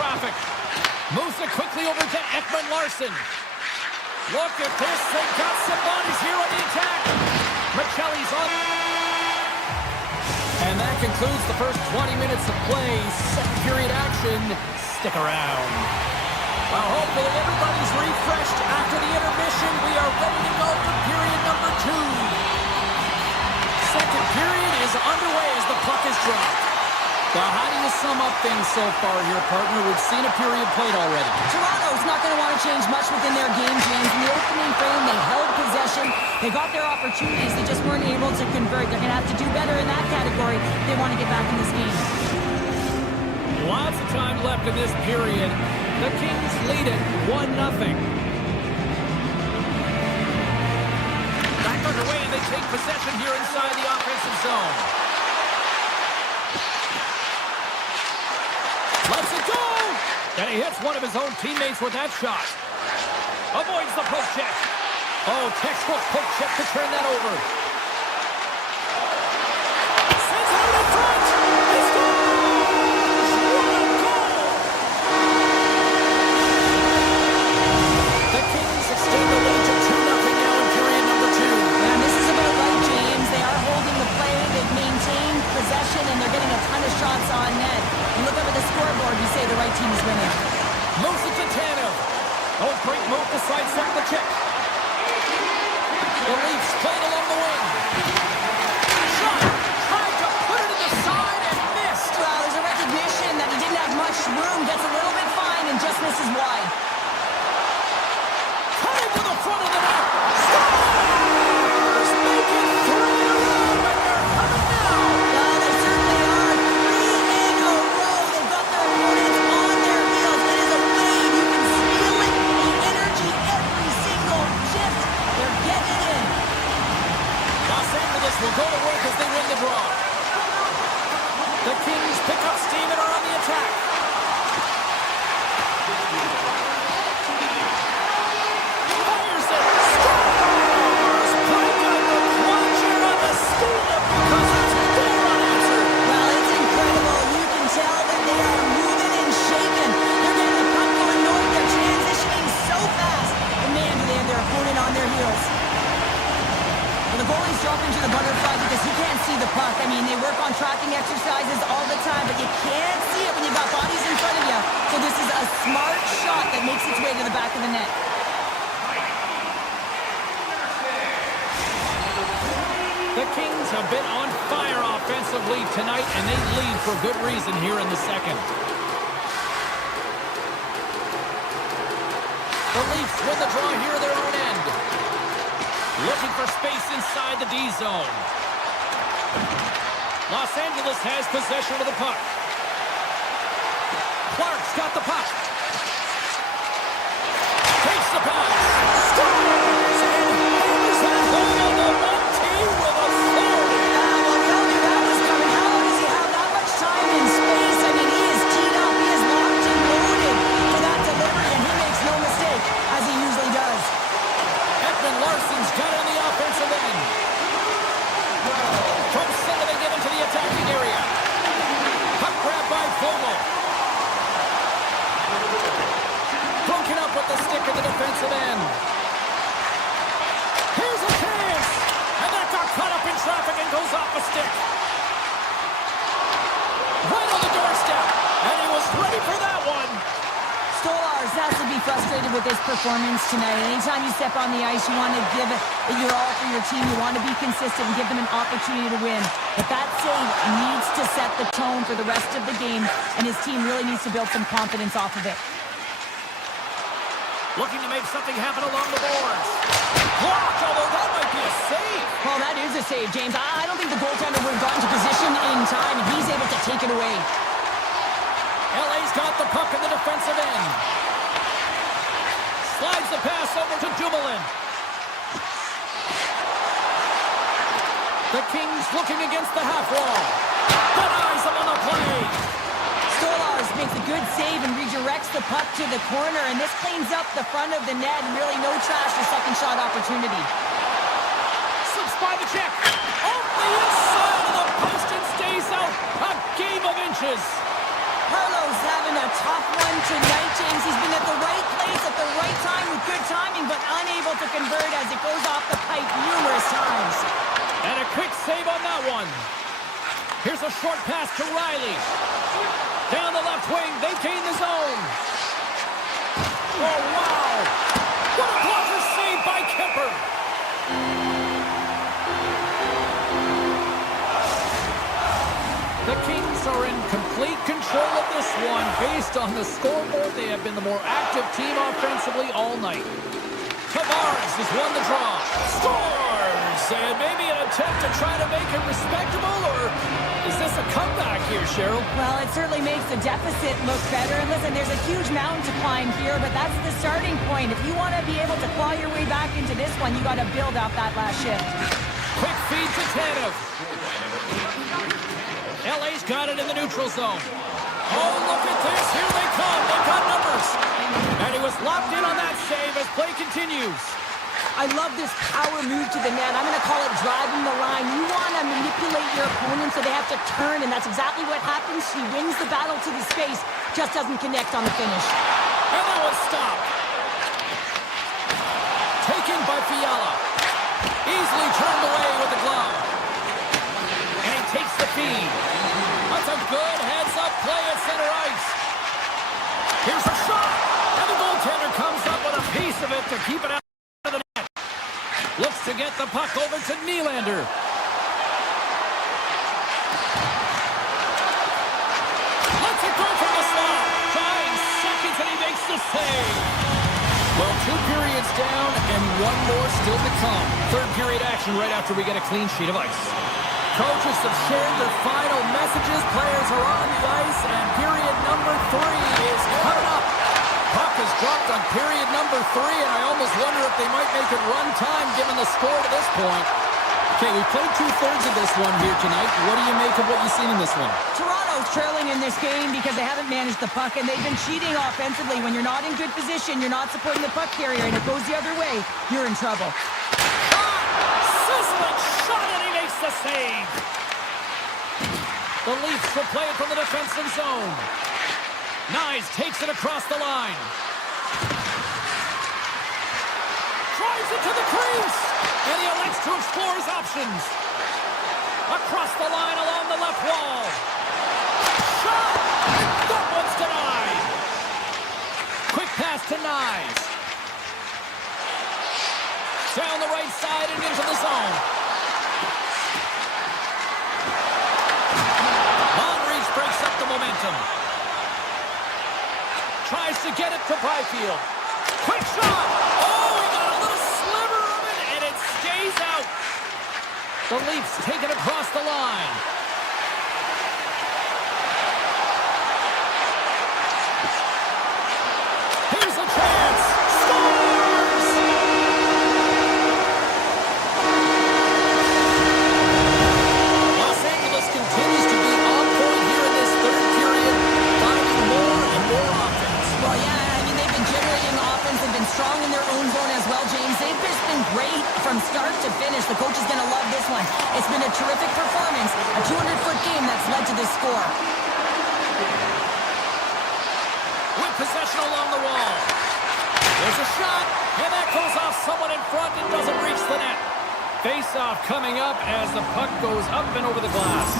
traffic. Moves it quickly over to Edmont Larson. Look at this. They've got some bodies here on the attack. Michelli's on. And that concludes the first 20 minutes of play. Second period action. Stick around. Well, hopefully everybody's refreshed after the intermission. We are ready to go for period number 2. Second period is underway as the puck is dropped. Now, how do you sum up things so far here, partner? We've seen a period played already. Toronto's not going to want to change much within their game, James. In the opening frame, they held possession. They got their opportunities. They just weren't able to convert. They're going to have to do better in that category if they want to get back in this game. Lots of time left in this period. The Kings lead it 1-0. Back underway, and they take possession here inside the offensive zone. Lets it go! And he hits one of his own teammates with that shot. Avoids the poke check. Oh, textbook poke check to turn that over. Sends it out in front! He scores! What a goal! The Kings extend the lead to 2-0 now in period number 2. And this is about right, James. They are holding the play. They've maintained possession, and they're getting a ton of shots on net. You look up at the scoreboard, you say the right team is winning. Moves it to Tanev. Oh, great move to sidestep the check. The Leafs played along the wing. Shot! Tried to put it in the side and missed. Well, there's a recognition that he didn't have much room. Gets a little bit fine and just misses wide. Coming to the front of the net. Stars! Make it 3 in a row, and they're coming now. Well, they certainly are. 3 in a row. They've got their opponents on their heels. It is a wave. You can feel it. The energy every single shift. They're getting it in. Los Angeles will go to work as they win the draw. The Kings pick up steam and are on the attack. Fires it. Scores! Break out the clutcher on the steal because it's still unanswered. Well, it's incredible. You can tell that they are moving and shaking. They're getting the puck going north. They're transitioning so fast. And man, do they have their opponent on their heels. Well, the goalies drop into the butterfly because you can't see the puck. I mean, they work on tracking exercises all the time, but you can't see it when you've got bodies in front of you. So this is a smart shot that makes its way to the back of the net. The Kings have been on fire offensively tonight, and they lead for good reason here in the second. The Leafs win the draw here at their own end. Looking for space inside the D zone. Los Angeles has possession of the puck. Clark's got the puck. Takes the pass. Scores! And hammers that home on the 1-2 with authority. Well, we all knew that was coming. How does he have that much time and space? I mean, he is teed up. He is locked and loaded for that delivery, and he makes no mistake, as he usually does. Edmont Larson's got on the offensive end. From center, they get into the attacking area. Puck grab by Vogel. Broken up with the stick at the defensive end. Here's a chance! And that got caught up in traffic and goes off a stick. Right on the doorstep. And he was ready for that one. Stolars has to be frustrated with his performance tonight. Anytime you step on the ice, you want to give it your all for your team. You want to be consistent and give them an opportunity to win. But that save needs to set the tone for the rest of the game, and his team really needs to build some confidence off of it. Looking to make something happen along the boards. Blocked, although that might be a save. Well, that is a save, James. I don't think the goaltender would have gotten to position in time, and he's able to take it away. LA's got the puck in the defensive end. Slides the pass over to Dumoulin. The Kings looking against the half wall. Denies him on the play. Stolars makes a good save and redirects the puck to the corner, and this cleans up the front of the net, and really no trash for second shot opportunity. Slips by the check. On the inside of the post and stays out. A game of inches. Harlow's having a tough one tonight, James. He's been at the right place at the right time with good timing, but unable to convert as it goes off the pipe numerous times. And a quick save on that one. Here's a short pass to Riley. Down the left wing, they gain the zone. Oh, wow. What a blocker save by Kemper. The Kings are in complete control of this one. Based on the scoreboard, they have been the more active team offensively all night. Tavares has won the draw. Scores! And maybe an attempt to try to make it respectable, or is this a comeback here, Cheryl? Well, it certainly makes the deficit look better. And listen, there's a huge mountain to climb here, but that's the starting point. If you want to be able to claw your way back into this one, you got to build up that last shift. Quick feed to Tanev. LA's got it in the neutral zone. Oh, look at this. Here they come. They've got numbers. And he was locked in on that save as play continues. I love this power move to the net. I'm going to call it driving the line. You want to manipulate your opponent so they have to turn, and that's exactly what happens. He wins the battle to the space, just doesn't connect on the finish. And that was stopped. Taken by Fiala. Easily turned away with the glove. And he takes the feed. That's a good heads-up play at center ice. Here's a shot. And the goaltender comes up with a piece of it to keep it out of the net. Looks to get the puck over to Nylander. Lets it go from the slot. 5 seconds and he makes the save. Well, 2 periods down and 1 more still to come. Third period action right after we get a clean sheet of ice. Coaches have shared their final messages. Players are on the ice, and period number 3 is coming up. Puck is dropped on period number 3, and I almost wonder if they might make it run time given the score to this point. Okay, we played 2/3 of this one here tonight. What do you make of what you've seen in this one? Toronto's trailing in this game because they haven't managed the puck, and they've been cheating offensively. When you're not in good position, you're not supporting the puck carrier, and it goes the other way, you're in trouble. Sizzling shot, and he makes the save. The Leafs will play it from the defensive zone. Nyes takes it across the line. Drives it to the crease. And he elects to explore his options. Across the line along the left wall. Shot! That one's denied. Quick pass to Nyes. Down the right side and into the zone. Monreach breaks up the momentum. Tries to get it to Byfield. Quick shot! Oh, he got a little sliver of it, and it stays out. The Leafs take it across the line. Here's a chance. Scores! Los Angeles continues to be on point here in this third period, finding more and more offense. Well, yeah, I mean, they've been generating offense. They've been strong in their own zone as well, James. They've just been great from start to finish. The coach is going to love this one. It's been a terrific performance, a 200-foot game that's led to this score. With possession along the wall. There's a shot, and that goes off someone in front and doesn't reach the net. Face-off coming up as the puck goes up and over the glass.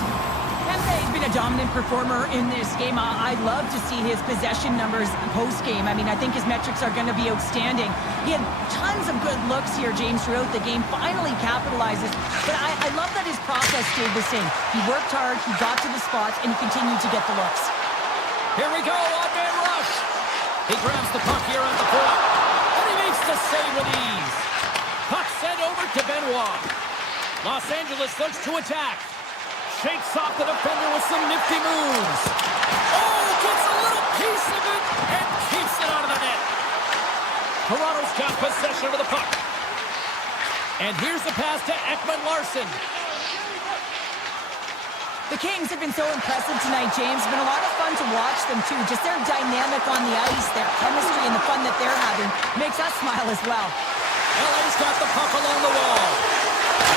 Kempe's been a dominant performer in this game. I'd love to see his possession numbers post-game. I mean, I think his metrics are going to be outstanding. He had tons of good looks here, James, throughout the game. Finally capitalizes. But I love that his process stayed the same. He worked hard, he got to the spots, and he continued to get the looks. Here we go, one-man rush. He grabs the puck here at the point, and he makes the save with ease. Puck sent over to Benoit. Los Angeles looks to attack. Shakes off the defender with some nifty moves. Oh, gets a little piece of it and keeps it out of the net. Toronto's got possession of the puck. And here's the pass to Ekman-Larsson. The Kings have been so impressive tonight, James. It's been a lot of fun to watch them, too. Just their dynamic on the ice, their chemistry, and the fun that they're having makes us smile as well. LA's got the puck along the wall.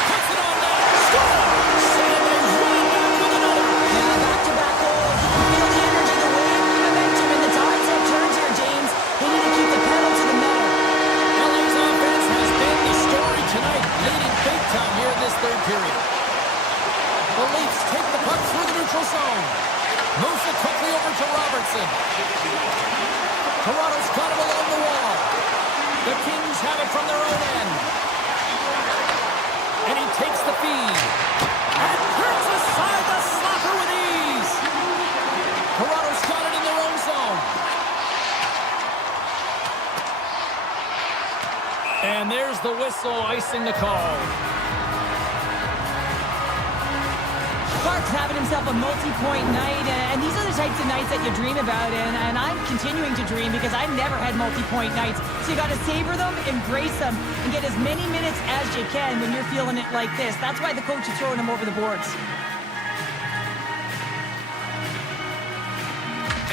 Puts it on net. Scores! And they run back with another. Yeah, back-to-back goals. You can feel the energy, the wave, the momentum, and the tides have turned. over to Robertson. Toronto's got him along the wall. The Kings have it from their own end. And he takes the feed. And turns aside the slapper with ease. Toronto's got it in their own zone. And there's the whistle icing the call. Clark's having himself a multi-point night, and these are the types of nights that you dream about, and I'm continuing to dream because I've never had multi-point nights. So you got to savor them, embrace them, and get as many minutes as you can when you're feeling it like this. That's why the coach is throwing them over the boards.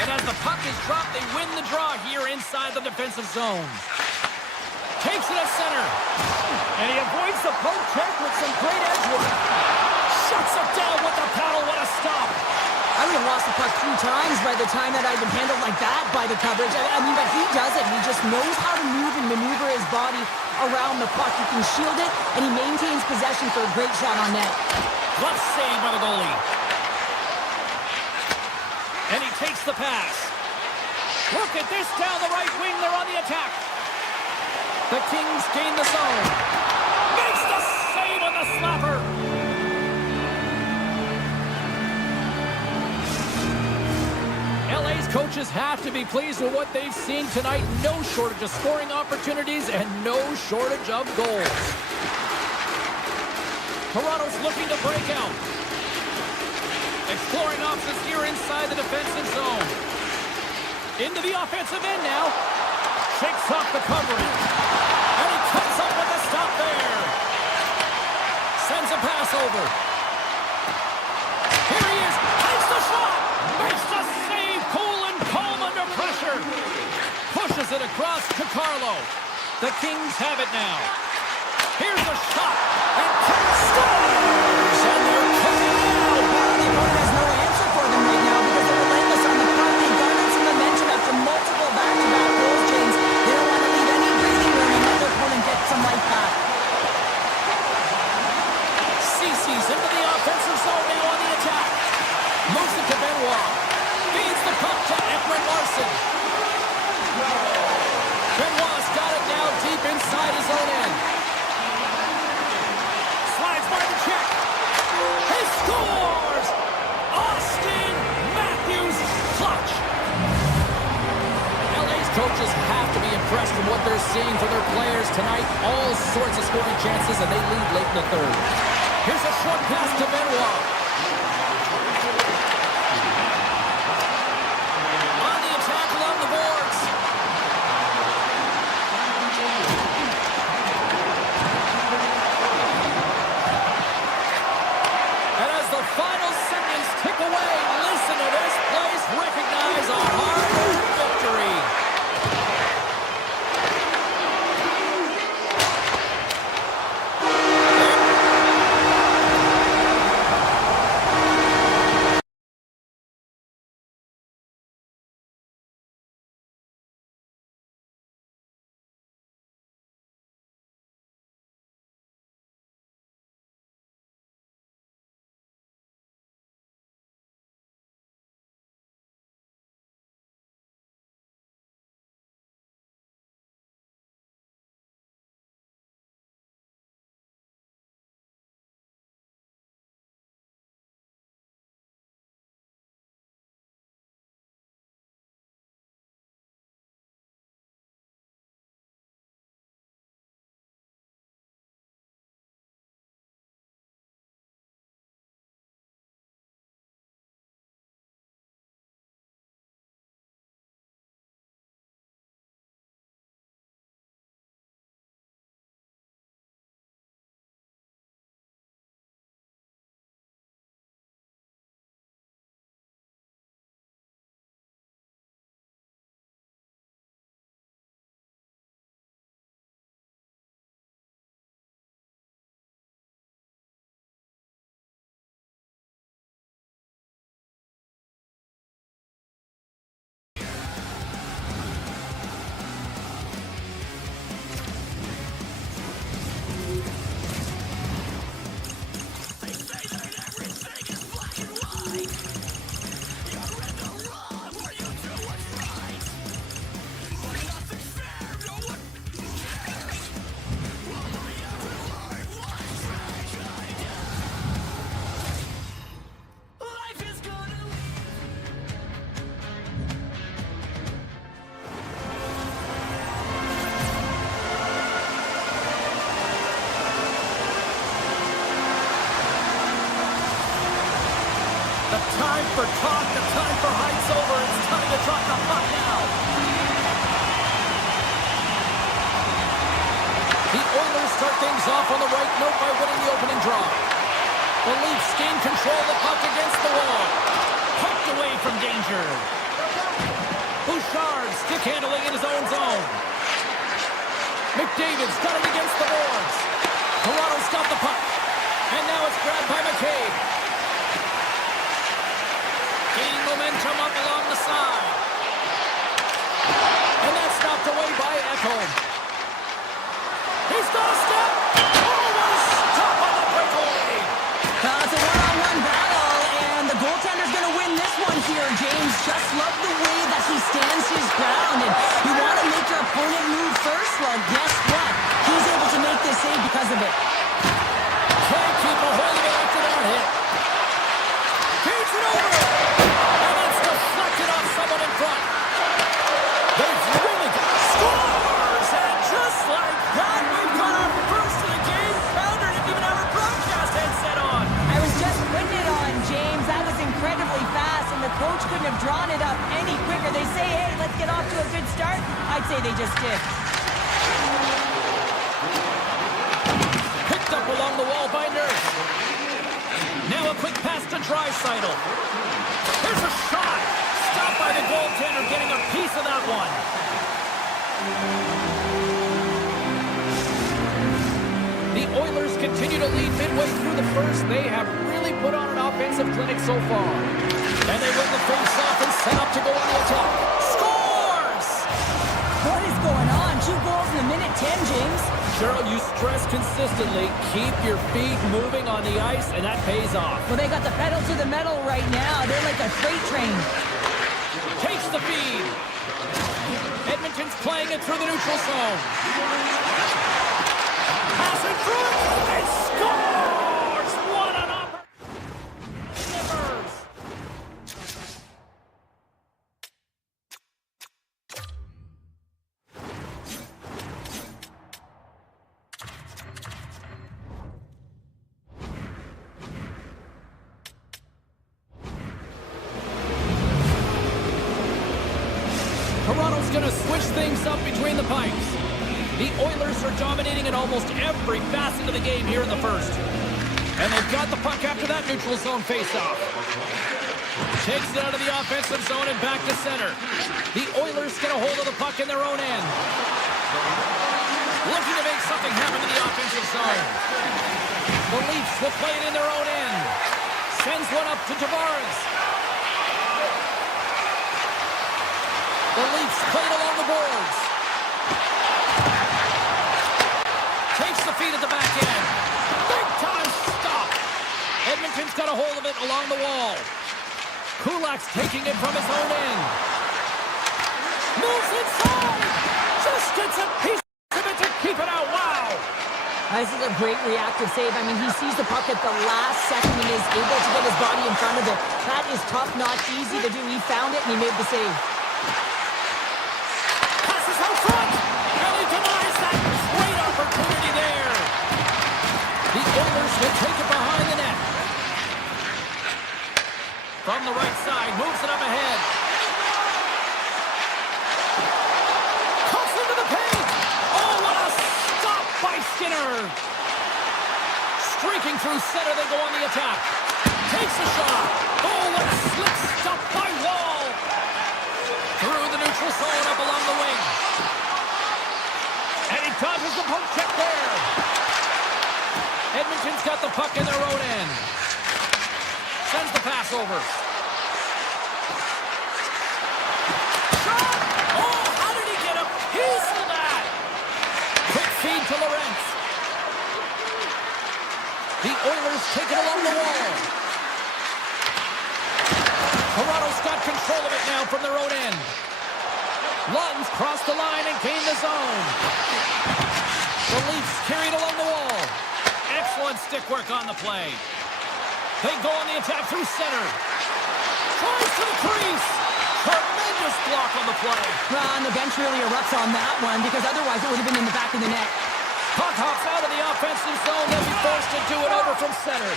And as the puck is dropped, they win the draw here inside the defensive zone. Takes it at center. And he avoids the poke check with some great edge work. Shuts it down with the paddle. What a stop. I would have lost the puck 3 times by the time that I'd been handled like that by the coverage. I mean, but he doesn't. He just knows how to move and maneuver his body around the puck. He can shield it, and he maintains possession for a great shot on net. Glove save by the goalie. And he takes the pass. Look at this down the right wing. They're on the attack. The Kings gain the zone. Makes the save on the slapper. LA's coaches have to be pleased with what they've seen tonight. No shortage of scoring opportunities and no shortage of goals. Toronto's looking to break out. Exploring options here inside the defensive zone. Into the offensive end now. Shakes off the covering. And he comes up with a stop there. Sends a pass over. Here he is. Takes the shot. Makes the save. Cool and calm under pressure. Pushes it across to Carlo. The Kings have it now. Here's the shot. And scores. And they're cooking now. The opponent has no answer for them right now because they're relentless on the puck. They garnered some momentum after multiple back-to-back goals, James. They don't want to leave any breathing room and let their opponent get some life back. Cece's into the offensive zone now on the attack. Moves it to Benoit. Feeds the puck to Edmont Larson. Benoit's got it now deep inside his own end. Slides by the check. He scores! Austin Matthews clutch. LA's coaches have to be impressed with what they're seeing from their players tonight. All sorts of scoring chances, and they lead late in the third. Here's a short pass to Benoit. On the attack along the boards. And as the final seconds tick away, listen to this place recognize a hard-earned victory. for talk. The time for Heights over. It's time to drop the puck now. The Oilers start things off on the right note by winning the opening draw. The Leafs gain control of the puck against the wall. Poked away from danger. Bouchard stick handling in his own zone. McDavid's got it against the boards. Toronto's got the puck. And now it's grabbed by McCabe. Gaining momentum up along the side. And that's stopped away by Edmont. He's got a step. Oh, what a stop on the breakaway. It's a one-on-one battle, and the goaltender's going to win this one here, James. Just love the way that he stands his ground. And you want to make your opponent move first? Well, guess what? He's able to make this save because of it. Can't keep a hold of it after that hit. Feeds it over. And it's deflected off someone in front. They've really got scores. And just like that, we've got our first of the game. Pounder didn't even have our broadcast headset on. I was just putting it on, James. That was incredibly fast, and the coach couldn't have drawn it up any quicker. They say, hey, let's get off to a good start. I'd say they just did. Picked up along the wall by Nurse. Now a quick pass to Draisaitl. Here's a shot. Stopped by the goaltender, getting a piece of that one. The Oilers continue to lead midway through the first. They have really put on an offensive clinic so far. And they win the face-off and set up to go on the attack. Scores! What is going on? 2 goals in a minute 10, James. Cheryl, you stress consistently, keep your feet moving on the ice, and that pays off. Well, they got the pedal to the metal right now. They're like a freight train. Takes the feed. Edmonton's playing it through the neutral zone. Pass it through. They scores! What an opportunity. Shivers. Toronto's going to switch things up between the pipes. The Oilers are dominating in almost every facet of the game here in the first. And they've got the puck after that neutral zone faceoff. Takes it out of the offensive zone and back to center. The Oilers get a hold of the puck in their own end. Looking to make something happen in the offensive zone. The Leafs will play it in their own end. Sends one up to Tavares. The Leafs play it along the boards. Takes the feed at the back end. Big time stop. Edmonton's got a hold of it along the wall. Kulak's taking it from his own end. Moves inside. Just gets a piece of it to keep it out. Wow. This is a great reactive save. I mean, he sees the puck at the last second and is able to get his body in front of it. That is tough, not easy to do. He found it and he made the save. Passes out front. And he denies that great opportunity there. The Oilers will take it behind the net. From the right side, moves it up ahead. Cuts into the paint. Oh, what a stop by Skinner. Streaking through center, they go on the attack. Takes a shot. Oh, what a slick stop by Wall. Through the neutral zone, up along the wing. And he dodges the poke check there. Edmonton's got the puck in their own end. Sends the pass over. Shot! Oh, how did he get a piece of that? Quick feed to Lorentz. The Oilers take it along the wall. Toronto's got control of it now from their own end. Lunds cross the line and gain the zone. The Leafs carried along the wall. Excellent stick work on the play. They go on the attack through center. Tries to the crease. Tremendous block on the play. Well, and the bench really erupts on that one because otherwise it would have been in the back of the net. Puck hops out of the offensive zone. They'll be forced to do it over from center.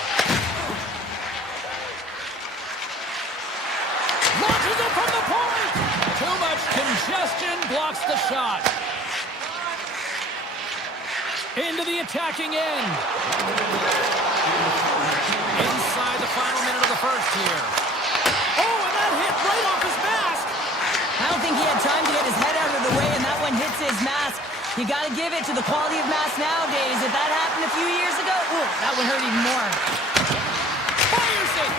blocks the shot. Into the attacking end. Inside the final minute of the first here. Oh, and that hit right off his mask. I don't think he had time to get his head out of the way, and that one hits his mask. You got to give it to the quality of mask nowadays. If that happened a few years ago, ooh, that would hurt even more. Fires it.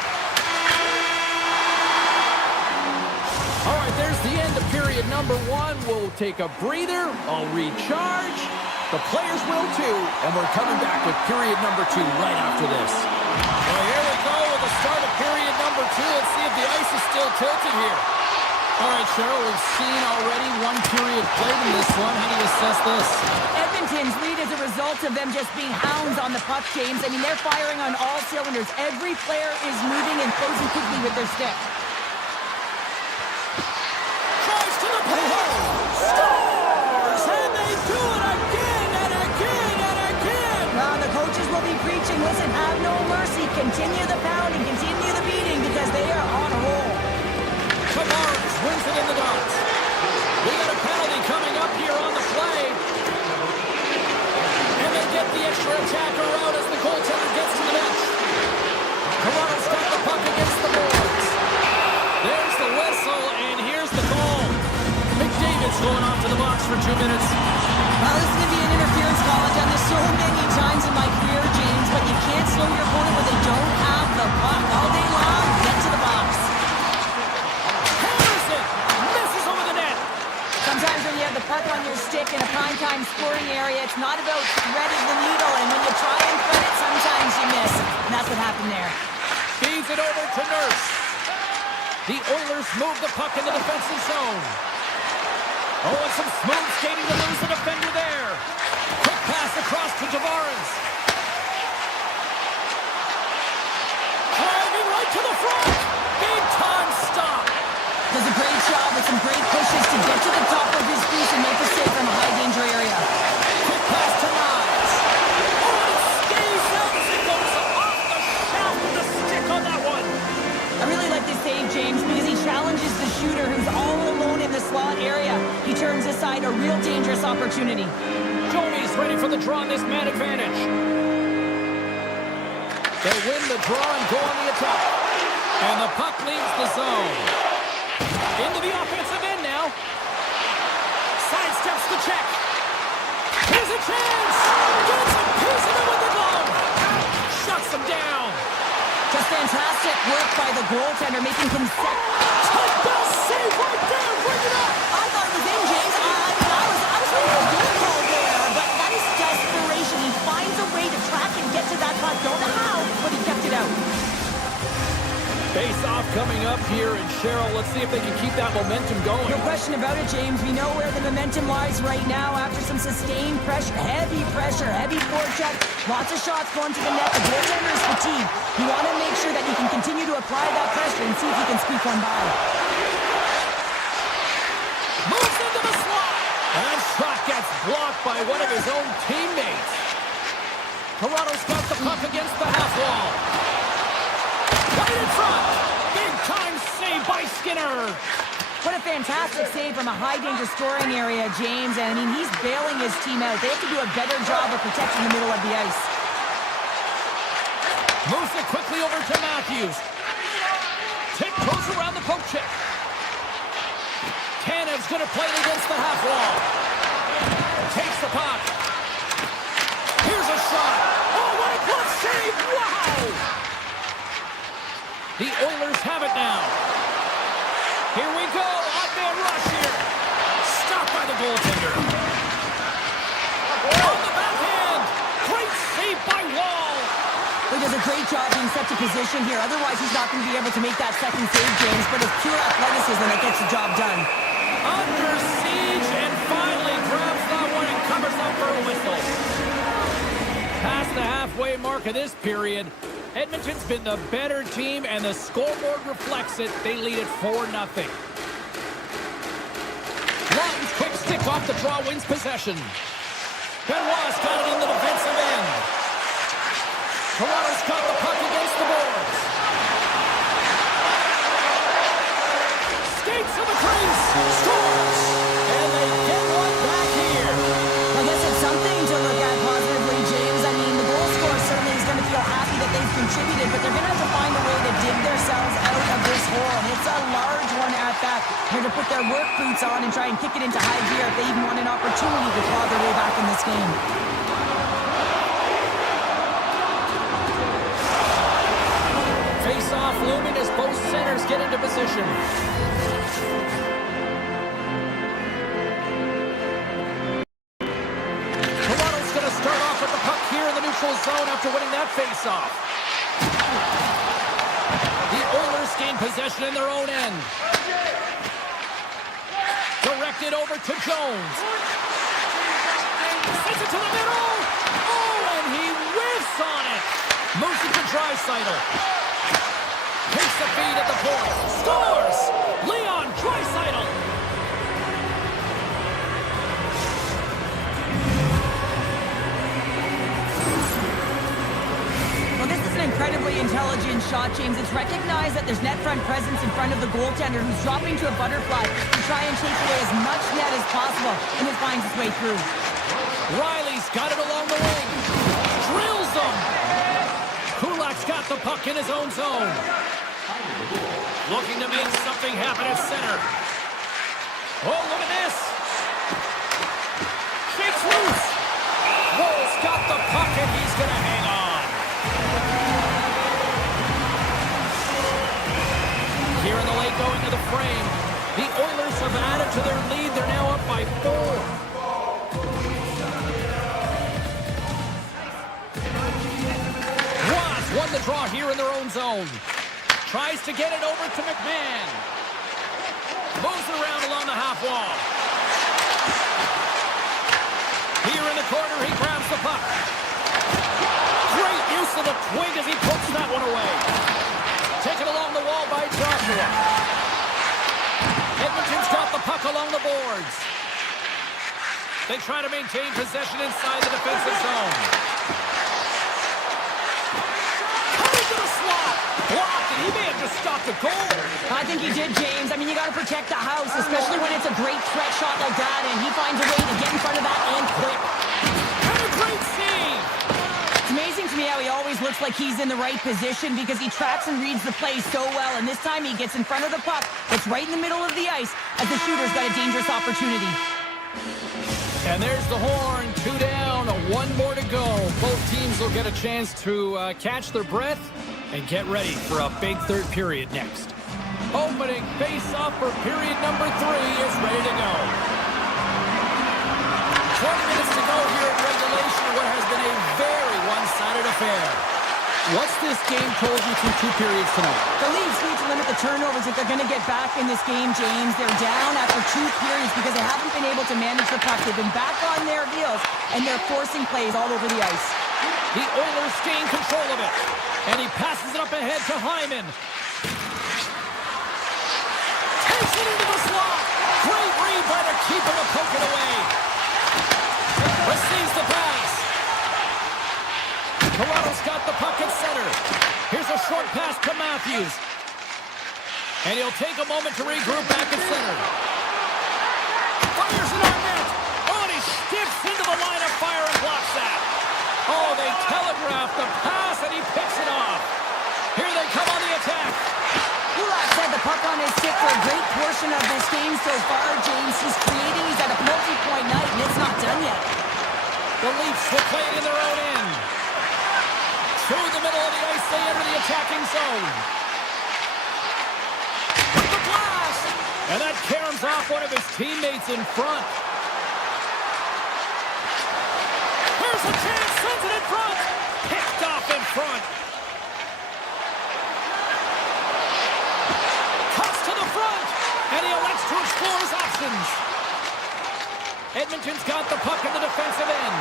All right, there's the end of period number 1. We'll take a breather. I'll recharge. The players will too, and we're coming back with period number 2 right after this. Well, here we go with the start of period number 2. Let's see if the ice is still tilted here. All right, Cheryl, we've seen already 1 period played in this one. How do you assess this? Edmonton's lead is a result of them just being hounds on the puck, James. I mean, they're firing on all cylinders. Every player is moving and closing quickly with their stick. Tries to the pole. Scores! And they do it again and again and again. Well, the coaches will be preaching, listen, have no mercy. Continue the pounding, continue the beating, because they are on a roll. Tavares wins it in the dots. We got a penalty coming up here on the play. And they get the extra attacker out as the goaltender gets to the bench. Toronto's got the puck against the boards. There's the whistle, and here's the goal. McDavid's going off to the box for 2 minutes. Well, this is going to be an interference call. I've done this so many times in my career, James, but you can't slow your opponent when they don't have the puck. All day long, get to the box. Sometimes when you have the puck on your stick in a primetime scoring area, it's not about threading the needle, and when you try and thread it, sometimes you miss. And that's what happened there. Feeds it over to Nurse. The Oilers move the puck in the defensive zone. Oh, and some smooth skating to lose the defender there. Quick pass across to Tavares. Driving right to the front. Big time stop. Does a great job with some great pushes to get to the top of his crease and make the save from a high-danger area. Quick pass to Nyes. Oh, and it stays out as it goes off the shaft of the stick on that one. I really like this save, James, because he challenges the shooter who's all alone in the slot area. He turns aside a real dangerous opportunity. Joey's ready for the draw on this man advantage. They win the draw and go on the attack. And the puck leaves the zone. Into the offensive end now. Sidesteps the check. Here's a chance. Gets a piece of it with the glove. Shuts him down. Just fantastic work by the goaltender, making Touchdown save right there. Bring it up. I thought it was in, James. I was waiting for a goal call there, but that is desperation. He finds a way to track and get to that puck. Don't know how, but he kept it out. Face-off coming up here, and Cheryl, let's see if they can keep that momentum going. No question about it, James. We know where the momentum lies right now after some sustained pressure, heavy forecheck, lots of shots going to the net. The goaltender is fatigued. You want to make sure that you can continue to apply that pressure and see if you can squeak one by. Moves into the slot. And that shot gets blocked by one of his own teammates. Toronto's got the puck against the half wall. Right in front. Big time save by Skinner. What a fantastic save from a high-danger scoring area, James. And, I mean, he's bailing his team out. They have to do a better job of protecting the middle of the ice. Moves it quickly over to Matthews. Tick goes around the poke check. Tanev's going to play it against the half wall. Takes the puck. Here's a shot. Oh, what a glove save. Wow. The Oilers have it now. Here we go. Odd-man rush here. Stopped by the goaltender. On the backhand. Great save by Wall. He does a great job being set to position here. Otherwise, he's not going to be able to make that second save, James. But it's pure athleticism that gets the job done. Under siege and finally grabs that one and covers up for a whistle. Past the halfway mark of this period, Edmonton's been the better team, and the scoreboard reflects it. They lead it 4-0. Lawton's quick stick off the draw wins possession. Benoit's got it in the defensive end. Toronto's got the puck against the boards. Skates to the crease. Scores! And they get work boots on and try and kick it into high gear if they even want an opportunity to claw their way back in this game. Face-off looming as both centers get into position. Toronto's going to start off with the puck here in the neutral zone after winning that face-off. The Oilers gain possession in their own end. Directed over to Jones. Sends it to the middle. Oh, and he whiffs on it. Moves it to Draisaitl. Takes the feed at the point. Scores! Leon Draisaitl. Well, this is an incredibly intelligent shot, James. It's recognized that there's net front presence in front of the goaltender who's dropping to a butterfly to try and take away as much net as possible, and it finds its way through. Riley's got it along the wing. Drills him. Kulak's got the puck in his own zone. Looking to make something happen at center. Oh, look at this. Shakes loose. Wool's got the puck and he's going to hang on. Here in the late going to the frame. The Oilers have added to their lead. They're now up by 4. Won the draw here in their own zone. Tries to get it over to McMahon. Moves it around along the half wall. Here in the corner, he grabs the puck. Great use of the twig as he puts that one away. Taken along the wall by Joshua. Edmonton's got the puck along the boards. They try to maintain possession inside the defensive zone. Blocked, and he may have just stopped the goal. I think he did, James. I mean, you got to protect the house, especially when it's a great threat shot like that, and he finds a way to get in front of that and quick. And a great save. It's amazing to me how he always looks like he's in the right position because he tracks and reads the play so well, and this time he gets in front of the puck. It's right in the middle of the ice as the shooter's got a dangerous opportunity. And there's the horn. 2 down, 1 more to go. Both teams will get a chance to catch their breath and get ready for a big third period next. Opening face-off for period number 3 is ready to go. 20 minutes to go here in regulation of what has been a very one-sided affair. What's this game told you through 2 periods tonight? The Leafs need to limit the turnovers if they're going to get back in this game, James. They're down after 2 periods because they haven't been able to manage the puck. They've been back on their heels, and they're forcing plays all over the ice. The Oilers gain control of it. And he passes it up ahead to Hyman. Takes it into the slot. Great read by the keeper to poke it away. Receives the pass. Toronto's got the puck at center. Here's a short pass to Matthews. And he'll take a moment to regroup back at center. Fires it on net. Oh, and he skips into the line of fire and blocks that. Oh, they telegraph the pass, and he picks it off. Here they come on the attack. Kulak's had the puck on his stick for a great portion of this game so far, James. He's creating. He's at a multi-point night, and it's not done yet. The Leafs will play it in their own end. Through the middle of the ice, they enter the attacking zone. With the blast! And that caroms off one of his teammates in front. Here's a chance, sends it in front. Picked off in front. Cuts to the front, and he elects to explore his options. Edmonton's got the puck in the defensive end.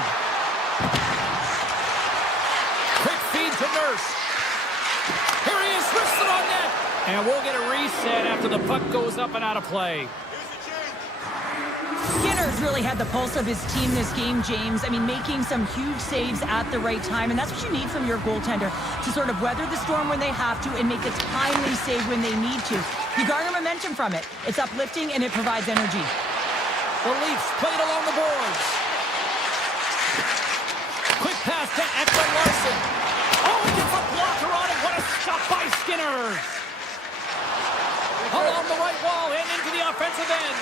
Quick feed to Nurse. Here he is, wrists it on net. And we'll get a reset after the puck goes up and out of play. Skinner's really had the pulse of his team this game, James. I mean, making some huge saves at the right time, and that's what you need from your goaltender, to sort of weather the storm when they have to and make a timely save when they need to. You garner momentum from it. It's uplifting, and it provides energy. The Leafs played along the boards. Quick pass to Ekman-Larsson. Oh, he gets a blocker on it. What a stop by Skinner. A along the right wall and into the offensive end.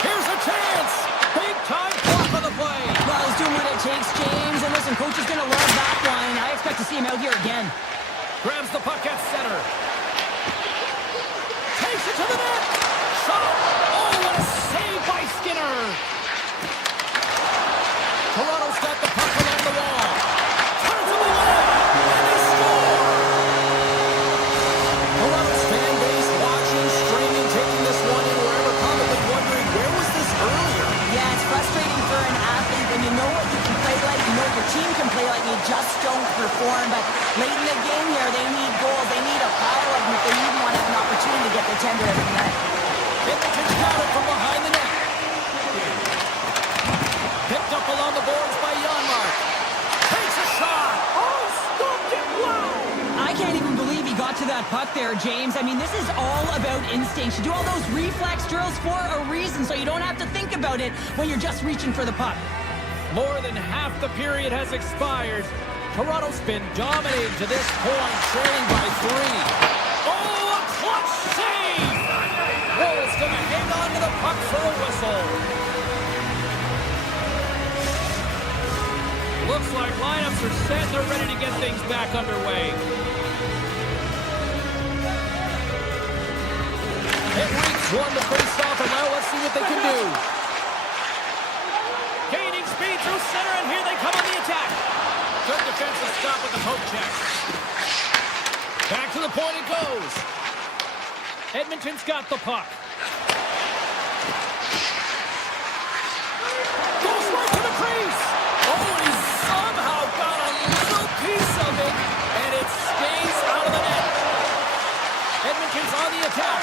Here's a chance. Big time block on the play. Well, he's doing what it takes, James. And listen, coach is going to love that one. I expect to see him out here again. Grabs the puck at center. Takes it to the net. Shot. Oh, what a save by Skinner. Toronto's got the puck along the wall. Turns it away. And they score. Toronto's fan base watching, streaming, taking this one in wherever, probably wondering, where was this earlier? Yeah, it's frustrating for an athlete when you know what you can play like, you know what your team can play like, and you just don't perform. But late in the game here, they need goals. They need a pile of them if they even want to have an opportunity to get their tender every net. Edmonton's got it from behind the net. Picked up along the boards by Janmark. Takes a shot. Oh, stopped it. Wow. I can't even believe he got to that puck there, James. I mean, this is all about instinct. You do all those reflex drills for a reason, so you don't have to think about it when you're just reaching for the puck. More than half the period has expired. Toronto's been dominating to this point, trailing by 3. Oh, a clutch save! Wolves gonna hang on to the puck for a whistle. Looks like lineups are set. They're ready to get things back underway. Henrique's won the face-off, and now let's see what they can do. Gaining speed through center, and here they come on the attack. Good defensive stop with the poke check. Back to the point it goes. Edmonton's got the puck. Goes right to the crease. Oh, and he somehow got a little piece of it, and it stays out of the net. Edmonton's on the attack.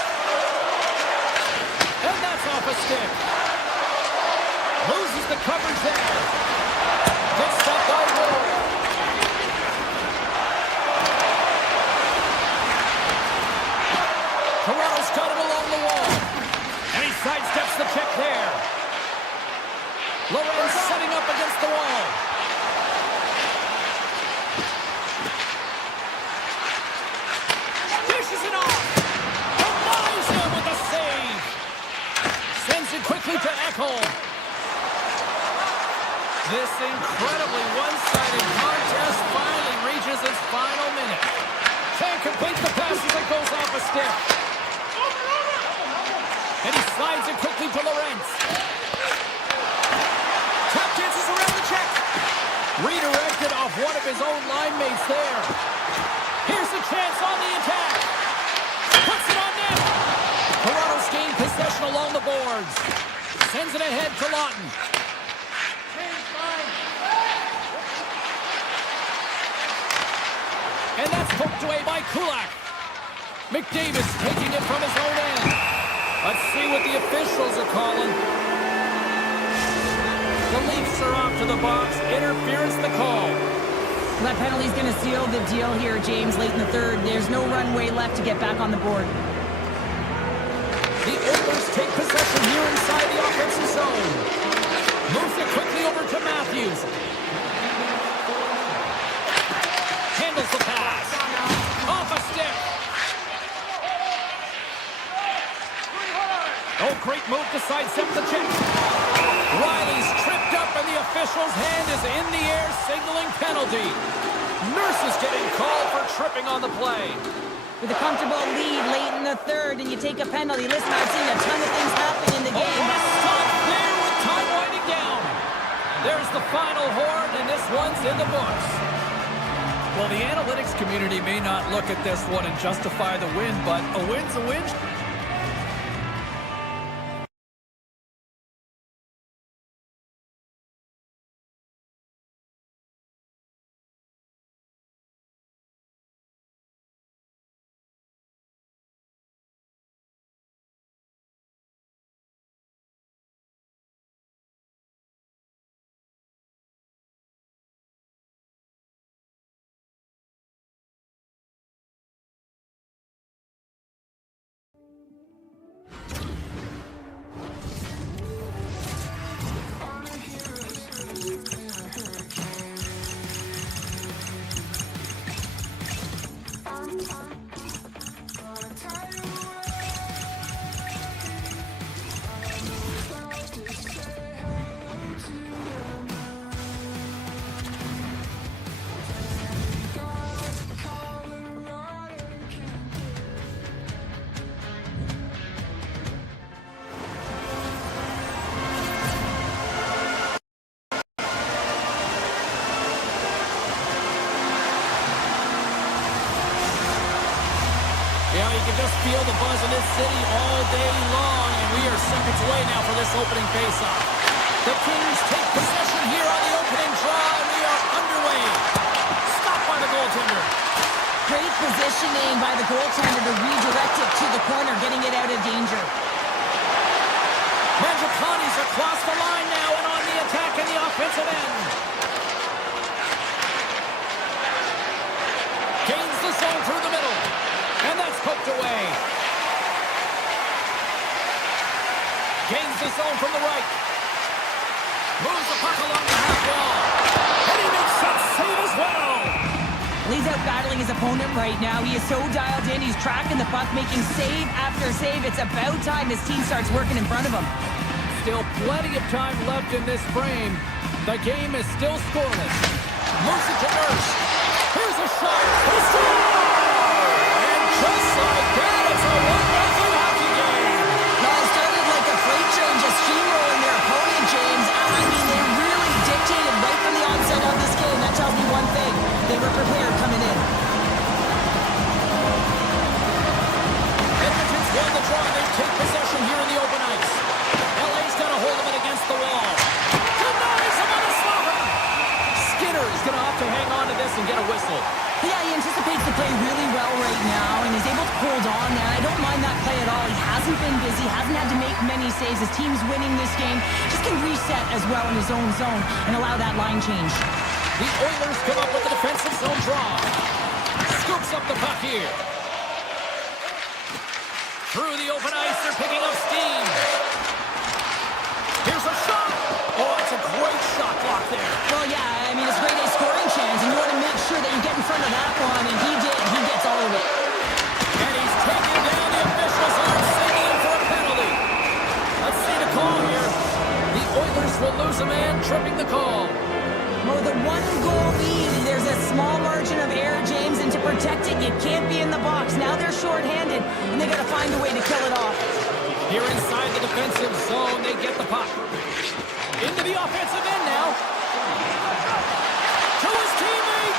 And that's off a stick. Loses the coverage there. Gets stopped by Wood. Toronto's got it along the wall. And he sidesteps the check there. Lorenz setting up against the wall. Dishes it off. Denies him with the save. Sends it quickly to Ekholm. This incredibly one-sided contest finally reaches its final minute. Can't complete the pass as it goes off a stick. And he slides it quickly to Lorenz. Tap dances around the check. Redirected off one of his own line mates there. Here's the chance on the attack. Puts it on net. Toronto's gained possession along the boards. Sends it ahead to Lawton. And that's poked away by Kulak. McDavis taking it from his own end. Let's see what the officials are calling. The Leafs are off to the box. Interference the call. That penalty's going to seal the deal here, James, late in the third. There's no runway left to get back on the board. The Oilers take possession here inside the offensive zone. Moves it quickly over to Matthews. Handles the pass. Off a stick. Oh, great move to sidestep the check. Riley's tripped up and the official's hand is in the air signaling penalty. Nurse is getting called for tripping on the play. With a comfortable lead late in the third and you take a penalty. Listen, I've seen a ton of things happen in the game. Oh, stop there with time winding down. There's the final horn and this one's in the books. Well, the analytics community may not look at this one and justify the win, but a win's a win. feel the buzz in this city all day long, and we are seconds away now for this opening faceoff. The Kings take possession here on the opening draw, and we are underway. Stopped by the goaltender. Great positioning by the goaltender to redirect it to the corner, getting it out of danger. Mangiacone's across the line now and on the attack in the offensive end. Gains the zone through the middle, and that's poked away. Gains the zone from the right. Moves the puck along the half wall. And he makes that save as well. He's out battling his opponent right now. He is so dialed in. He's tracking the puck, making save after save. It's about time his team starts working in front of him. Still plenty of time left in this frame. The game is still scoreless. Moves it to Nurse. Here's a shot. He scores! And just like that, it's a 1-0 hockey game. Well, it started like a freight train just steamrolling their opponent, James. I mean, they really dictated right from the onset of this game. That tells me one thing. They were prepared coming in. Edmonton's won the draw. They take possession here in the open ice. LA's got a hold of it against the wall. Denies him on a slobber. Skinner is going to have to hang on to this and get a whistle. Yeah, he anticipates the play really well right now and is able to hold on. And I don't mind that play at all. He hasn't been busy, hasn't had to make many saves. His team's winning this game. Just can reset as well in his own zone and allow that line change. The Oilers come up with a defensive zone draw. Scoops up the puck here. Through the open ice, they're picking up steam. Here's a shot. Oh, it's a great shot block there. Well, yeah, I mean, it's a great scoring chance, and you want to make sure that you get in front of that one, and he did. He gets all of it. And he's taking down the officials on signaling for a penalty. Let's see the call here. The Oilers will lose a man, tripping the call. Well, the one-goal lead, there's a small margin of error, James, and to protect it, it can't be in the box. Now they're shorthanded, and they got to find a way to kill it off. Here inside the defensive zone, they get the puck. Into the offensive end now. To his teammate.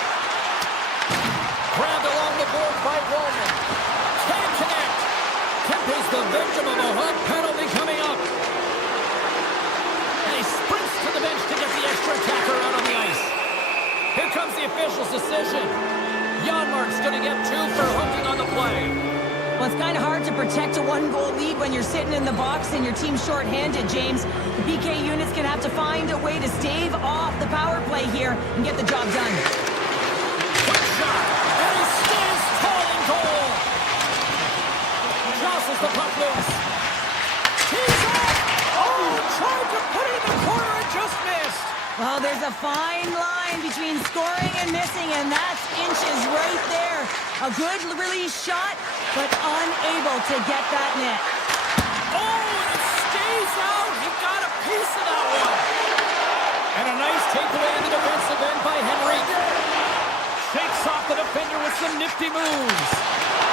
Grabbed along the board by Roman. Can't connect. Kempe's the victim of a hard penalty coming up. And he sprints to the bench to get the extra attacker out on the ice. Here comes the official's decision. Janmark's going to get 2 for hooking on the play. Well, it's kind of hard to protect a one-goal lead when you're sitting in the box and your team's shorthanded, James. The PK unit's going to have to find a way to stave off the power play here and get the job done. Quick shot, and he stands tall in goal. Jostles the puck loose. He's up! Oh, tried to put it in the corner and just missed. Well, there's a fine line between scoring and missing, and that's inches right there. A good release shot, but unable to get that net. Oh, and it stays out. He got a piece of that one. And a nice takeaway in the defensive end by Henrique. Shakes off the defender with some nifty moves.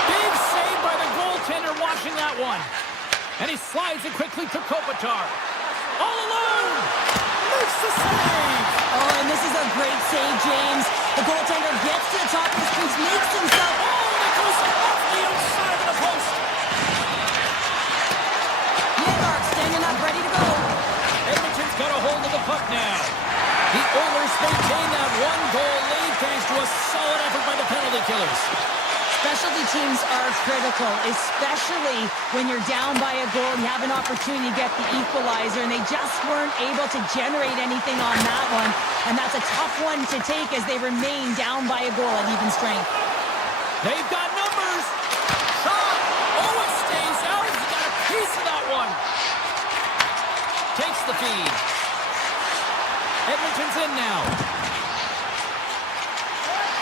Big save by the goaltender watching that one. And he slides it quickly to Kopitar. All alone. Makes the save. Oh, and this is a great save, James. The goaltender gets to the top of the crease, makes himself... Oh, and it goes off the outside of the post. Janmark standing up, ready to go. Edmonton's got a hold of the puck now. The Oilers maintain that 1-goal lead thanks to a solid effort by the penalty killers. Specialty teams are critical, especially when you're down by a goal and you have an opportunity to get the equalizer, and they just weren't able to generate anything on that one. And that's a tough one to take as they remain down by a goal at even strength. They've got numbers. Shot. Oh, it stays out. He got a piece of that one. Takes the feed. Edmonton's in now.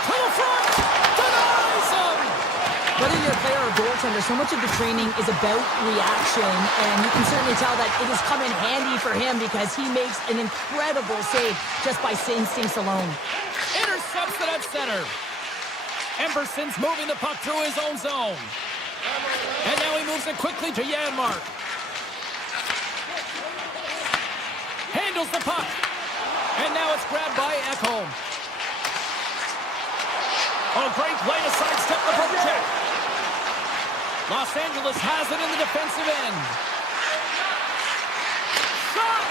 To the front. Denies him. Whether you're a player or goaltender, so much of the training is about reaction, and you can certainly tell that it has come in handy for him because he makes an incredible save just by instincts alone. Intercepts it at center. Emberson's moving the puck through his own zone. And now he moves it quickly to Janmark. Handles the puck. And now it's grabbed by Ekholm. Oh, great play to sidestep the poke check. Los Angeles has it in the defensive end. Shot!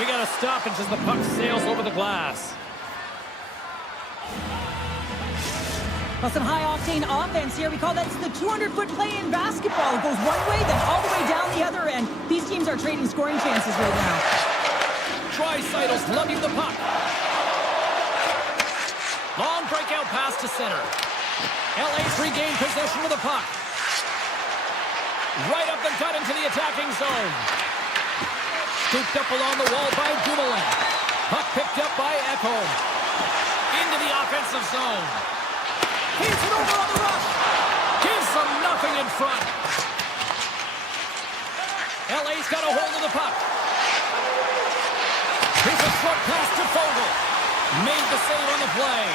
We got a stoppage as the puck sails over the glass. Well, some high-octane offense here. We call that the 200-foot play in basketball. It goes one way, then all the way down the other end. These teams are trading scoring chances right now. Draisaitl lugging the puck. Long breakout pass to center. LA's regained possession of the puck. Right up the gut into the attacking zone. Scooped up along the wall by Dumoulin. Puck picked up by Ekholm. Into the offensive zone. He's it over on the rush. Gives them nothing in front. LA's got a hold of the puck. Here's a short pass to Fogle. Made the save on the play.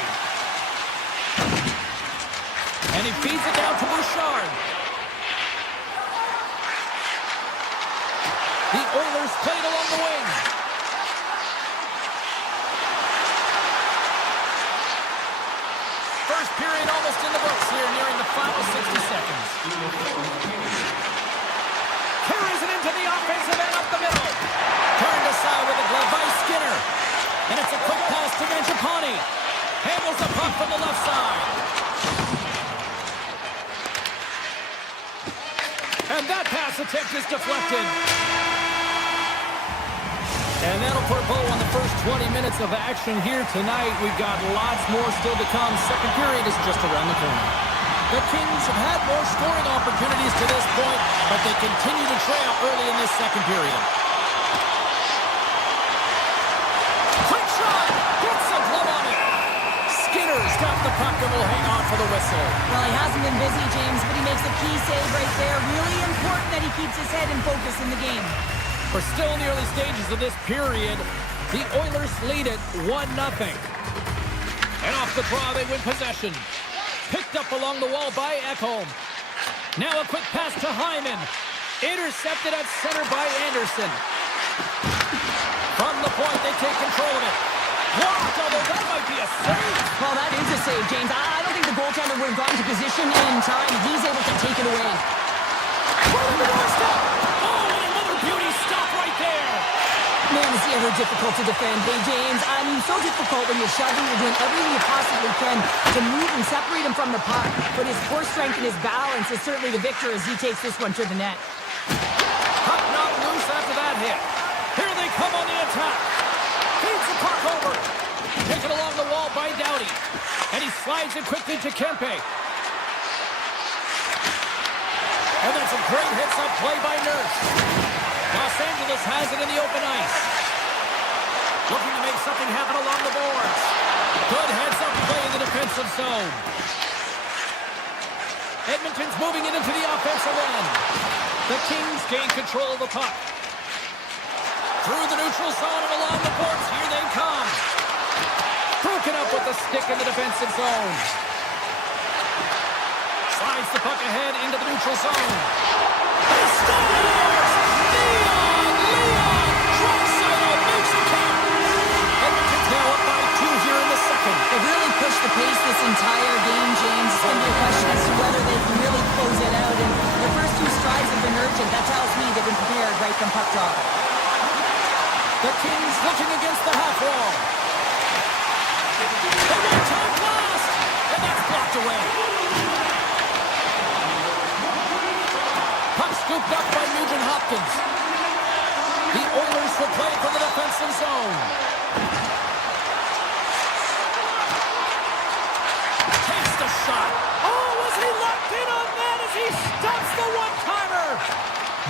And he feeds it down to Bouchard. The Oilers played along the wing. First period almost in the books here, nearing the final 60 seconds. Carries it into the offensive end up the middle. Turned aside with a glove by Skinner. And it's a quick pass to Mangiapane. Handles the puck from the left side. And that pass attempt is deflected. And that'll put a bow on the first 20 minutes of action here tonight. We've got lots more still to come. Second period is just around the corner. The Kings have had more scoring opportunities to this point, but they continue to trail early in this second period. Quick shot! Gets a glove on it. Skinner's got the puck and will hang on for the whistle. Well, he hasn't been busy, James, but he makes a key save right there. Really important that he keeps his head in focus in the game. We're still in the early stages of this period. The Oilers lead it 1-0. And off the draw, they win possession. Picked up along the wall by Ekholm. Now a quick pass to Hyman. Intercepted at center by Anderson. From the point, they take control of it. Blocked, although that might be a save. Well, that is a save, James. I don't think the goaltender would have gotten to position in time. He's able to take it away. Right on the doorstep. Oh, and another beauty stop right there. Man, is he ever difficult to defend. Hey, James, I mean, so difficult when you're shoving. You're doing everything you possibly can to move and separate him from the puck. But his core strength and his balance is certainly the victor as he takes this one to the net. Puck not loose after that hit. Here they come on the attack. Feeds the puck over. Taken along the wall by Doughty. And he slides it quickly to Kempe. And that's a great hits-up play by Nurse. Los Angeles has it in the open ice. Looking to make something happen along the boards. Good heads-up play in the defensive zone. Edmonton's moving it into the offensive end. The Kings gain control of the puck. Through the neutral zone and along the boards. Here they come. Broken up with the stick in the defensive zone. Slides the puck ahead into the neutral zone. He scores! Leon! Draisaitl makes it count! Edmonton's now up by 2 here in the second. They really pushed the pace this entire game, James. It's going to be a question as to whether they can really close it out. And their first 2 strides have been urgent. That tells me they've been prepared right from puck drop. The Kings looking against the half wall. The one-time blast! And that's blocked away. Puck scooped up by Nugent-Hopkins. The Oilers will play from the defensive zone. Takes the shot. Oh, was he locked in on that as he stops the one-timer?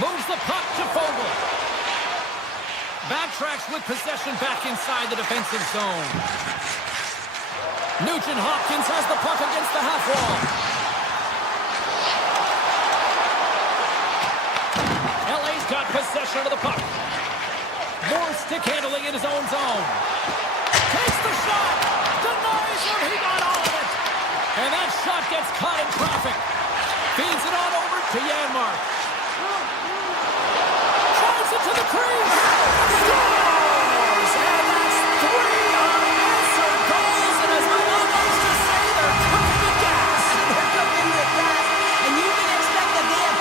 Moves the puck to Fogle. Backtracks with possession back inside the defensive zone. Nugent-Hopkins has the puck against the half wall. LA's got possession of the puck. More stick handling in his own zone. Takes the shot. Denies him. He got all of it. And that shot gets caught in traffic. Feeds it on over to Janmark. Drives it to the crease. Scores! And that's 3 unanswered goals. And as my mom likes to say, they're cooking with gas. They're cooking with gas. And you can expect that they have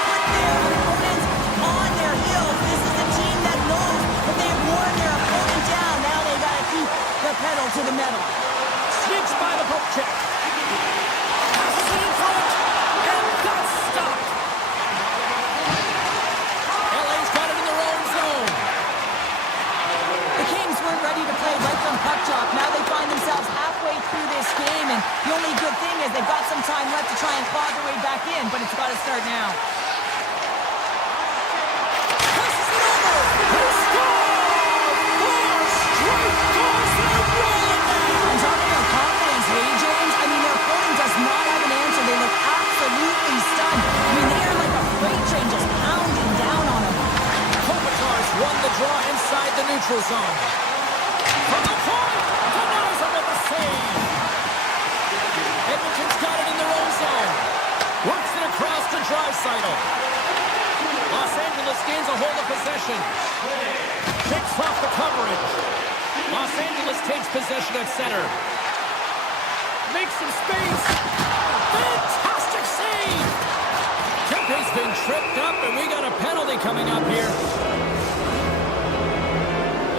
defensemen. The only good thing is they've got some time left to try and claw their way back in, but it's got to start now. Passes it over. They score! 4 straight goals. They're rolling now. I'm talking about confidence, hey, James? I mean, their opponent does not have an answer. They look absolutely stunned. I mean, they are like a freight train just pounding down on them. Kopitar's won the draw inside the neutral zone. From the point, denies him with the save. Edmonton's got it in their own zone. Works it across to Draisaitl. Los Angeles gains a hold of possession. Kicks off the coverage. Los Angeles takes possession at center. Makes some space. Fantastic save. Kempe's been tripped up, and we got a penalty coming up here.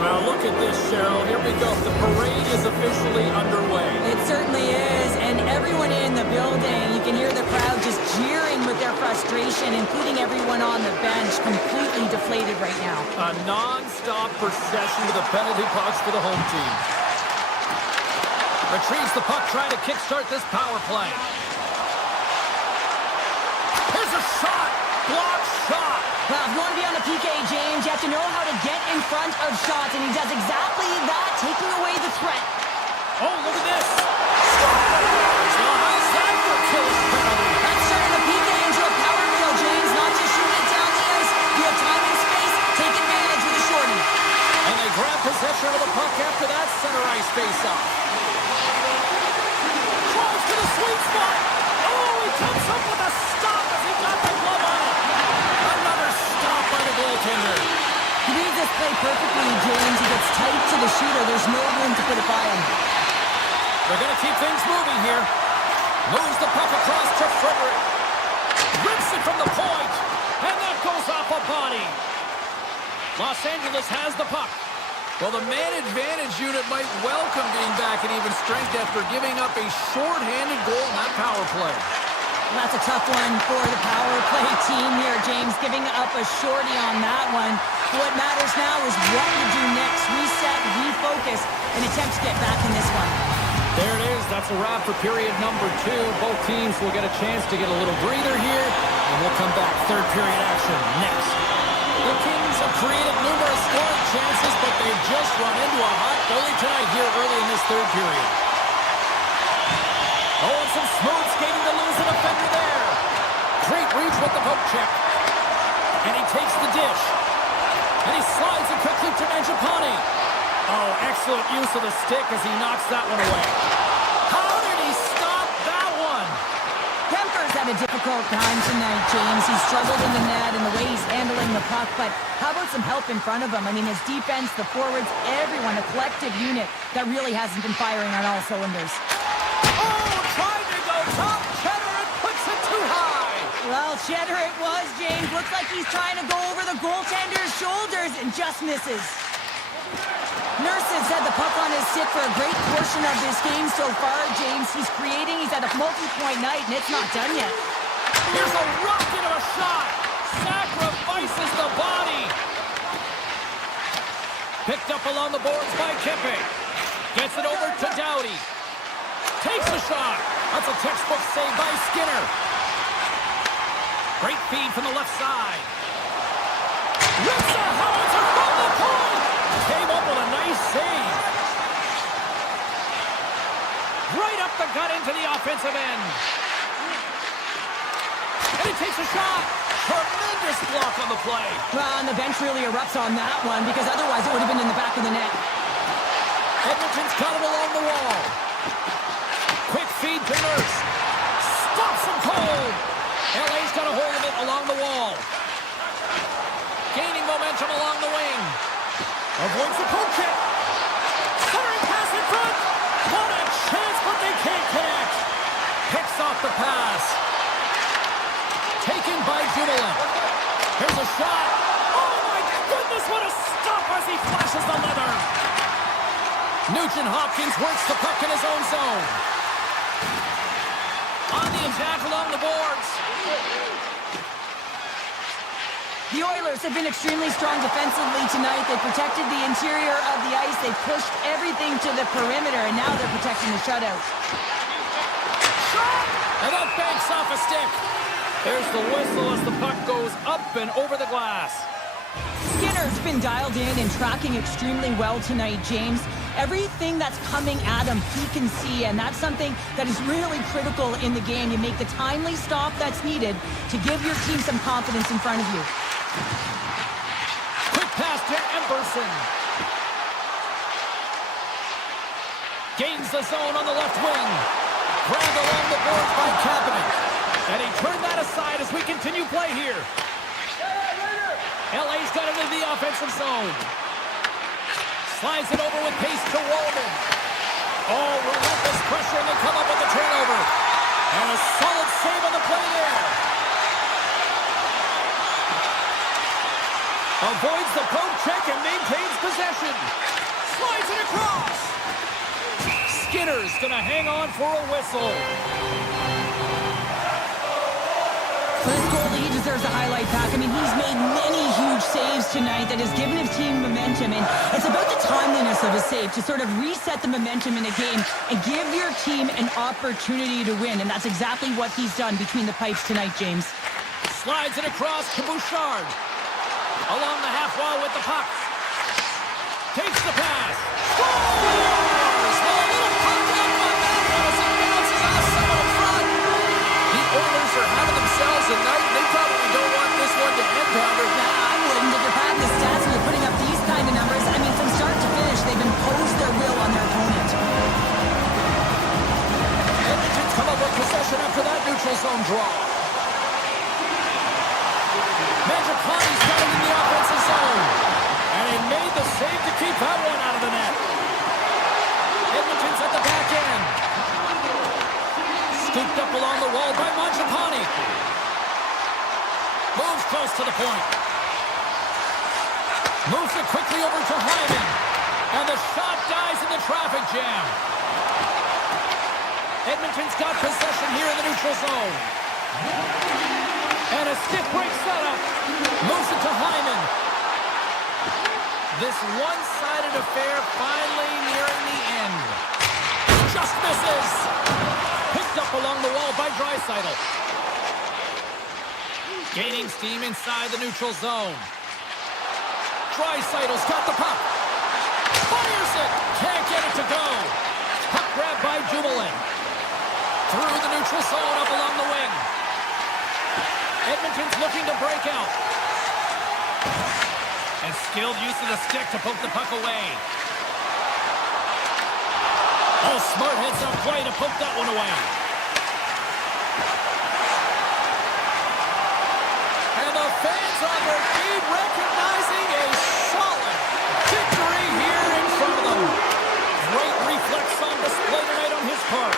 Well, look at this, Cheryl. Here we go. The parade is officially underway. It certainly is, and everyone in the building, you can hear the crowd just jeering with their frustration, including everyone on the bench, completely deflated right now. A non-stop procession with the penalty box for the home team. Retrieves the puck, trying to kickstart this power play. Here's a shot. Blocked shot. Well, if you want to be on the PK, James, you have to know how to get in front of shots, and he does exactly that, taking away the threat. Oh, look at this. Scores! Well, how's that for killing penalty? That's turning the PK into a power kill, James, not just shooting it down the ice. You have time and space, take advantage with a shorty. And they grab possession of the puck after that center ice face-off. Tries to the sweet spot. Oh, he comes up with a stop as he got the glove on it. Another stop by the goaltender. He reads this play perfectly, James. He gets tight to the shooter. There's no room to put it by him. They're going to keep things moving here. Moves the puck across to Frederick. Rips it from the point. And that goes off a body. Los Angeles has the puck. Well, the man advantage unit might welcome being back at even strength after giving up a short-handed goal in that power play. That's a tough one for the power play team here, James, giving up a shorty on that one. What matters now is what to do next. Reset, refocus, and attempt to get back in this one. There it is. That's a wrap for period number 2. Both teams will get a chance to get a little breather here, and we'll come back. Third period action next. The Kings have created numerous scoring chances, but they've just run into a hot goalie tonight here early in this third period. Oh, and some smooth skating to lose a defender there. Great reach with the poke check. And he takes the dish. And he slides it quickly to Mangiapane. Oh, excellent use of the stick as he knocks that one away. How did he stop that one? Kemper's had a difficult time tonight, James. He's struggled in the net and the way he's handling the puck, but how about some help in front of him? I mean, his defense, the forwards, everyone, a collective unit that really hasn't been firing on all cylinders. Oh, trying to go top. Cheddar and puts it too high. Well, Cheddar it was, James. Looks like he's trying to go over the goaltender's shoulders and just misses. Nurse has had the puck on his stick for a great portion of this game so far, James. He's creating, he's had a multi-point night, and it's not done yet. Here's a rocket of a shot. Sacrifices the body. Picked up along the boards by Kempe. Gets it over to Doughty. Takes a shot. That's a textbook save by Skinner. Great feed from the left side. Rips a howitzer from the point. Came up with a nice save. Right up the gut into the offensive end. And he takes a shot. Tremendous block on the play. Well, and the bench really erupts on that one because otherwise it would have been in the back of the net. Edmonton's got it along the wall. Quick feed to Nurse. Stops him cold. LA's got a hold of it along the wall. Gaining momentum along the wing. Avoids the poke check. Centering pass in front. What a chance, but they can't connect. Picks off the pass. Taken by Dumoulin. Here's a shot. Oh my goodness, what a stop as he flashes the leather. Nugent Hopkins works the puck in his own zone. On the attack along the boards. The Oilers have been extremely strong defensively tonight. They protected the interior of the ice. They pushed everything to the perimeter, and now they're protecting the shutout. shot! And that banks off a stick. There's the whistle as the puck goes up and over the glass. Skinner's been dialed in and tracking extremely well tonight, James. Everything that's coming at him, he can see, and that's something that is really critical in the game. You make the timely stop that's needed to give your team some confidence in front of you. Quick pass to Emberson. Gains the zone on the left wing. Grabbed along the boards by Kapanen. And he turned that aside as we continue play here. LA's got into the offensive zone. Slides it over with pace to Wallman. Oh, relentless pressure, and they come up with the turnover. And a solid save on the play there. Avoids the poke check and maintains possession. Slides it across. Skinner's going to hang on for a whistle. For this goalie, he deserves a highlight pack. I mean, he's made many huge saves tonight that has given his team momentum, and it's about the timeliness of a save to sort of reset the momentum in a game and give your team an opportunity to win, and that's exactly what he's done between the pipes tonight, James. Slides it across to Bouchard. Along the half wall with the puck. Takes the pass. Scores! A little puck up on that one as it bounces off someone in front. The Oilers are having themselves a night. They probably don't want this one to end, Pounder. Nah, I wouldn't. If you're padding the stats and you're putting up these kind of numbers, I mean, from start to finish, they've imposed their will on their opponent. Edmonton's come up with possession after that neutral zone draw. Mangiacone's got it in the offensive zone. And he made the save to keep that one out of the net. Edmonton's at the back end. Scooped up along the wall by Mangiacone. Moves close to the point. Moves it quickly over to Hyman. And the shot dies in the traffic jam. Edmonton's got possession here in the neutral zone. And a stiff break setup. Moves it to Hyman. This one-sided affair finally nearing the end. Just misses. Picked up along the wall by Draisaitl. Gaining steam inside the neutral zone. Draisaitl's got the puck. Fires it. Can't get it to go. Puck grab by Dumoulin. Through the neutral zone up along the wing. Edmonton's looking to break out. And skilled use of the stick to poke the puck away. Oh, smart heads-up play to poke that one away. And the fans on their feet recognizing a solid victory here in front of them. Great reflex on display tonight on his part.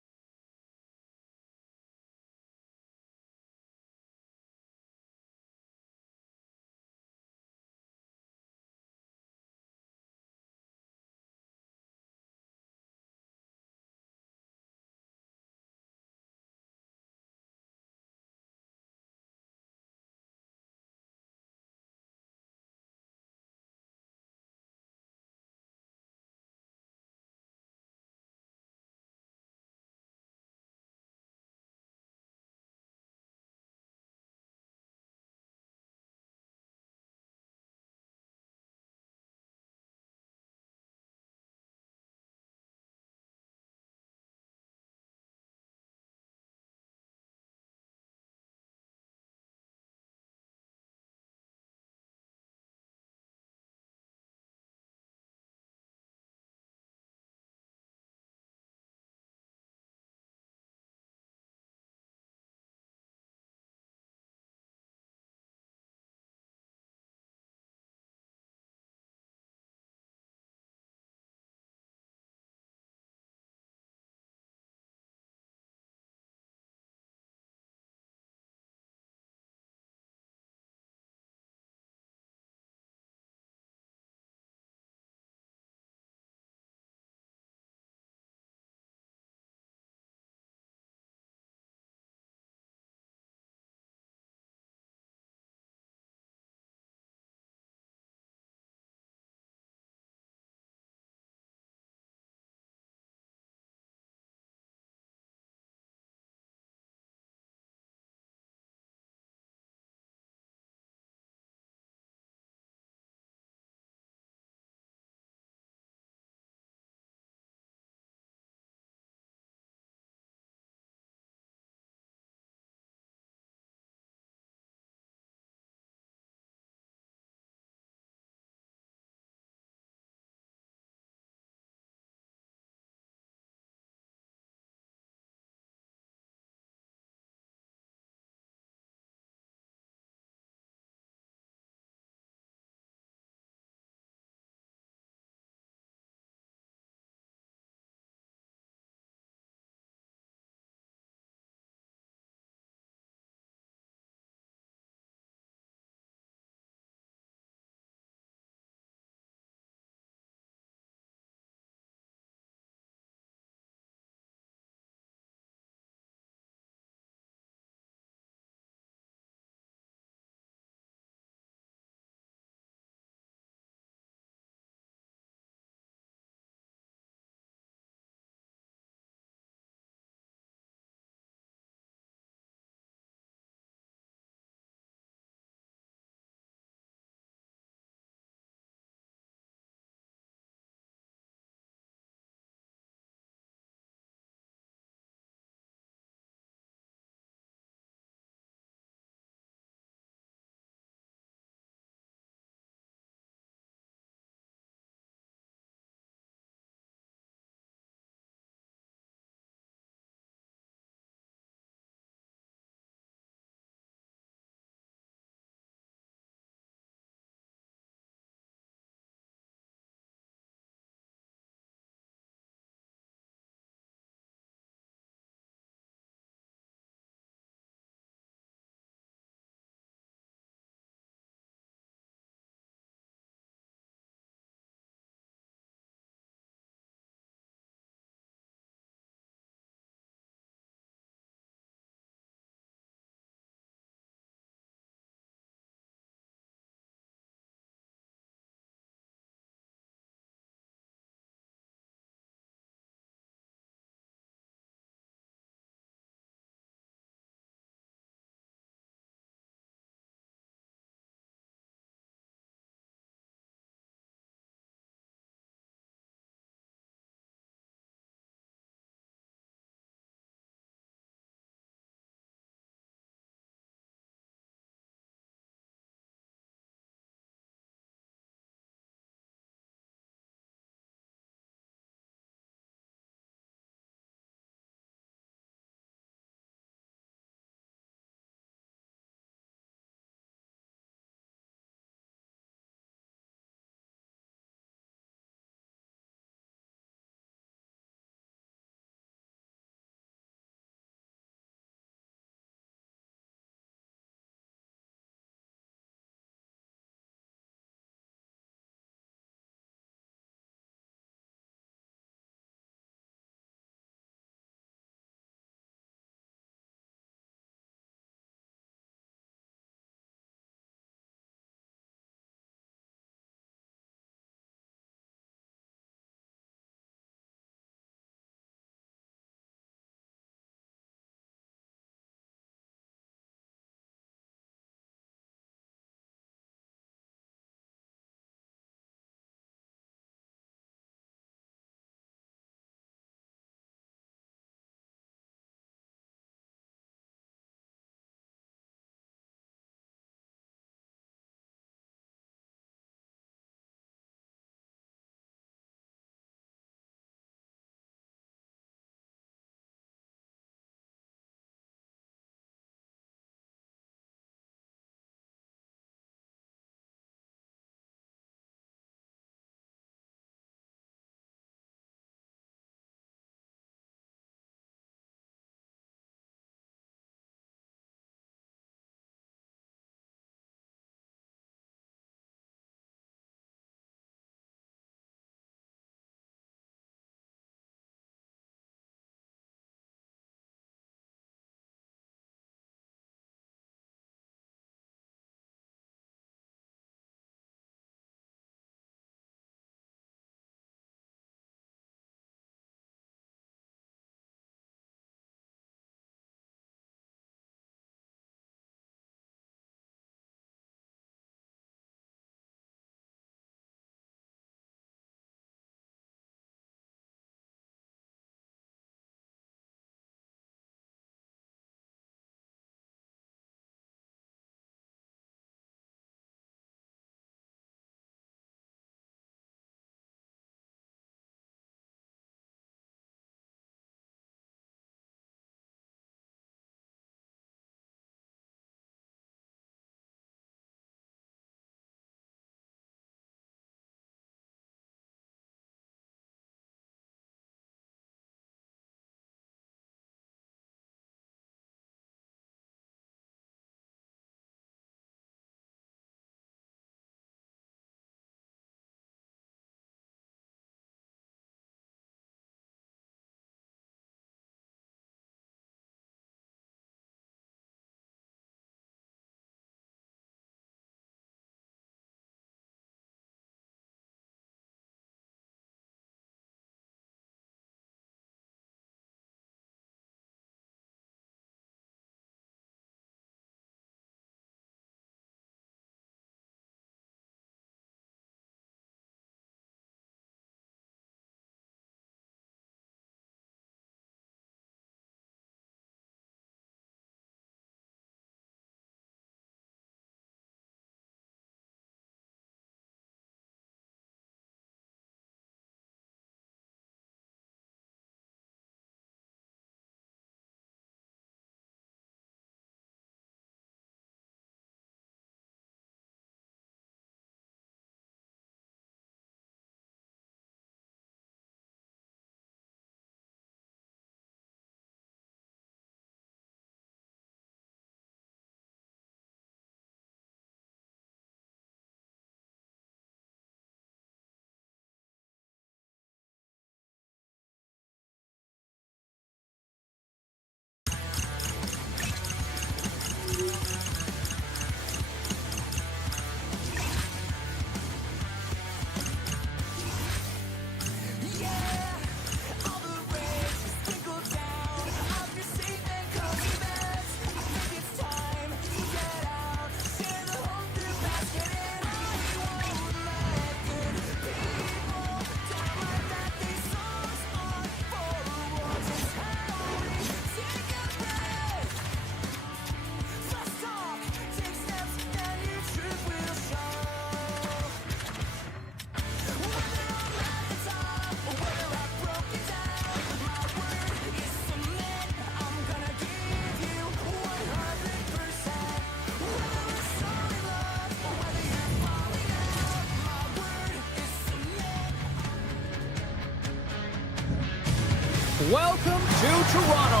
Welcome to Toronto.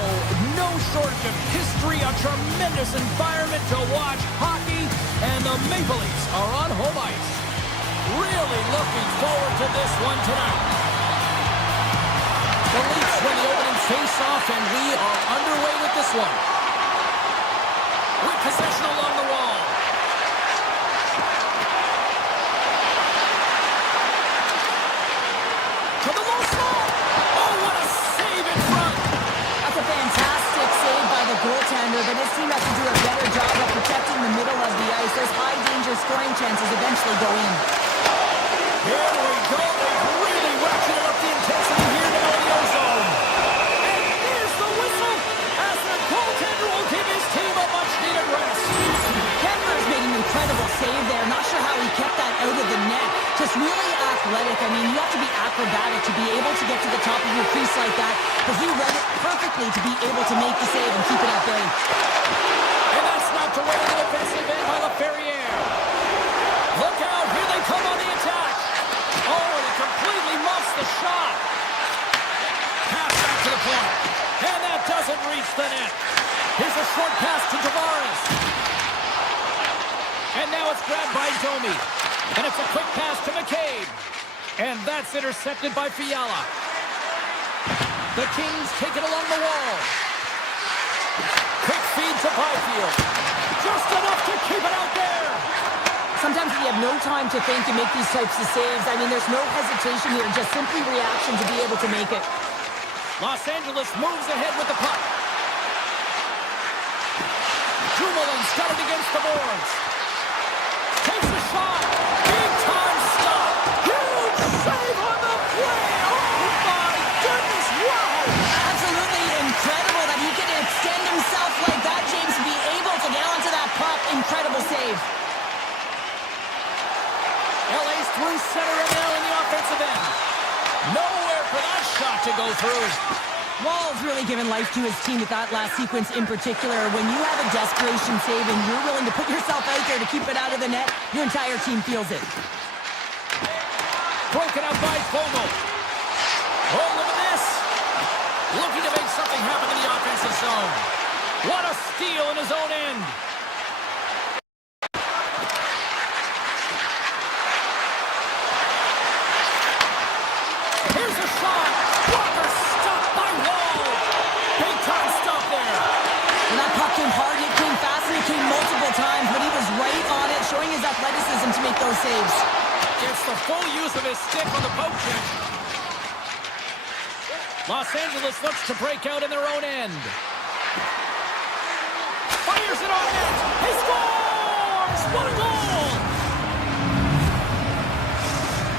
No shortage of history, a tremendous environment to watch hockey, and the Maple Leafs are on home ice. Really looking forward to this one tonight. The Leafs win the opening face-off, and we are underway with this one. With possession along the wall. To the low slot. Oh, what a save in front. That's a fantastic save by the goaltender, but his team has to do a better job of protecting the middle of the ice. Those high-danger scoring chances eventually go in. Here we go. They've really ratcheted up the intensity here now in the ozone. And here's the whistle as the goaltender will give his team a much-needed rest. Kemper's made an incredible save there. Not sure how he kept that out of the net. Just really athletic. I mean, you have to be acrobatic to be able to get to the top of your crease like that, but he read it perfectly to be able to make the save and keep it at bay. And that's knocked away to the defensive end by LaFerriere. Look out. Here they come on the attack. Oh, and he completely muffs the shot. Pass back to the point. And that doesn't reach the net. Here's a short pass to Tavares. And now it's grabbed by Domi. And it's a quick pass to McCabe. And that's intercepted by Fiala. The Kings take it along the wall. Quick feed to Byfield. Just enough to keep it out there. Sometimes you have no time to think and make these types of saves. I mean, there's no hesitation here, just simply reaction to be able to make it. Los Angeles moves ahead with the puck. Dumoulin's got it against the boards. Takes a shot. Big time stop. Huge save on the play. Oh my goodness, wow. Absolutely incredible that he can extend himself like that, James, to be able to get onto that puck. Incredible save. LA's through center and now in the offensive end. Nowhere for that shot to go through. Wall's really given life to his team with that last sequence in particular. When you have a desperation save and you're willing to put yourself out there to keep it out of the net, your entire team feels it. Broken up by Fogle. Oh, look at this. Looking to make something happen in the offensive zone. What a steal in his own end. Here's a shot. Walker stopped by Wall. Big time stop there. And that puck came hard, it came fast, and it came multiple times, but he was right on it, showing his athleticism to make those saves. Gets the full use of his stick on the poke check. Los Angeles looks to break out in their own end. Fires it on net. He scores! What a goal!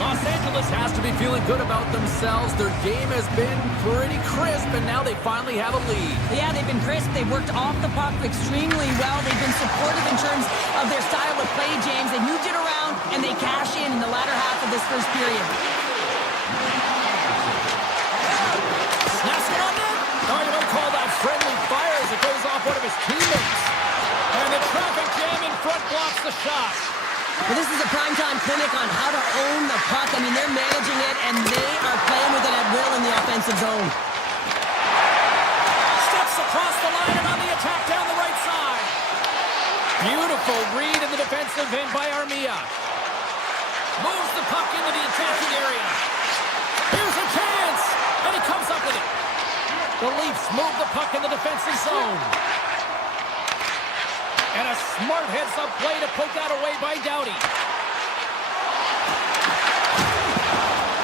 Los Angeles has to be feeling good about themselves. Their game has been pretty crisp, and now they finally have a lead. Yeah, they've been crisp. They've worked off the puck extremely well. They've been supportive in terms of their style of play, James. They moved it around, and they cash in the latter half of this first period. Snaps it on net. Oh, you don't call that friendly fire as it goes off one of his teammates. And the traffic jam in front blocks the shot. Well, this is a primetime clinic on how to own the puck. I mean, they're managing it, and they are playing with it at will in the offensive zone. Steps across the line and on the attack down the right side. Beautiful read in the defensive end by Armia. Moves the puck into the attacking area. Here's a chance, and he comes up with it. The Leafs move the puck in the defensive zone. And a smart heads-up play to poke that away by Doughty.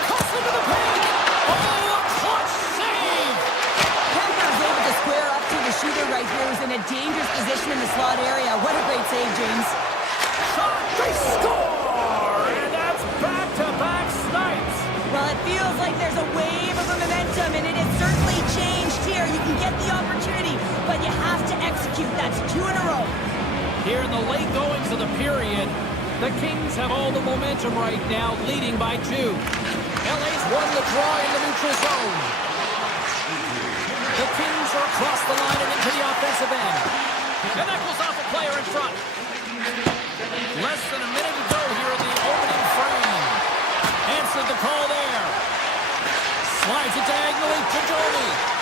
Cuts into the paint. Oh, a clutch save! Kemper's able to square up to the shooter right here, who's in a dangerous position in the slot area. What a great save, James. Shot, they score! And that's back-to-back snipes. Well, it feels like there's a wave of momentum, and it has certainly changed here. You can get the opportunity, but you have to execute. That's 2 in a row. Here in the late goings of the period, the Kings have all the momentum right now, leading by 2. LA's won the draw in the neutral zone. The Kings are across the line and into the offensive end. And that goes off a player in front. Less than a minute to go here in the opening frame. Answered the call there. Slides it diagonally to Domi.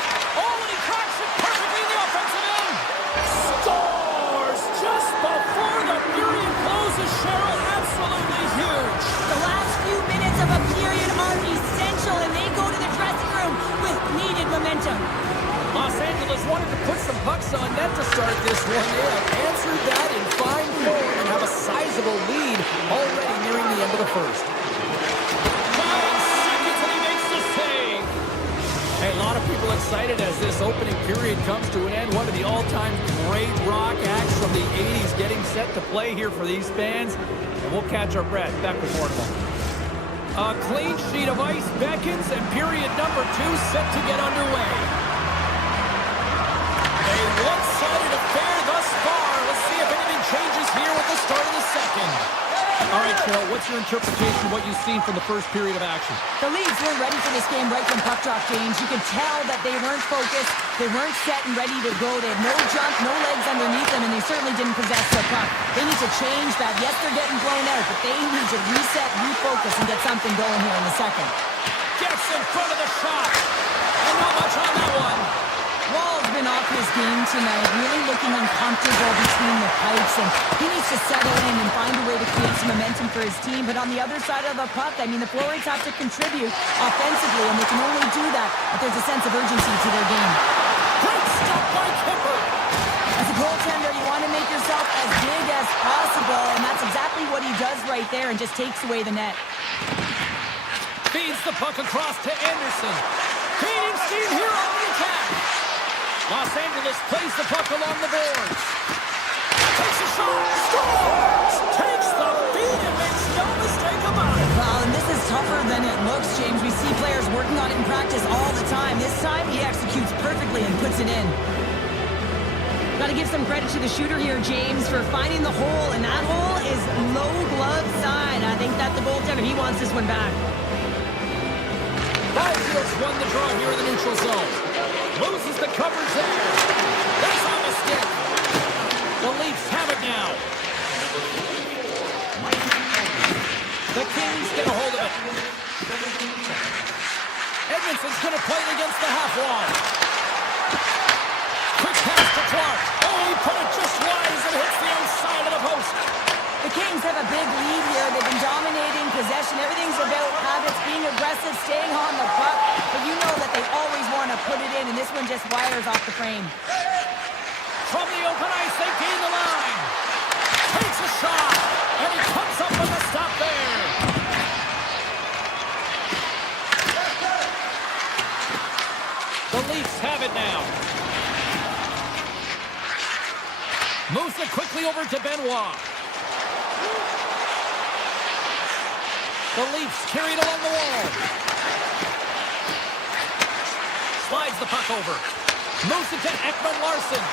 excited as this opening period comes to an end. One of the all-time great rock acts from the 80s getting set to play here for these fans. And we'll catch our breath. Back with more in a moment. A clean sheet of ice beckons, and period number 2 set to get underway. A one-sided affair thus far. Let's see if anything changes here with the start of the second. All right, Cheryl, what's your interpretation of what you've seen from the first period of action? The Leafs weren't ready for this game right from puck drop, James. You could tell that they weren't focused, they weren't set and ready to go. They had no jump, no legs underneath them, and they certainly didn't possess the puck. They need to change that. Yes, they're getting blown out, but they need to reset, refocus, and get something going here in the second. Gets in front of the shot, and not much on that one. Wall's been off his game tonight, really looking uncomfortable between the pipes, and he needs to settle in and find a way to create some momentum for his team. But on the other side of the puck, I mean, the Florids have to contribute offensively, and they can only do that if there's a sense of urgency to their game. Great stop by Kipper. As a goaltender, you want to make yourself as big as possible, and that's exactly what he does right there and just takes away the net. Feeds the puck across to Anderson. Gaining steam here on the attack. Los Angeles plays the puck along the boards. Takes a shot. Scores! Takes the feed and makes no mistake about it. Well, and this is tougher than it looks, James. We see players working on it in practice all the time. This time, he executes perfectly and puts it in. Got to give some credit to the shooter here, James, for finding the hole, and that hole is low glove side. I think that the goaltender, he wants this one back. Byfield's won the draw here in the neutral zone. Loses the coverage there. That's on the stick. The Leafs have it now. The Kings get a hold of it. Edmonton's going to play it against the half wall. Quick pass to Clark. Oh, he put it just wide as it hits the outside of the post. The Kings have a big lead here. They've been dominating possession. Everything's about habits, being aggressive, staying on the puck. But you know that they always want to put it in, and this one just wires off the frame. From the open ice, they gain the line. Takes a shot, and he comes up with a stop there. The Leafs have it now. Moves it quickly over to Benoit. The Leafs carry it along the wall. Slides the puck over. Moves it to Ekman Larson.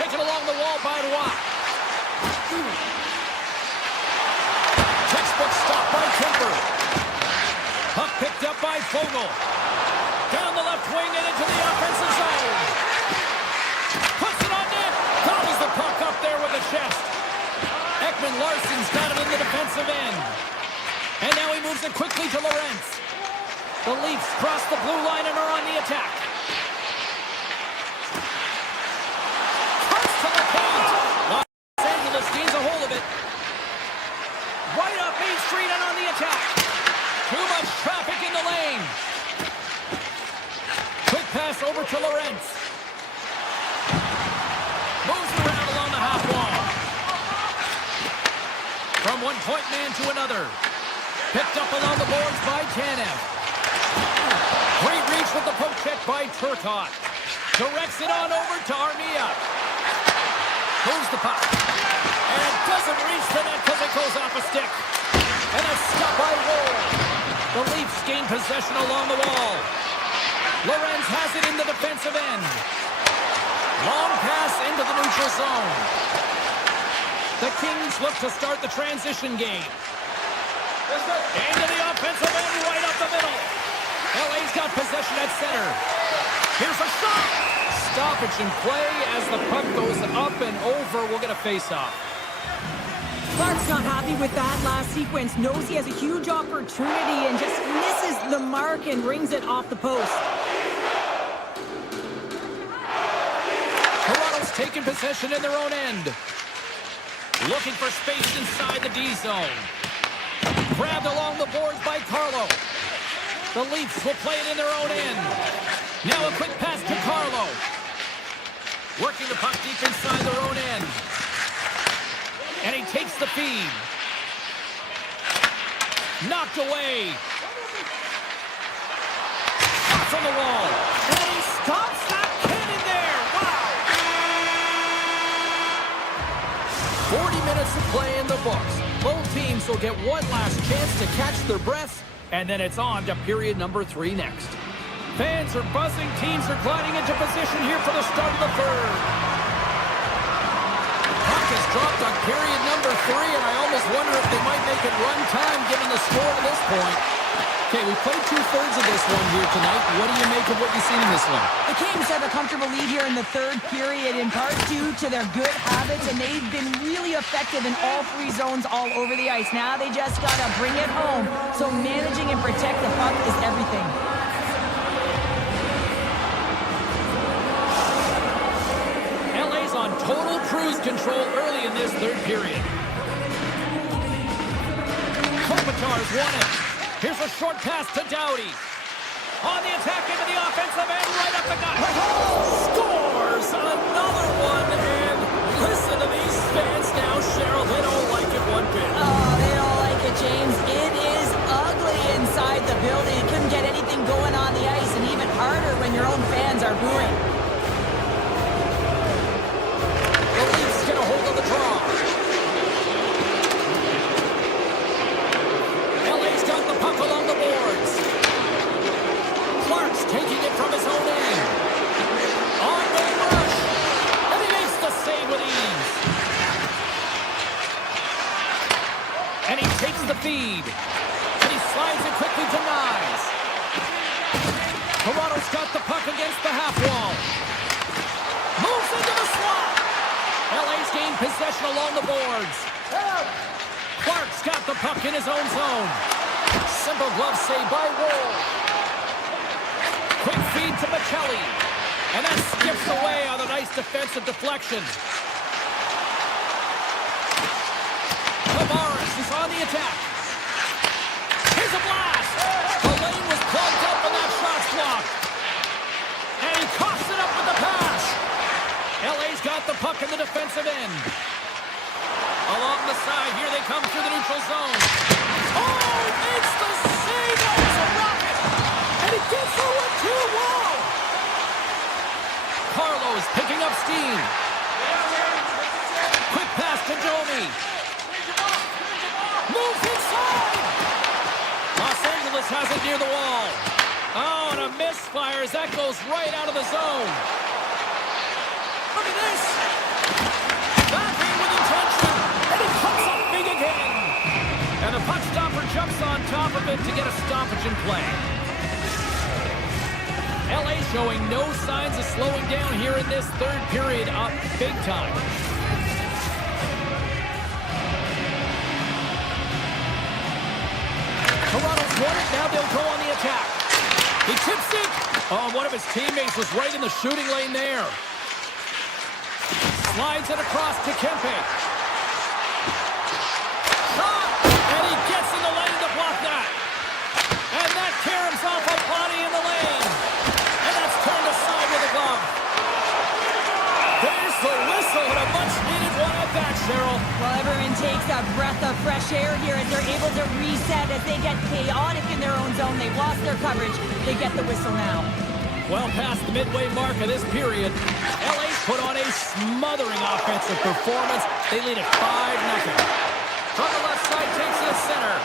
Taken along the wall by Roy. Textbook stop by Kemper. Puck picked up by Fogle. Down the left wing and into the offensive zone. Puts it on net. Gobbles the puck up there with the chest. Ekman Larson's got it in the defensive end. And now he moves it quickly to Lorentz. The Leafs cross the blue line and are on the attack. Cuts to the paint. Los Angeles gains a hold of it. Right up Main Street and on the attack. Too much traffic in the lane. Quick pass over to Lorentz. Moves around along the half wall. From one point man to another. Picked up along the boards by Tanev. Great reach with the poke check by Turcotte. Directs it on over to Armia. Moves the puck. And doesn't reach the net because it goes off a stick. And a stop by Ward. The Leafs gain possession along the wall. Lorenz has it in the defensive end. Long pass into the neutral zone. The Kings look to start the transition game. Into the offensive end, right up the middle. LA's got possession at center. Here's a shot. Stoppage in play as the puck goes up and over. We'll get a face-off. Clark's not happy with that last sequence. Knows he has a huge opportunity and just misses the mark and rings it off the post. Toronto's taking possession in their own end. Looking for space inside the D zone. Grabbed along the boards by Carlo. The Leafs will play it in their own end. Now a quick pass to Carlo. Working the puck deep inside their own end. And he takes the feed. Knocked away. Shots on the wall. And minutes of play in the books. Both teams will get one last chance to catch their breaths, and then it's on to period number 3 next. Fans are buzzing. Teams are gliding into position here for the start of the third. Puck is dropped on period number 3, and I almost wonder if they might make it run time given the score to this point. Okay, we played 2/3 of this one here tonight. What do you make of what you've seen in this one? The Kings have a comfortable lead here in the third period, in part due to their good habits, and they've been really effective in all 3 zones all over the ice. Now they just got to bring it home, so managing and protect the puck is everything. LA's on total cruise control early in this third period. Kopitar's won it. Here's a short pass to Doughty. On the attack into the offensive end, right up the gut. Scores another one, and listen to these fans now, Cheryl. They don't like it one bit. Oh, they don't like it, James. It is ugly inside the building. You couldn't get anything going on the ice, and even harder when your own fans are booing. The Leafs get a hold of the draw. Puck along the boards. Clark's taking it from his own end. On-way rush. And he makes the save with ease. And he takes the feed. And he slides it quickly to Nyes. Toronto's got the puck against the half wall. Moves into the slot. LA's gained possession along the boards. Clark's got the puck in his own zone. Simple glove save by Wall. Quick feed to Michelli. And that skips away on a nice defensive deflection. Tavares is on the attack. Here's a blast. The lane was plugged up and that shot's blocked. And he coughs it up with the pass. LA's got the puck in the defensive end. Along the side, here they come through the neutral zone. Oh, makes the save. That was a rocket. And he gets through a 2-wall. Carlo's picking up steam. Quick pass to Domi. Moves inside. Los Angeles has it near the wall. Oh, and a misfire as that goes right out of the zone. Look at this. Backing with intention. And he comes up big again. And the puck stopper jumps on top of it to get a stoppage in play. LA showing no signs of slowing down here in this third period, up big time. Toronto's won it, now they'll go on the attack. He tips it. Oh, one of his teammates was right in the shooting lane there. Slides it across to Kempe. Shot! And he gets in the lane to block that. And that caroms off a body in the lane. And that's turned aside with a glove. There's the whistle and a much-needed one at that, Cheryl. Well, everyone takes a breath of fresh air here as they're able to reset as they get chaotic in their own zone. They've lost their coverage. They get the whistle now. Well past the midway mark of this period, LA's put on a smothering offensive performance. They lead at 5-0. From the left side, takes it to center.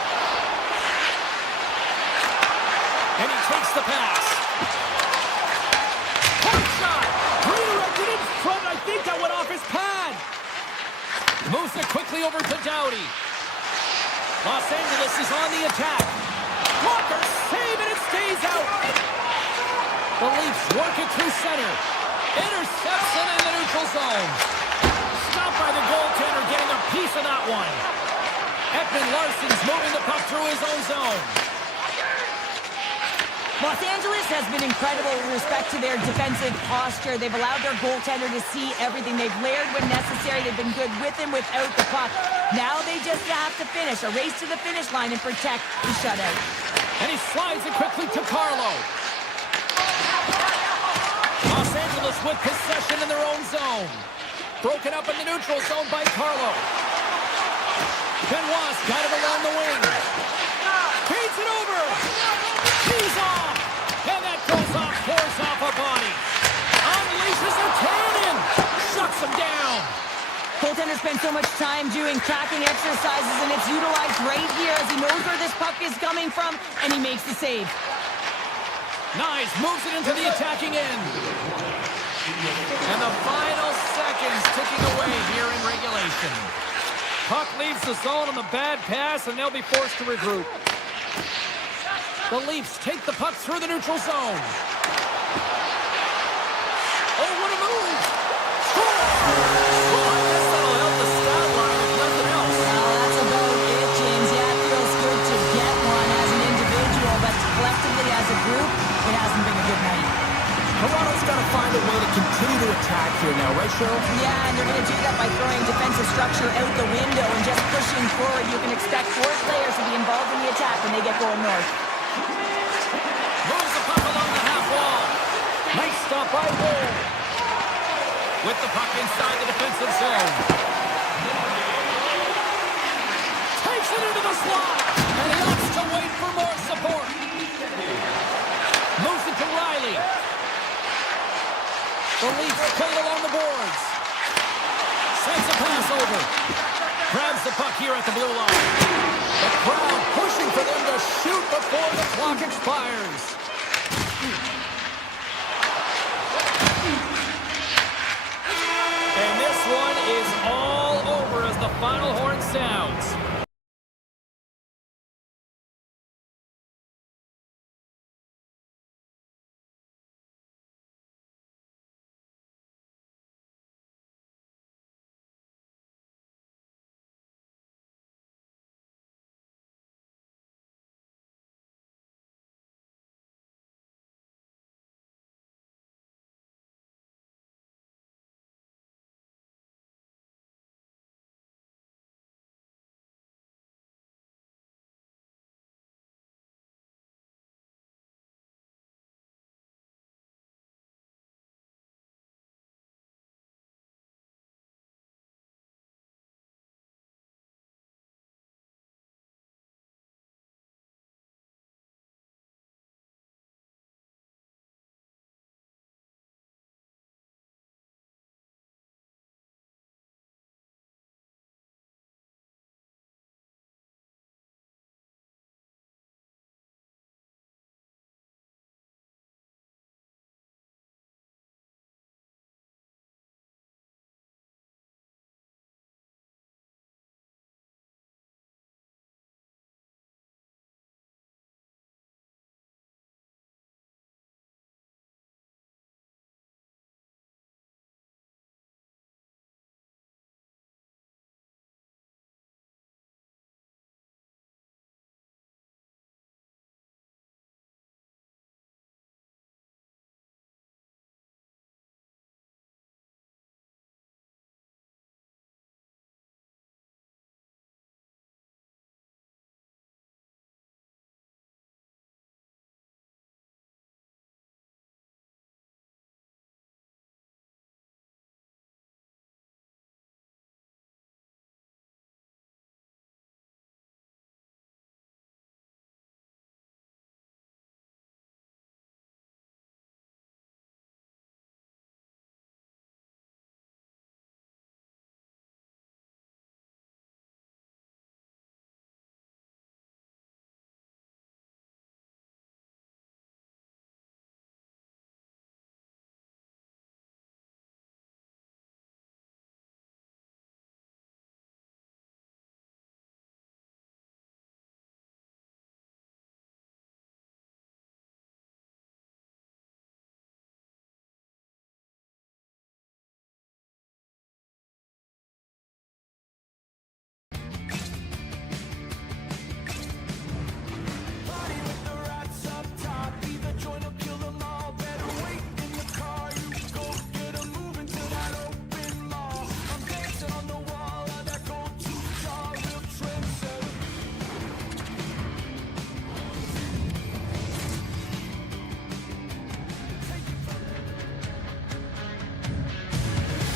And he takes the pass. Hard shot! Redirected in front. I think that went off his pad. Moves it quickly over to Doughty. Los Angeles is on the attack. Walker save and it stays out. The Leafs work it through center. Intercepts it in the neutral zone. Stopped by the goaltender, getting a piece of that one. Edmont Larson's moving the puck through his own zone. Los Angeles has been incredible with respect to their defensive posture. They've allowed their goaltender to see everything. They've layered when necessary. They've been good with and without the puck. Now they just have to finish. A race to the finish line and protect the shutout. And he slides it quickly to Carlo. Los Angeles with possession in their own zone. Broken up in the neutral zone by Carlo. Benoit's got it along the wing. Feeds it over. He's off. And that goes off, pours off a body. Unleashes a cannon. Shuts him down. goaltender spends so much time doing tracking exercises, and it's utilized right here as he knows where this puck is coming from, and he makes the save. Nice, moves it into the attacking end. And the final seconds ticking away here in regulation. Puck leaves the zone on the bad pass, and they'll be forced to regroup. The Leafs take the puck through the neutral zone. Oh, what a move! Score! Well, I guess that'll help the stat line if nothing else. Well, that's about it, James. Yeah, it feels good to get one as an individual, but collectively as a group, it hasn't been a good night. Toronto's got to find a way to continue to attack here now, right, Cheryl? Yeah, and they're going to do that by throwing defensive structure out the window and just pushing forward. You can expect 4 players to be involved in the attack when they get going north. Moves the puck along the half wall. Nice stop by Ward. With the puck inside the defensive zone. Takes it into the slot. And he opts to wait for more support. Moves it to Riley. The Leafs play it along the boards. Sends a pass over. Grabs the puck here at the blue line. The crowd pushing for them to shoot before the clock expires. And this one is all over as the final horn sounds.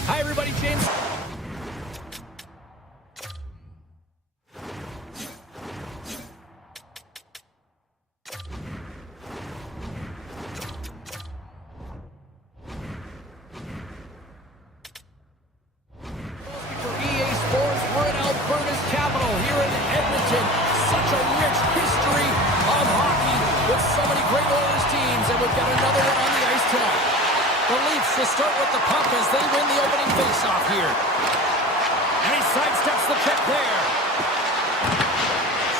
Hi, everybody. James. For great Oilers teams, and we've got another one on the ice tonight. The Leafs will start with the puck as they win the opening faceoff here. And he sidesteps the check there.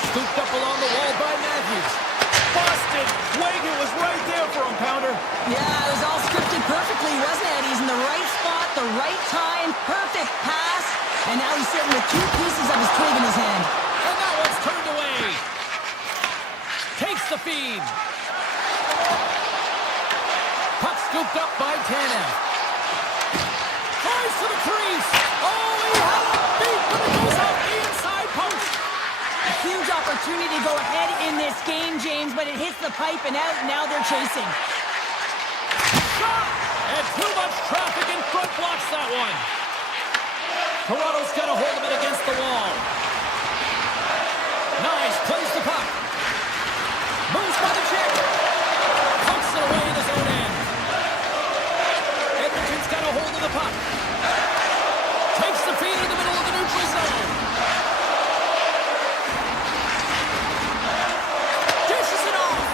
Scooped up along the wall by Matthews. Busted. Wagon was right there for him, Pounder. Yeah, it was all scripted perfectly, wasn't it? He's in the right spot, the right time, perfect pass, and now he's sitting with 2 pieces of his twig in his hand. And that one's turned away. Takes the feed. Puck scooped up by Tanev. Flies to the crease. Oh, he had it beat, but it goes out the inside post. A huge opportunity to go ahead in this game, James, but it hits the pipe and out, and now they're chasing. Shot! And too much traffic in front blocks that one. Toronto's got a hold of it against the wall. Nice, plays the puck. Moves by the check. Pumps it away in his own end. Edmonton's got a hold of the puck. Takes the feed in the middle of the neutral zone. Dishes it off.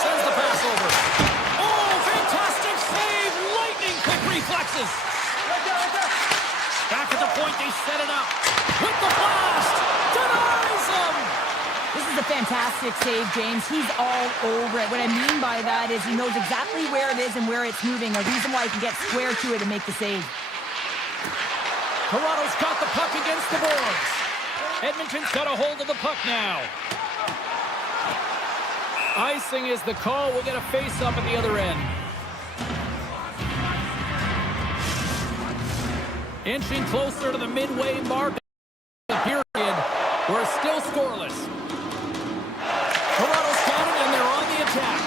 Sends the pass over. Oh, fantastic save. Lightning quick reflexes. Back at the point, they set it up. With the blast. Denies him. This is a fantastic save, James. He's all over it. What I mean by that is he knows exactly where it is and where it's moving, a reason why he can get square to it and make the save. Toronto's got the puck against the boards. Edmonton's got a hold of the puck now. Icing is the call. We'll get a face-up at the other end. Inching closer to the midway mark of the period. We're still scoreless. Toronto's got it, and they're on the attack.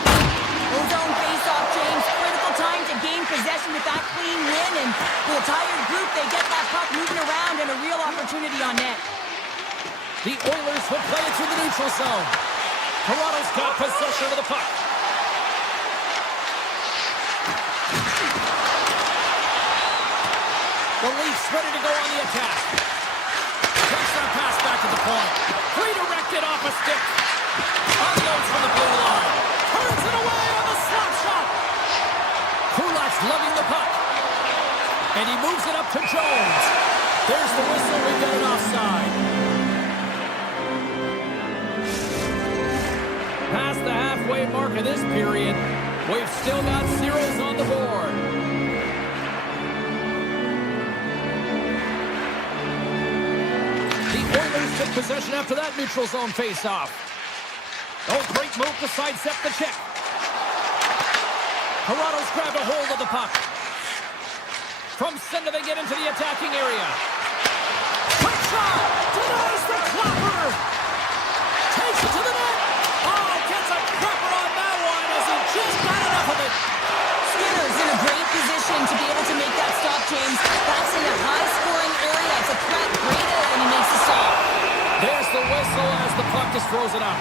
Ozone face-off, James. Critical time to gain possession with that clean win, and for the tired group, they get that puck moving around and a real opportunity on net. The Oilers will play it through the neutral zone. Toronto's got possession of the puck. The Leafs ready to go on the attack. Takes that pass back to the point. Redirected off a stick. Unloads from the blue line. Turns it away on the slap shot. Kulak's lugging the puck. And he moves it up to Jones. There's the whistle. We've got an offside. Past the halfway mark of this period, we've still got zeros on the board. The Oilers took possession after that neutral zone face-off. Oh, great move to sidestep the check. Toronto's grabbed a hold of the puck. From center, they get into the attacking area. Quick shot! Denies the clapper! Takes it to the net! Oh, gets a crapper on that one as he just got enough of it. Skinner's in a great position to be able to make that stop, James. That's in a high-scoring area. It's a threat, great out, and he makes the stop. There's the whistle as the puck is frozen up.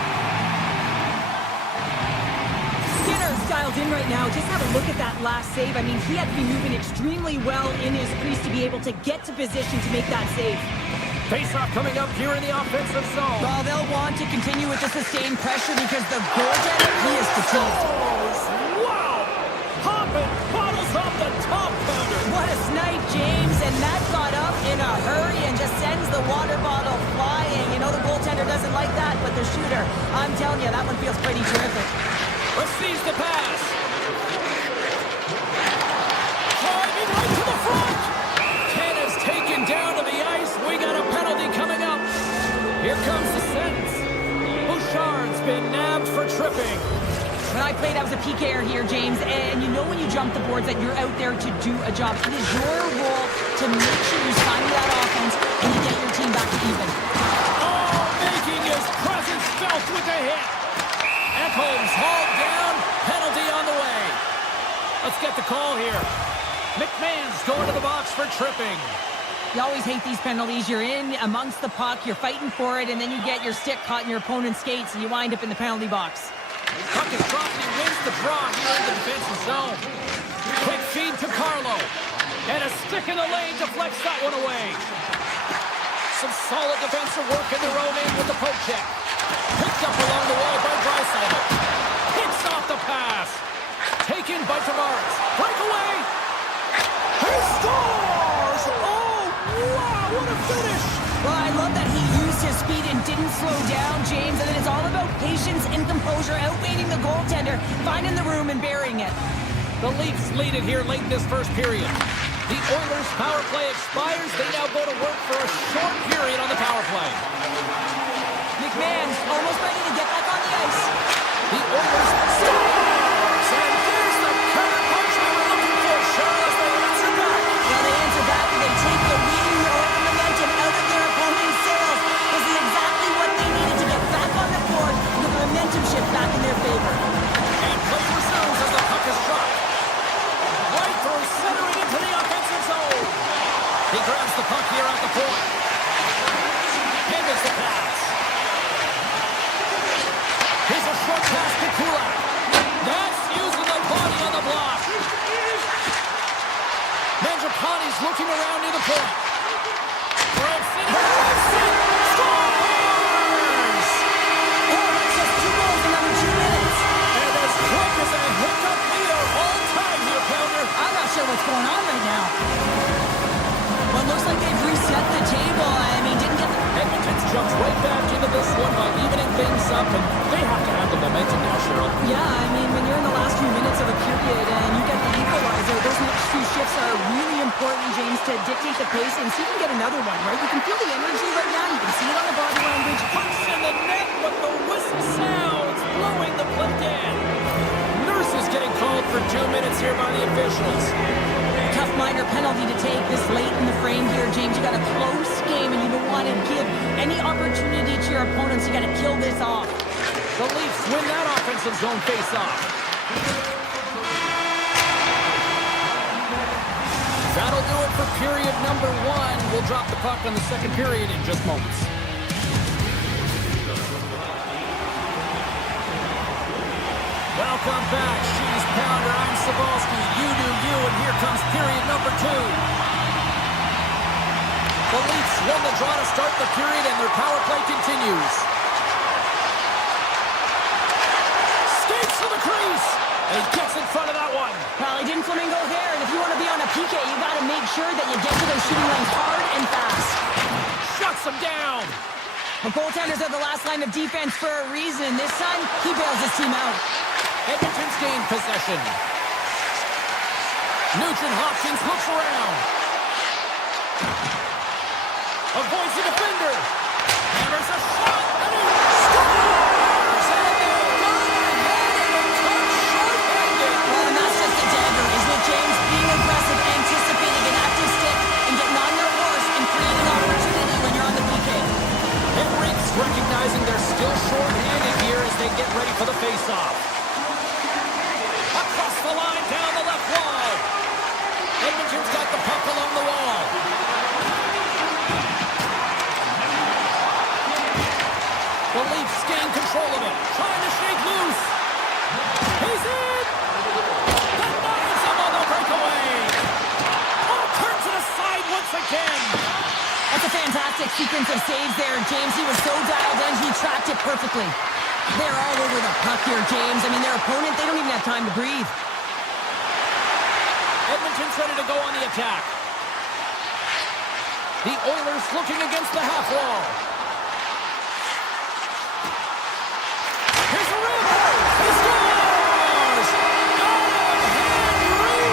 Skinner's dialed in right now. Just have a look at that last save. I mean, he had to be moving extremely well in his crease to be able to get to position to make that save. Face-off coming up here in the offensive zone. Well, they'll want to continue with the sustained pressure because the goaltender, he is fatigued. Wow! Hopping bottles off the top pounder. What a snipe, James, and that got up in a hurry and just sends the water bottle flying. You know the goaltender doesn't like that, but the shooter, I'm telling you, that one feels pretty terrific. Receives the pass. Driving right to the front. Tanner's taken down to the ice. We got a penalty coming up. Here comes the sentence. Bouchard's been nabbed for tripping. When I played, I was a PKer here, James, and you know when you jump the boards that you're out there to do a job. It is your role to make sure you sign that offense and you get your team back to even. Oh, making his presence felt with a hit. Ekholm's hauled down. Penalty on the way. Let's get the call here. McMahon's going to the box for tripping. You always hate these penalties. You're in amongst the puck, you're fighting for it, and then you get your stick caught in your opponent's skates, and you wind up in the penalty box. Puck is dropped and he wins the draw here in the defensive zone. Quick feed to Carlo. And a stick in the lane deflects that one away. Some solid defensive work in their own end with the poke check. Picked up along the wall by Drysdale. composure, outweighing the goaltender, finding the room and burying it. The Leafs lead it here late in this first period. The Oilers' power play expires. They now go to work for a short period on the power play. McMahon's almost ready to get back on the ice. The Oilers scores! And there's the counter punch we were looking for, Cheryl, as they answer back. Well, they answer back and they take the wind or the momentum out of their opponent's sails. This is exactly what they needed to get back on the board with the momentum shift back in their favor. And play resumes as the puck is dropped. Right through centering into the offensive zone. He grabs the puck here at the point. Handles the pass. Here's a short pass to Kulak. That's using the body on the block. Mangiapane's looking around near the point. Branson drives it. Scores! Oh, that's just 2 goals in under 2 minutes. And as quick as a hiccup, we are all tied here, Pounder. I'm not sure what's going on right now. Well, it looks like they've reset the table. I mean, didn't get the... Edmonton's jumped right back into this one by evening things up, and they have to have the momentum now, Cheryl. Yeah, I mean, when you're in the last few minutes of a period and you get the equalizer, those next few shifts are really important, James, to dictate the pace and see if you can get another one, right? You can feel the energy right now. You can see it on the body language. Pucks in the net, but the whistle sounds, blowing the play dead. Nurse is getting called for 2 minutes here by the officials. Tough minor penalty to take this late in the frame here, James. You got a close game and you don't want to give any opportunity to your opponents. You got to kill this off. The Leafs win that offensive zone face-off. That'll do it for period number 1. We'll drop the puck on the second period in just moments. Welcome back. She's Pounder. I'm Cebulski. You do you, and here comes period number 2. The Leafs won the draw to start the period, and their power play continues. Skates to the crease, and he gets in front of that one. Well, he didn't flamingo there, and if you want to be on a PK, you got to make sure that you get to those shooting lanes hard and fast. Shuts him down. The goaltenders are the last line of defense for a reason. This time, he bails his team out. Edmonton's gained possession. Nugent-Hopkins looks around. Avoids the defender. Hammers a shot, and he scores! And they got ahead and a touch short-handed. Well, and that's just a dagger, isn't it, James? Being aggressive, anticipating an active stick, and getting on your horse and creating opportunity when you're on the PK. Henrique's recognizing they're still short-handed here as they get ready for the face-off. Across the line, down the left wall. Edmonton's got the puck along the wall. The Leafs gain control of it, trying to shake loose. He's in! Denies him on the breakaway. Oh, turns it aside once again. That's a fantastic sequence of saves there, James. He was so dialed in, he tracked it perfectly. They're all over the puck here, James. I mean, their opponent, they don't even have time to breathe. Edmonton's ready to go on the attack. The Oilers looking against the half wall. Here's a rebound. He scores! Henry!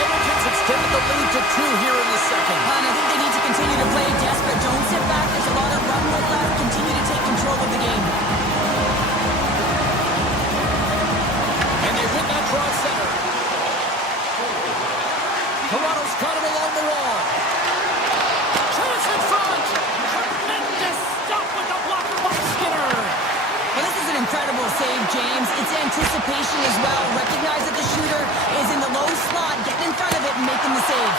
Edmonton's extended the lead to 2 here in the second. And I think they need to continue to play desperate. Don't sit back. There's a lot of runway left. Continue to take control of the game. And they win that draw center. Toronto's got it along the wall. Chance in front. Tremendous stop with the block by Skinner. Well, this is an incredible save, James. It's anticipation as well. Recognize that the shooter is in the low slot, getting in front of it and making the save.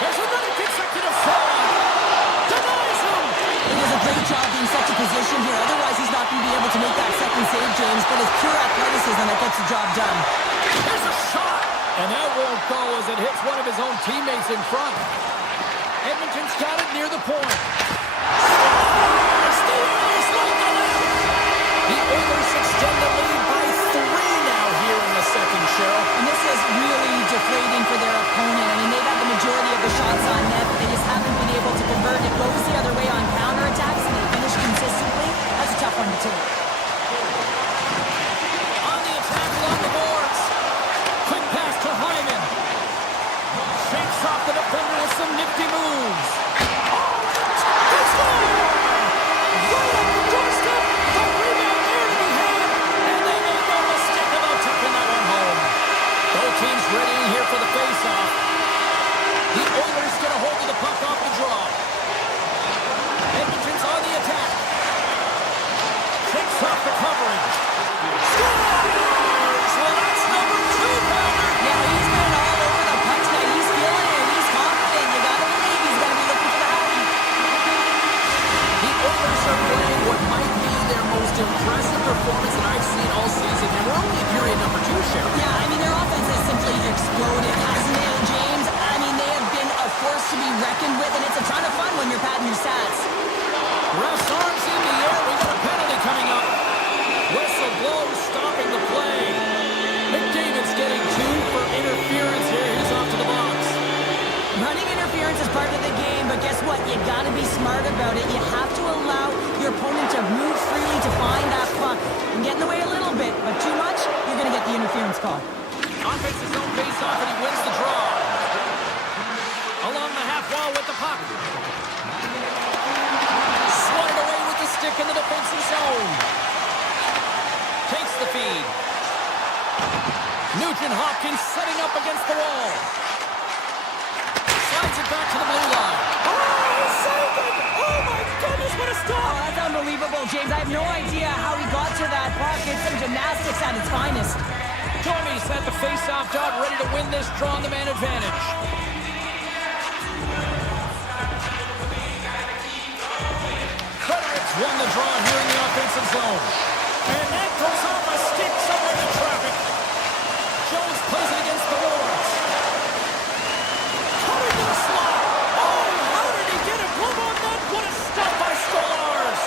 There's another consecutive fall. Denies him. He does a great job being such a position here. Otherwise, he's not going to be able to make that second save, James. But it's pure athleticism that gets the job done. There's a shot. And that won't go as it hits one of his own teammates in front. Edmonton's got it near the point. Scores! The Oilers light the lead. The Oilers extend the lead by 3 now here in the second, Cheryl. And this is really deflating for their opponent. I mean, they've had the majority of the shots on net, but they just haven't been able to convert. It goes the other way on counterattacks, and they finish consistently. off the coverage. Scores! Well, that's number 2-pounder. Yeah, he's been all over the puck tonight. He's feeling it. He's confident. You gotta believe he's gonna be looking for the hockey. The Oilers are playing what might be their most impressive performance that I've seen all season, and we're only in period number 2, Cheryl. Yeah, I mean, their offense has simply exploded, hasn't it, James? I mean, they have been a force to be reckoned with, and it's a ton of fun when you're padding your stats. Ref's arms in the air. We got a penalty coming up. Whistle blows, stopping the play. McDavid's getting 2 for interference here. He's off to the box. Running interference is part of the game, but guess what? You gotta be smart about it. You have to allow your opponent to move freely to find that puck and get in the way a little bit, but too much, you're gonna get the interference call. Offenses don't face off, and he wins the draw. Along the half wall with the puck. Swatted away with the stick in the defensive zone. Takes the feed. Nugent-Hopkins setting up against the wall. Slides it back to the blue line. Oh, saved it! Oh, my goodness, what a stop! Oh, that's unbelievable, James. I have no idea how he got to that puck. It's some gymnastics at its finest. Tommy's at the face-off dot, ready to win this draw on the man advantage. Fredericks won the draw here in the offensive zone. And that goes off a stick somewhere in traffic. Jones plays it against the boards. Coming to the slot. Oh, how did he get a glove on that? What a stop by Stolarz.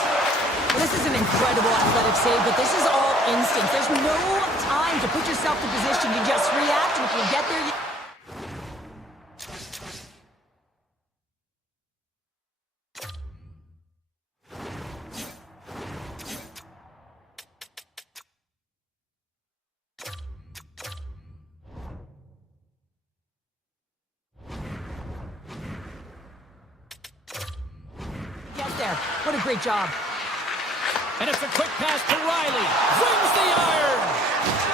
This is an incredible athletic save, but this is all instinct. There's no time to put yourself in position. You just react, and if you get there, you... get there. What a great job. And it's a quick pass to Riley. Wins the iron.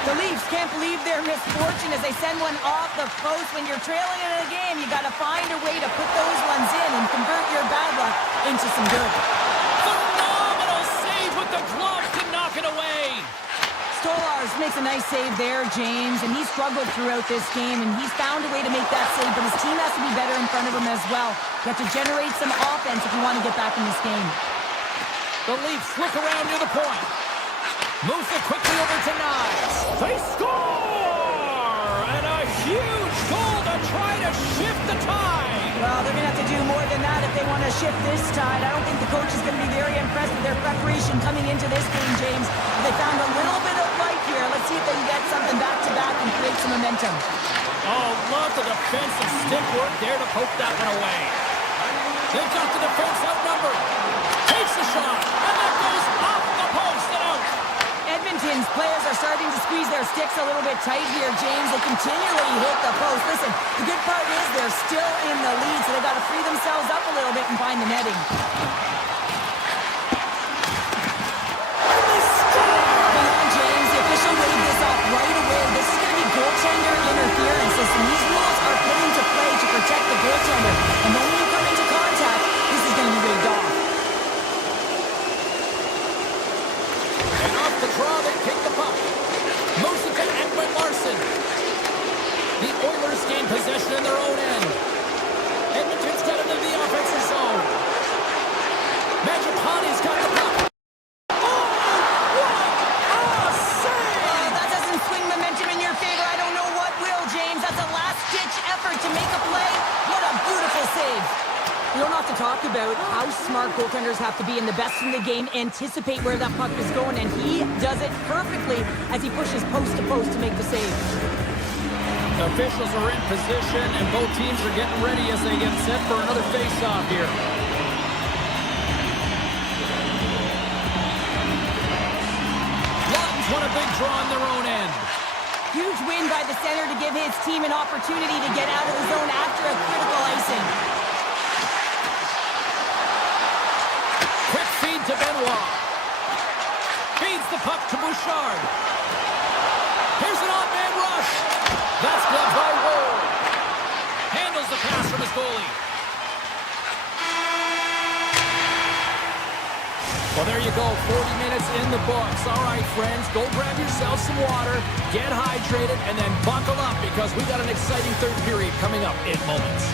The Leafs can't believe their misfortune as they send one off the post. When you're trailing in a game, you got to find a way to put those ones in and convert your bad luck into some good. Phenomenal save with the glove to knock it away. Stolarz makes a nice save there, James, and he struggled throughout this game, and he's found a way to make that save, but his team has to be better in front of him as well. You have to generate some offense if you want to get back in this game. The Leafs look around near the point. Moves it quickly over to Knies. They score! And a huge goal to try to shift the tide. Well, they're going to have to do more than that if they want to shift this tide. I don't think the coach is going to be very impressed with their preparation coming into this game, James. They found a little bit of life here. Let's see if they can get something back-to-back and create some momentum. Oh, love the defensive stick work there to poke that one away. They've got the defense outnumbered. Takes the shot, and that goes off the post and out. Edmonton's players are starting to squeeze their sticks a little bit tight here, James. They continually hit the post. Listen, the good part is they're still in the lead, so they've got to free themselves up a little bit and find the netting. Hang on, James. The official waved this off right away. This is going to be goaltender interference. Listen, these rules are put into play to protect the goaltender. And then when you come into contact, this is going to be waved off. And off the draw, they kick the puck. Moves it to Edmont Larson. The Oilers gain possession in their own end. Edmonton's got into the offensive zone. Mangiapane's got the puck. Oh, what a save! That doesn't swing momentum in your favor. I don't know what will, James. That's a last-ditch effort to make a play. What a beautiful save. We don't have to talk about how smart goaltenders have to be, and the best in the game anticipate where that puck is going, and he does it perfectly as he pushes post to post to make the save. The officials are in position, and both teams are getting ready as they get set for another face-off here. Lawton's won a big draw on their own end. Huge win by the center to give his team an opportunity to get out of the zone after a critical icing. Quick feed to Benoit. Feeds the puck to Bouchard. Here's an off-man rush. That's gloved by Ward. Handles the pass from his goalie. Well, there you go, 40 minutes in the books. All right, friends, go grab yourself some water, get hydrated, and then buckle up because we got an exciting third period coming up in moments.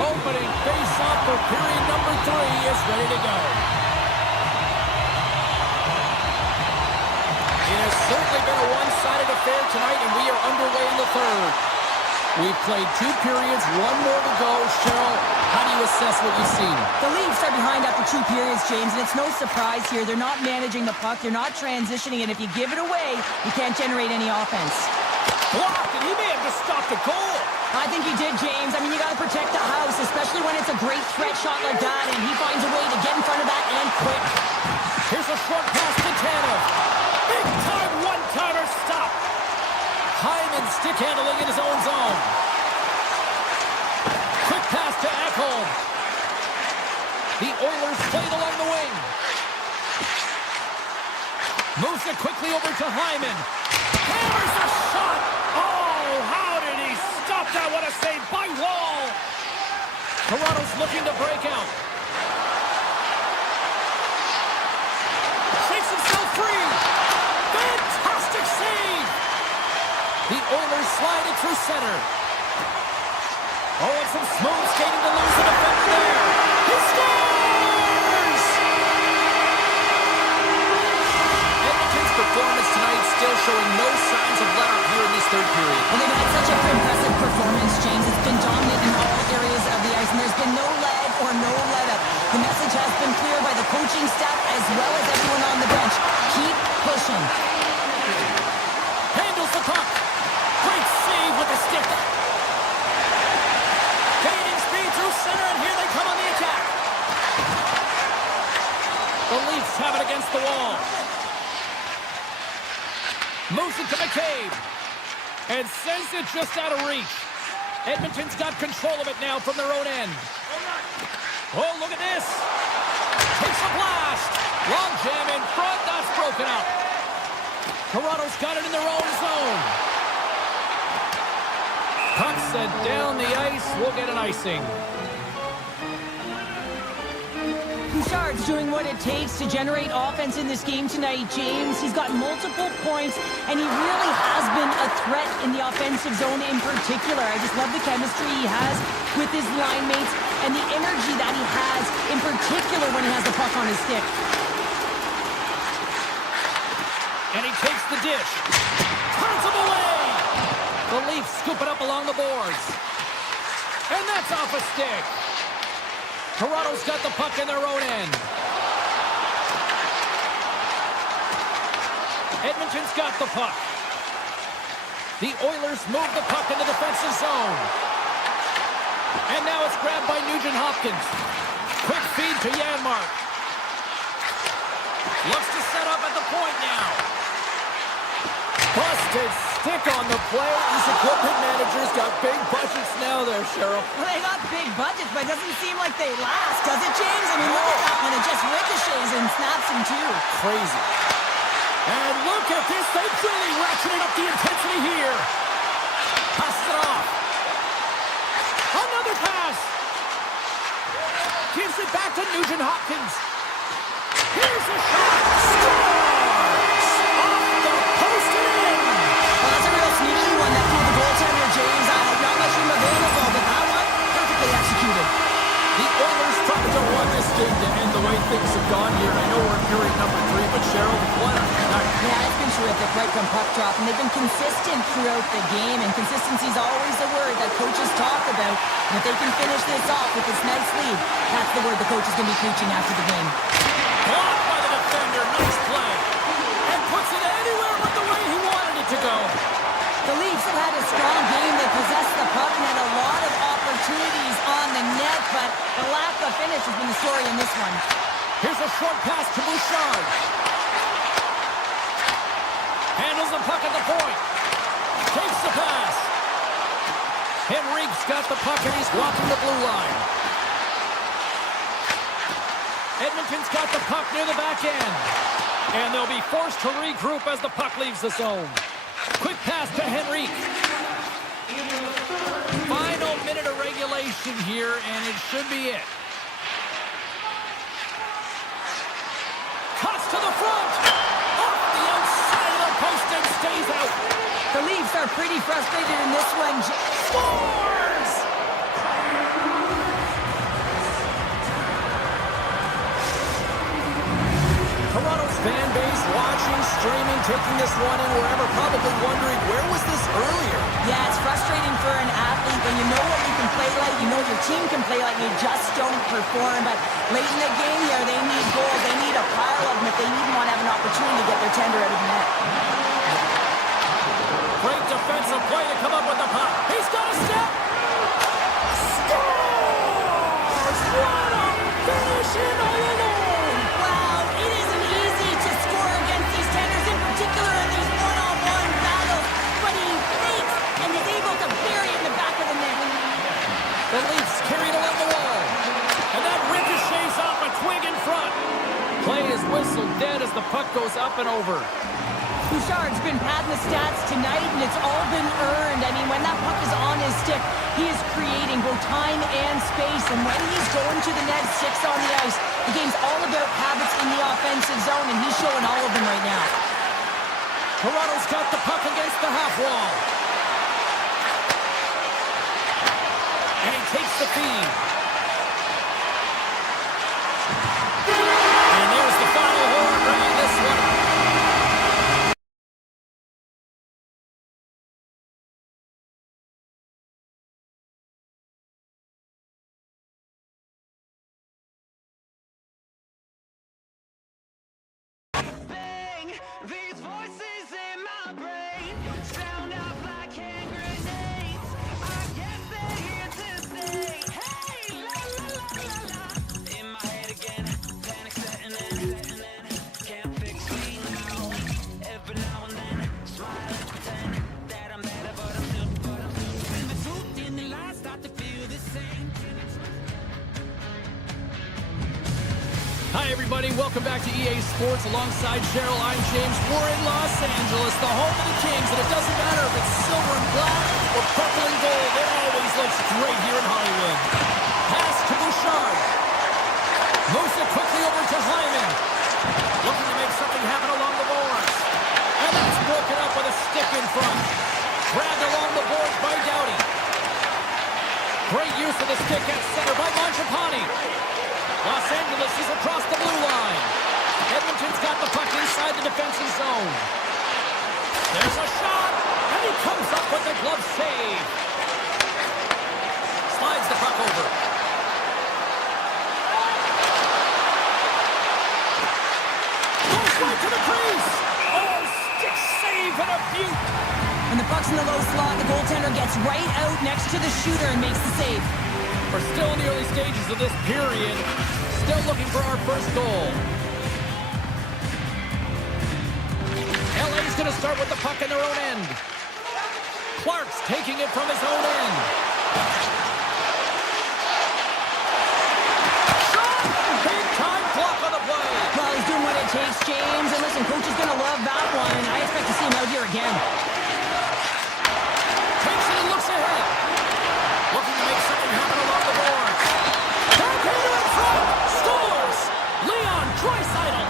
Opening face-off for period number 3 is ready to go. It has certainly been a one-sided affair tonight, and we are underway in the third. We've played 2 periods, 1 more to go. Cheryl, how do you assess what you've seen? The Leafs are behind after 2 periods, James, and it's no surprise here. They're not managing the puck. They're not transitioning, and if you give it away, you can't generate any offense. Blocked, and he may have just stopped a goal. I think he did, James. I mean, you got to protect the house, especially when it's a great threat shot like that, and he finds a way to get in front of that and quick. Here's a short pass to Tanev. Big-time one-timer stop. Hyman stick handling in his own zone. Quick pass to Ekholm. The Oilers played along the wing. Moves it quickly over to Hyman. Hammers the shot. Oh, how did he stop that? What a save by Wall. Toronto's looking to break out. Shakes himself free. Fantastic save. The Oilers slide it through center. Oh, and some smooth skating to lose the defender there. He scores! Edmonton's performance tonight still showing no signs of let up here in this third period. Well, they've had such a impressive performance, James. It's been dominant in all areas of the ice, and there's been no lag or no let-up. The message has been clear by the coaching staff as well as everyone on the bench. Keep pushing. Handles the puck. Great save with the stick. Gaining speed through center, and here they come on the attack. The Leafs have it against the wall. Moves it to McCabe. And sends it just out of reach. Edmonton's got control of it now from their own end. Oh, look at this. Takes a blast. Long jam in front. That's broken up. Toronto's got it in their own zone. Puck sent down the ice. We'll get an icing. Bouchard's doing what it takes to generate offense in this game tonight, James. He's got multiple points, and he really has been a threat in the offensive zone in particular. I just love the chemistry he has with his line mates and the energy that he has, in particular when he has the puck on his stick. And he takes the dish. Turns him away. The Leafs scoop it up along the boards. And that's off a stick. Toronto's got the puck in their own end. Edmonton's got the puck. The Oilers move the puck in the defensive zone. And now it's grabbed by Nugent-Hopkins. Quick feed to Janmark. Looks to set up at the point now. Busted stick on the play. These equipment managers got big budgets now there, Cheryl. Well, they got big budgets, but it doesn't seem like they last, does it, James? I mean, look at that one. It just ricochets and snaps him, too. Crazy. And look at this. They've really ratcheted up the intensity here. Passes it off. Another pass. Gives it back to Nugent-Hopkins. Here's a shot. Scores! Off the post and in. Well, that's a real sneaky one that fooled the goaltender, James. Not much room available, but that one, perfectly executed. The Oilers probably don't want this game to end the way things have gone here. I know we're in period number 3, but Cheryl, what a night. Yeah, it's been terrific right from puck drop, and they've been consistent throughout the game, and consistency is always a word that coaches talk about. And if they can finish this off with this nice lead, that's the word the coach is going to be preaching after the game. Blocked by the defender. Nice play. And puts it anywhere but the way he wanted it to go. The Leafs have had a strong game. They possessed the puck and had a lot of opportunities on the net, but the lack of finish has been the story in this one. Here's a short pass to Bouchard. Handles the puck at the point. Takes the pass. Henrique's got the puck and he's walking the blue line. Edmonton's got the puck near the back end. And they'll be forced to regroup as the puck leaves the zone. Quick pass to Henrique. Final minute of regulation. possession here, and it should be it. Cuts to the front. Off the outside of the post and stays out. The Leafs are pretty frustrated in this one. Scores! Toronto's fan base watching, streaming, taking this one in wherever, probably wondering, where was this earlier? Yeah, it's frustrating for an athlete when you know what you can play like, you know your team can play like, you just don't perform. But late in the game here, they need goals. They need a pile of them if they even want to have an opportunity to get their tender out of the net. Great defensive play to come up with the puck. He's got a step. Scores! What a finish in all alone! Wow, it isn't easy to score against these tenders, in particular in these one-on-one battles. But he fakes and is able to bury it in the back of the net. The Leafs carried along the wall. And that ricochets off a twig in front. Play is whistled dead as the puck goes up and over. Bouchard's been padding the stats tonight, and it's all been earned. I mean, when that puck is on his stick, he is creating both time and space. And when he's going to the net, 6 on the ice, the game's all about habits in the offensive zone, and he's showing all of them right now. Toronto's got the puck against the half wall. And he takes the feed. And there's the final horn bringing this one. These voices in my brain sound out like hand grenades. I guess they're here to stay. Hey, la la la la la. In my head again, panic setting in, can't fix me now. Every now and then, smile and pretend that I'm better, but I'm still. When the truth and the lies start to feel the same. Hi, everybody. Welcome back to EA Sports. Alongside Cheryl, I'm James. We're in Los Angeles, the home of the Kings, and it doesn't matter if it's silver and black or purple and gold. It always looks great here in Hollywood. Pass to Bouchard. Moves it quickly over to Hyman. Looking to make something happen along the boards. And that's broken up with a stick in front. Grabbed along the boards by Doughty. Great use of the stick at center by Mangiapane. Los Angeles is across the blue line. Edmonton's got the puck inside the defensive zone. There's a shot, and he comes up with the glove save. Slides the puck over. Goes right to the crease. Oh, stick save and a beaut. When the puck's in the low slot, the goaltender gets right out next to the shooter and makes the save. We're still in the early stages of this period. Still looking for our first goal. LA's going to start with the puck in their own end. Clark's taking it from his own end. Shot! Big time block on the play. Well, he's doing what it takes, James. And listen, coach is going to love that one. I expect to see him out here again. Takes it and looks ahead. Looking to make something happen along the boards. Backhander in front. Scores! Leon Draisaitl.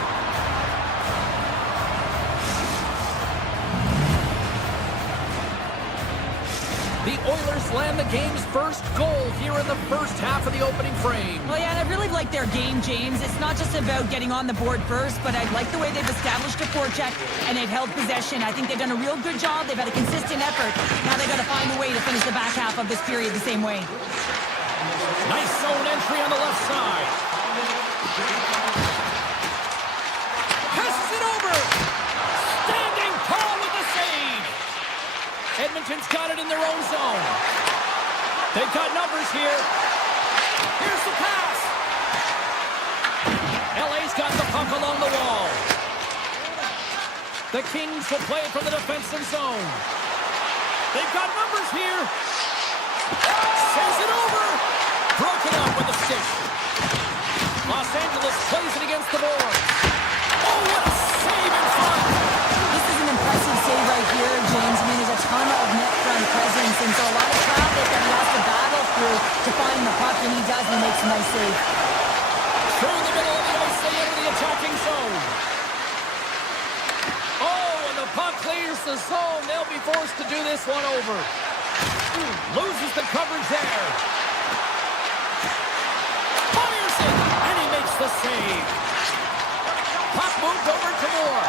The Oilers land the game's first goal here in the first half of the opening frame. Well, yeah, and I really like their game, James. It's not just about getting on the board first, but I like the way they've established a forecheck and they've held possession. I think they've done a real good job. They've had a consistent effort. Now they've got to find a way to finish the back half of this period the same way. Nice zone entry on the left side. Passes it over. Standing tall with the save. Edmonton's got it in their own zone. They've got numbers here. Here's the pass. LA's got the puck along the wall. The Kings will play it from the defensive zone. They've got numbers here. Sends it over. Broken up with a stick. Los Angeles plays it against the boards. Oh, what a save in front. This is an impressive save right here, James. I mean, there's a ton of net front presence, and so a lot of traffic that he has to battle through to find the he makes a nice save. Through the middle of the ice, they enter the attacking zone. Oh, and the puck clears the zone. They'll be forced to do this one over. Loses the coverage there. Fires it, and he makes the save. Puck moved over to Moore.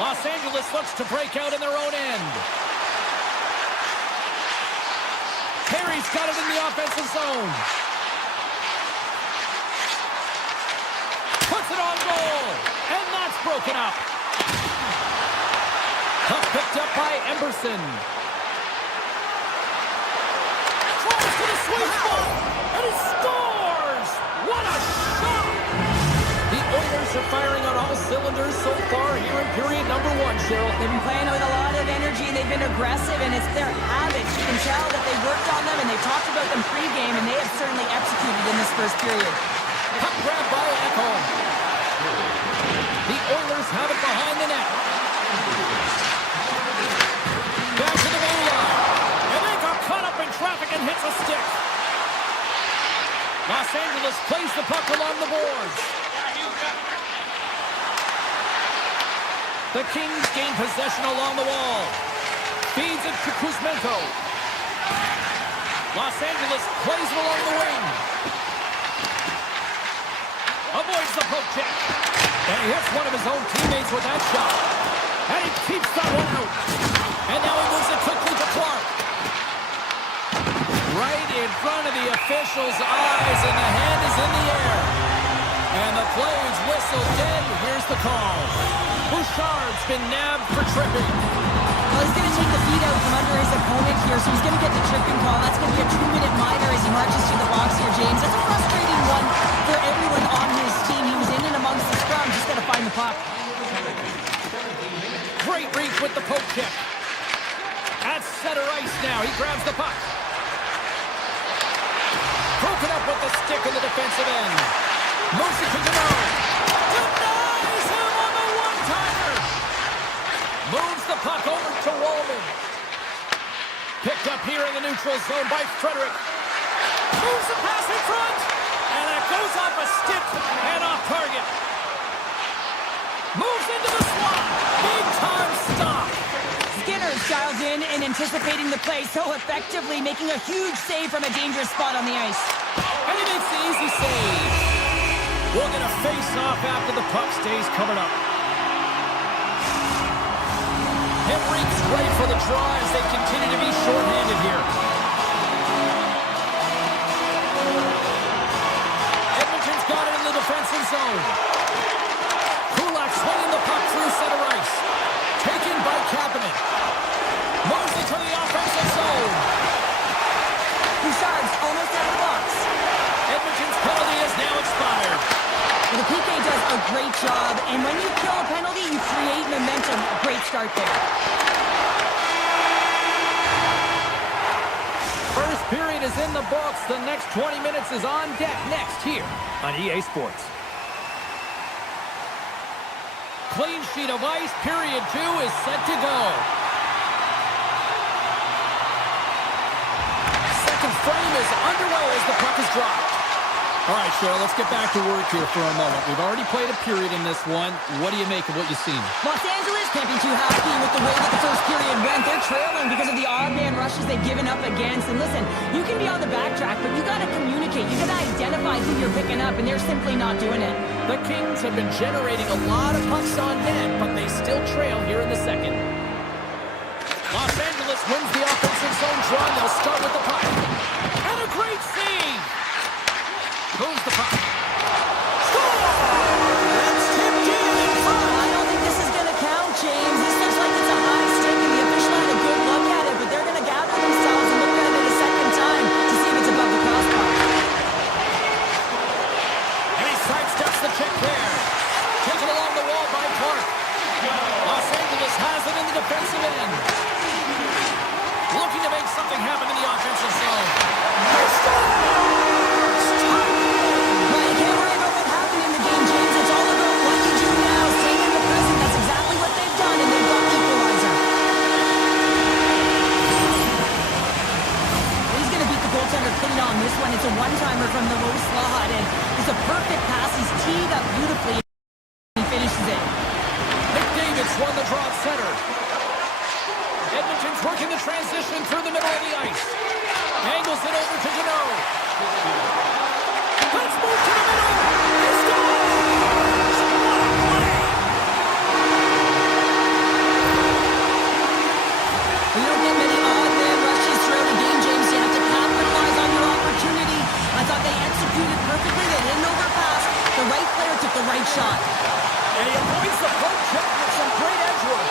Los Angeles looks to break out in their own end. Perry's got it in the offensive zone. Puts it on goal, and that's broken up. Puck picked up by Emberson. Tries to the sweet spot, and he scores! What a shot! The Oilers are firing on all cylinders so far here in period number 1, Cheryl. They've been playing with a lot of energy, and they've been aggressive, and it's their habits. You can tell that they worked on them, and they talked about them pregame, and they have certainly executed in this first period. Puck grab by Ekholm. The Oilers have it behind the net. Back to the goal line. And they got caught up in traffic and hits a stick. Los Angeles plays the puck along the boards. The Kings gain possession along the wall. Feeds it to Kuzmenko. Los Angeles plays it along the wing. Avoids the poke check. And he hits one of his own teammates with that shot. And he keeps that one out. And now he moves it quickly to Clark. Right in front of the official's eyes, and the hand is in the air. And the play is whistled dead. Here's the call. Bouchard's been nabbed for tripping. Well, he's going to take the feet out from under his opponent here, so he's going to get the tripping call. That's going to be a 2-minute minor as he marches through the box here, James. That's a frustrating one for everyone on his team. He was in and amongst the scrum, just got to find the puck. Great reach with the poke kick. At center ice now, he grabs the puck. Broken up with the stick in the defensive end. Moves it to Denard. Denies him on the one-timer. Moves the puck over to Wallman. Picked up here in the neutral zone by Frederick. Moves the pass in front. And it goes off a stick and off target. Moves into the slot. Big time stop. Skinner's dialed in and anticipating the play so effectively, making a huge save from a dangerous spot on the ice. And he makes the easy save. We're going to face off after the puck stays covered up. Henrique's ready for the draw as they continue to be shorthanded here. Edmonton's got it in the defensive zone. Kulak swinging the puck through center ice. Taken by Kapanen. Moves it to the offensive zone. Bouchard's almost out of the box. Edmonton's penalty is now expired. Well, the PK does a great job, and when you kill a penalty, you create momentum. Great start there. First period is in the books. The next 20 minutes is on deck next here on EA Sports. Clean sheet of ice. Period 2 is set to go. Second frame is underway as the puck is dropped. All right, Cheryl, let's get back to work here for a moment. We've already played a period in this one. What do you make of what you've seen? Los Angeles can't be too happy with the way that the first period went. They're trailing because of the odd man rushes they've given up against. And listen, you can be on the backtrack, but you got to communicate. You got to identify who you're picking up, and they're simply not doing it. The Kings have been generating a lot of pucks on net, but they still trail here in the second. Los Angeles wins the offensive zone draw. They'll start with the puck. And a great save. Moves the puck. Score! It's tipped in. I don't think this is going to count, James. This looks like it's a high stick, and the official had a good look at it, but they're going to gather themselves and look at it a second time to see if it's above the crossbar. And he sidesteps the check there. Taken along the wall by Clark. Los Angeles has it in the defensive end. Looking to make something happen in the offensive a one-timer from the low slot, and it's a perfect pass. He's teed up beautifully, and he finishes it. McDavid's won the draw at center. Edmonton's working the transition through the middle of the ice. Angles it over to Jeannot. Let's move to the middle. He scores! What a play! You don't get many odd man rushes throughout a game, James. You have to capitalize on your opportunity. I thought they executed perfectly. They didn't overpass. The right player took the right shot. And he avoids the poke check with some great edge work.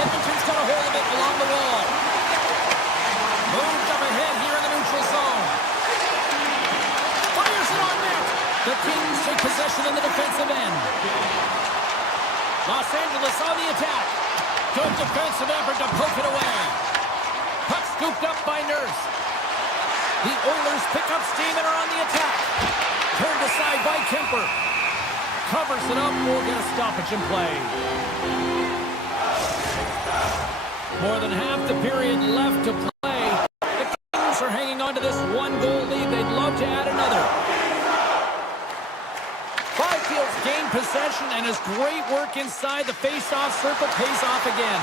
Edmonton's got a hold of it along the wall. Moved up ahead here in the neutral zone. Fires it on net. The Kings take possession in the defensive end. Los Angeles on the attack. Good defensive effort to poke it away. Puck scooped up by Nurse. The Oilers pick up steam and are on the attack. Turned aside by Kemper. Covers it up. We'll get a stoppage in play. More than half the period left to play. The Kings are hanging on to this one-goal lead. They'd love to add another. Byfield's gained possession, and his great work inside the face-off circle pays off again.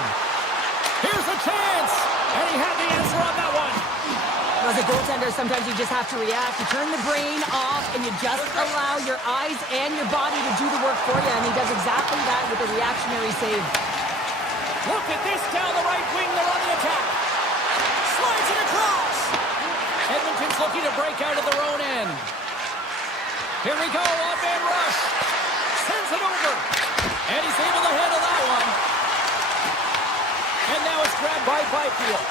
Here's a chance, and he had the answer on that one. As a goaltender, sometimes you just have to react. You turn the brain off, and you just allow your eyes and your body to do the work for you, and he does exactly that with a reactionary save. Look at this down the right wing. They're on the attack. Slides it across. Edmonton's looking to break out of their own end. Here we go, off-man rush. Sends it over. And he's able to handle that one. And now it's grabbed by Byfield.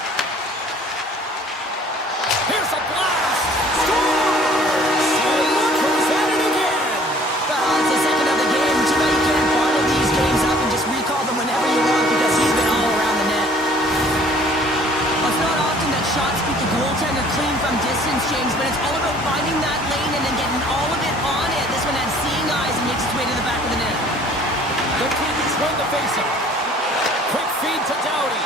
Here's a blast. Scores! And look who's at it again. It's the second of the game. Too bad you can't bottle these games up and just recall them whenever you want because he's been all around the net. Well, it's not often that shots keep the goaltender clean from distance, James, but it's all about finding that lane and then getting all of it on it. This one had seeing eyes and makes its way to the back of the net. The Kings win the faceoff. Quick feed to Doughty.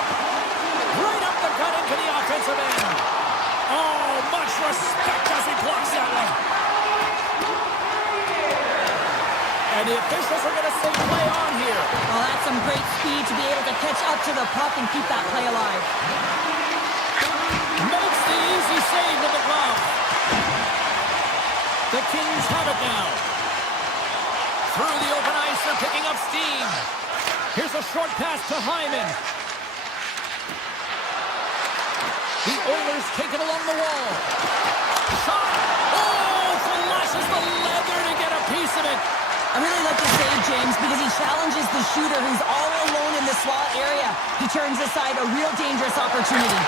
Right up the gut into the offensive end. Oh, much respect as he blocks that one. And the officials are going to say play on here. Well, that's some great speed to be able to catch up to the puck and keep that play alive. Makes the easy save with the glove. The Kings have it now. Through the open ice, they're picking up steam. Here's a short pass to Hyman. The Oilers take it along the wall. Shot! Oh, flashes the leather to get a piece of it. I really like the save, James, because he challenges the shooter who's all alone in the slot area. He turns aside a real dangerous opportunity.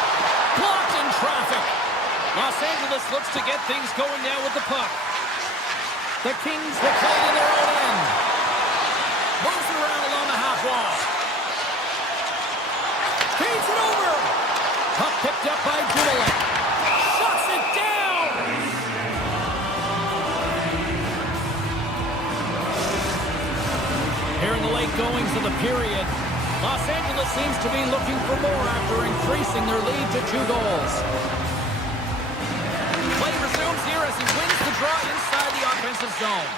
Blocked in traffic. Los Angeles looks to get things going now with the puck. The Kings will play it in their own end. Moves it around along the half wall. Feeds it over. Puck picked up by Dumoulin. Shuts it down. Here in the late goings of the period, Los Angeles seems to be looking for more after increasing their lead to 2 goals. Play resumes here as he wins the draw inside the offensive zone.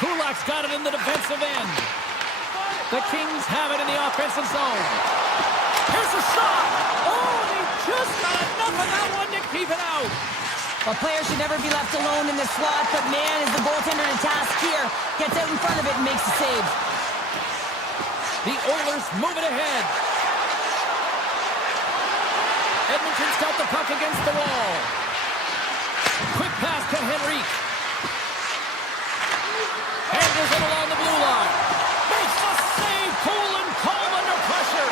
Kulak's got it in the defensive end. The Kings have it in the offensive zone. Here's a shot! Oh, they just got enough of that one to keep it out. A player should never be left alone in the slot, but man, is the goaltender to task here. Gets out in front of it and makes the save. The Oilers move it ahead. Edmonton's got the puck against the wall. Quick pass to Henrique. Handles it along the blue line. Makes the save. Cool and calm under pressure.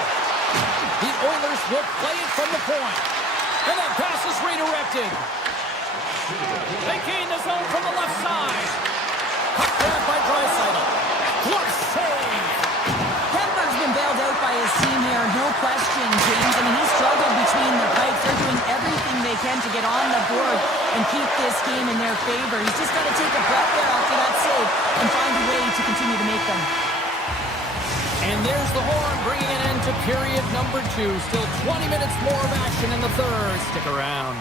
The Oilers will play it from the point. And that pass is redirected. They gain the zone from the left side. Puck grab by Draisaitl. What save! Kemper's been bailed out by his team here, no question, James. I mean, he struggled between the pipes. They're doing everything they can to get on the board and keep this game in their favor. He's just got to take a breath there after that save and find a way to continue to make them. And there's the horn, bringing an end to period number 2. Still 20 minutes more of action in the third. Stick around.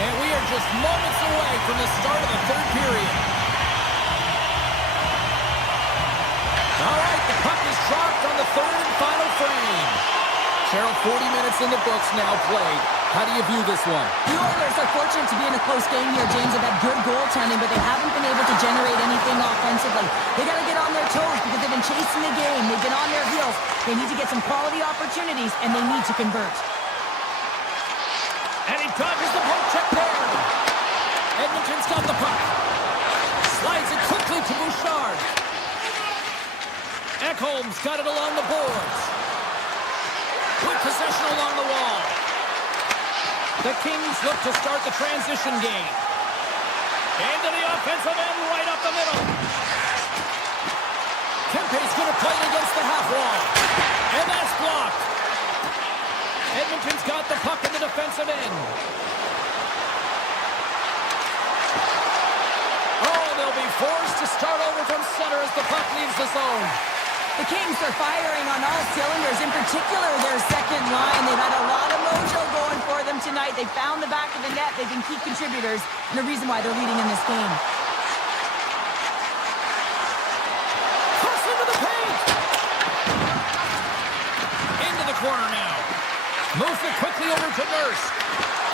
And we are just moments away from the start of the third period. All right, the puck is dropped on the third and final frame. Cheryl, 40 minutes in the books now played. How do you view this one? The Oilers are fortunate to be in a close game here, James. They've had good goaltending, but they haven't been able to generate anything offensively. They got to get on their toes because they've been chasing the game. They've been on their heels. They need to get some quality opportunities, and they need to convert. And he dodges the poke check there. Edmonton's got the puck. Slides it quickly to Bouchard. Ekholm's got it along the boards. With possession along the wall. The Kings look to start the transition game. Into the offensive end, right up the middle. Kempe's going to play it against the half wall. And that's blocked. Edmonton's got the puck in the defensive end. Oh, they'll be forced to start over from center as the puck leaves the zone. The Kings are firing on all cylinders, in particular their second line. They've had a lot of mojo going for them tonight. They found the back of the net. They've been key contributors and the reason why they're leading in this game. Cross into the paint! Into the corner now. Moves it quickly over to Nurse.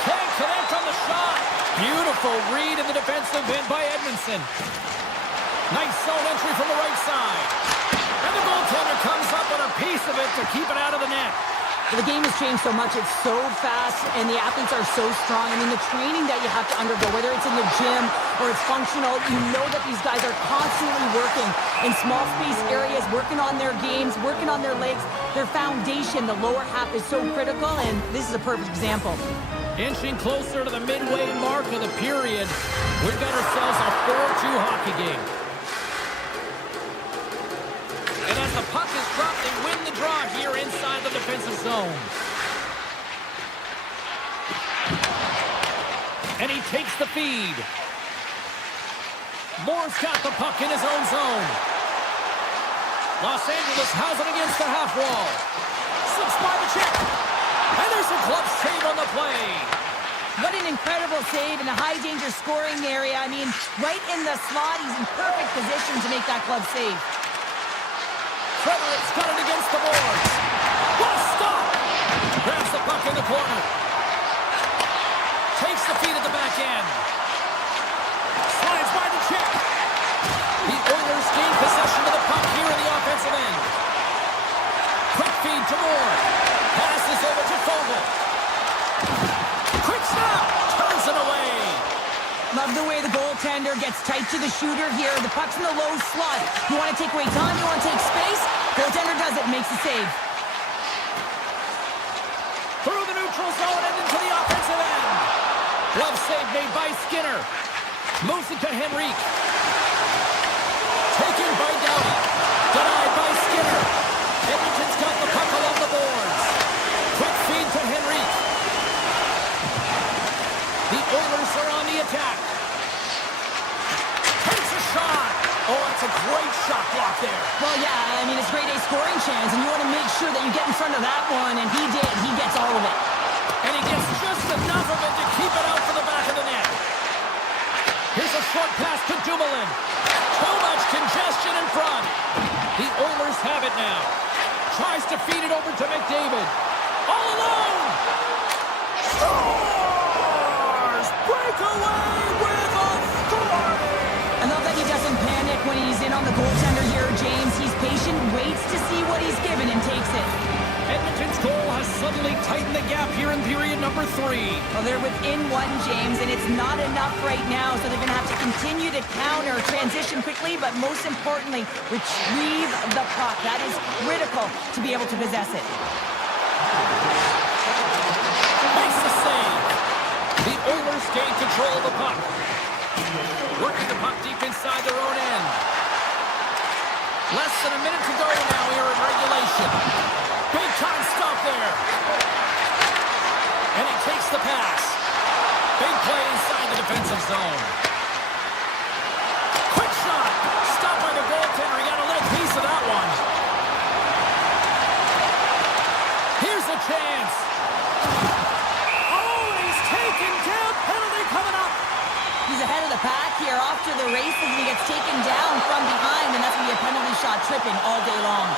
Can't connect on the shot. Beautiful read in the defensive end by Edmondson. Nice zone entry from the right side. And the goaltender comes up with a piece of it to keep it out of the net. The game has changed so much. It's so fast, and the athletes are so strong. I mean, the training that you have to undergo, whether it's in the gym or it's functional, you know that these guys are constantly working in small space areas, working on their games, working on their legs. Their foundation, the lower half, is so critical, and this is a perfect example. Inching closer to the midway mark of the period, we've got ourselves a 4-2 hockey game. And as the puck is dropped, they win the draw here inside the defensive zone. And he takes the feed. Moore's got the puck in his own zone. Los Angeles has it against the half wall. Slips by the check. And there's a glove save on the play. What an incredible save in a high-danger scoring area. I mean, right in the slot, he's in perfect position to make that glove save. Frederick's got it against the boards. What a stop! Grabs the puck in the corner. Takes the feed at the back end. Slides by the check. The Oilers gain possession of the puck here in the offensive end. Quick feed to Moore. Passes over to Fogle. Quick snap. Turns it away. Love the way the goaltender gets tight to the shooter here. The puck's in the low slot. You want to take away time, you want to take space. Goaltender does it, makes the save. Through the neutral zone and into the offensive end. Glove save made by Skinner. Moves it to Henrique. Taken by Doughty. Denied by Skinner. Edmonton's got the puck along the boards. Quick feed to Henrique. The Oilers are on the attack. Takes a shot. Oh, it's a great shot block there. Well, yeah, I mean, it's grade A scoring chance, and you want to make sure that you get in front of that one, and he did. He gets all of it. And he gets just enough of it to keep it out for the back of the net. Here's a short pass to Dumoulin. Too much congestion in front. The Oilers have it now. Tries to feed it over to McDavid. All alone. Scores! Breakaway with authority. I love that he doesn't panic when he's in on the goaltender here, James. He's patient, waits to see what he's given, and takes it. Edmonton's goal has suddenly tightened the gap here in period number 3. Well, they're within one, James, and it's not enough right now, so they're going to have to continue to counter, transition quickly, but most importantly, retrieve the puck. That is critical to be able to possess it. Makes the save. The Oilers gain control of the puck. Working the puck deep inside their own end. Less than a minute to go now here in regulation. Big time stop there. And he takes the pass. Big play inside the defensive zone. Quick shot. Stopped by the goaltender. He got a little piece of that one. Here's a chance. Oh, and he's taken down. Penalty coming down from behind, and that's going to be a penalty shot tripping all day long.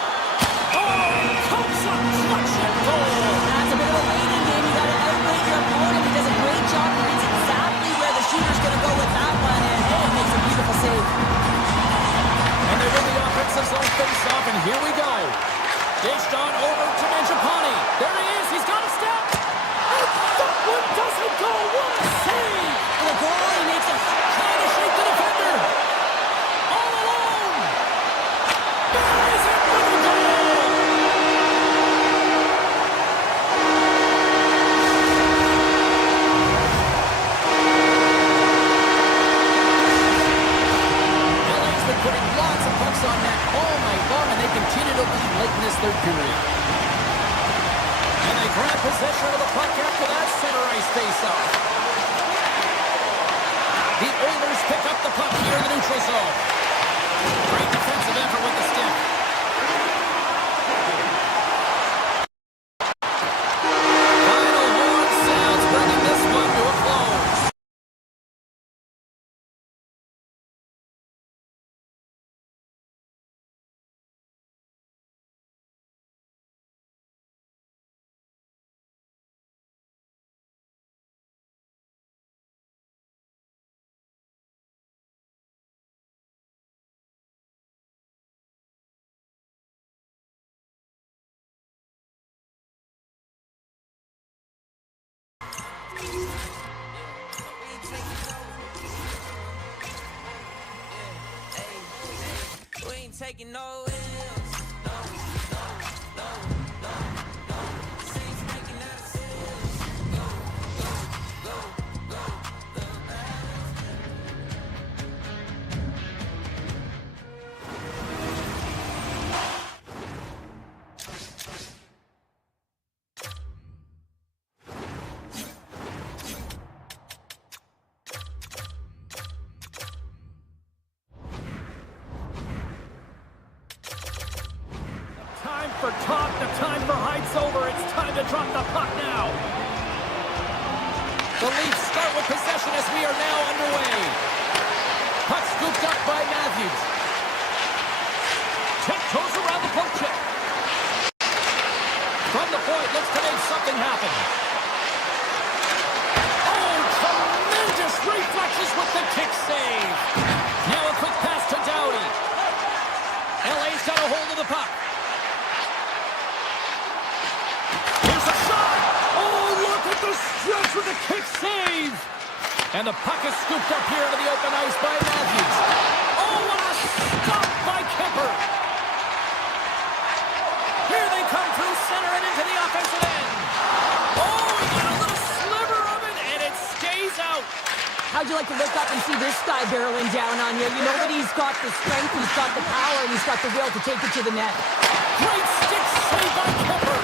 Comes up, clutch and goal. That's a bit of a waiting game. You got to outwait your opponent. He does a great job. He reads exactly where the shooter's going to go with that one, and it makes a beautiful save. And they win the offensive zone face-off, and here we go. Dished on over to Mangiapane. There he is. He's got a step. And that one doesn't go. What a save. The goalie makes a... Trying to shake the defender. All alone. There is it for the goal. LA's been putting lots of pucks on net all night long, and they continue to lead late in this third period. And they grab possession of the puck after that center ice face-off. The Oilers pick up the puck here in the neutral zone. Great defensive effort with the stick. Final horn sounds, bringing this one to a close. We ain't taking no L's. No, no, no, no, no. Saints making out of sales. Go, go, go, go, go. Time for talk, the time for hype's over. It's time to drop the puck now. The Leafs start with possession as we are now underway. Puck scooped up by Matthews. Tiptoes around the poke check. From the point, looks to make something happen. Oh, tremendous reflexes with the kick save. Now a quick pass to Doughty. LA's got a hold of the puck. Here's a shot! Oh, look at the stretch with the kick save! And the puck is scooped up here into the open ice by Matthews. Oh, what a stop by Kemper! Here they come through center and into the offensive end. Oh, he got a little sliver of it, and it stays out. How'd you like to look up and see this guy barreling down on you? You know that he's got the strength, he's got the power, and he's got the will to take it to the net. Great stick save by Kemper.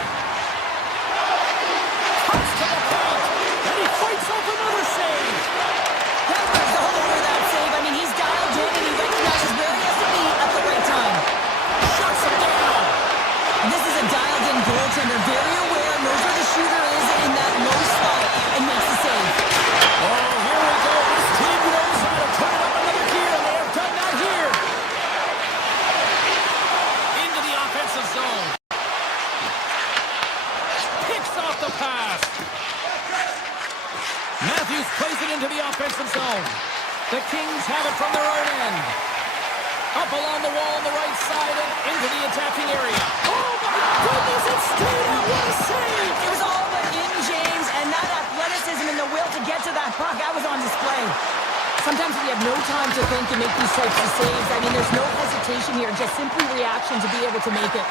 Cuts to the point, and he fights off another save. Kemper's all over that save. I mean, he's dialed in and he recognizes where he has to be at the right time. Shuts him down. And this is a dialed-in goaltender, very aware, knows where the shooter is in that low spot, and makes the save. Oh, here we go. This team knows how to turn up another gear, and they have done that here. Into the offensive zone. Picks off the pass. Matthews plays it into the offensive zone. The Kings have it from their own end. Up along the wall on the right side and into the attacking area. Oh, my goodness, it stayed out. What a save. It was all but in, James, and that athleticism and the will to get to that puck, that was on display. Sometimes we have no time to think and make these types of saves. I mean, there's no hesitation here, just simply reaction to be able to make it.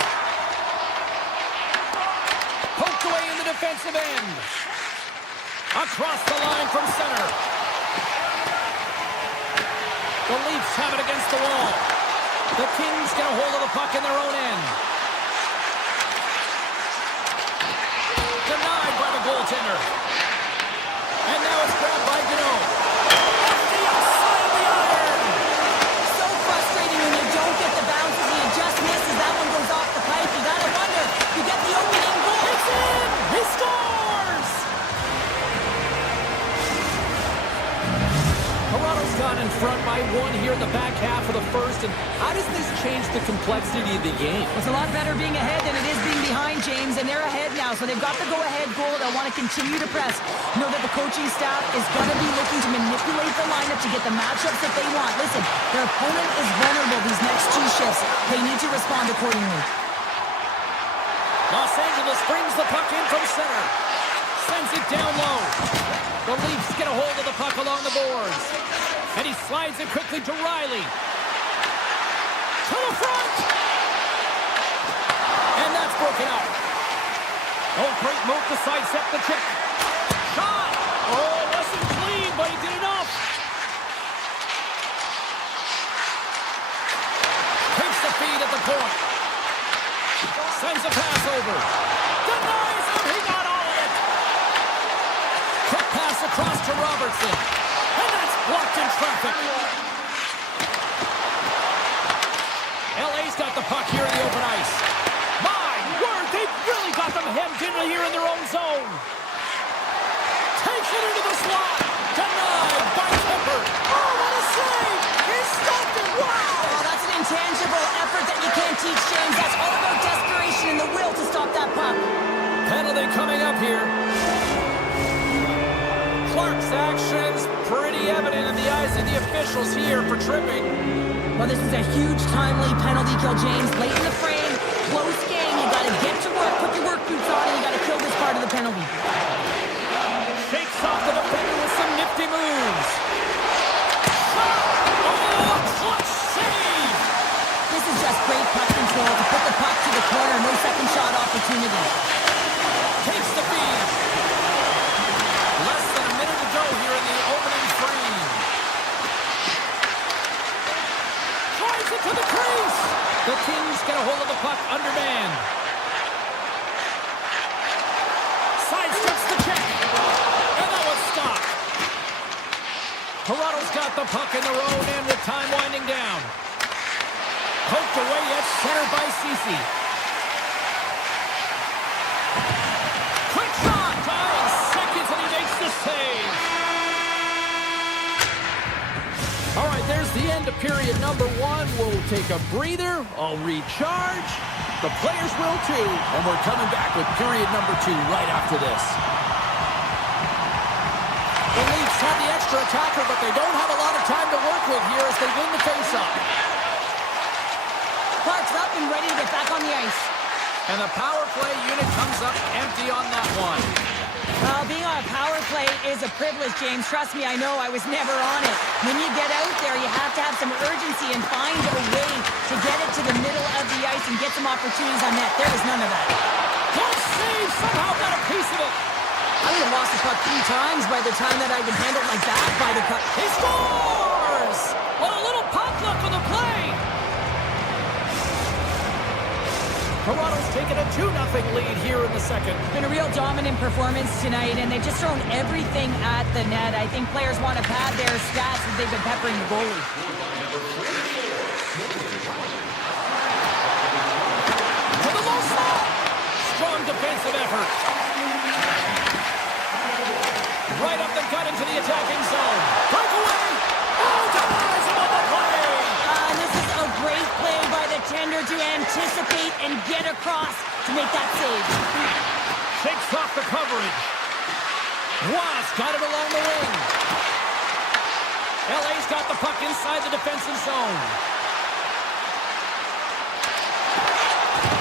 Poked away in the defensive end. Across the line from center. The Leafs have it against the wall. The Kings get a hold of the puck in their own end. Denied by the goaltender. And now it's grabbed by Gano. Off the outside of the iron. So frustrating when you don't get the bounces and you just misses. That one goes off the pipe. You gotta wonder, you get the opening goal. It's in! He scores! Toronto's gone in front by 1 here in the back half of the first. And how does this change the complexity of the game? It's a lot better being ahead than it is being behind, James, and they're ahead now, so they've got the go-ahead goal. They'll want to continue to press. Know that the coaching staff is going to be looking to manipulate the lineup to get the matchups that they want. Listen, their opponent is vulnerable these next 2 shifts. They need to respond accordingly. Los Angeles brings the puck in from center. Sends it down low. The Leafs get a hold of the puck along the boards. And he slides it quickly to Riley. To the front! And that's broken up. Oh, great move to sidestep the check. Shot! Oh, it wasn't clean, but he did enough. Takes the feed at the point. Sends a pass over. Denies him. He got all of it. Quick pass across to Robertson. And that's blocked in traffic. LA's got the puck here in the open ice. My word, they've really got them hemmed in here in their own zone. Takes it into the slot. Denied by Kemper. Oh, what a save. He stopped it. Wow. Oh, that's an intangible effort that you can't teach, James. That's all about desperation and the will to stop that puck. Penalty coming up here. Clark's actions pretty evident in the eyes of the officials here for tripping. Well, this is a huge, timely penalty kill, James. Late in the frame, close game. You got to get to work, put your work boots on, and you got to kill this part of the penalty. Shakes off the defender with some nifty moves. Oh, clutch save! This is just great puck control to put the puck to the corner. No second shot opportunity. Takes the feed. Less than a minute to go here in the opening frame. Drives it to the crease. The Kings get a hold of the puck undermanned. Sidesteps the check. And that was stopped. Toronto's got the puck in their own end with time winding down. Poked away at center by Ceci. Quick shot! 9 seconds and he makes the save. All right, there's the end of period number 1. We'll take a breather. I'll recharge. The players will too. And we're coming back with period number 2 right after this. The Leafs have the extra attacker, but they don't have a lot of time to work with here as they win the faceoff. Clark's up and ready to get back on the ice. And the power play unit comes up empty on that one. Well, being on a power play is a privilege, James. Trust me, I know. I was never on it. When you get out there, you have to have some urgency and find a way to get it to the middle of the ice and get some opportunities on net. There was none of that. Good save! Somehow got a piece of it. I would have lost the puck 3 times by the time that I would handle it like that by the puck. He scores! What a little pop luck on the play! Toronto's taken a 2-0 lead here in the second. It's been a real dominant performance tonight, and they've just thrown everything at the net. I think players want to pad their stats as they've been peppering the goalie. To the low slot! Strong defensive effort. Right up the gut into the attacking zone. Breakaway! Oh, denies him on the play! And this is a great play by the tender to anticipate and get across to make that save. Shakes off the coverage. Ross got it along the wing. LA's got the puck inside the defensive zone.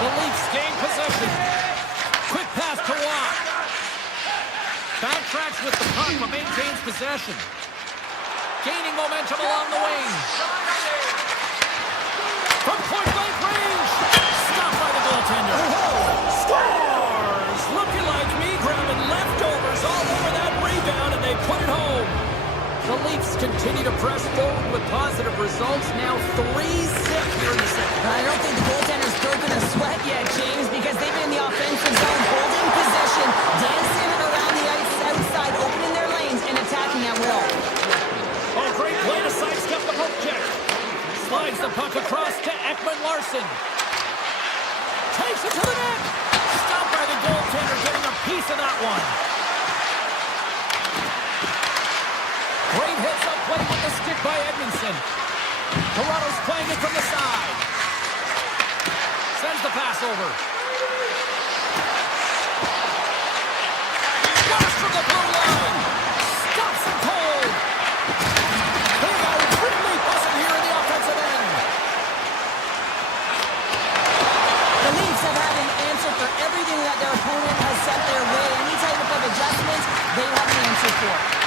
The Leafs gain possession. Quick pass to Watt. Backtracks with the puck but maintains possession. Gaining momentum along the wing. From point-blank range. Stopped by the goaltender. Scores! Looking like me grabbing leftovers all over that rebound, and they put it home. The Leafs continue to press forward with positive results. Now 3-0 here in the second. I don't think the goaltender's broken a sweat yet, James, because they've been in the offensive zone, holding possession, dancing around the ice outside, opening their lanes, and attacking at will. Oh, great play to sidestep the poke check. Slides the puck across to Edmont Larson. Takes it to the net. Stopped by the goaltender, getting a piece of that one. Great hits up play with the stick by Edmondson. Toronto's playing it from the side. Sends the pass over. Blast from the blue line. Stops it cold. They are really buzzing here in the offensive end. The Leafs have had an answer for everything that their opponent has set their way. Any type of adjustments, they have an answer for.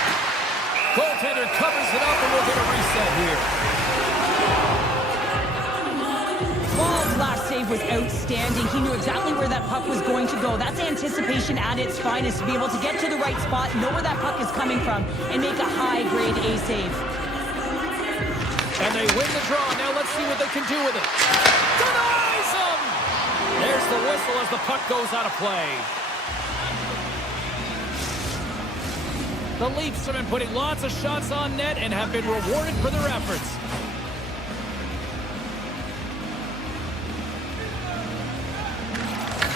Goaltender covers it up, and we'll get a reset here. Ball's last save was outstanding. He knew exactly where that puck was going to go. That's anticipation at its finest, to be able to get to the right spot, know where that puck is coming from, and make a high-grade A save. And they win the draw. Now let's see what they can do with it. Denies him! There's the whistle as the puck goes out of play. The Leafs have been putting lots of shots on net and have been rewarded for their efforts.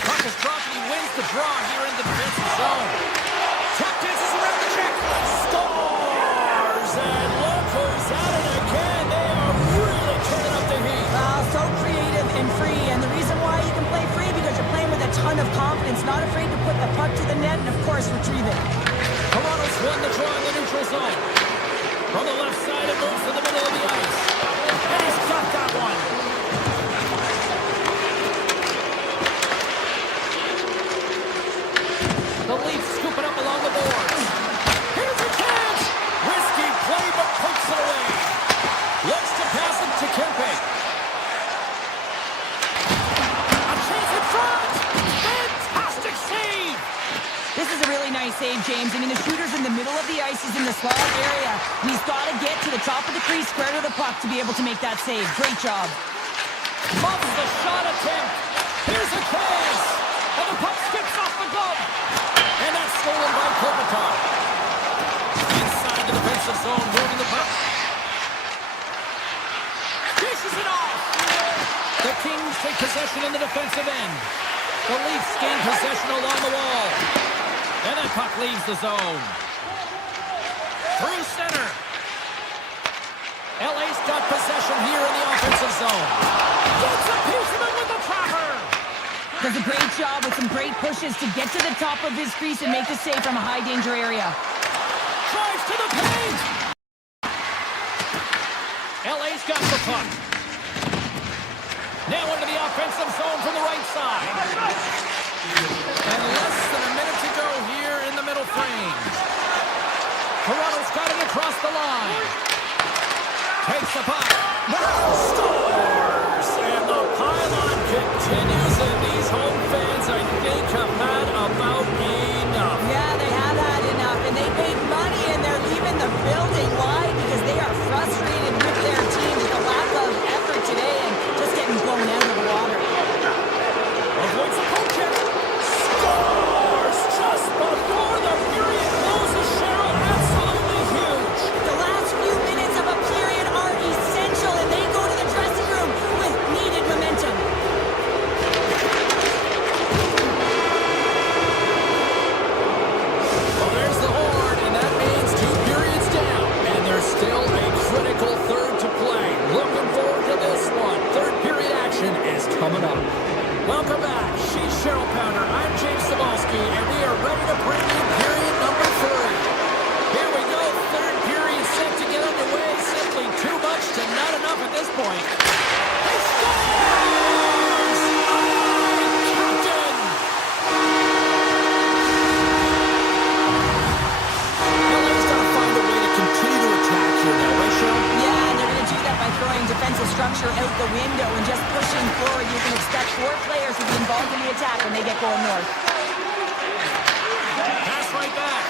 Puck is dropped and he wins the draw here in the defensive zone. Tap dances around the check. Scores! And look who's at it again. They are really turning up the heat. So creative and free, and the reason why you can play free because you're playing with a ton of confidence, not afraid to put the puck to the net and, of course, retrieve it. Toronto's won the draw in the neutral zone. From the left side, it moves to the middle of the ice. And he's got that one. The Leafs scoop it up along the boards. Here's a chance. Risky play, but pokes it away. Looks to pass it to Kempe. A chance in front. Fantastic save. This is a really nice save, James. I mean, the shooter's in the middle of the ice. He's in the slot area. And he's got to get to the top of the crease, square to the puck to be able to make that save. Great job. Bumps the shot attempt. Here's a chance. And the puck skips off the glove. And that's stolen by Kopitar. Inside the defensive zone, moving the puck. Dishes it off. The Kings take possession in the defensive end. The Leafs gain possession along the wall. And that puck leaves the zone. Through center. LA's got possession here in the offensive zone. Gets a piece of it with the trapper. Does a great job with some great pushes to get to the top of his crease and make the save from a high-danger area. Drives to the paint. LA's got the puck. Now into the offensive zone from the right side. And less than a minute to go here in the middle frame. Toronto's got it across the line. Takes the puck. Scores! And the pylon continues, and these home fans, I think, have had about enough. Yeah, they have had enough, and they paid money, and they're leaving the building. Why? Because they are frustrated with their team, with the lack of effort today, and just getting blown out of the water. Avoids the poke check. Scores just before the period closes. Cheryl, absolutely huge. The last few minutes of a period are essential, and they go to the dressing room with needed momentum. Well, there's the horn, and that means 2 periods down. And there's still a critical third to play. Looking forward to this one. Third period action is coming up. Welcome back. She's Cheryl Pounder. I'm James Cebulski, and we are ready to bring you period number 3. Here we go. Third period set to get underway. Simply too much to not enough at this point. He scores! Aye, Captain! LA's got to find a way to continue to attack here now, right, Cheryl? Yeah, and they're going to do that by throwing defensive structure out the window and just pushing forward. You can expect 4 players to be involved in the attack when they get going north. Pass right back.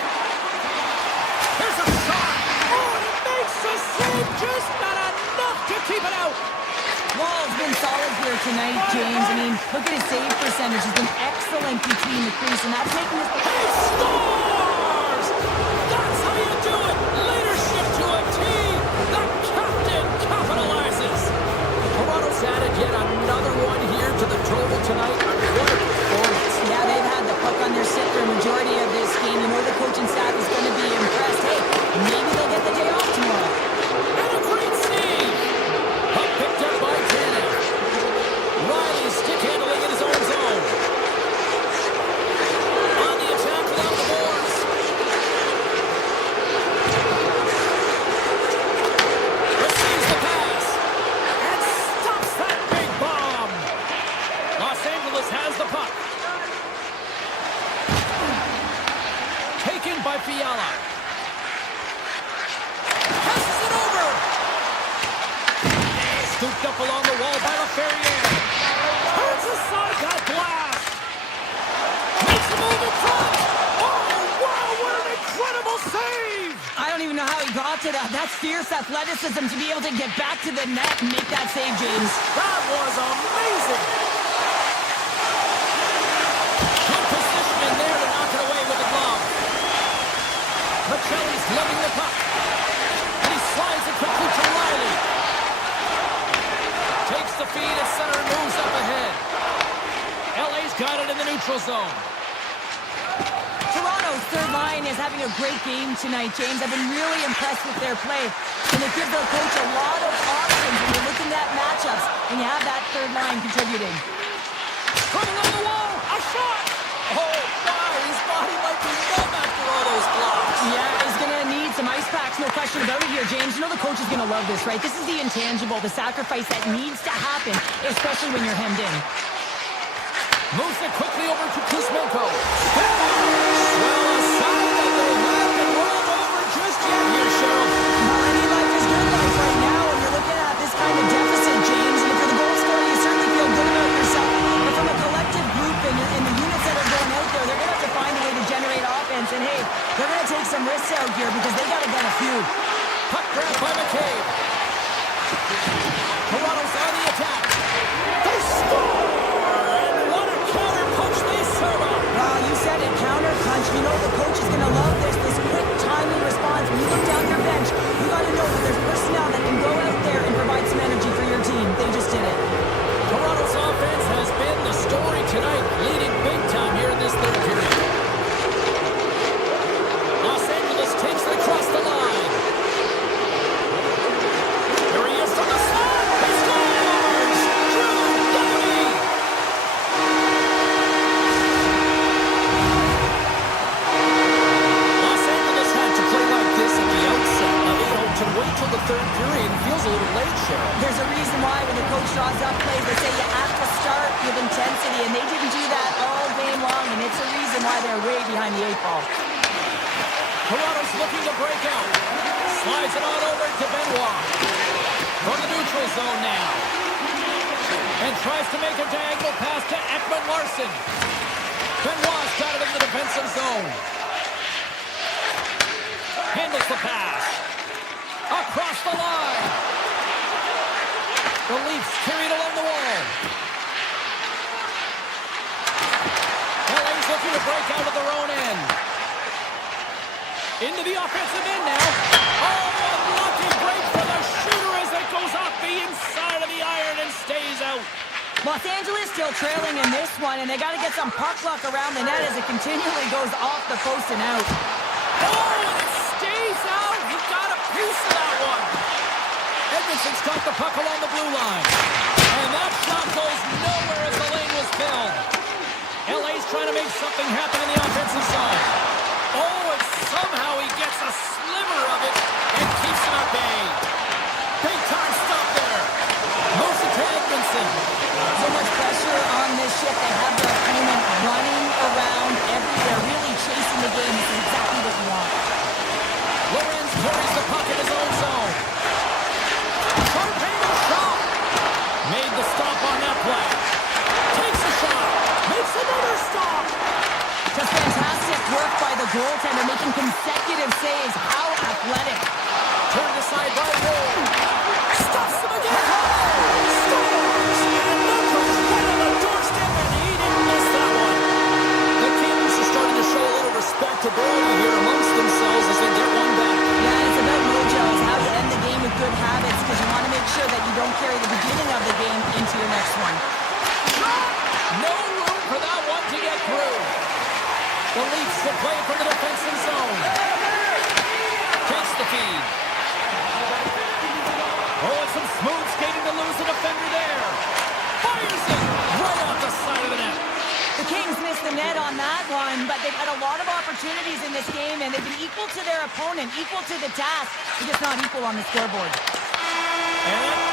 Here's a shot. Oh, and it makes the save. Just not enough to keep it out. Wall's been solid here tonight, James. I mean, look at his save percentage. He's been excellent between the crease, and that's making his... He scores! That's how you do it. Leadership to a team. The captain capitalizes. Toronto's added yet another one here to the total tonight. What a performance. Yeah, they've had the puck on their stick for a majority of this game. You know the coaching staff is going to be impressed. Hey, maybe they'll get the day off tomorrow. And a fella. Passes it over. Scooped up along the wall by LaFerriere. Turns aside that blast. Makes a move in front. Oh, wow, what an incredible save. I don't even know how he got to that. That's fierce athleticism to be able to get back to the net and make that save, James. That was amazing. Good position in there to knock it away with the glove. Michelli's lugging the puck. And he slides it quickly to Riley. Takes the feed at center and moves up ahead. LA's got it in the neutral zone. Toronto's third line is having a great game tonight, James. I've been really impressed with their play. And it gives their coach a lot of options when you're looking at matchups. And you have that third line contributing. Coming on the wall. A shot. Oh, my. His body might be numb after all those blocks. Yeah, he's going to need some ice packs. No question about it here, James. You know the coach is going to love this, right? This is the intangible, the sacrifice that needs to happen, especially when you're hemmed in. Moves it quickly over to Kuzmenko. Well, a sign that they haven't been rolled over just yet here, Cheryl. Well, any life is good life right now when you're looking at this kind of deficit, James. And if you're the goal scorer, you certainly feel good about yourself. But from a collective group and the units that are going out there, they're going to have to find a way to generate offense. And, hey, they're going to take some risks out here because they got to get a few. Puck grab by McCabe. Toronto's on the attack. They score! And what a counter punch they serve up. Well, you said it, counter punch. You know the coach is going to love this quick, timely response. When you look down your bench, you got to know that there's personnel that can go out there and provide some energy for your team. They just did it. Toronto's offense has been the story tonight, leading big time here in this third period. Los Angeles takes it across the line. Here he is from the slot. He scores! Drew Doughty! Los Angeles had to play like this at the outset. To wait till the third period feels a little late, Cheryl. There's a reason why when the coach draws up plays, they say you have to start with intensity, and they didn't do that all game long, and it's a reason why they're way behind the 8 ball. Toronto's looking to break out. Slides it on over to Benoit. From the neutral zone now. And tries to make a diagonal pass to Edmont Larson. Benoit's got it in the defensive zone. Handles the pass. Across the line. The Leafs carried along the wall. LA's looking to break out of their own end. Into the offensive end now. Oh, unlucky break for the shooter as it goes off the inside of the iron and stays out. Los Angeles still trailing in this one, and they got to get some puck luck around the net as it continually goes off the post and out. Oh, and it stays out. He got a piece of that one. Edmonton's got the puck along the blue line. And that shot goes nowhere as the lane was filled. LA's trying to make something happen in the offensive zone. Oh, and somehow he gets a sliver of it and keeps it at bay. Big time stop there. Moves it to Edmondson. So much pressure on this shift. They have their opponent running around everywhere, really chasing the game. This is exactly what you want. Lorenz carries the puck in his own zone. Torpedo shot. Made the stop on that play. Takes a shot. Makes another stop. Just fantastic work by the goaltender, making consecutive saves. How athletic. Turned aside by Ward. Stops him again. Scores. And look who's right on the doorstep, and he didn't miss that one. The Kings are starting to show a little respectability here amongst themselves as they get one back. Yeah, it's about mojo. It's how to end the game with good habits, because you want to make sure that you don't carry the beginning of the game into your next one. No room for that one to get through. The Leafs will play from the defensive zone. Takes the feed. Oh, and some smooth skating to lose a defender there. Fires it right off the side of the net. The Kings missed the net on that one, but they've had a lot of opportunities in this game, and they've been equal to their opponent, equal to the task, but just not equal on the scoreboard. And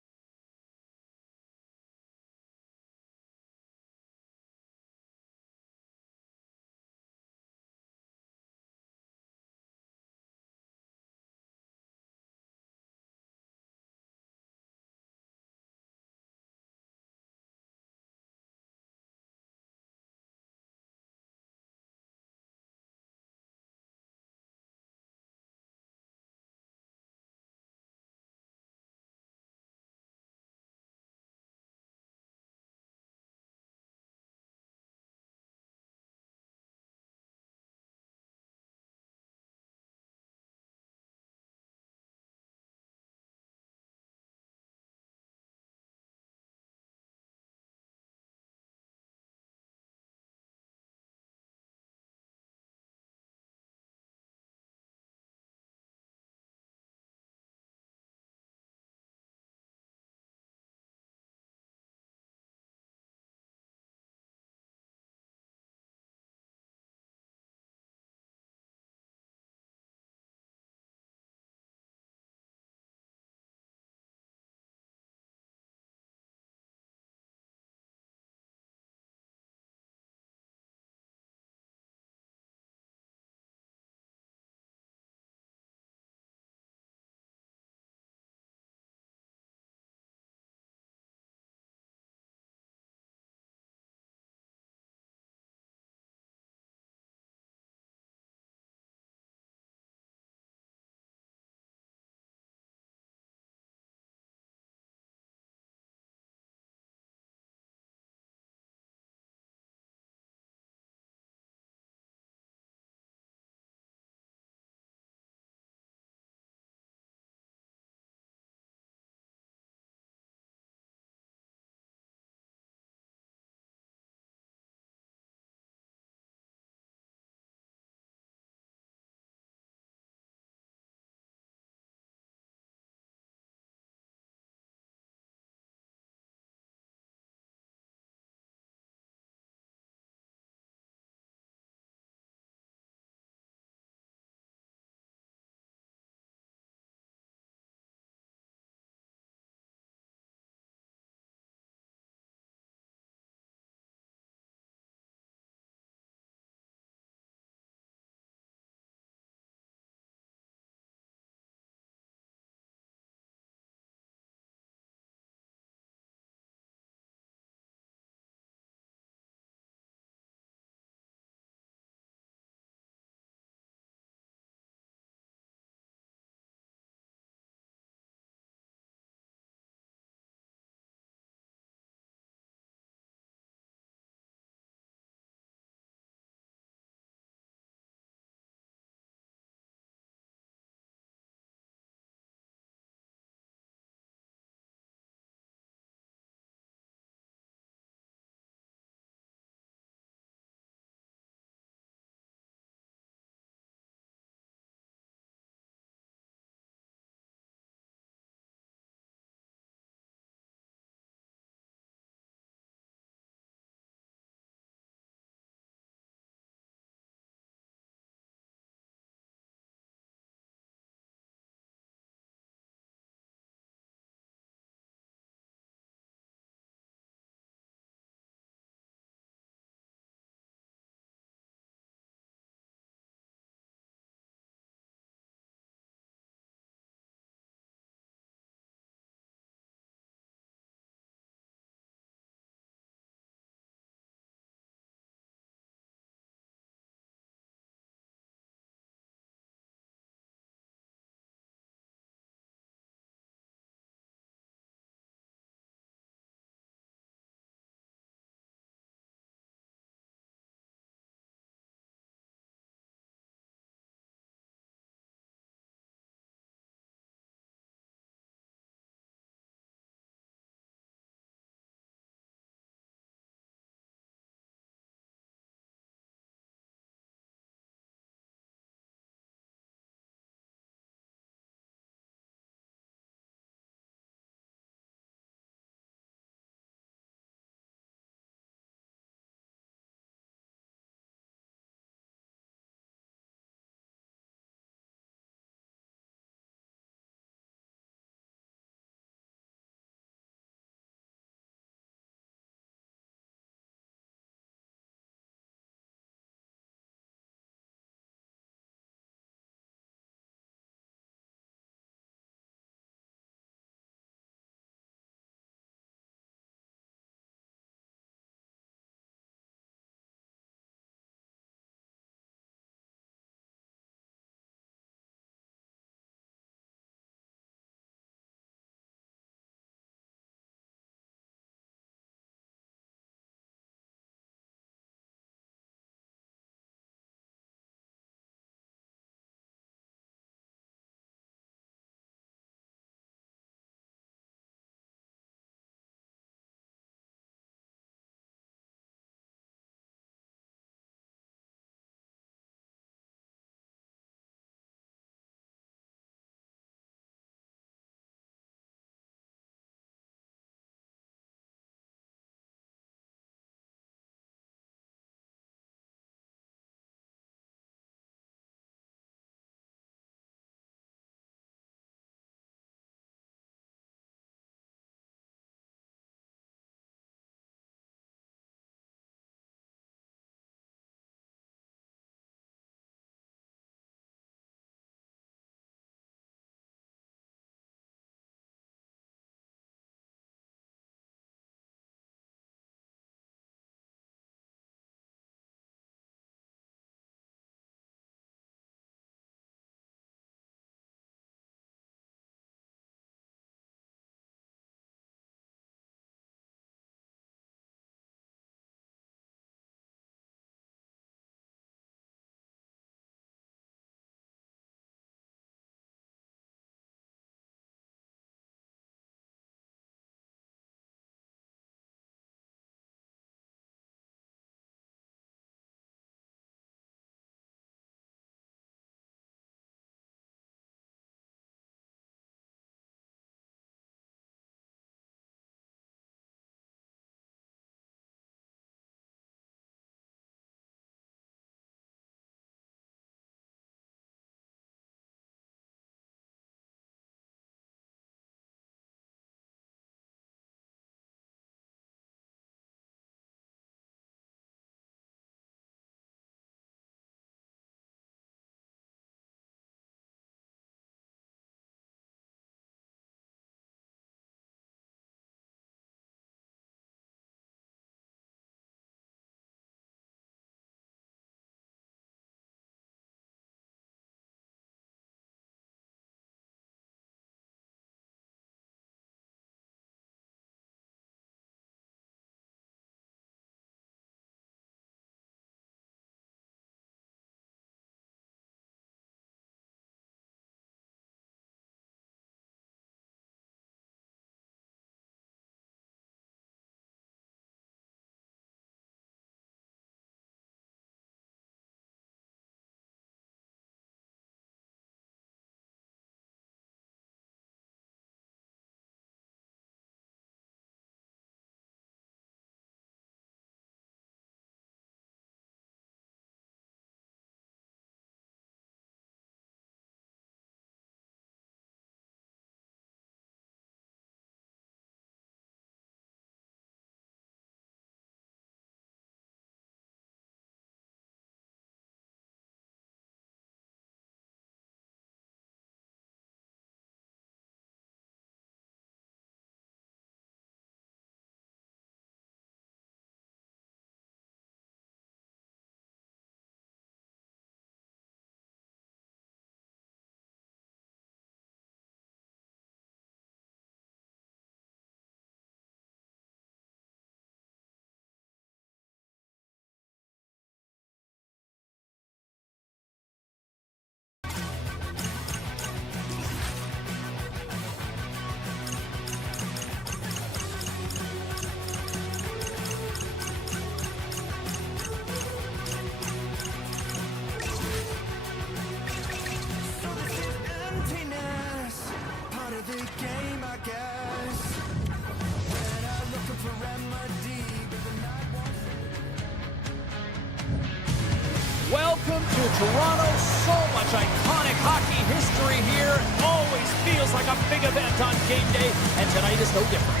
Toronto. So much iconic hockey history here. Always feels like a big event on game day, and tonight is no different.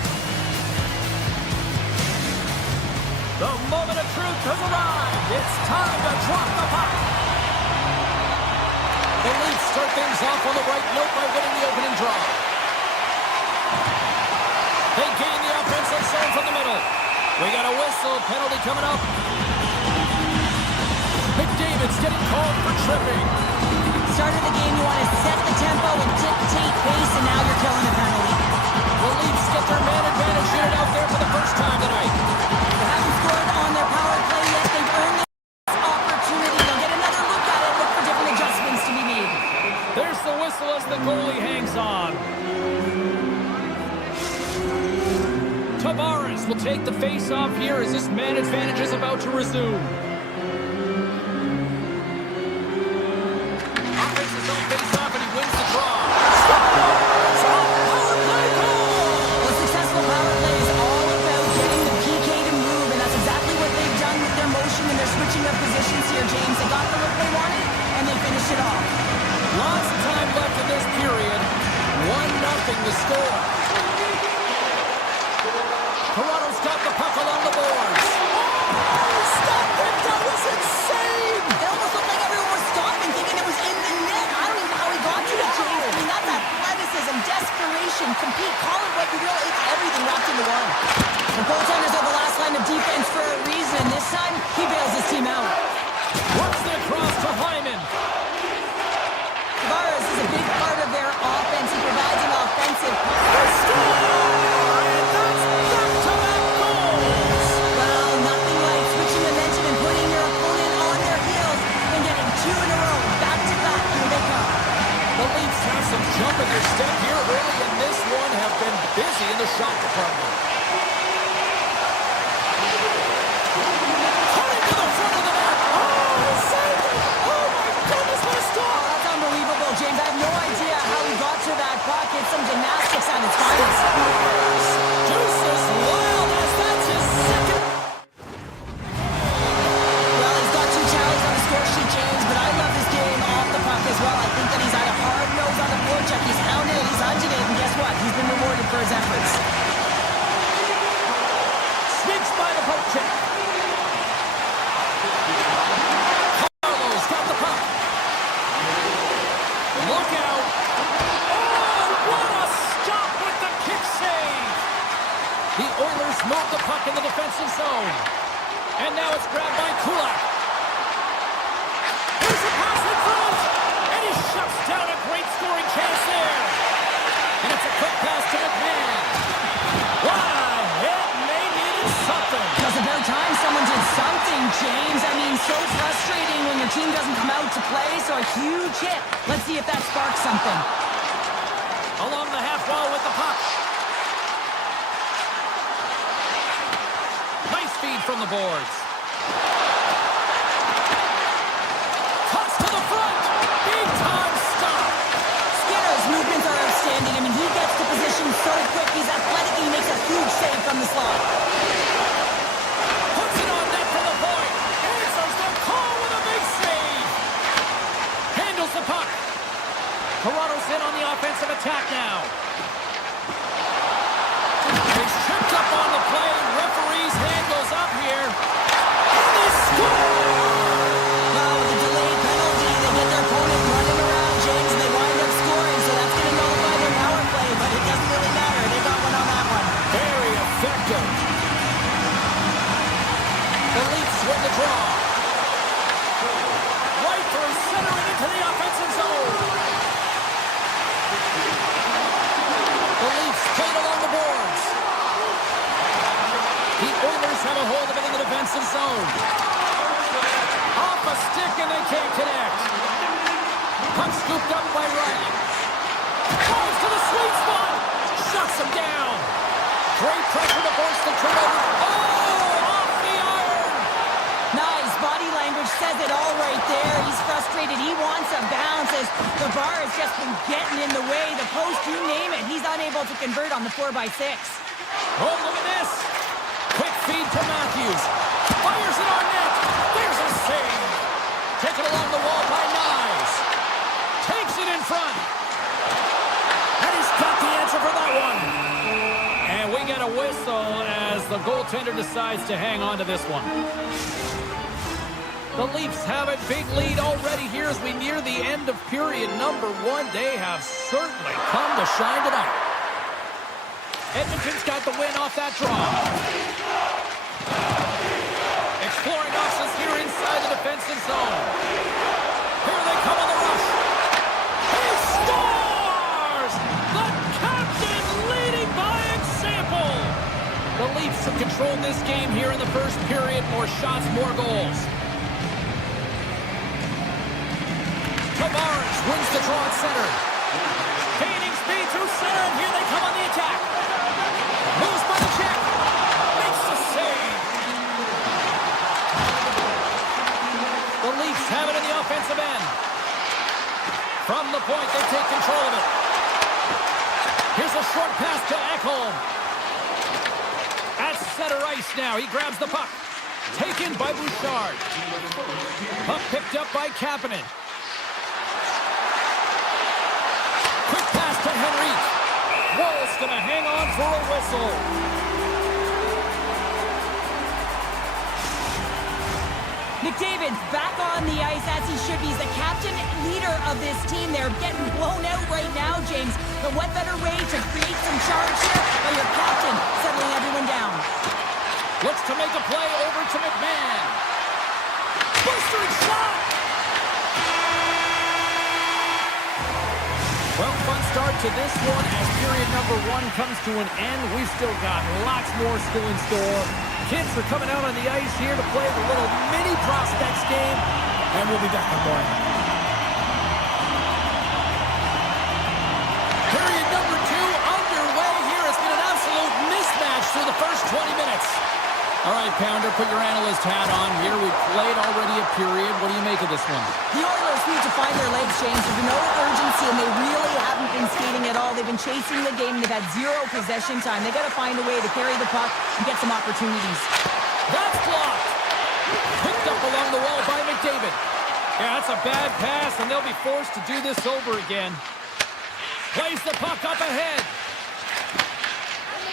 The moment of truth has arrived. It's time to drop the puck. The Leafs start things off on the right note by winning the opening draw. They gain the offensive zone from the middle. We got a whistle. Penalty coming up. McDavid's getting called for tripping. Start of the game, you want to set the tempo and dictate pace, and now you're killing a penalty. The Leafs get their man advantage unit out there for the first time tonight. They haven't scored on their power play yet. They've earned this opportunity. They'll get another look at it, look for different adjustments to be made. There's the whistle as the goalie hangs on. Tavares will take the face-off here as this man advantage is about to resume. Offensive zone face-off and he wins the draw. Power play goal! Well, successful power play is all about getting the PK to move, and that's exactly what they've done with their motion and their switching of positions here, James. They got the look they wanted, and they finished it off. Lots of time left in this period. 1-0 to score. Toronto's got the puck along the boards. Stop it! That was insane! It almost looked like everyone was stopping, thinking it was in the net. I don't even know how he got to it, James. I mean, that's athleticism, desperation, compete, call it what you will. It's everything wrapped into one. The goaltenders are the last line of defense for a reason. This time, he bails his team out. Works it across to Hyman. Tavares is a big part of their offense. He provides an offensive. Well, nothing like switching momentum and putting your opponent on their heels and getting two in a row, back to back. Here they come. The Leafs have some jump in their step here early in this one, have been busy in the shot department. Cutting to the front of the net. Oh, he saved it. Oh, my goodness, what a stop. That's unbelievable, James. I have no idea how he got to that puck. It's some gymnastics at its finest. Deuces wild as that's his second. Well, he's got two tallies on the score sheet, James, but I love his game off the puck as well. I think that he's had a hard nose on the forecheck. He's hounded it, he's hunted it, and guess what? He's been rewarded for his efforts. Sneaks by the poke check. Carlo's got the puck. Look out. Oh, what a stop with the kick save. The Oilers move the puck in the defensive zone. And now it's grabbed by Kulak. Here's a pass in front. And he shuts down a great scoring chance there. And it's a quick pass to McMahon. What a hit. And they needed something. It's about time someone did something, James. I mean, so frustrating when your team doesn't come out to play, so a huge hit. Let's see if that sparks something. Along the half wall with the puck. Nice feed from the boards. Cuts to the front. Big time stop. Skinner's movements are outstanding. I mean, he gets to position so quick. He's athletic and he makes a huge save from the slot. Puts it on net for the point. Answers the call with a big save. Handles the puck. Toronto's in on the offensive attack now. He's tripped up on the play. Referee's hand goes up here. And they score! Now, with the delayed penalty, they get their opponent running around, James, and they wind up scoring, so that's going to nullify their power play, but it doesn't really matter. They got one on that one. Very effective. The Leafs win the draw. Right through center and into the offensive zone. The Leafs played along the boards. The Oilers have a hold of it in the defensive zone. Off a stick and they can't connect. Puck scooped up by Riley. Goes to the sweet spot. Shuts him down. Great pressure to force the turnover. Oh, off the iron. Nice. Body language says it all right there. He's frustrated. He wants a bounce as the bar has just been getting in the way. The post, you name it. He's unable to convert on the 4x6. Oh, look at this. Quick feed to Matthews. Fires it on net. There's a save. Taken along the wall whistle as the goaltender decides to hang on to this one. The Leafs have a big lead already here as we near the end of period number 1. They have certainly come to shine tonight. Edmonton's got the win off that draw. Exploring options here inside the defensive zone. Here they come on the rush. He scores! The captain leading by example. The Leafs have controlled this game here in the first period. More shots, more goals. Tavares wins the draw at center. Gaining speed through center, and here they come on the attack. Moves by the check. Makes the save. The Leafs have it in the offensive end. From the point, they take control of it. Here's a short pass to Ekholm. At center ice now. He grabs the puck. Taken by Bouchard. Puck picked up by Kapanen. Quick pass to Henrique. Wall's going to hang on for a whistle. McDavid's back on the ice as he should be. He's the captain, leader of this team. They're getting blown out right now, James. But what better way to create some charge here by your captain settling everyone down? Looks to make a play over to McMahon. Boostering shot! Well, fun start to this one as period number 1 comes to an end. We've still got lots more still in store. Kids are coming out on the ice here to play the little mini prospects game, and we'll be back in more. Period number 2 underway here. It's been an absolute mismatch through the first 20 minutes. All right, Pounder, put your analyst hat on here. We've played already a period. What do you make of this one? The Oilers need to find their legs, James. There's no urgency, and they really haven't been skating at all. They've been chasing the game. They've had 0 possession time. They've got to find a way to carry the puck and get some opportunities. That's blocked. Picked up along the wall by McDavid. Yeah, that's a bad pass, and they'll be forced to do this over again. Plays the puck up ahead.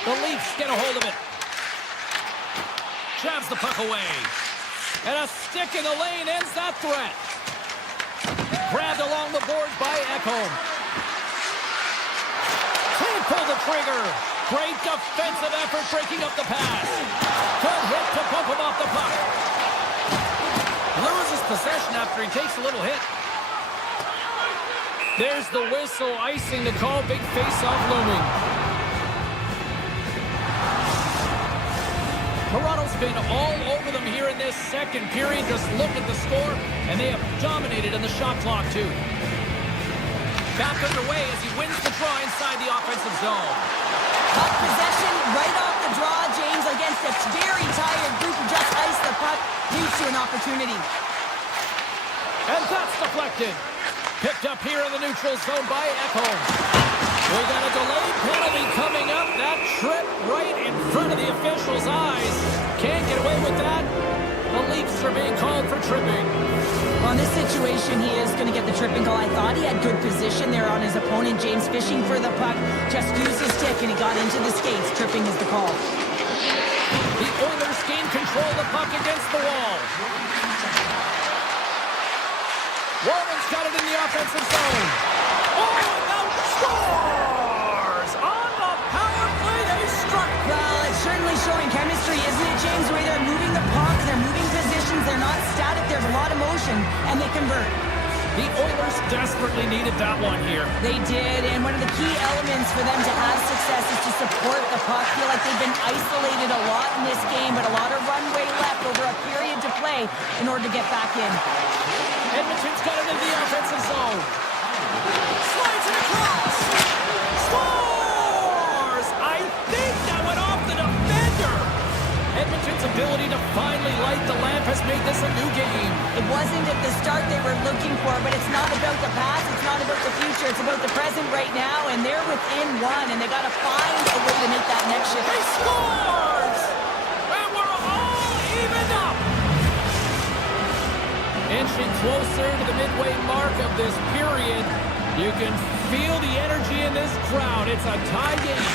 The Leafs get a hold of it. Jabs the puck away. And a stick in the lane ends that threat. Grabbed along the boards by Ekholm. Can't pull the trigger. Great defensive effort breaking up the pass. Good hit to bump him off the puck. Loses possession after he takes a little hit. There's the whistle, icing the call. Big face-off looming. Toronto's been all over them here in this second period. Just look at the score, and they have dominated in the shot clock, too. Back underway as he wins the draw inside the offensive zone. Puck possession right off the draw, James, against a very tired group who just iced the puck. Leads to an opportunity. And that's deflected. Picked up here in the neutral zone by Ekholm. We got a delayed penalty coming up. That trip right in front of the official's eyes. Can't get away with that. The Leafs are being called for tripping. Well, in this situation, he is going to get the tripping call. I thought he had good position there on his opponent. James fishing for the puck. Just used his stick, and he got into the skates. Tripping is the call. The Oilers gain control of the puck against the wall. Walman's got it in the offensive zone. Oh, now scores! On the power play, they strike. Well, it's certainly showing chemistry, isn't it, James? The way they're moving the puck, they're moving positions, they're not static, there's a lot of motion, and they convert. The Oilers desperately needed that one here. They did, and one of the key elements for them to have success is to support the puck. I feel like they've been isolated a lot in this game, but a lot of runway left over a period to play in order to get back in. Edmonton's got it in the offensive zone. Slides it across. Scores! I think that went off the defender. Edmonton's ability to finally light the lamp has made this a new game. It wasn't at the start they were looking for, but it's not about the past, it's not about the future, it's about the present right now, and they're within one, and they got to find a way to make that next shift. He scores! And we're all evened up. Inching closer to the midway mark of this period. You can feel the energy in this crowd. It's a tie game.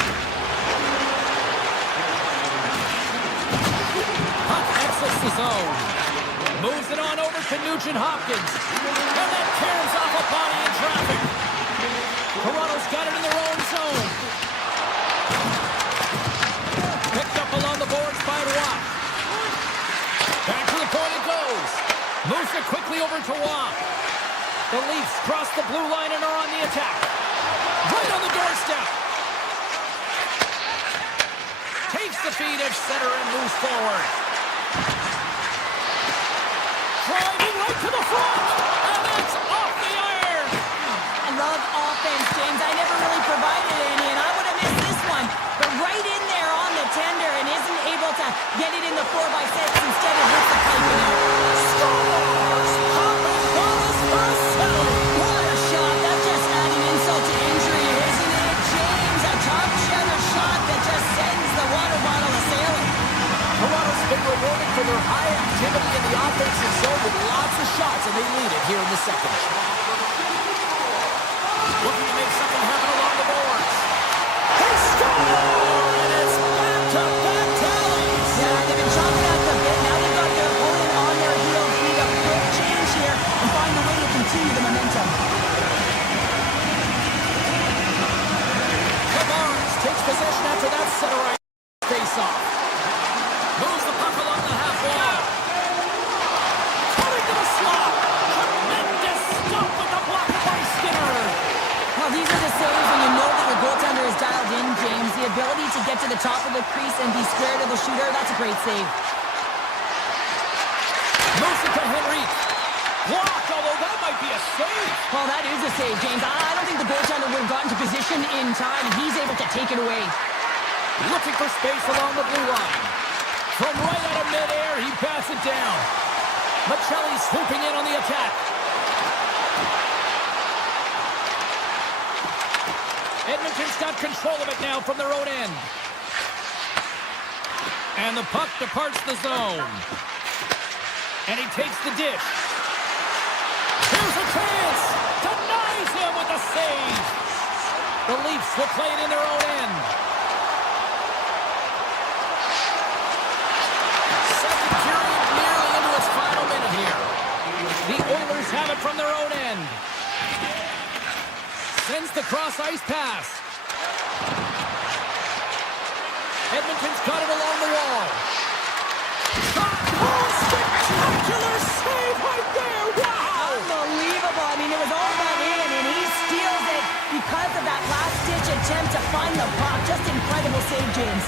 exits the zone. Moves it on over to Nugent-Hopkins. And that tears off a body in traffic. Toronto's got it in their own zone. Picked up along the boards by Watt. Back to the point it goes. Moves it quickly over to Watt. The Leafs cross the blue line and are on the attack. Right on the doorstep. Takes the feed at center and moves forward. Driving right to the front. And that's off the iron. I love offense, James. I never really provided any, and I would have missed this one. But right in there on the tender and isn't able to get it in the 4x6. Instead, it hits the pipe in there. Scores! Hopping Wallace for seven. What a shot. That's just adding insult to injury, isn't it, James? A top cheddar shot that just sends the water bottle a-sailing. Toronto's been rewarded for their high activity in the offensive zone with lots of shots, and they lead it here in the second. Looking to make something happen along the boards. They score! And it's back-to-back tallies. Yeah, they've been chopping out the bit. Now they've got their opponent on their heels. They need a quick change here and find a way to continue the momentum. Barnes takes possession after that center right face-off. Moves the puck along the half wall. Coming to the slot. Tremendous stop with the block by Skinner. Well, these are the saves when you know that your goaltender is dialed in, James. The ability to get to the top of the crease and be square to the shooter, that's a great save. Moves it to Henrique. Blocked, although that might be a save. Well, that is a save, James. I don't think the goaltender would have gotten to position in time. He's able to take it away. Looking for space along the blue line. From right out of midair, he bats it down. Michelli swooping in on the attack. Edmonton's got control of it now from their own end. And the puck departs the zone. And he takes the dish. Here's a chance. Denies him with a save. The Leafs will play it in their own end. Second period nearly into its final minute here. The Oilers have it from their own end. Sends the cross-ice pass. Edmonton's got it along the wall. Shot! Oh, spectacular save right there! Wow! Unbelievable. I mean, it was all but in, and he steals it because of that last-ditch attempt to find the puck. Just incredible save, James.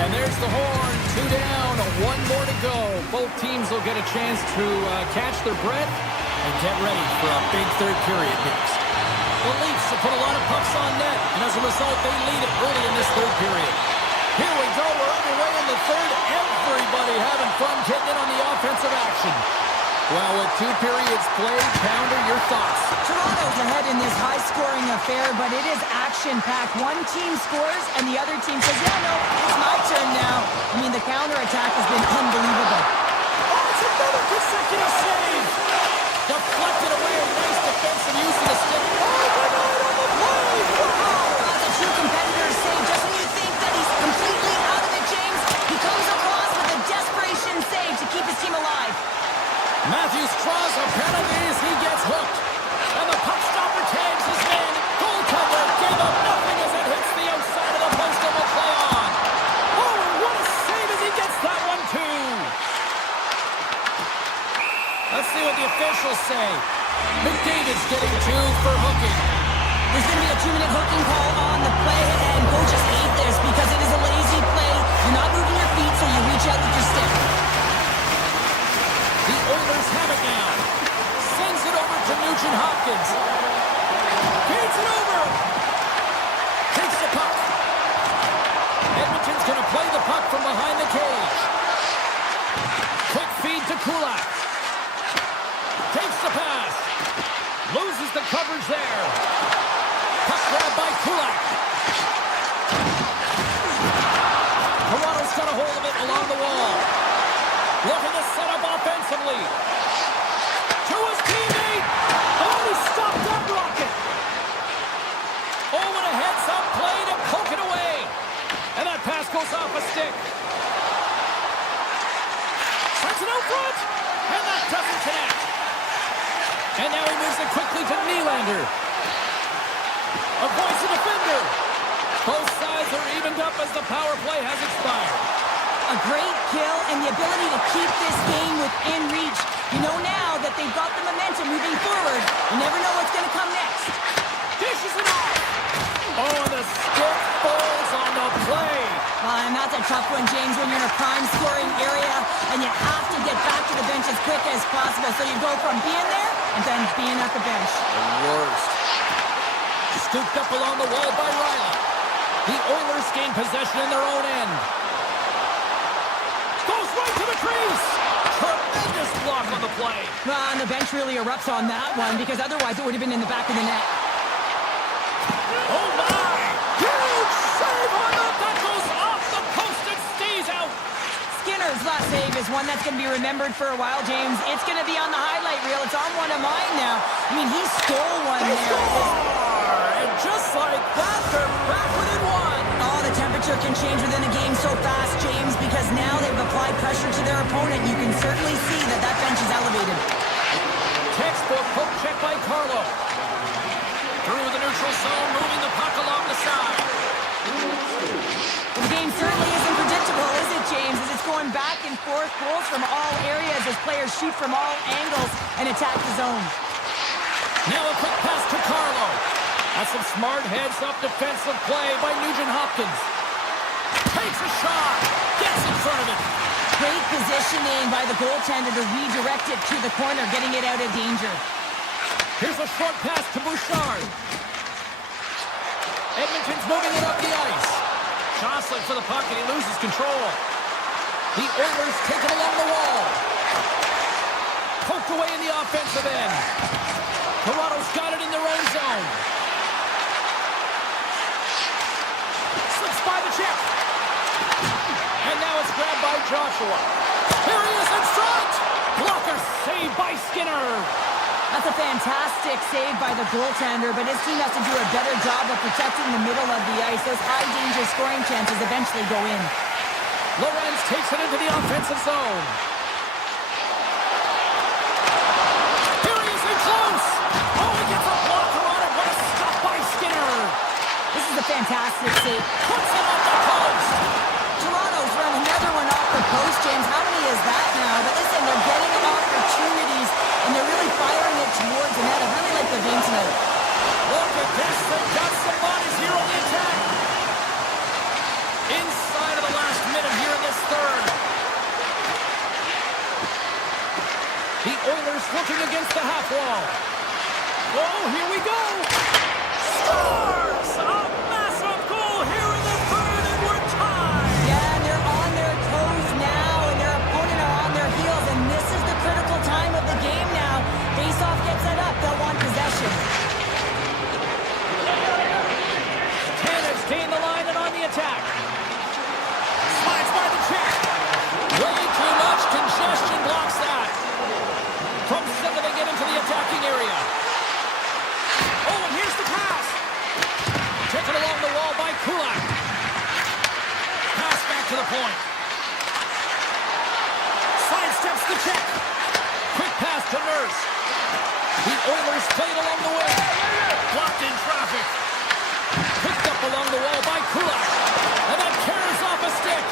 And there's the horn. 2 down, 1 more to go. Both teams will get a chance to catch their breath and get ready for a big third period next. The Leafs have put a lot of pucks on net, and as a result, they lead it early in this third period. Here we go. We're underway in the third. Everybody having fun getting in on the offensive action. Well, with 2 periods played, Pounder, your thoughts? Toronto's ahead in this high-scoring affair, but it is action-packed. One team scores, and the other team says, yeah, no, it's my turn now. I mean, the counterattack has been unbelievable. Oh, it's another consecutive save. Deflected away. Nice defensive use of the stick. Overnight on the play. Wow. That's a true competitor's save. Just when you think that he's completely out of it, James, he comes across with a desperation save to keep his team alive. Matthews draws a penalty as he gets hooked. And the puck stopper tags his man. Goaltender gave up nothing as it hits the outside of the post and will play on. Oh, what a save as he gets that one too. Let's see what the officials say. McDavid's getting 2 for hooking. There's going to be a 2-minute hooking call on the play, and coaches hate this because it is a lazy play. You're not moving your feet, so you reach out with your stick. The Oilers have it now. Sends it over to Nugent-Hopkins. Feeds it over. Takes the puck. Edmonton's going to play the puck from behind the cage. Quick feed to Kulak. Takes the pass. Loses the coverage there. Puck grab by Kulak. Toronto's got a hold of it along the wall. Looking to set up offensively. To his teammate. Oh, he stopped that rocket. Oh, what a heads-up play to poke it away. And that pass goes off a stick. now he moves it quickly to Nylander. Avoids the defender. Both sides are evened up as the power play has expired. A great kill and the ability to keep this game within reach. You know now that they've got the momentum moving forward. You never know what's going to come next. Dishes it off. Oh, and the stick falls on the play. And that's a tough one, James, when you're in a prime scoring area and you have to get back to the bench as quick as possible. So you go from being there and then being at the bench. The worst. Scooped up along the wall by Riley. The Oilers gain possession in their own end. Goes right to the crease. Tremendous block on the play. And the bench really erupts on that one because otherwise it would have been in the back of the net. Oh my! Huge save on that! That goes off the post and stays out. Skinner's last save is one that's going to be remembered for a while, James. It's going to be on the highlight reel. It's on one of mine now. I mean, he stole one They there. score! And just like that, they're back within one. Oh, the temperature can change within a game so fast, James, because now they've applied pressure to their opponent. You can certainly see that that bench is elevated. Textbook poke check by Carlo. Through the neutral zone, moving the puck along the side. The game certainly isn't predictable, is it, James? As it's going back and forth, goals from all areas as players shoot from all angles and attack the zone. Now a quick pass to Carlo. That's some smart heads-up defensive play by Nugent-Hopkins. Takes a shot. Gets in front of it. Great positioning by the goaltender to redirect it to the corner, getting it out of danger. Here's a short pass to Bouchard. Edmonton's moving it up the ice. Jostling for the puck and he loses control. The Oilers take it along the wall. Poked away in the offensive end. Toronto's got it in their own zone. Slips by the check. And now it's grabbed by Joshua. Here he is in front. Blocker saved by Skinner. That's a fantastic save by the goaltender, but his team has to do a better job of protecting the middle of the ice. Those high-danger scoring chances eventually go in. Lorenz takes it into the offensive zone. Here he is in close. Oh, he gets a blocker on it. What a stop by Skinner. This is a fantastic save. Puts it on the post. Toronto's run another one off the post, James. How many is that now? But listen, they're getting opportunities, and they're really firing it towards the net. I really like their game tonight. Look at this. They've got some bodies here on the attack. Inside of the last minute here in this third. The Oilers looking against the half wall. Oh, here we go. Scores! A massive goal here in the third, and we're tied. Yeah, and they're on their toes now, and their opponent are on their heels, and this is the critical time of the game now. Face-off gets set up. They'll want possession. Canada's gained the line and on the attack. Slides by the check. Way too much congestion blocks that. From center they get into the attacking area. Oh, and here's the pass. Taken along the wall by Kulak. Pass back to the point. Sidesteps the check. Quick pass to Nurse. The Oilers played along the wing. Blocked in traffic. Picked up along the wall by Kulak. And that carries off a stick.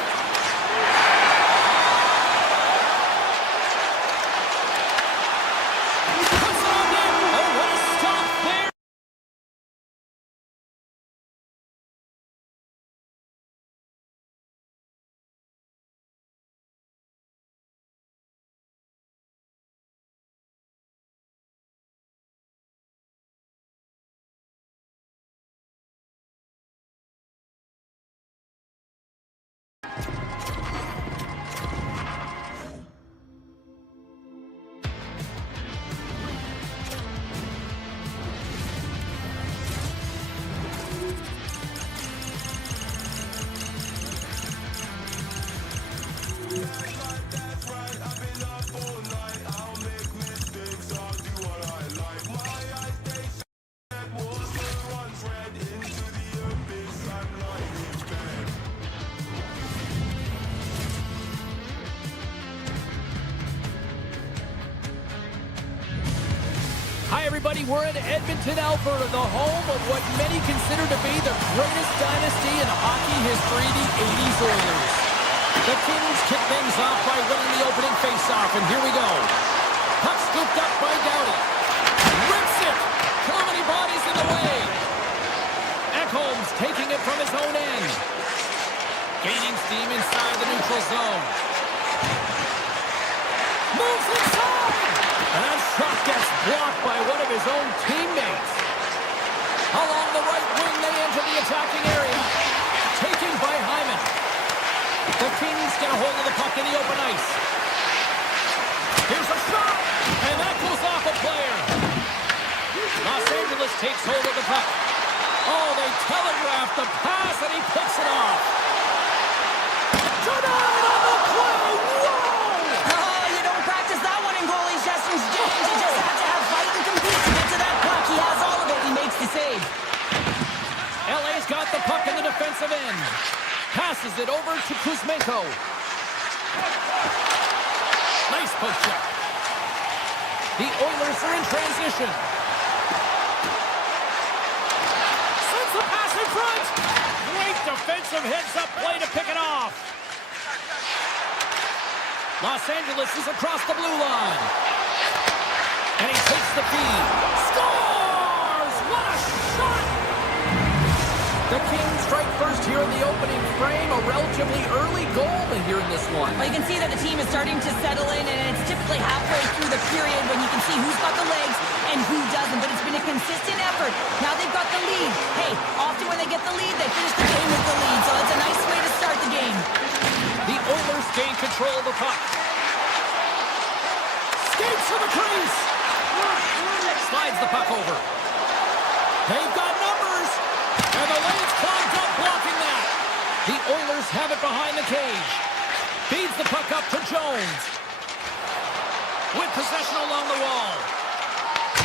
Hi, everybody. We're in Edmonton, Alberta, the home of what many consider to be the greatest dynasty in hockey history, the 80s Oilers. The Kings kick things off by winning the opening faceoff, and here we go. Puck scooped up by Doughty. Rips it! So many bodies in the way. Ekholm's taking it from his own end. Gaining steam inside the neutral zone. Moves inside! And that shot gets blocked by one of his own teammates. Along the right wing, they enter the attacking area. Taken by Hyman. The Kings get a hold of the puck in the open ice. Here's a shot! And that goes off a player. Los Angeles takes hold of the puck. Oh, they telegraph the pass, and he picks it off. Tonight on the play! Whoa! Oh, you don't practice that one in goalie sessions, James. You just have to have fight and compete to get to that puck. He has all of it. He makes the save. LA's got the puck in the defensive end. Passes it over to Kuzmenko. Nice poke check. The Oilers are in transition. Sends the pass in front. Great defensive heads-up play to pick it off. Los Angeles is across the blue line. And he takes the feed. Scores! What a shot! The Kings strike first here in the opening frame. A relatively early goal here in this one. Well, you can see that the team is starting to settle in, and it's typically halfway through the period when you can see who's got the legs and who doesn't. But it's been a consistent effort. Now they've got the lead. Hey, often when they get the lead, they finish the game with the lead. So it's a nice way to start the game. The Oilers gain control of the puck. Skates to the crease. Slides the puck over. They've got numbers. And the lane's clogged up blocking that. The Oilers have it behind the cage. Feeds the puck up to Jones. With possession along the wall.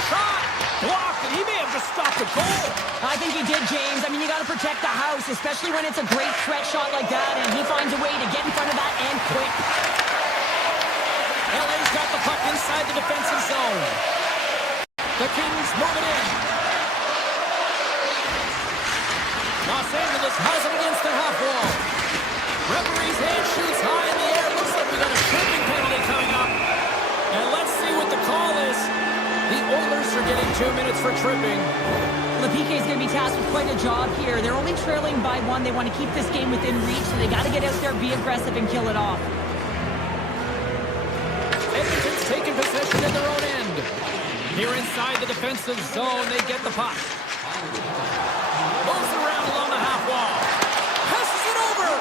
Shot! Blocked, and he may have just stopped the goal. I think he did, James. I mean, you got to protect the house, especially when it's a great threat shot like that, and he finds a way to get in front of that and quick. LA's got the puck inside the defensive zone. The Kings move it in. Los Angeles has it against the half wall. Referee's hand shoots high in the air. Looks like we got a tripping penalty coming up. And let's see what the call is. The Oilers are getting 2 minutes for tripping. The PK is going to be tasked with quite a job here. They're only trailing by one. They want to keep this game within reach, so they got to get out there, be aggressive, and kill it off. Edmonton's taking possession in their own end. Here inside the defensive zone, they get the puck. Moves around along the half wall. Passes it over.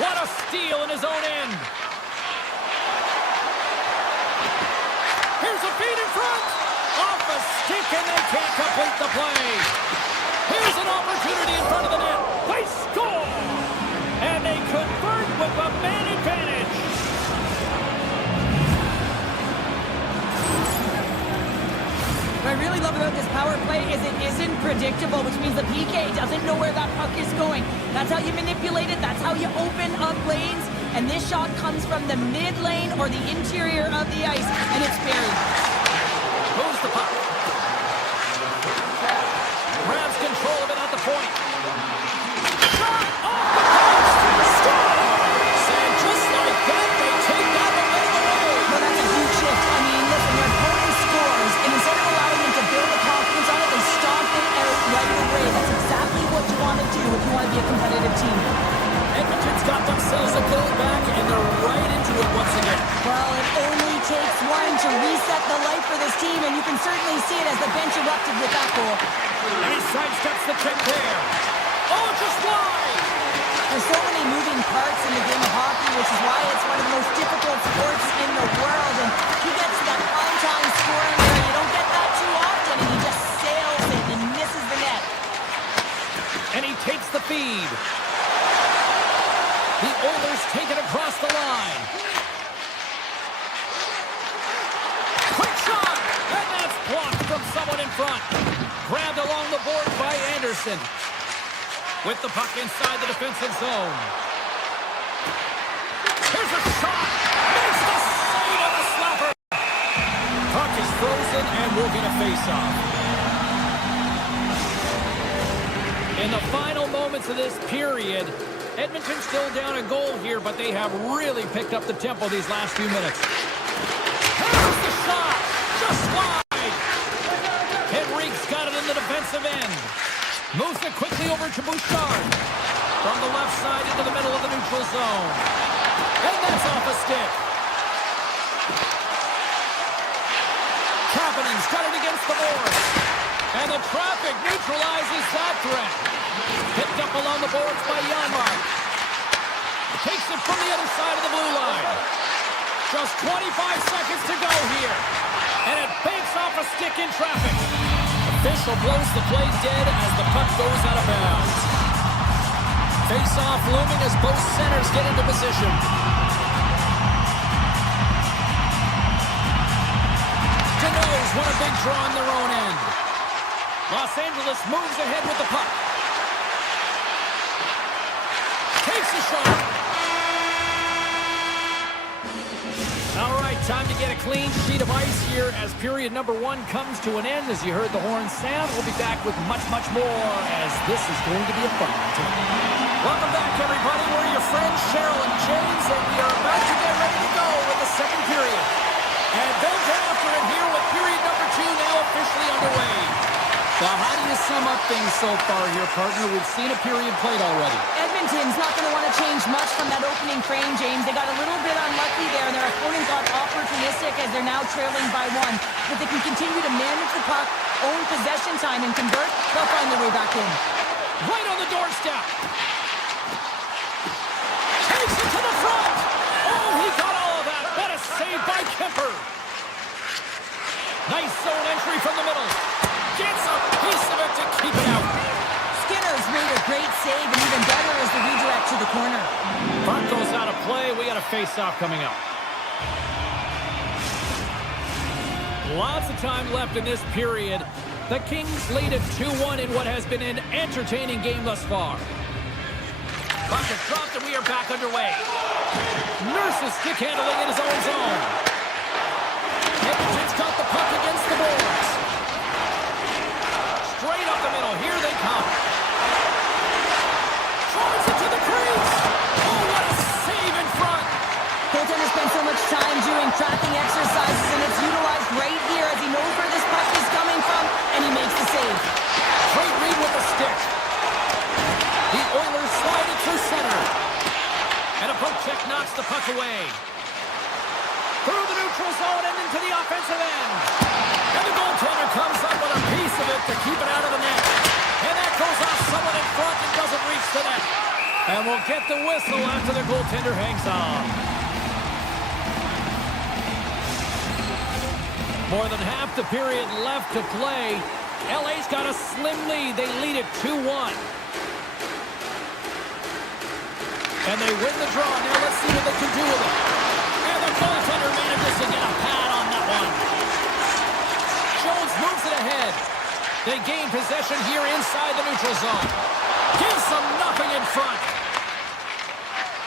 What a steal in his own end. Here's a feed in front. Off a stick, and they can't complete the play. Here's an opportunity in front of the net. They score. And they convert with a man advantage. What I really love about this power play is it isn't predictable, which means the PK doesn't know where that puck is going. That's how you manipulate it. That's how you open up lanes. And this shot comes from the mid lane or the interior of the ice, and it's buried. Moves the puck. Grabs control of it at the point. Shot off the post. Scores! And just like that, they take that one right away. Well, that's a huge shift. I mean, listen, their opponent scores, and instead of allowing them to build the confidence on it, they stomp it out right away. That's exactly what you want to do if you want to be a competitive team. Edmonton's got themselves a goal back, and they're right into it once again. Well, it only takes one to reset the life for this team, and you can certainly see it as the bench erupted with that goal. And he sidesteps the kick there. Oh, just wide! There's so many moving parts in the game of hockey, which is why it's one of the most difficult sports in the world, and he gets to that on-time scoring where you don't get that too often, and he just sails it and misses the net. And he takes the feed. The Oilers take it across the line. Quick shot! And that's blocked from someone in front. Grabbed along the board by Anderson. With the puck inside the defensive zone. Here's a shot! Makes the save on the slapper! Puck is frozen possession, and we'll get a face-off. In the final moments of this period, Edmonton's still down a goal here, but they have really picked up the tempo these last few minutes. Here's the shot! Just wide! Henrique's got it in the defensive end. Moves it quickly over to Bouchard. From the left side into the middle of the neutral zone. And that's off a stick. Kapanen's got it against the boards. And the traffic neutralizes that threat. Picked up along the boards by Janmark. Takes it from the other side of the blue line. Just 25 seconds to go here. And it banks off a stick in traffic. Official blows the play dead as the puck goes out of bounds. Face-off looming as both centers get into position. Deneau's won a big draw on their own end. Los Angeles moves ahead with the puck. Takes a shot. All right, time to get a clean sheet of ice here as period number 1 comes to an end. As you heard the horn sound, we'll be back with much, much more as this is going to be a fun one tonight. Welcome back, everybody. We're your friends, Cheryl and James, and we are about to get ready to go with the second period. And they'll get after it here with period number 2 now officially underway. Well, how do you sum up things so far here, partner? We've seen a period played already. Edmonton's not going to want to change much from that opening frame, James. They got a little bit unlucky there, and their opponent got opportunistic as they're now trailing by 1. If they can continue to manage the puck, own possession time, and convert, they'll find their way back in. Right on the doorstep. Takes it to the front. Oh, he got all of that. What a save by Kemper. Nice zone entry from the middle. Gets a piece of it to keep it out. Skinner's made a great save, and even better is the redirect to the corner. Puck goes out of play. We got a face-off coming up. Lots of time left in this period. The Kings lead at 2-1 in what has been an entertaining game thus far. Puck is dropped, and we are back underway. Nurse's stick handling in his own zone. Edmonton's got the puck against the boards. Straight up the middle. Here they come. Drives it to the crease. Oh, what a save in front. Goaltender spent so much time doing tracking exercises, and it's utilized right here as he knows where this puck is coming from, and he makes the save. Great read with the stick. The Oilers slide it through center. And a poke check knocks the puck away. Through the neutral zone and into the offensive end. And the goaltender comes up with a piece of it to keep it out of the net. And that goes off someone in front and doesn't reach the net. And we'll get the whistle after the goaltender hangs on. More than half the period left to play. LA's got a slim lead. They lead it 2-1. And they win the draw. Now let's see what they can do with it. And the goaltender manages to get a pad on that one. Jones moves it ahead. They gain possession here inside the neutral zone. Gives them nothing in front.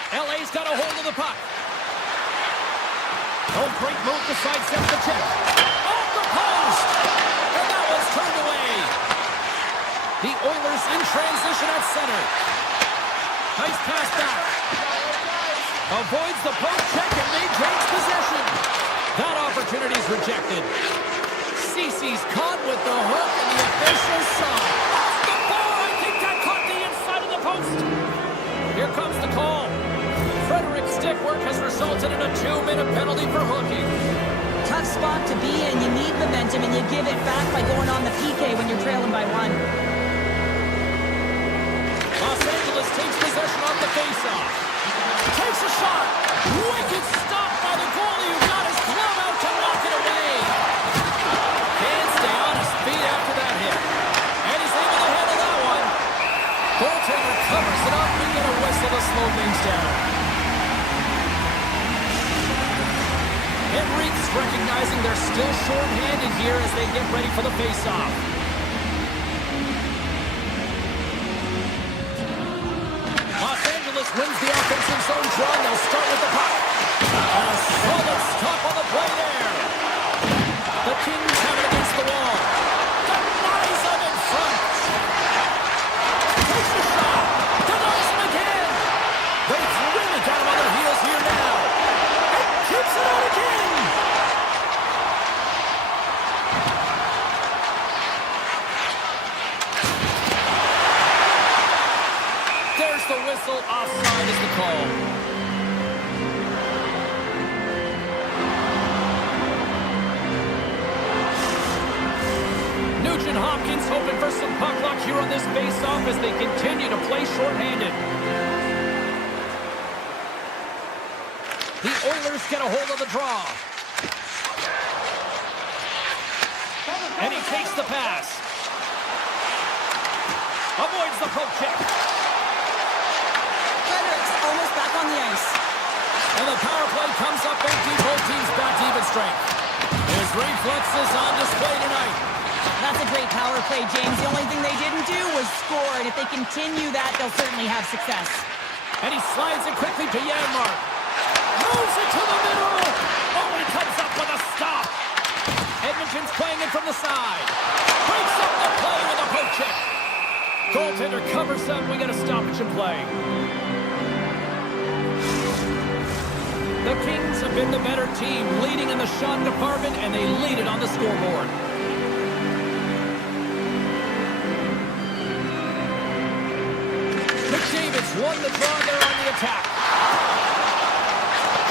LA's got a hold of the puck. Oh, great move to sidestep the check. Off the post! And that was turned away. The Oilers in transition at center. Nice pass back. Avoids the post check and maintains possession. That opportunity is rejected. Cece's caught with the hook and the official side. Off the bar! I think that caught the inside of the post. Here comes the call. Frederick's stick work has resulted in a 2-minute penalty for hooking. Tough spot to be in. You need momentum, and you give it back by going on the PK when you're trailing by 1. Los Angeles takes possession off the faceoff. Takes a shot. Wicked stop by the goalie who got his glove out to knock it away. Can't stay on his feet after that hit. And he's able to handle that one. Goaltender covers it up and get a whistle to slow things down. Henrique's recognizing they're still short-handed here as they get ready for the faceoff. Los Angeles wins the offensive zone draw. They'll start with the puck. A solid stop on the play there. The Kings have it again. whistle. Offside is the call. Nugent Hopkins hoping for some puck luck here on this face-off as they continue to play shorthanded. The Oilers get a hold of the draw. And he takes the pass. Avoids the poke check. Fredericks almost back on the ice. And the power play comes up empty. Both teams back to even strength. His reflexes on display tonight. That's a great power play, James. The only thing they didn't do was score, and if they continue that, they'll certainly have success. And he slides it quickly to Janmark. Moves it to the middle. Oh, he comes up with a stop. Edmonton's playing it from the side. Breaks up the play with a poke check. Goaltender covers up. We got a stoppage in play. The Kings have been the better team, leading in the shot department, and they lead it on the scoreboard. McDavid's won the draw there on the attack.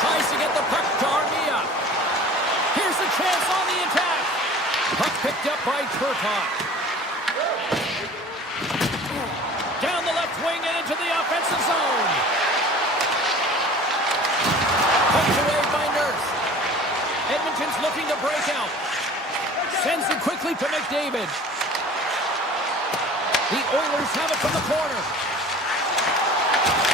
Tries to get the puck to Armia. Here's a chance on the attack. Puck picked up by Turcotte. Down the left wing and into the offensive zone. Poked away by Nurse. Edmonton's looking to break out. Sends it quickly to McDavid. The Oilers have it from the corner.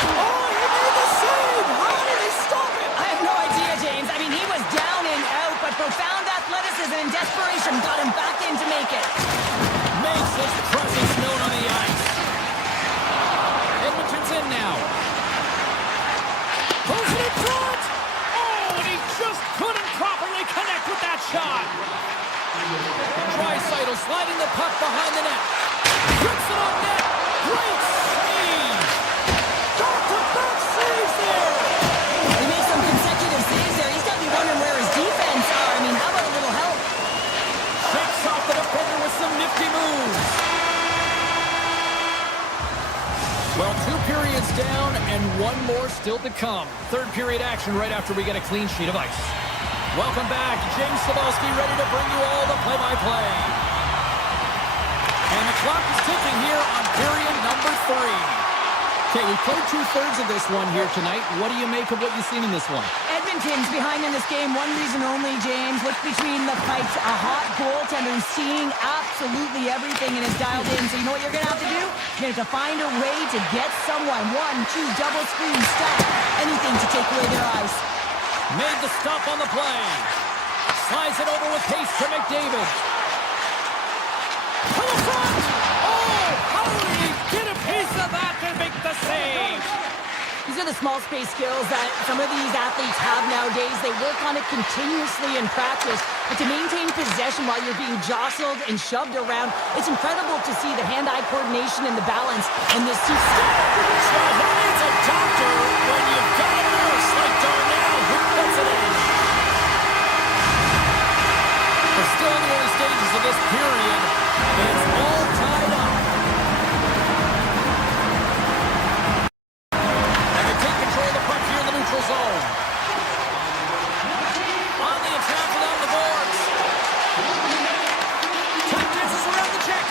Oh, he made the save! How did he stop it? I have no idea, James. I mean, he was down and out, but profound athleticism and desperation got him back in to make it. Makes his presence known on the ice. Edmonton's in now. Pulls it in front! Oh, and he just couldn't properly connect with that shot. Draisaitl sliding the puck behind the net. Grips it on net. Great save! Back-to-back saves there! He made some consecutive saves there. He's got to be wondering where his defense are. I mean, how about a little help? Shakes off the defender with some nifty moves. Well, 2 periods down and 1 more still to come. Third period action right after we get a clean sheet of ice. Welcome back. James Cybulski ready to bring you all the play-by-play. And the clock is ticking here on period number 3. Okay, we played 2/3 of this one here tonight. What do you make of what you've seen in this one? Edmonton's behind in this game. One reason only, James. Look between the pipes. A hot goaltender who's seeing absolutely everything and is dialed in. So you know what you're going to have to do? You're going to have to find a way to get someone. 1, 2, double screen, stop. Anything to take away their eyes. Made the stop on the play. Slides it over with pace to McDavid. To the front! Oh, how did he get a piece of that to make the save? These are the small space skills that some of these athletes have nowadays. They work on it continuously in practice. But to maintain possession while you're being jostled and shoved around, it's incredible to see the hand-eye coordination and the balance in this team. So who needs a doctor when you've got a nurse like Darnell who puts it in? We're still in the early stages of this period. It's all tied up. And they take control of the puck here in the neutral zone. On the attack without the boards. Tap dances around the check.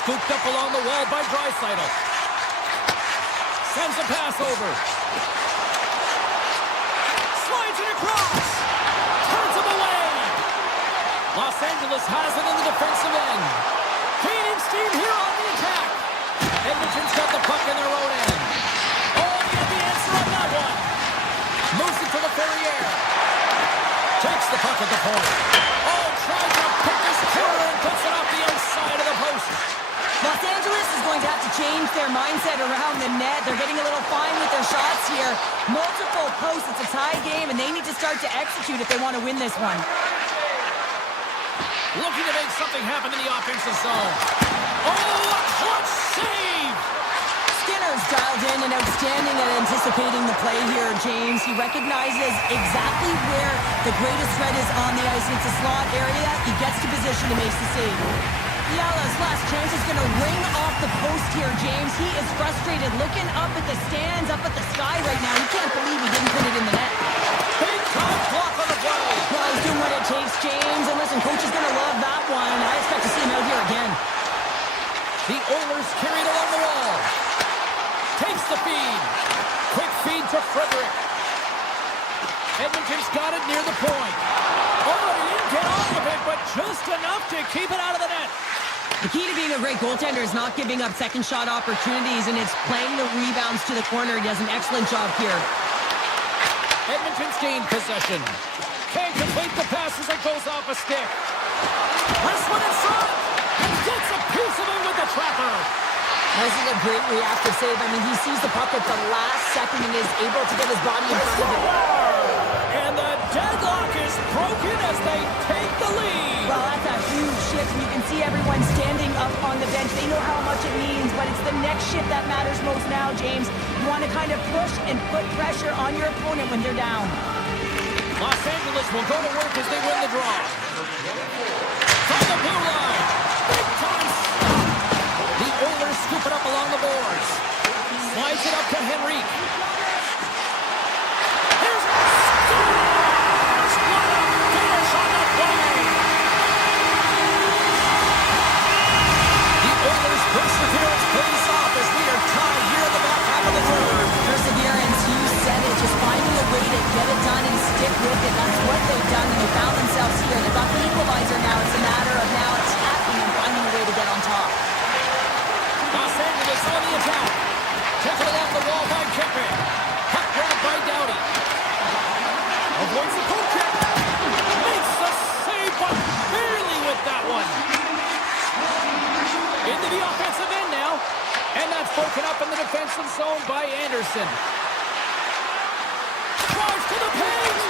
Scooped up along the wall by Draisaitl. Sends a pass over. Slides it across. Turns him away. Los Angeles has it in the defensive end. Gaining steam here on the attack. Edmonton's got the puck in their own end. Oh, he had the answer on that one. Moves it to the Ferrier. Takes the puck at the point. Oh, tries to pick his corner and puts it off the outside of the post. Los Angeles is going to have to change their mindset around the net. They're getting a little fine with their shots here. Multiple posts. It's a tie game, and they need to start to execute if they want to win this one. Looking to make something happen in the offensive zone. Oh, a clutch save! Skinner's dialed in and outstanding at anticipating the play here, James. He recognizes exactly where the greatest threat is on the ice. It's a slot area. He gets to position and makes the save. Fiala's last chance is going to ring off the post here, James. He is frustrated, looking up at the stands, up at the sky right now. He can't believe he didn't put it in the net. Big time block on the play. Well, he's doing what it takes, James. And listen, coach is going to love that one. I expect to see him out here again. The Oilers carried along the wall. Takes the feed. Quick feed to Frederick. Edmonton's got it near the point. Oh, he didn't get all of it, but just enough to keep it out of the net. The key to being a great goaltender is not giving up second shot opportunities, and it's playing the rebounds to the corner. He does an excellent job here. Edmonton's gained possession. Can't complete the pass as it goes off a stick. This one in front. And gets a piece of it with the trapper. This is a great reactive save. I mean, he sees the puck at the last second and is able to get his body in front of it. And the deadlock is broken as they take the lead. Well, that's a huge shift, and you can see everyone standing up on the bench. They know how much it means, but it's the next shift that matters most now, James. You want to kind of push and put pressure on your opponent when they're down. Los Angeles will go to work as they win the draw. From the blue line. Big time stop. The Oilers scoop it up along the boards. Slides it up to Henrique. Here's scores! What a finish on the play! The Oilers perseverance pays off as we are tied here in the back half of the third. Perseverance, you said it. Just finding a way to get it done and stick with it. That's what they've done, and they found themselves here. They've got the equalizer now. It's a matter of now attacking and finding a way to get on top. Los Angeles on the attack. Taken along the wall by Kempe. Puck grab by Doughty. Avoids the poke check. Makes the save, but barely with that one. Into the offensive end now. And that's broken up in the defensive zone by Anderson. Drives to the paint.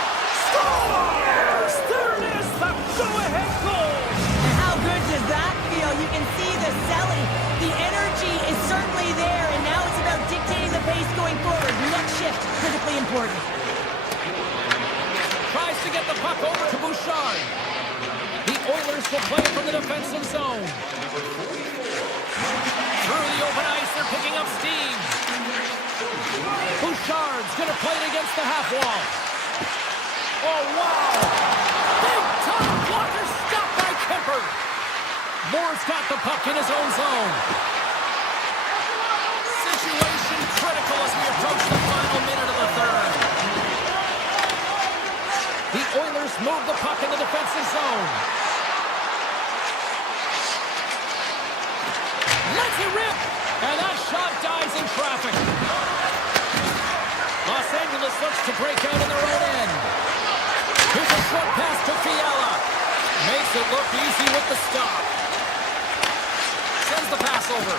Scores! There it is, the go-ahead goal. And how good does that feel? You can see the selling. The energy is certainly there, and now it's about dictating the pace going forward. Next shift, critically important. Tries to get the puck over to Bouchard. The Oilers will play it from the defensive zone. Through the open ice, they're picking up steam. Bouchard's going to play it against the half wall. Oh, wow! Big time blocker stopped by Kemper. Moore's got the puck in his own zone. Situation critical as we approach the final minute of the third. The Oilers move the puck in the defensive zone. Let's it rip! And that shot dies in traffic. Los Angeles looks to break out in their own end. Here's a short pass to Fiala. Makes it look easy with the stop. Sends the pass over.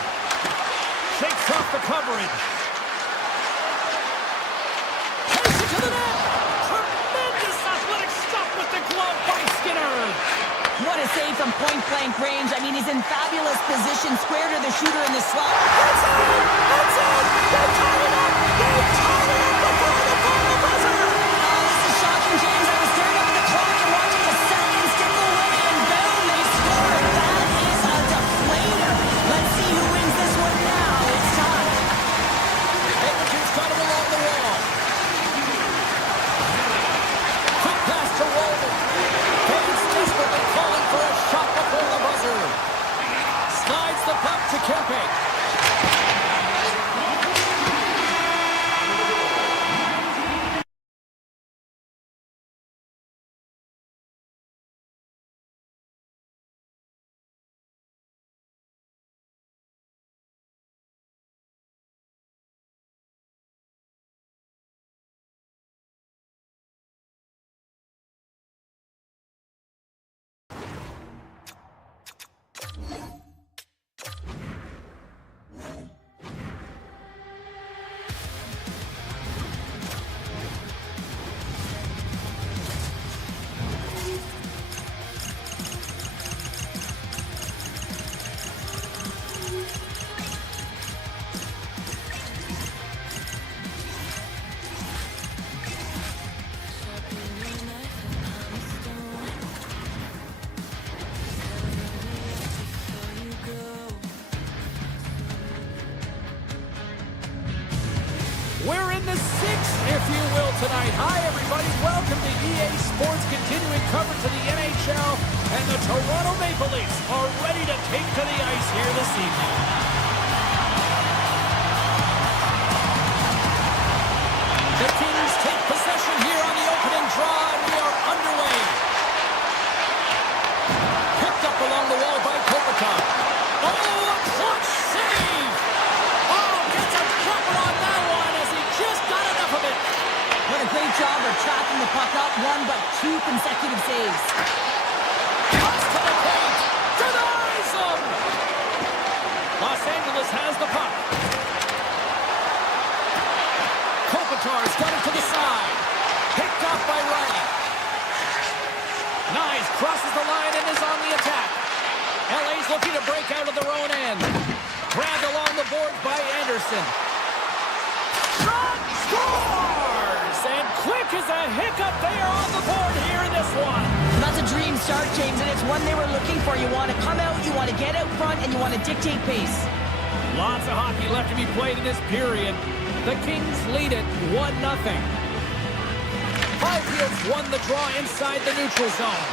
Shakes off the coverage. Takes it to the net. Tremendous athletic stop with the glove by Skinner. What a save from point-blank range. I mean, he's in fabulous position, square to the shooter in the slot. That's it! That's it! They tie it up! They tie it up before the final buzzer! Oh, this is shocking, James. I was staring up at the clock and watching the seconds tick away, and boom, they score. That is a deflator. Let's see who wins this one now. It's time. Edmonton's got him along the wall. Quick pass to Walden. Hayes desperately calling for a shot before the buzzer. Slides the puck to Kempe. if you will, tonight. Hi, everybody. Welcome to EA Sports continuing coverage of the NHL. And the Toronto Maple Leafs are ready to take to the ice here this evening. The Kings take possession here on the opening draw, and we are underway. Picked up along the wall by Kopitar. Oh, a clutch save! Oh, gets a cover on that one as he just got enough of it. What a great job of tracking the puck up. One, but two consecutive saves. Cuts to the paint. Denies him. Los Angeles has the puck. Kopitar's got it to the side. Picked off by Riley. Nyes crosses the line and is on the attack. LA's looking to break out of their own end. Grabbed along the board by Anderson. Shot! Scores! And quick as a hiccup there on the board here in this one. That's a dream start, James, and it's one they were looking for. You want to come out, you want to get out front, and you want to dictate pace. Lots of hockey left to be played in this period. The Kings lead it 1-0. Byfield's won the draw inside the neutral zone.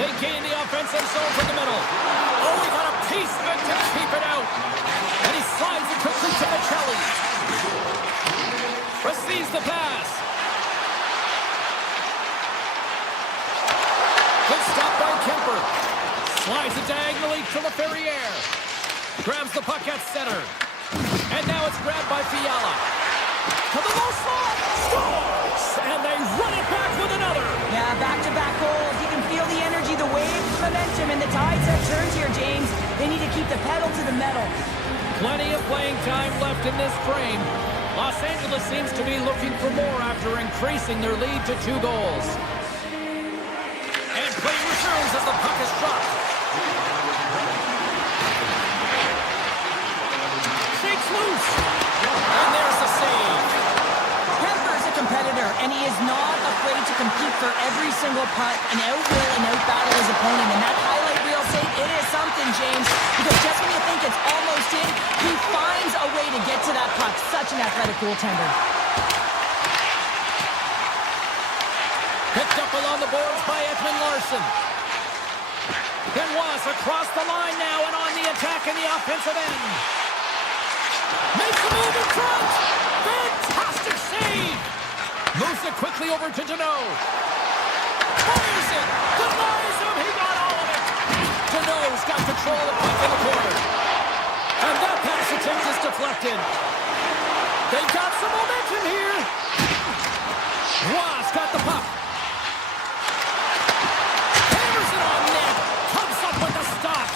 They gain the offensive zone from the middle. Oh, he got a piece of it to keep it out. And he slides it quickly to Michelli. Receives the pass. Good stop by Kemper. Slides it diagonally to LaFerriere. Grabs the puck at center. And now it's grabbed by Fiala. To the low slot. Scores! And they run it back with another. Yeah, back-to-back goals. You can feel the energy, the wave, the momentum, and the tides have turned here, James. They need to keep the pedal to the metal. Plenty of playing time left in this frame. Los Angeles seems to be looking for more after increasing their lead to 2 goals. And play resumes as the puck is dropped. Shakes loose. And there's the save. Kemper's a competitor, and he is not afraid to compete for every single puck and outwill and outbattle his opponent. And that highlight reel save, it is something, James, because just when you think it's almost in, he finds a way to get to that puck. Such an athletic goaltender. Picked up along the boards by Edmont Larson. Benoit across the line now and on the attack in the offensive end. Makes the move in front. Fantastic save. Moves it quickly over to Deneau. Fires it. Denies him. He got all of it. Deneau's got control of the puck in the corner. And that pass attempt is deflected. They got some momentum here. Ross got the puck. Hammers it on net. Comes up with the stop.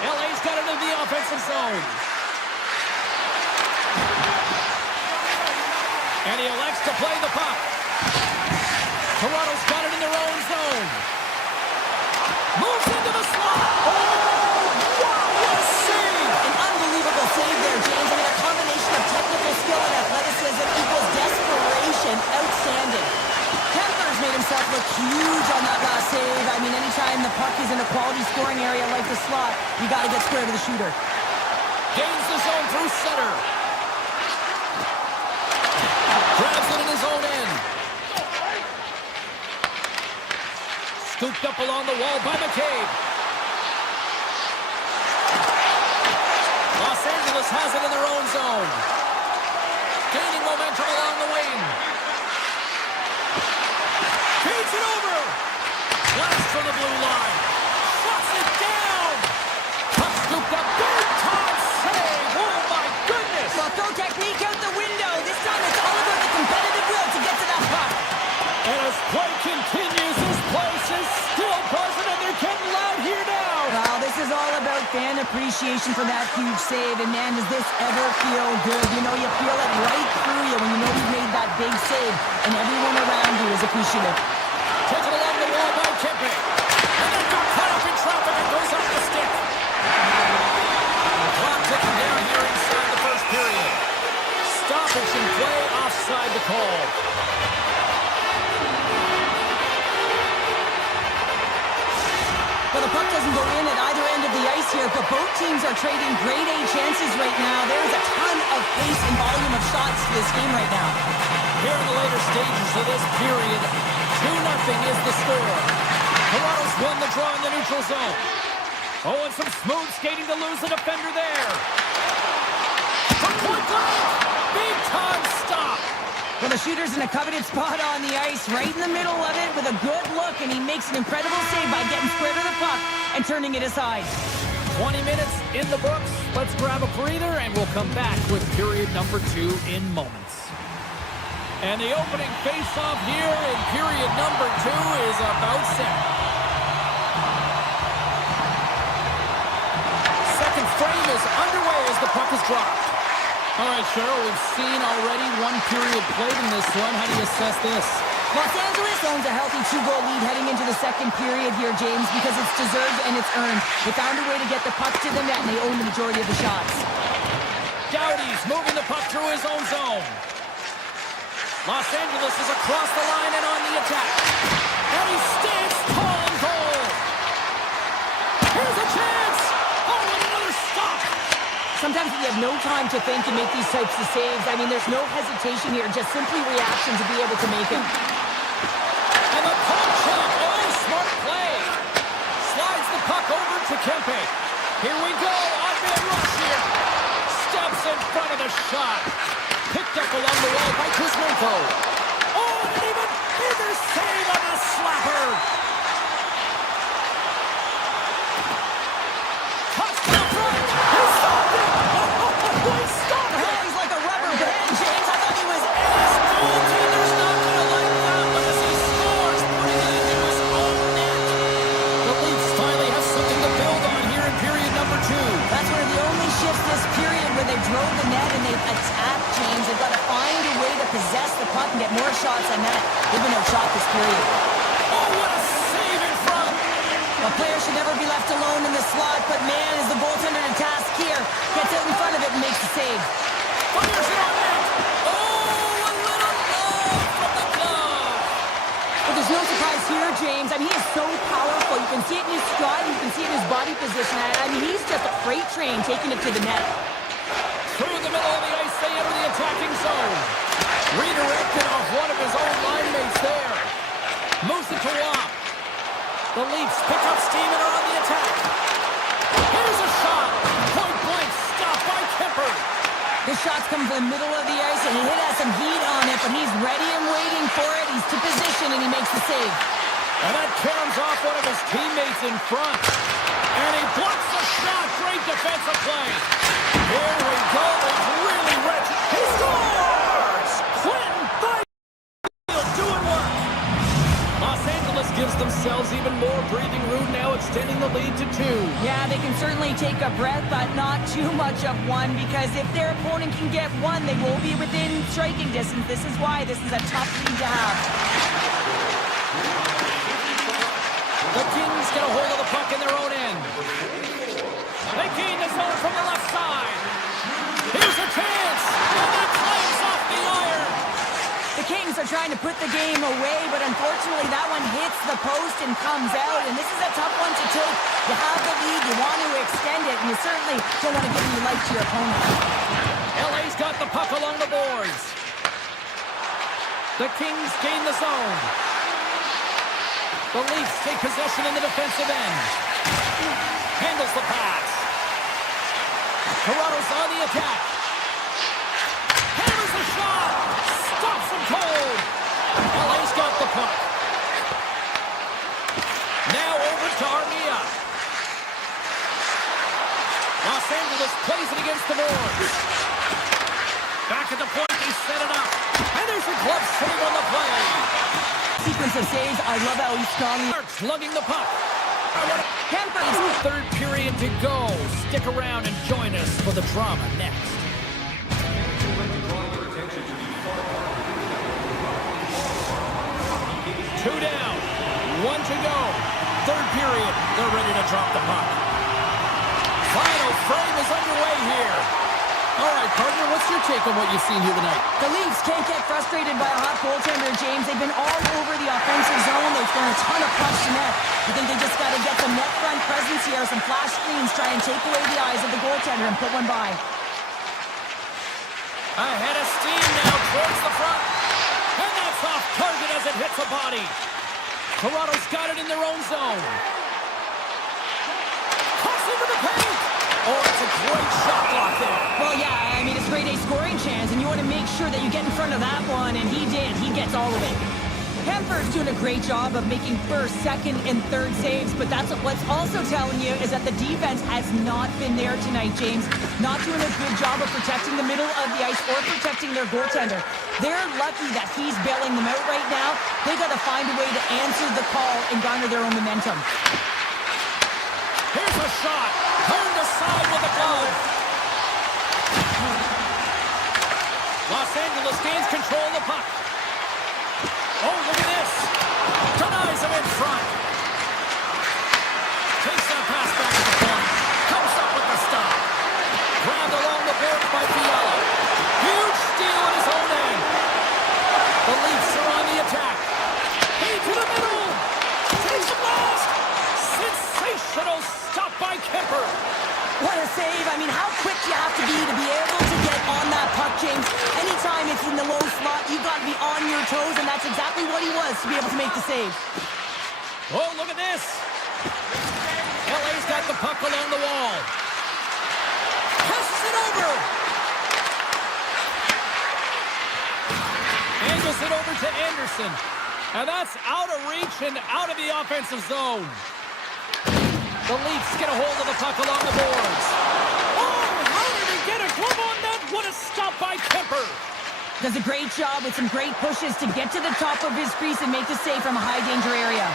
LA's got it in the offensive zone. And he elects to play the puck. Toronto's got it in their own zone. Moves into the slot. Oh, wow, what a save. An unbelievable save there, James. I mean, a combination of technical skill and athleticism equals desperation. Outstanding. Kemper's made himself look huge on that last save. I mean, anytime the puck is in a quality scoring area like the slot, you got to get square to the shooter. Gains the zone through center. Grabs it in his own end. Scooped up along the wall by McCabe. Los Angeles has it in their own zone. Gaining momentum along the wing. Feeds it over. Blast from the blue line. Shuts it down. Puck scooped up. Big time save. Oh, my goodness. Well, throw technique out the window. This time it's all about the competitive will to get to that puck. And as play continues, this place is still buzzing, and they're getting loud here now. Well, this is all about fan appreciation for that huge save. And, man, does this ever feel good? You know, you feel it right through you when you know you've made that big save, and everyone around you is appreciative. Taken along the wall by Kempe. And then got caught up in traffic and goes off the stick. Clock ticking down here inside the first period. Stoppage in play, offside the call. Well, the puck doesn't go in at either end of the ice here, but both teams are trading grade A chances right now. There's a ton of pace and volume of shots to this game right now. Here in the later stages of this period, 2-0 is the score. Toronto's won the draw in the neutral zone. Oh, and some smooth skating to lose the defender there. From point blank, big time stop. Well, the shooter's in a coveted spot on the ice, right in the middle of it with a good look, and he makes an incredible save by getting square to the puck and turning it aside. 20 minutes in the books. Let's grab a breather, and we'll come back with period number 2 in moments. And the opening face-off here in period number 2 is about set. Second frame is underway as the puck is dropped. All right, Cheryl, we've seen already one period played in this one. How do you assess this? Los Angeles owns a healthy 2-goal lead heading into the second period here, James, because it's deserved and it's earned. They found a way to get the puck to the net, and they own the majority of the shots. Doughty's moving the puck through his own zone. Los Angeles is across the line and on the attack. And he stands tall in goal. Here's a chance. Oh, and another stop. Sometimes you have no time to think and make these types of saves. I mean, there's no hesitation here, just simply reaction to be able to make it. And the puck check. Oh, smart play. Slides the puck over to Kempe. Here we go. On-man rush here. Steps in front of the shot. Picked up along the wall by Kuzmenko. Oh, and an even bigger save on the slapper. Touchdown front. He stopped it. Oh, he stopped it. He's like a rubber band, James. I thought he was... His goaltender's not going to like that one as he scores, putting it into his own net. The Leafs finally have something to build on here in period number 2. That's one of the only shifts this period where they drove the net and they've attacked, James. They've got to find a way to possess the puck and get more shots on net. They've been outshot this period. Oh, what a save in front! A player should never be left alone in the slot, but man, is the goaltender to task here. Gets out in front of it and makes the save. Fires it on net! Oh, a little love from the glove! But there's no surprise here, James. I mean, he is so powerful. You can see it in his stride, you can see it in his body position. I mean, he's just a freight train taking it to the net. Through the middle of the ice, they enter the attacking zone. Redirected off one of his own line mates there. Moves it to Wap. The Leafs pick up steam and are on the attack. Here's a shot. Point blank stopped by Kemper. This shot's coming from the middle of the ice, and he has some heat on it, but he's ready and waiting for it. He's to position, and he makes the save. And that caroms off one of his teammates in front. And he blocks the shot. Great defensive play. Here we go. He's really rich. He scores! Clinton Byfield doing work. Los Angeles gives themselves even more breathing room now, extending the lead to 2. Yeah, they can certainly take a breath, but not too much of one, because if their opponent can get one, they will be within striking distance. This is why this is a tough lead to have. The Kings get a hold of the puck in their own end. They gain the zone from the left side. Here's a chance. And that climbs off the iron. The Kings are trying to put the game away, but unfortunately that one hits the post and comes out, and this is a tough one to take. You have the lead, you want to extend it, and you certainly don't want to give any life to your opponent. LA's got the puck along the boards. The Kings gain the zone. The Leafs take possession in the defensive end. Handles the pass. Toronto's on the attack. Hammers the shot. Stops him cold. LA's got the puck. Now over to Armia. Los Angeles plays it against the boards. Back at the point, they set it up. And there's a glove save on the play. Sequence of saves, I love how he's strong. Slugging the puck. Third period to go. Stick around and join us for the drama next. 2 down, 1 to go. Third period, they're ready to drop the puck. Final frame is underway here. All right, partner, what's your take on what you've seen here tonight? The Leafs can't get frustrated by a hot goaltender, James. They've been all over the offensive zone. They've thrown a ton of pucks to net. I think they just got to get some net front presence here, some flash screens, try and take away the eyes of the goaltender and put one by. Ahead of steam now towards the front. And that's off target as it hits a body. Toronto's got it in their own zone. Cuts into the paint. Oh, it's a great shot block there. Well, yeah, I mean, it's a grade A scoring chance, and you want to make sure that you get in front of that one, and he did. He gets all of it. Hemper's doing a great job of making first, second, and third saves, but that's what's also telling you is that the defense has not been there tonight, James. Not doing a good job of protecting the middle of the ice or protecting their goaltender. They're lucky that he's bailing them out right now. They got to find a way to answer the call and garner their own momentum. Here's a shot. Turned aside with a glove. Los Angeles gains control of the puck. Oh, look at this. Denies him in front. Takes that pass back to the point. Comes up with the stop. Grabbed along the board by Fiala. Huge steal in his own end. The Leafs are on the attack. Into the middle. Takes the blast. Sensational stop by Kemper. What a save. I mean, how quick you have to be able to get on that puck, James. Anytime it's in the low slot, you've got to be on your toes, and that's exactly what he was to be able to make the save. Oh, look at this. LA's got the puck along the wall. Passes it over. Angles it over to Anderson. And that's out of reach and out of the offensive zone. The Leafs get a hold of the puck along the boards. Oh, how did he get a glove on that? What a stop by Kemper. Does a great job with some great pushes to get to the top of his crease and make the save from a high-danger area.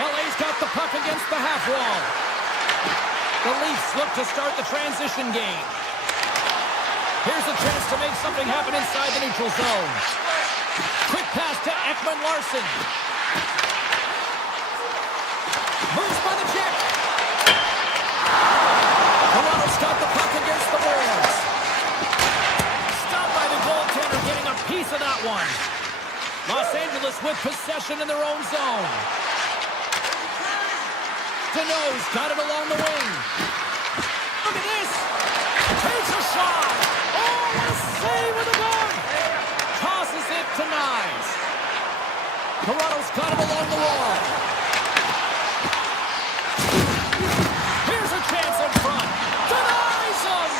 LA's got the puck against the half wall. The Leafs look to start the transition game. Here's a chance to make something happen inside the neutral zone. Quick pass to Ekman Larson. Moves by the check. Toronto's got the puck against the boards. Stopped by the goaltender, getting a piece of that one. Los Angeles with possession in their own zone. Deneau's got it along the wing. Look at this. Takes a shot. Oh, what a save with a gun. Tosses it to Nyes. Toronto's got it along the wall. Here's a chance in front. Denies him.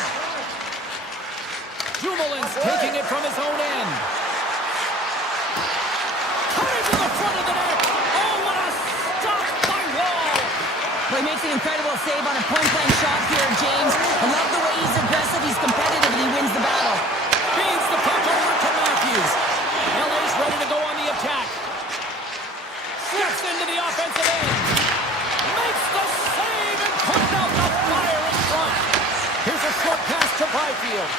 Dumoulin's taking it from his own end. Cut it to the front of the net. Oh, what a stop by Wall. Well, he makes an incredible save on a point-blank shot here, James. I love the way he's aggressive, he's competitive, and he wins the battle. Feeds the puck over to Matthews. LA's ready to go on the attack. Steps into the offensive end. Makes the save and puts out the fire in front. Here's a short pass to Byfield.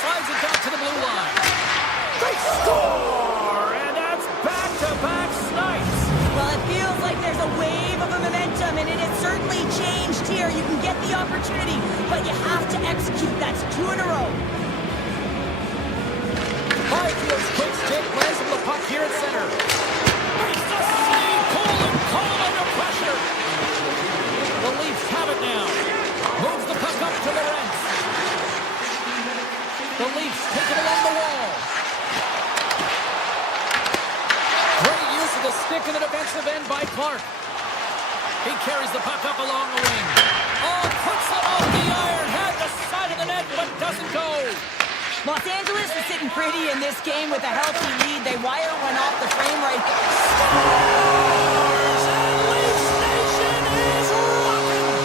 Slides it back to the blue line. They score! And that's back-to-back snipes. Well, it feels like there's a wave of a momentum, and it has certainly changed here. You can get the opportunity, but you have to execute. That's 2 in a row. Byfield's quick stick lands him the puck here at center. Makes the save, cool and calm under pressure. The Leafs have it now. Moves the puck up to Lorentz. The Leafs take it along the wall. Great use of the stick in the defensive end by Clark. He carries the puck up along the wing. Oh, puts it off the iron. Had the side of the net, but doesn't go. Los Angeles is sitting pretty in this game with a healthy lead. They wire one off the frame right there. Scores! And Leafs Nation is rocking!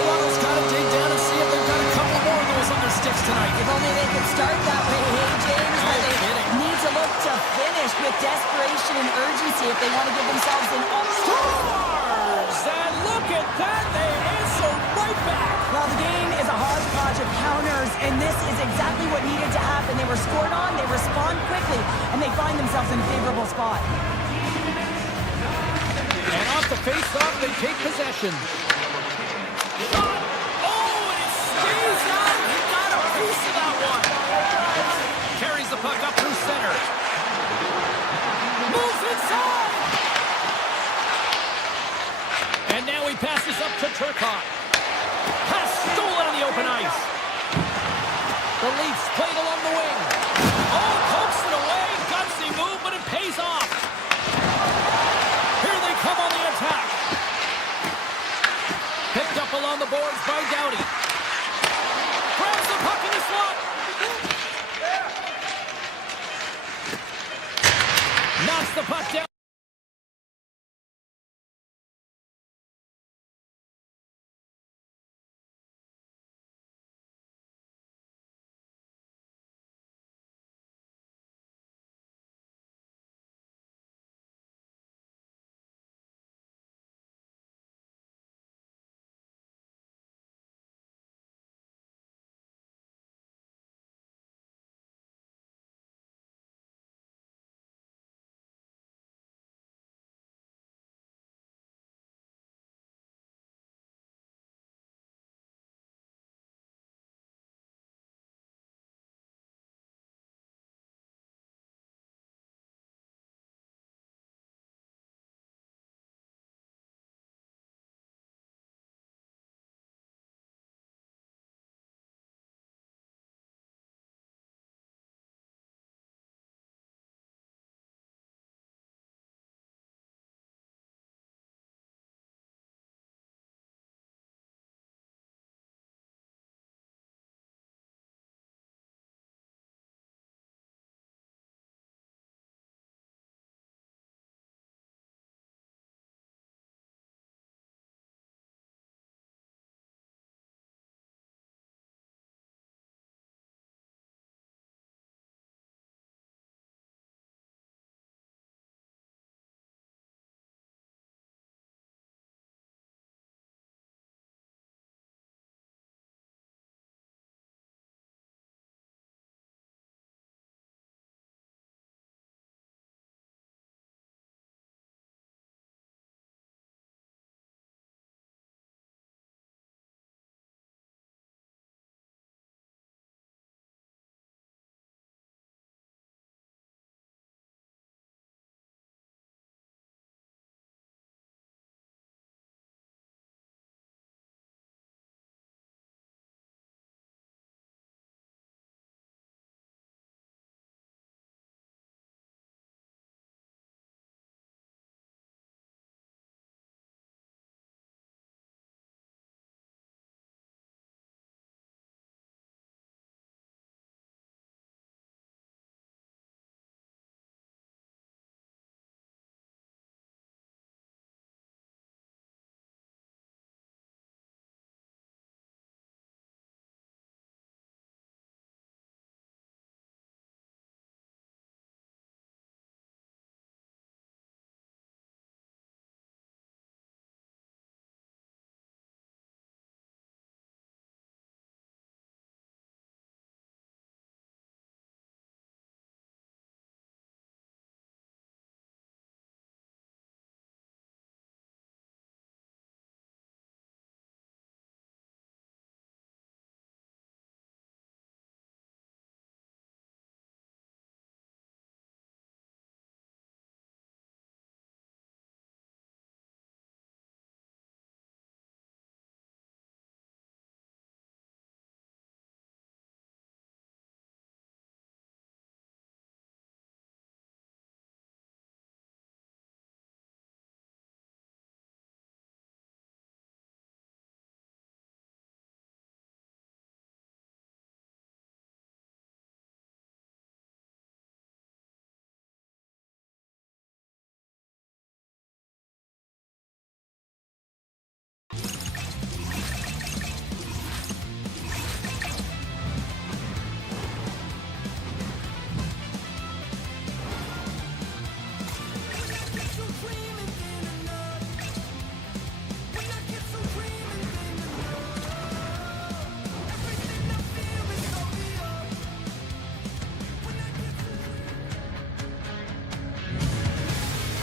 Toronto's got to dig down and see if they've got a couple more of those on their sticks tonight. If only they could start that way, hey, James. No But they kidding. need to look to finish with desperation and urgency if they want to give themselves an Scores! And look at that! They answer right back! Well, the game is a hodgepodge of counters, and this is exactly what needed to happen. They were scored on, they respond quickly, and they find themselves in a favorable spot. And off the face-off, they take possession. Shot! Oh, and it stays out! He got a piece of that one! Carries the puck up through center. Moves inside! the puck down.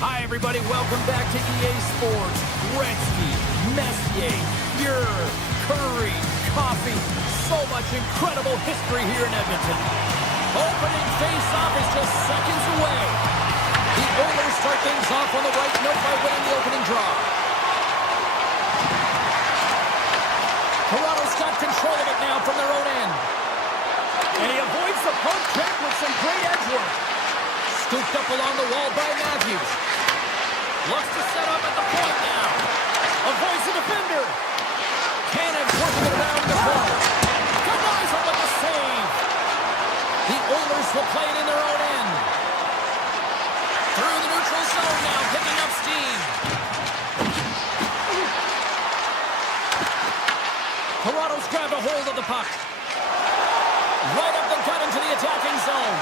Hi, everybody. Welcome back to EA Sports. Gretzky, Messier, Fuhrer, Curry, Coffee. So much incredible history here in Edmonton. Opening face-off is just seconds away. The Oilers start things off on the right note by winning the opening draw. Toronto's got control of it now from their own end. And he avoids the poke check with some great edge work. Scooped up along the wall by Matthews. Looks to set up at the point now. Avoids the defender. Cannon's working it around the corner. Denies him with the save. The Oilers will play it in their own end. Through the neutral neutral zone now, picking up steam. Toronto's grabbed a hold of the puck. Right up the gut into the attacking zone.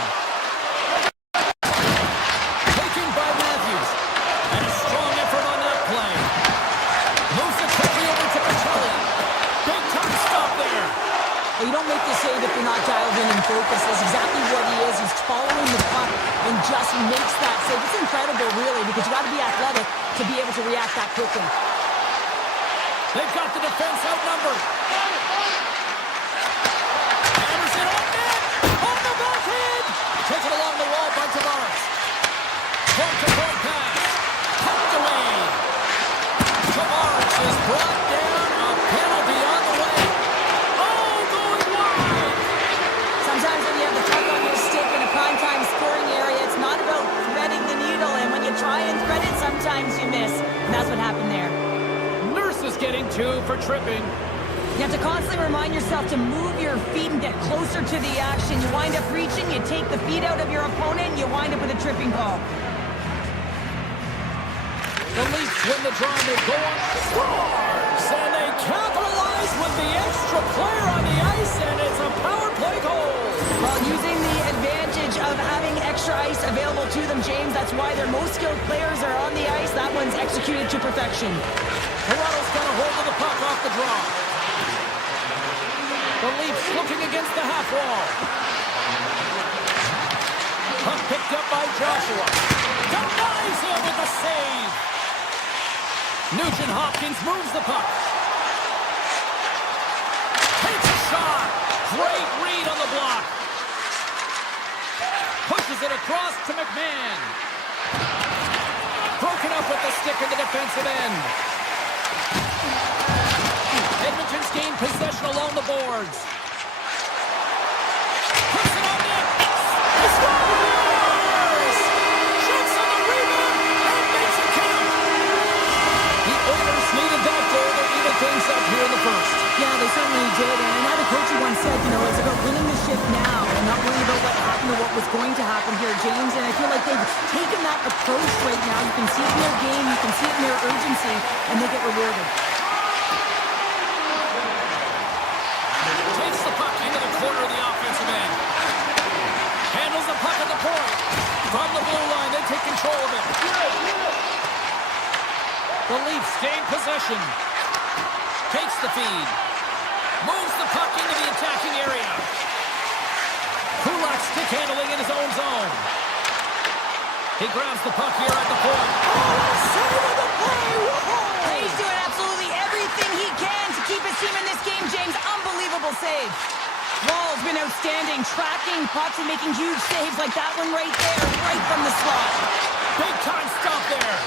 Taken by Matthews. And a strong effort on that play. Moves it quickly over to Petelli. Big time stop there. Well, you don't make the save if you're not dialed in and focused. That's exactly what he is. He's following the puck and just makes that save. It's incredible, really, because you got to be athletic to be able to react that quickly. They've got the defense outnumbered. Anderson on net. On the backhand. Taken along the wall by Tavares. Point-to-point pass. Pumped away. Tavares is brought down. A penalty on the way. Oh, going wide. Sometimes when you have the puck on your stick in a primetime scoring area, it's not about threading the needle. And when you try and thread it, sometimes you miss. And that's what happened there. Nurse is getting 2 for tripping. You have to constantly remind yourself to move your feet and get closer to the action. You wind up reaching, you take the feet out of your opponent, and you wind up with a tripping call. The Leafs win the draw, they go on scores, and they capitalize with the extra player on the ice, and it's a power play goal. Well, using the advantage of having extra ice available to them, James, that's why their most skilled players are on the ice. That one's executed to perfection. Toronto's got a hold of the puck off the draw. The Leafs looking against the half wall. Puck picked up by Joshua. Denies him with the save. Nugent Hopkins moves the puck. Takes a shot. Great read on the block. Pushes it across to McMahon. Broken up with the stick in the defensive end. Edmonton's gained possession along the boards. Puts it on net. He scores! Shoots on the rebound and makes it count. The Oilers needed that goal to even things up here in the first. Yeah, they certainly did. And I had a coach who once said, it's about winning the shift now and not worrying about what happened or what was going to happen here, James. And I feel like they've taken that approach right now. You can see it in their game, you can see it in their urgency, and they get rewarded. Takes the puck into the corner of the offensive end. Handles the puck at the point. From the blue line, they take control of it. The Leafs gain possession. Takes the feed. Moves the puck into the attacking area. Kulak stick handling in his own zone. He grabs the puck here at the point. Oh, save of the play! Whoa! He's doing absolutely everything he can to keep his team in this game, James. Unbelievable save. Wall's been outstanding, tracking pucks and making huge saves like that one right there, right from the slot. Big time stop there.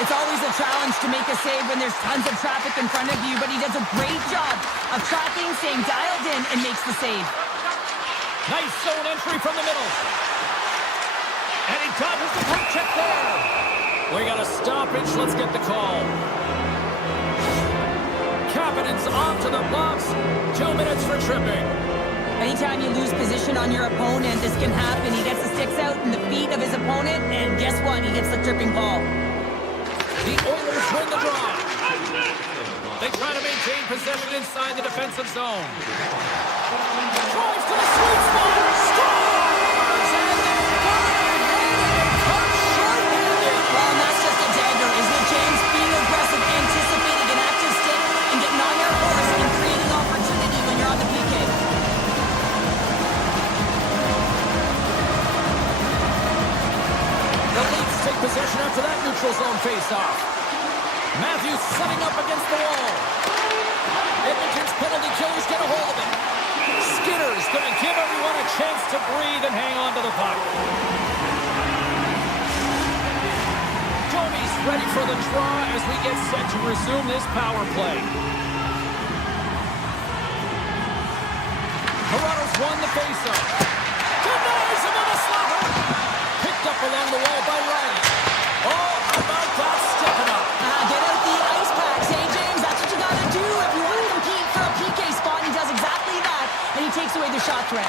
It's always a challenge to make a save when there's tons of traffic in front of you, but he does a great job of tracking, staying dialed in, and makes the save. Nice zone entry from the middle. And he dodges the poke check there. We got a stoppage. Let's get the call. Kapanen's off to the box. 2 minutes for tripping. Anytime you lose position on your opponent, this can happen. He gets the sticks out in the feet of his opponent, and guess what? He gets the tripping call. The Oilers win the draw. They try to maintain possession inside the defensive zone. Drives to the sweet spot. Scores! And they've got it. And cut short-handed. Well, and that's just a dagger, isn't it, James? Being aggressive, anticipating an active stick, and getting on your horse and creating opportunity when you're on the PK. The Leafs take possession after that neutral zone face-off. Matthews setting up against the wall. Edmonton's penalty killers get a hold of it. Skinner's going to give everyone a chance to breathe and hang on to the puck. Domi's ready for the draw as we get set to resume this power play. Toronto's won the faceoff. Denies him with a slapper. Picked up along the wall by Riley. Oh, how about that stepping up? Get out the ice packs, hey, James? That's what you got to do if you want to compete for a PK spot. He does exactly that, and he takes away the shot threat.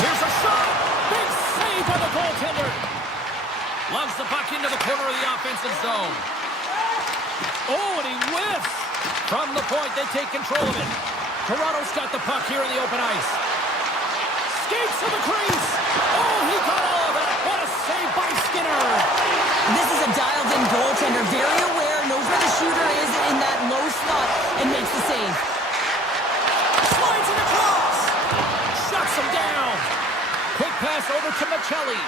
Here's a shot. Big save by the goaltender. Loves the puck into the corner of the offensive zone. Oh, and he whiffs. From the point, they take control of it. Toronto's got the puck here in the open ice. Skates to the crease. Oh, he got all of it. What a save by Skinner. This is a dialed-in goaltender, very aware, knows where the shooter is in that low spot, and makes the save. Slides it across. Shuts him down. Quick pass over to Michelli.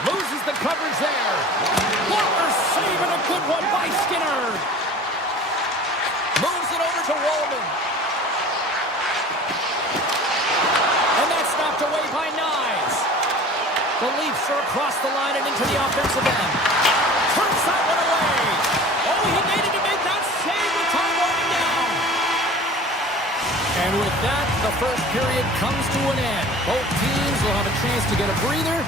Loses the coverage there. Walker saving a good one by Skinner. Moves it over to Wallman. And that's knocked away by Knies. The Leafs are across the line and into the offensive end. Turns that one away. Oh, he needed to make that save with time winding down. And with that, the first period comes to an end. Both teams will have a chance to get a breather,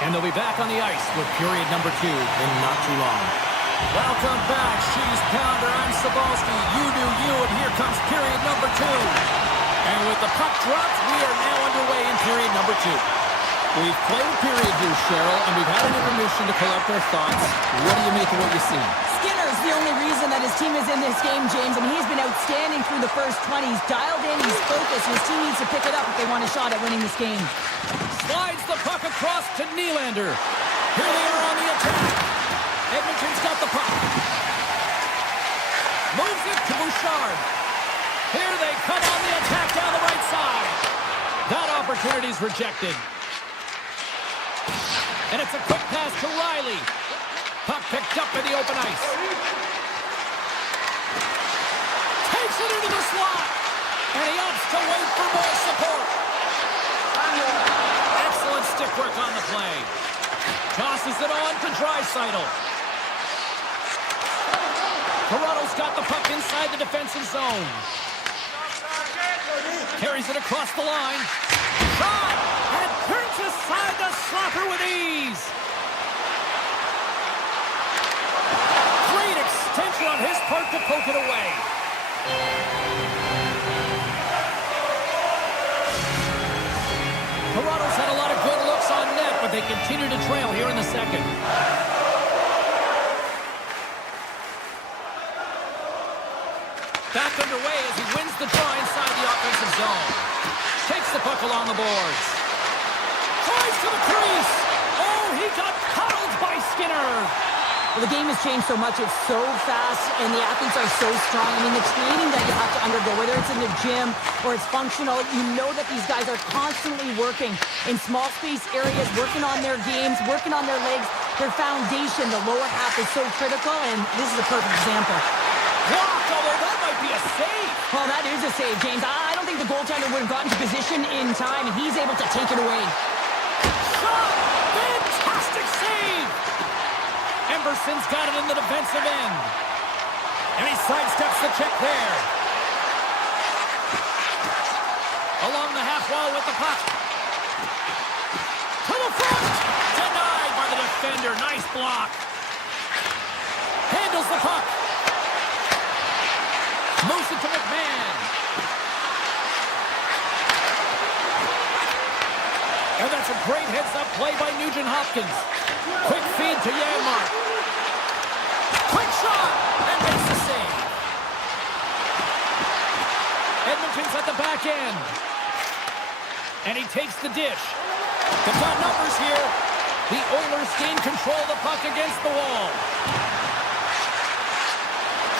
and they'll be back on the ice with period number 2 in not too long. Welcome back, She's Pounder. I'm Sabalski. You do you, and here comes period number 2. And with the puck dropped, we are now underway in period number 2. We've played a period here, Cheryl, and we've had an intermission to collect our thoughts. What do you make of what you see? Skinner's the only reason that his team is in this game, James, and he's been outstanding through the first 20. He's dialed in, he's focused, and his team needs to pick it up if they want a shot at winning this game. Slides the puck across to Nylander. Here they are on the attack. Edmonton's got the puck. Moves it to Bouchard. Here they come on the attack down the right side. That opportunity's rejected. And it's a quick pass to Riley. Puck picked up in the open ice. Takes it into the slot. And he opts to wait for more support. Excellent stick work on the play. Tosses it on to Draisaitl. Toronto's got the puck inside the defensive zone. Carries it across the line. Shot! And turns aside the slapper with ease. Great extension on his part to poke it away. Toronto's had a lot of good looks on net, but they continue to trail here in the second. Back underway as he wins the draw inside the offensive zone. Takes the puck along the boards. Tries to the crease. Oh, he got cuddled by Skinner. Well, the game has changed so much. It's so fast, and the athletes are so strong. I mean, the training that you have to undergo, whether it's in the gym or it's functional, you know that these guys are constantly working in small space areas, working on their games, working on their legs. Their foundation, the lower half, is so critical, and this is a perfect example. Blocked, although that might be a save. Well, that is a save, James. I don't think the goaltender would have gotten to position in time, and he's able to take it away. Shot! Fantastic save! Emberson's got it in the defensive end. And he sidesteps the check there. Along the half wall with the puck. To the front! Denied by the defender. Nice block. Handles the puck. Moves it to McMahon. And that's a great heads-up play by Nugent-Hopkins. Quick feed to Janmark. Quick shot! And makes the save. Edmonton's at the back end. And he takes the dish. They've got numbers here. The Oilers gain control of the puck against the wall.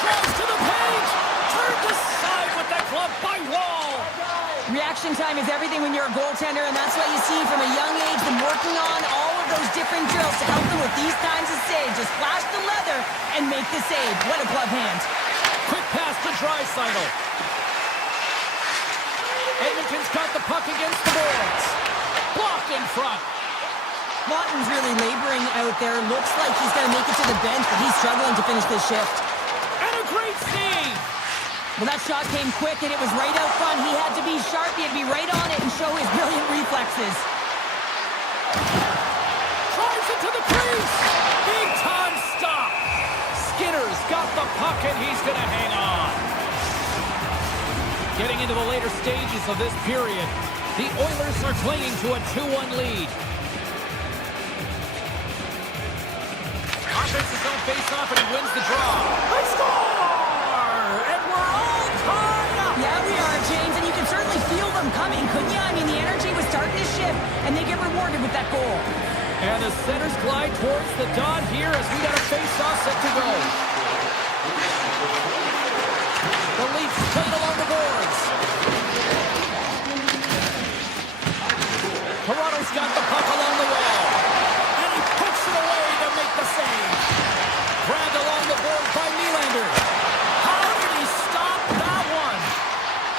Draws to the page. Turned aside with that glove by Wall. Reaction time is everything when you're a goaltender, and that's what you see from a young age, them working on all of those different drills to help them with these kinds of saves. Just flash the leather and make the save. What a glove hand. Quick pass to Draisaitl. Edmonton's got the puck against the boards. Blocked in front. Lawton's really laboring out there. Looks like he's going to make it to the bench, but he's struggling to finish this shift. And a great save. Well, that shot came quick, and it was right out front. He had to be sharp. He had to be right on it and show his brilliant reflexes. Drives it to the crease. Big time stop. Skinner's got the puck, and he's going to hang on. Getting into the later stages of this period, the Oilers are clinging to a 2-1 lead. takes his own face-off and he wins the draw. They score! And we're all tied up! Yeah, we are, James, and you can certainly feel them coming, couldn't you? I mean, the energy was starting to shift, and they get rewarded with that goal. And the centers glide towards the dot here as we got a face-off set to go. The Leafs play it along the boards. Toronto's got the puck along the wall. And he puts it away to make the save. Grabbed along the board by Nylander. How did he stop that one?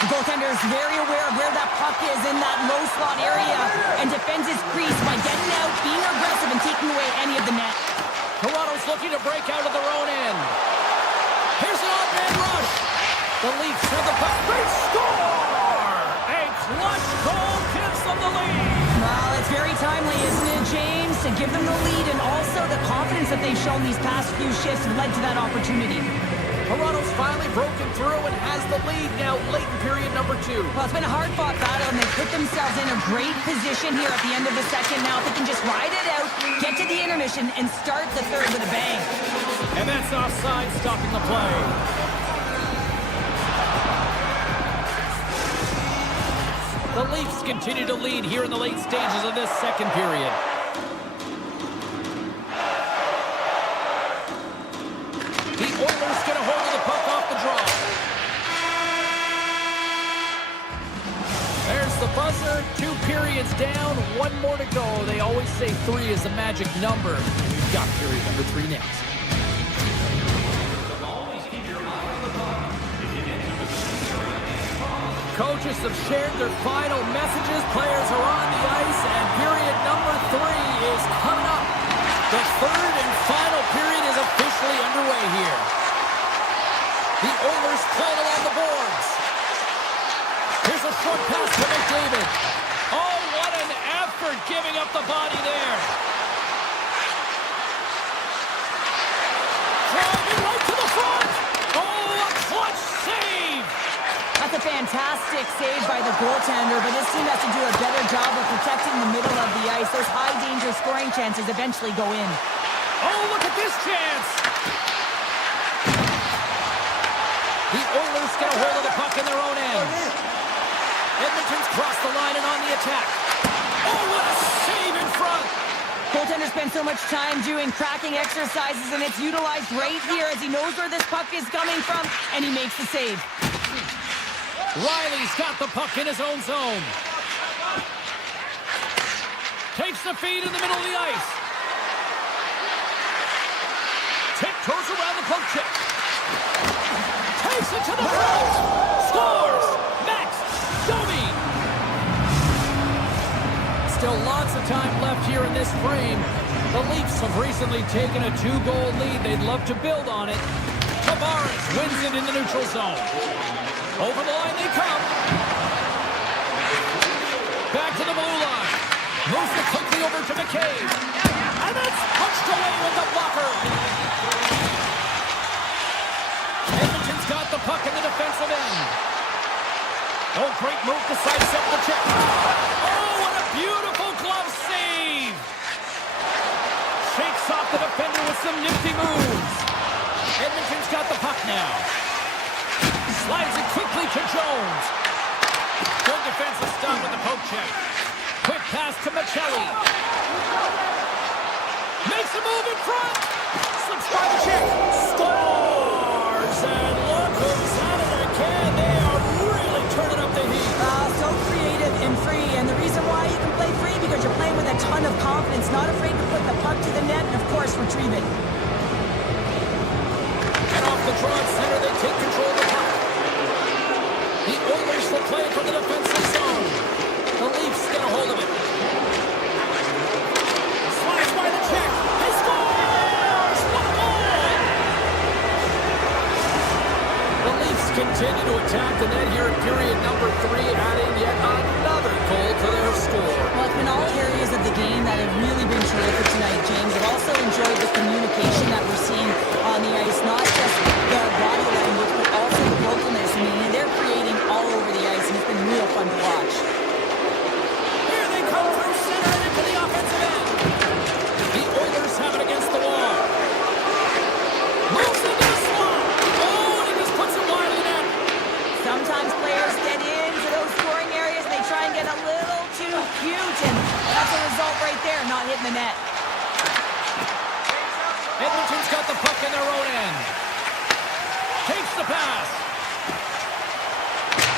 The goaltender is very aware of where that puck is in that low slot area and defends his crease by getting out, being aggressive, and taking away any of the net. Toronto's looking to break out of their own end. Here's an off-man rush. The Leafs have the puck. They score! A clutch goal gives them the lead. Well, it's very timely, isn't it, James, to give them the lead, and also the confidence that they've shown these past few shifts led to that opportunity. Toronto's finally broken through and has the lead now late in period number 2. Well, it's been a hard-fought battle, and they put themselves in a great position here at the end of the second. Now, if they can just ride it out, get to the intermission, and start the third with a bang. And that's offside, stopping the play. The Leafs continue to lead here in the late stages of this second period. The Oilers get a hold of the puck off the draw. There's the buzzer. 2 periods down, 1 more to go. They always say 3 is the magic number. And we've got period number 3 next. Coaches have shared their final messages. Players are on the ice, and period number 3 is coming up. The third and final period is officially underway here. The Oilers play it along the boards. Here's a short pass to McDavid. Oh, what an effort giving up the body there. Driving right to the front. Oh, a clutch save. That's a fantastic save by the goaltender, but this team has to do a better job of protecting the middle of the ice. Those high-danger scoring chances eventually go in. Oh, look at this chance! The Oilers get a hold of the puck in their own end. Edmonton's crossed the line and on the attack. Oh, what a save in front! Goaltender spends so much time doing cracking exercises, and it's utilized right here as he knows where this puck is coming from, and he makes the save. Riley's got the puck in his own zone. Takes the feed in the middle of the ice. Tiptoes around the poke check. Takes it to the front. Scores! Max Domi! Still lots of time left here in this frame. The Leafs have recently taken a 2-goal lead. They'd love to build on it. Tavares wins it in the neutral zone. Over the line they come. Back to the blue line. Moves it quickly over to McCabe. And it's punched away with the blocker. Edmonton's got the puck in the defensive end. Oh, great move to sidestep the check. Oh, what a beautiful glove save. Shakes off the defender with some nifty moves. Edmonton's got the puck now. Slides it quickly to Jones. Good defensive stop with the poke check. Quick pass to Michelli. Makes a move in front. Slips by the check. Scores! And look who's at it again. They are really turning up the heat. So creative and free, and the reason why you can play free because you're playing with a ton of confidence, not afraid to put the puck to the net, and of course retrieve it. And off the draw at center, they take control of the puck. The Oilers will play from the defensive zone. The Leafs get a hold of it. Slides by the check. He scores! What a goal! The Leafs continue to attack the net here in period number 3, adding yet another goal to their score. Well, it's been all areas of the game that have really been terrific tonight, James. I've also enjoyed the communication that we're seeing on the ice, not just the body language, but also the vocalness. I mean, they're creating all over the ice, and it's been real fun to watch. Here they come through center and into the offensive end. The Oilers have it against the wall. Edmonton's got the puck in their own end. Takes the pass.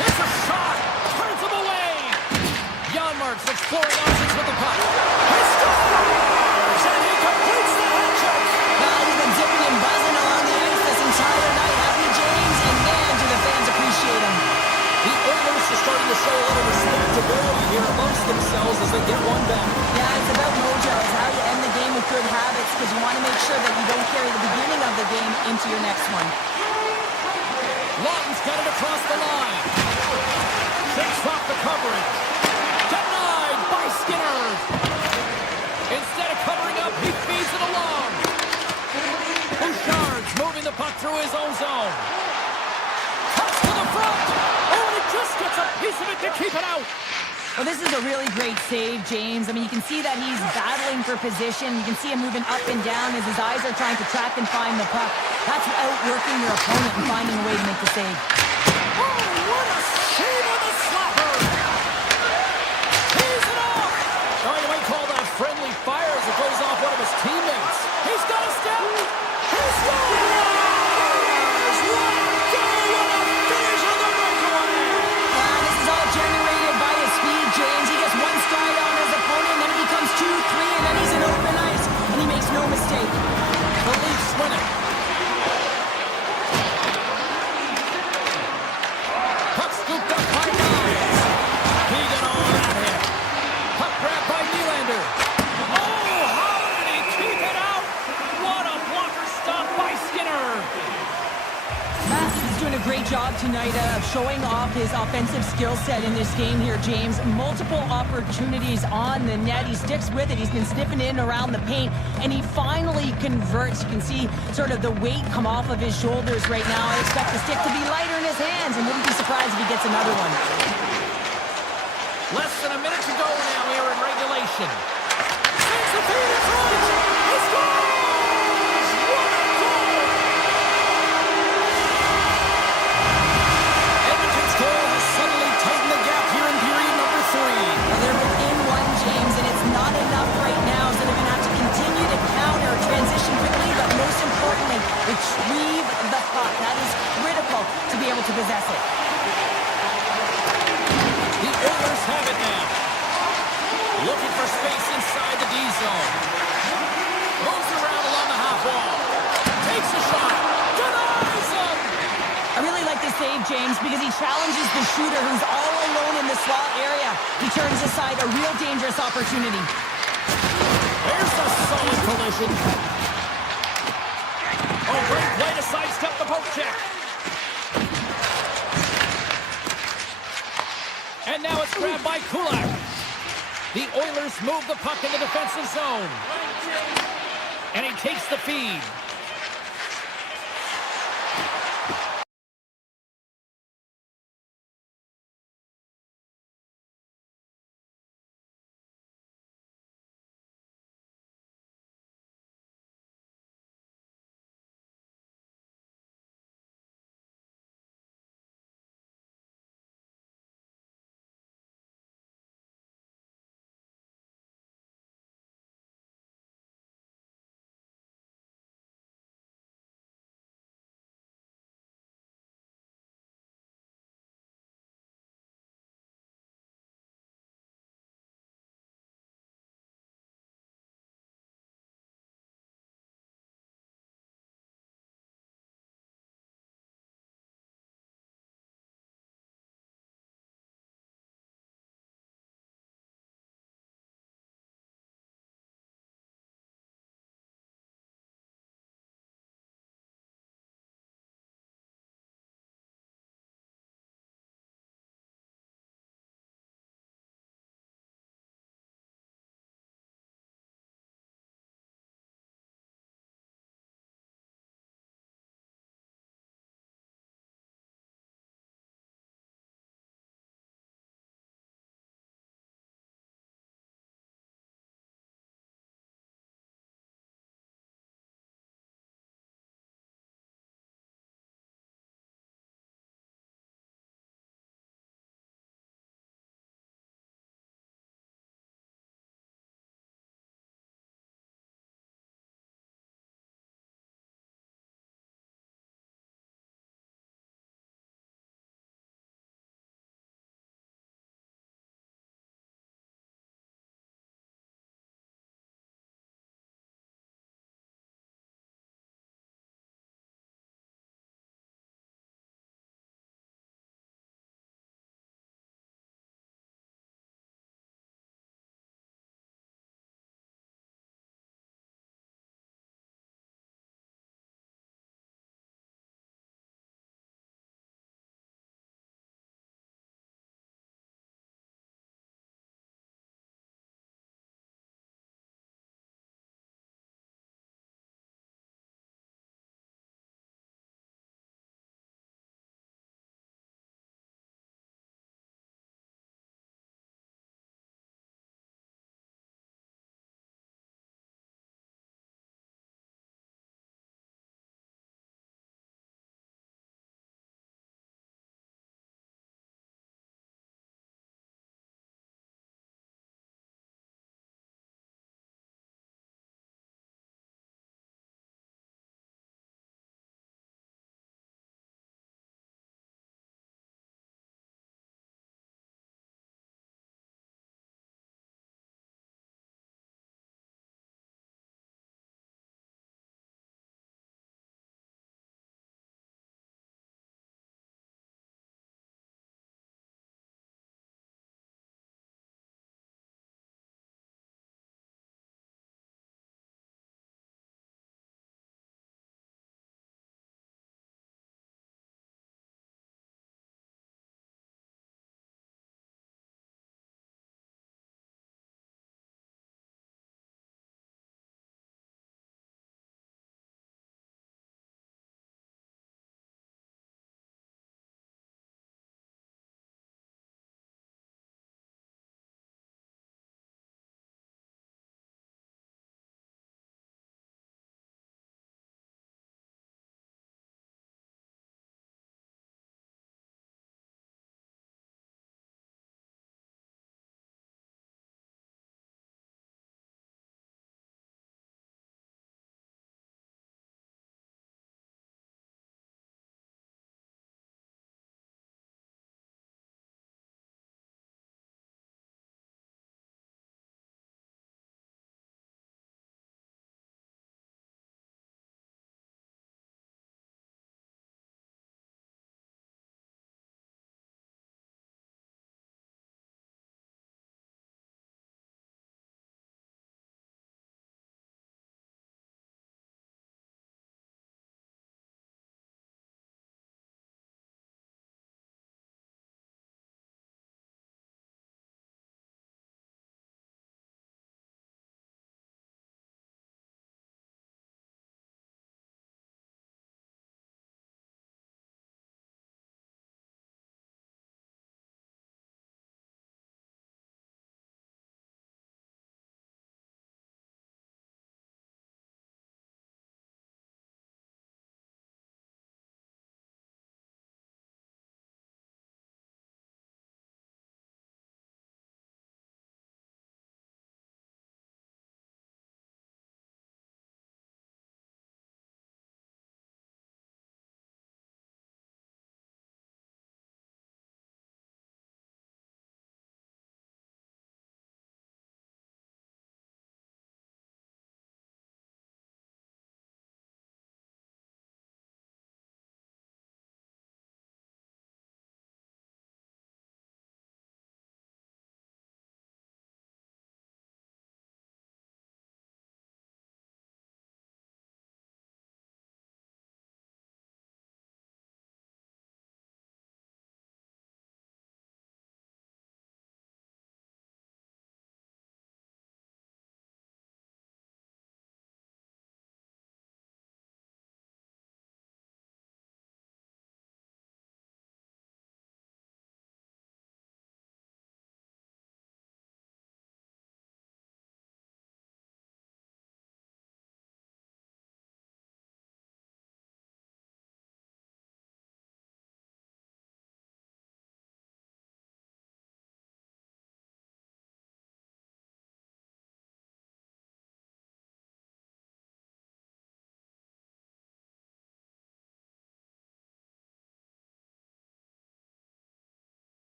Here's a shot. Turns him away. Janmark's exploring options with the puck. He scores! And he completes the hat-trick. He's been zipping and buzzing along the ice this entire night, hasn't he, James? And man, do the fans appreciate him. The Oilers are starting to show a little respectability here amongst themselves as they get one back. Yeah, it's about mojo. It's how you end the game with good habits because you want to make sure that you don't carry the beginning of the game into your next one. Lawton's got it across the line. Takes off the coverage. Denied by Skinner. Instead of covering up, he feeds it along. Bouchard's moving the puck through his own zone. Cuts to the front. Oh, and it just gets a piece of it to keep it out. Well, this is a really great save, James. I mean, you can see that he's battling for position. You can see him moving up and down as his eyes are trying to track and find the puck. That's outworking your opponent and finding a way to make the save. Oh, what a shame on the slapper. Tees it off. Oh, you might call that friendly fire as it goes off one of his teammates. He's got a step. He scores! What a goal! What a finish on the breakaway! This is all generated by his speed, James. He gets one stride on his opponent, then it becomes 2, 3, and then he's in open ice, and he makes no mistake. The Leafs win it. Puck scooped up by Niles. He got all that hit. Puck grabbed by Nylander. Oh, how did he keep it out? What a blocker stop by Skinner. He's doing a great job tonight of showing off his offensive skill set in this game here, James. Multiple opportunities on the net. He sticks with it. He's been sniffing in around the paint, and he finally converts. You can see sort of the weight come off of his shoulders right now. I expect the stick to be lighter in his hands, and wouldn't be surprised if he gets another one. Less than a minute to go now here in regulation. Sends the feed in front. He scores! What a goal! Edmonton's goal has suddenly tightened the gap here in period number 3. Well, they're within one, James, and it's not enough right now, so they're going to have to continue to counter, transition quickly, but most importantly, retrieve the puck. That is critical to be able to possess it. The Oilers have it now. Looking for space inside the D zone. Moves around along the half wall. Takes a shot. Denies him. I really like this save, James, because he challenges the shooter who's all alone in the slot area. He turns aside a real dangerous opportunity. There's a solid collision. Oh, great play to sidestep the poke check. And now it's grabbed by Kulak. The Oilers move the puck in the defensive zone. And he takes the feed.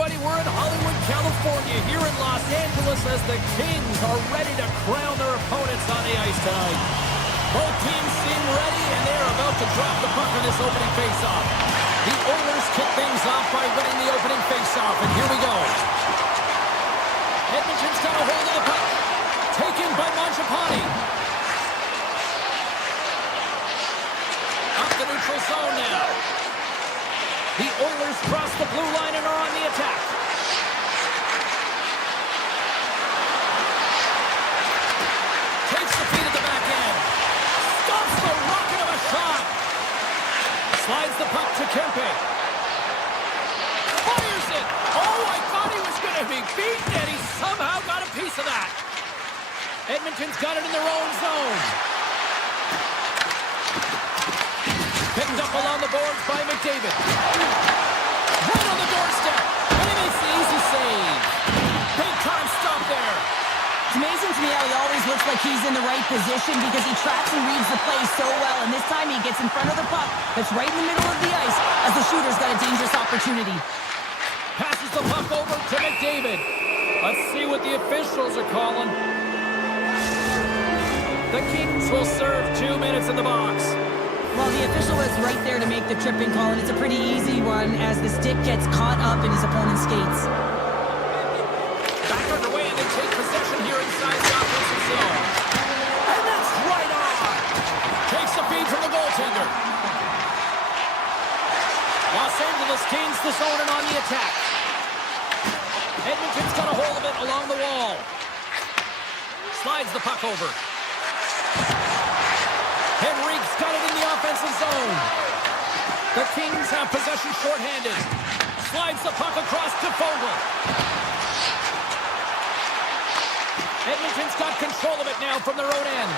everybody. We're in Hollywood, California, here in Los Angeles, as the Kings are ready to crown their opponents on the ice tonight. Both teams seem ready, and they are about to drop the puck on this opening faceoff. The Oilers kick things off by winning the opening faceoff, and here we go. Edmonton's got a hold of the puck. Taken by Mangiapane. Up the neutral zone now. The Oilers cross the blue line and are on the attack. Takes the feed at the back end. Stops the rocket of a shot. Slides the puck to Kempe. Fires it. Oh, I thought he was going to be beaten, and he somehow got a piece of that. Edmonton's got it in their own zone. Picked up along the boards by McDavid. Right on the doorstep. And he makes the easy save. Big time stop there. It's amazing to me how he always looks like he's in the right position because he tracks and reads the play so well. And this time he gets in front of the puck that's right in the middle of the ice as the shooter's got a dangerous opportunity. Passes the puck over to McDavid. Let's see what the officials are calling. The Kings will serve 2 minutes in the box. Well, the official was right there to make the tripping call, and it's a pretty easy one as the stick gets caught up in his opponent's skates. Back underway, and they take possession here inside the offensive zone. And that's right on! Takes the feed from the goaltender. Los Angeles gains the zone and on the attack. Edmonton's got a hold of it along the wall. Slides the puck over. Henrique's got it in the offensive zone. The Kings have possession shorthanded. Slides the puck across to Fogle. Edmonton's got control of it now from their own end.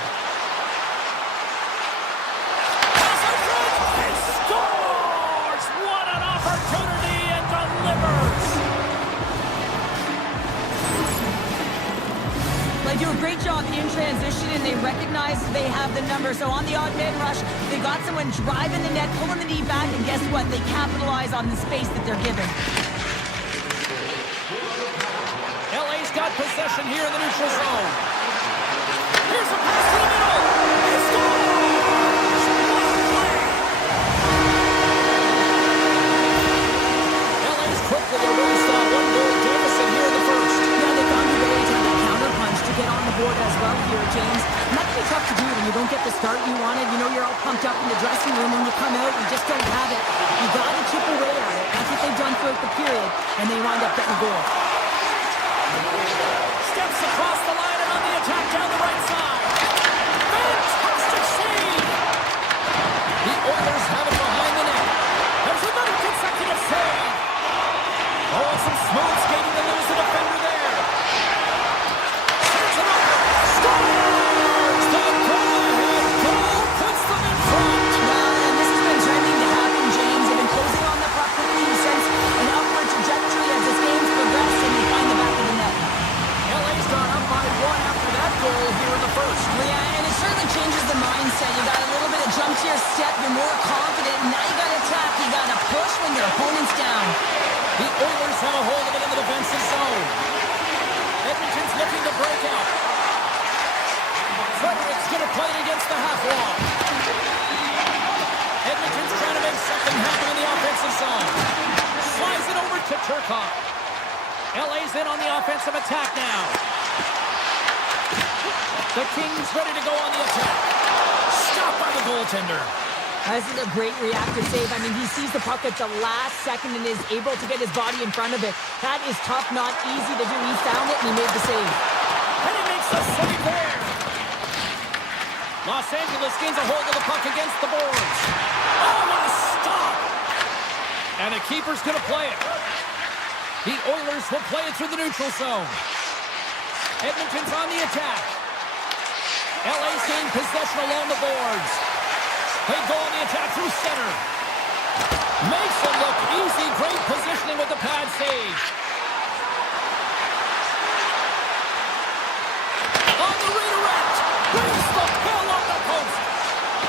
He scores! What an opportunity, and delivers! They do a great job in transition, and they recognize they have the number. So on the odd man rush, they got someone driving the net, pulling the knee back, and guess what? They capitalize on the space that they're given. LA's got possession here in the neutral zone. Here's a pass to the middle. He scores! What a play! LA's quickly erased that one-goal deficit here in the first. Yeah, they found a way to the counter-punch to get on the board as well here, James. And that can be tough to do when you don't get the start you wanted. You know, you're all pumped up in the dressing room. When you come out, you just don't have it. You got to chip away at it. That's what they've done throughout the period, and they wind up getting a goal. Steps across the line and on the attack down the right side. Fantastic save! The Oilers have it behind the net. There's another consecutive save. Oh, some smooth skating to lose the defender there. Sends it over. Scores! The go-ahead goal puts them in front. Well, and this has been trending to happen, James. They've been closing on the puck quickly since an upward trajectory as this game's progressed, and they find the back of the net. LA's gone up by one after that goal here in the first. Well, yeah, and it certainly changes the mindset. You got a little bit of jump to your step. You're more confident. And now you got to attack. You got to push when your opponent's down. The Oilers have a hold of it in the defensive zone. Edmonton's looking to break out. Frederick's going to play it against the half wall. Edmonton's trying to make something happen in the offensive zone. Slides it over to Turcotte. LA's in on the offensive attack now. The Kings ready to go on the attack. Stopped by the goaltender. This is a great reactive save. I mean, he sees the puck at the last second and is able to get his body in front of it. That is tough, not easy to do. He found it and he made the save. And he makes the save there. Los Angeles gains a hold of the puck against the boards. Oh, what a stop! And the keeper's going to play it. The Oilers will play it through the neutral zone. Edmonton's on the attack. LA's gained possession along the boards. They go on the attack through center. Makes it look easy. Great positioning with the pad save. On the redirect. Brings the pull on the post.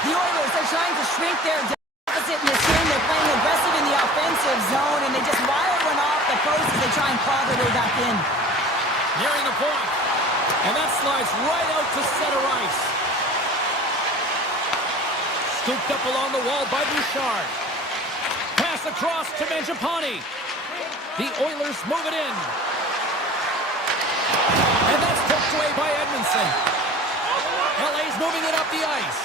The Oilers are trying to shrink their deficit in this game. They're playing aggressive in the offensive zone, and they just wire one off the post as they try and claw their way back in. Nearing the point. And that slides right out to center ice. Scooped up along the wall by Bouchard. Pass across to Mangiapane. The Oilers move it in. And that's poked away by Edmondson. LA's moving it up the ice.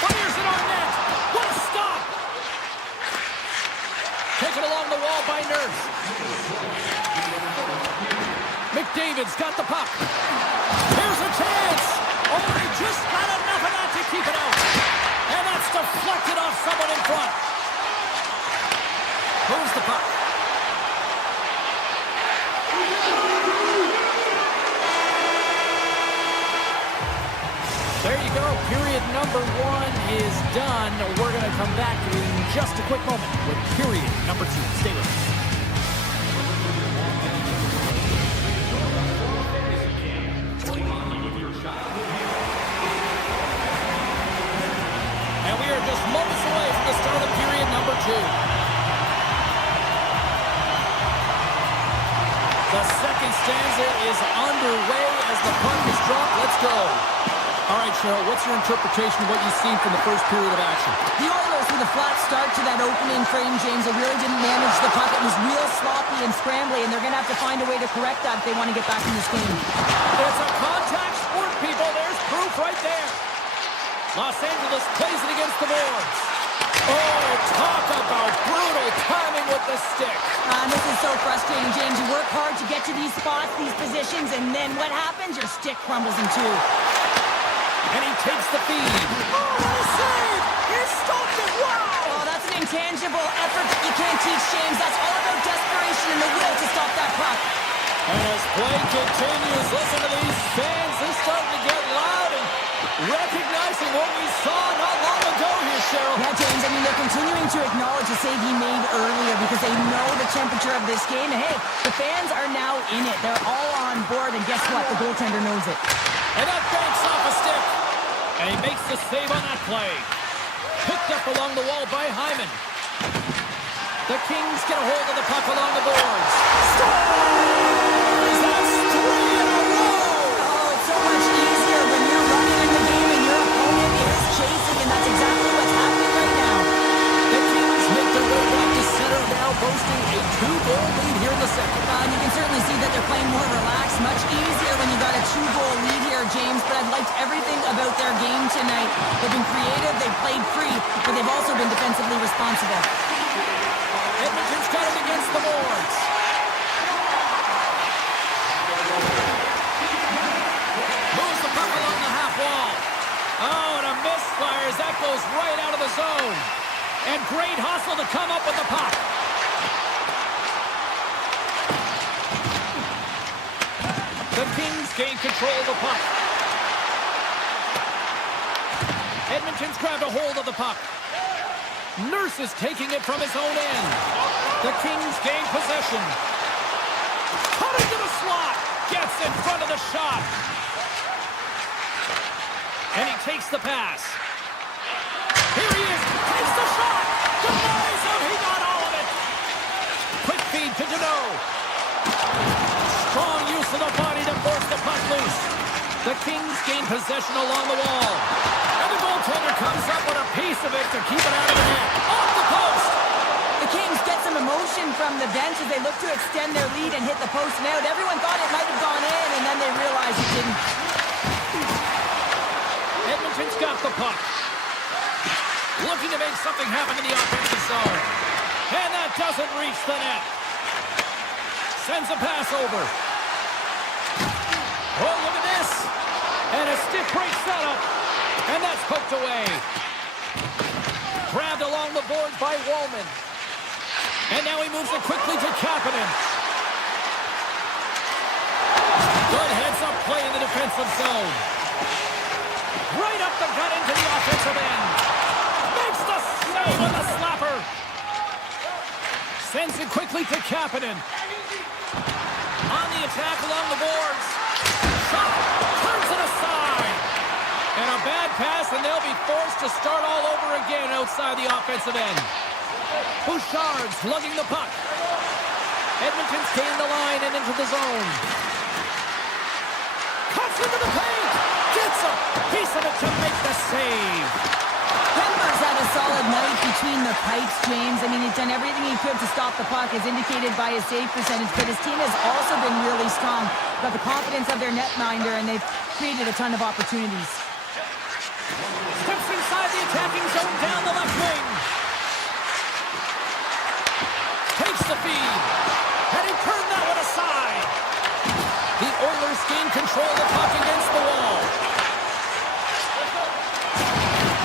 Fires it on net. What a stop! Taken along the wall by Nurse. McDavid's got the puck. Here's a chance. Oh, they just got enough of that to keep it out. And that's deflected off someone in front. Moves the puck. There you go. Period number 1 is done. We're going to come back in just a quick moment with period number 2. Stay with us. And we are just moments away from the start of period number 2. The second stanza is underway as the puck is dropped. Let's go. All right, Cheryl, what's your interpretation of what you've seen from the first period of action? The Oilers with a flat start to that opening frame, James. They really didn't manage the puck. It was real sloppy and scrambly, and they're going to have to find a way to correct that if they want to get back in this game. It's a contact sport, people. There's proof right there. Los Angeles plays it against the boards. Oh, talk about brutal timing with the stick. This is so frustrating, James. You work hard to get to these spots, these positions, and then what happens? Your stick crumbles in two. And he takes the feed. Oh, what a save! He stopped it! Wow! Oh, that's an intangible effort that you can't teach, James. That's all about desperation and the will to stop that puck. And as play continues, listen to these fans. They're starting to get loud and recognizing what we saw not long ago here, Cheryl. Yeah, James, I mean, they're continuing to acknowledge the save he made earlier because they know the temperature of this game. And hey, the fans are now in it. They're all on board, and guess what? The goaltender knows it. And that banks off a stick. And he makes the save on that play. Picked up along the wall by Hyman. The Kings get a hold of the puck along the boards. Scores! That's 3 in a row! Oh, it's so much easier when you're running in the game and your opponent is chasing, and that's exactly what's happening right now. The Kings make their way back to center, now boasting a 2-goal lead here in the second. And you can certainly see that they're playing more relaxed, much easier when you got a 2-goal lead here, James, but I've liked everything about their game tonight. They've been creative, they've played free, but they've also been defensively responsible. Edmonton's got it against the boards. Moves the puck along the half wall. Oh, and a misfire as that goes right out of the zone. And great hustle to come up with the puck. The Kings gain control of the puck. Edmonton's grabbed a hold of the puck. Nurse is taking it from his own end. The Kings gain possession. Cutting to the slot. Gets in front of the shot. And he takes the pass. Here he is. Takes the shot. Denies him. He got all of it. Quick feed to Deneau. Strong use of the body to force the puck loose. The Kings gain possession along the wall. And the goaltender comes up with a piece of it to keep it out of the net. Off the post! The Kings get some emotion from the bench as they look to extend their lead and hit the post and out. Everyone thought it might have gone in, and then they realized it didn't. Edmonton's got the puck. Looking to make something happen in the offensive zone. And that doesn't reach the net. Sends a pass over. Oh, look at this. And a stick break setup. And that's poked away. Grabbed along the boards by Wallman. And now he moves it quickly to Kapanen. Good heads-up play in the defensive zone. Right up the gut into the offensive end. Makes the save with a slapper. Sends it quickly to Kapanen. On the attack along the boards. Shot. Turns it aside. And a bad pass, and they'll be forced to start all over again outside the offensive end. Bouchard's lugging the puck. Edmonton's gained the line and into the zone. Cuts into the paint. Gets a piece of it to make the save. Kemper's had a solid night between the pipes, James. I mean, he's done everything he could to stop the puck, as indicated by his save percentage, but his team has also been really strong. Got the confidence of their netminder, and they've created a ton of opportunities. Steps inside the attacking zone down the left wing. Takes the feed. And he turned that one aside. The Oilers gain control of the puck against the wall.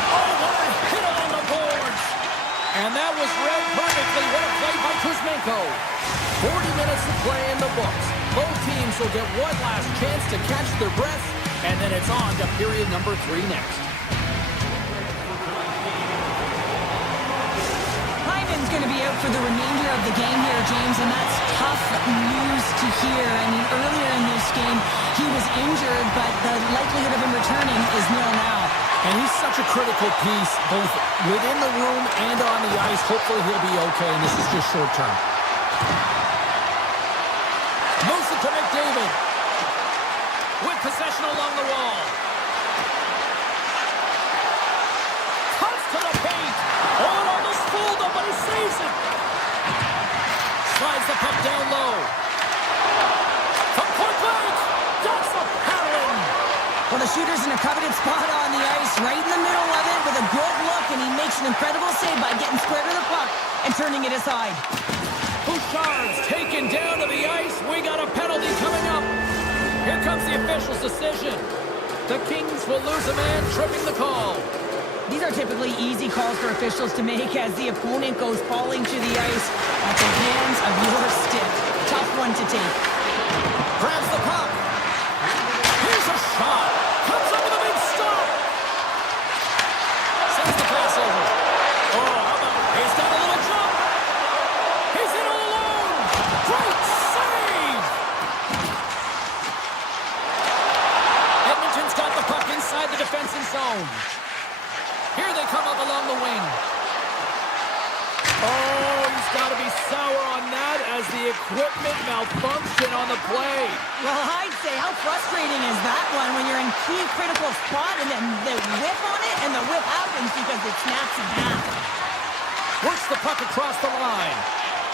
Oh, what a hit on the boards. And that was read perfectly. What a play by Kuzmenko. 40 minutes to play in the books. Both teams will get one last chance to catch their breath, and then it's on to period number 3 next. Hyman's going to be out for the remainder of the game here, James, and that's tough news to hear. I mean, earlier in this game, he was injured, but the likelihood of him returning is nil now. And he's such a critical piece, both within the room and on the ice. Hopefully he'll be okay, and this is just short term. Moves it to McDavid. With possession along the wall. Cuts to the paint. Oh, it almost fooled him, but he saves it. Slides the puck down low. From point blank. That's a paddling. Well, the shooter's in a coveted spot on the ice, right in the middle of it with a good look, and he makes an incredible save by getting square to the puck and turning it aside. Bouchard's taken down to the ice. We got a penalty coming up. Here comes the official's decision. The Kings will lose a man, tripping the call. These are typically easy calls for officials to make as the opponent goes falling to the ice at the hands of your stick. Tough one to take. Grabs the puck. Here's a shot. Comes up with a big stop. Sends the pass over. Oh, how about he's got a little jump. He's in all alone. Great save. Edmonton's got the puck inside the defensive zone. Here they come up along the wing. Oh, he's got to be sour on that as the equipment malfunctioned on the play. Well, I'd say, how frustrating is that one when you're in key critical spot and then the whip on it and the whip happens because it snaps in half. Works the puck across the line.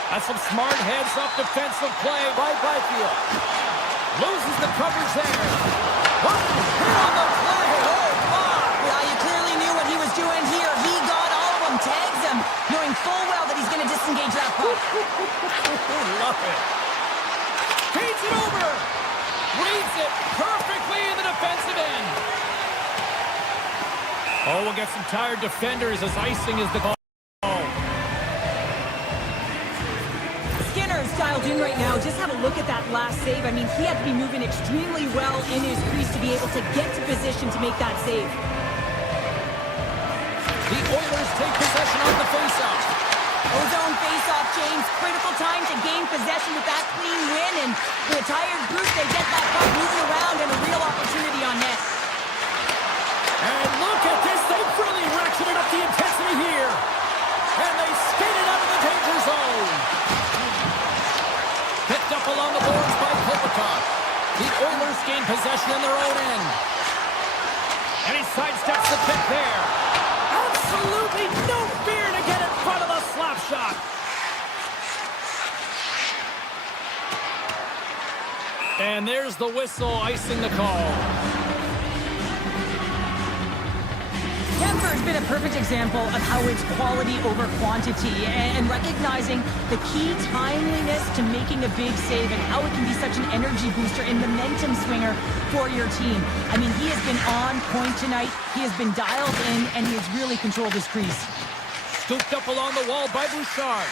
That's some smart heads-up defensive play by Byfield. Loses the coverage there. What a hit on the play. Oh, my. Well, you clearly knew what he was doing here. He got all of them, tags them, knowing full well that he's going to disengage that puck. Love it. Feeds it over. Reads it perfectly in the defensive end. Oh, we'll get some tired defenders as icing is the call. Skinner's dialed in right now. Just have a look at that last save. I mean, he had to be moving extremely well in his crease to be able to get to position to make that save. The Oilers take possession on the faceoff. Ozone face-off, James. Critical time to gain possession with that clean win, and the tired group, they get that puck moving around and a real opportunity on net. And look at this. They've really ratcheted up the intensity here. And they skated out of the danger zone. Picked up along the boards by Kopitar. The Oilers gain possession in their own end. And he sidesteps the pick there. Absolutely no fear to get in front of the slap shot. And there's the whistle icing the call. Kemper's been a perfect example of how it's quality over quantity and recognizing the key timeliness to making a big save and how it can be such an energy booster and momentum swinger for your team. I mean, he has been on point tonight. He has been dialed in, and he has really controlled his crease. Scooped up along the wall by Bouchard.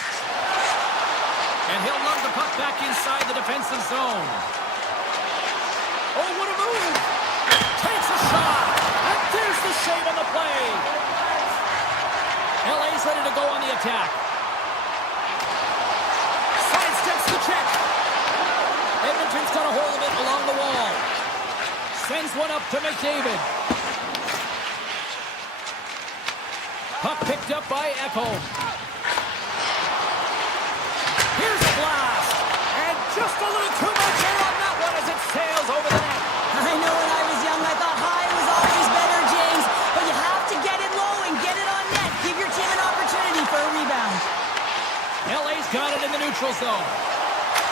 And he'll lug the puck back inside the defensive zone. Oh, what a move! Takes a shot! And there's the save on the play! LA's ready to go on the attack. Sidesteps the check. Edmonton's got a hold of it along the wall. Sends one up to McDavid. Puck picked up by Ekholm. Here's a blast. LA's got it in the neutral zone.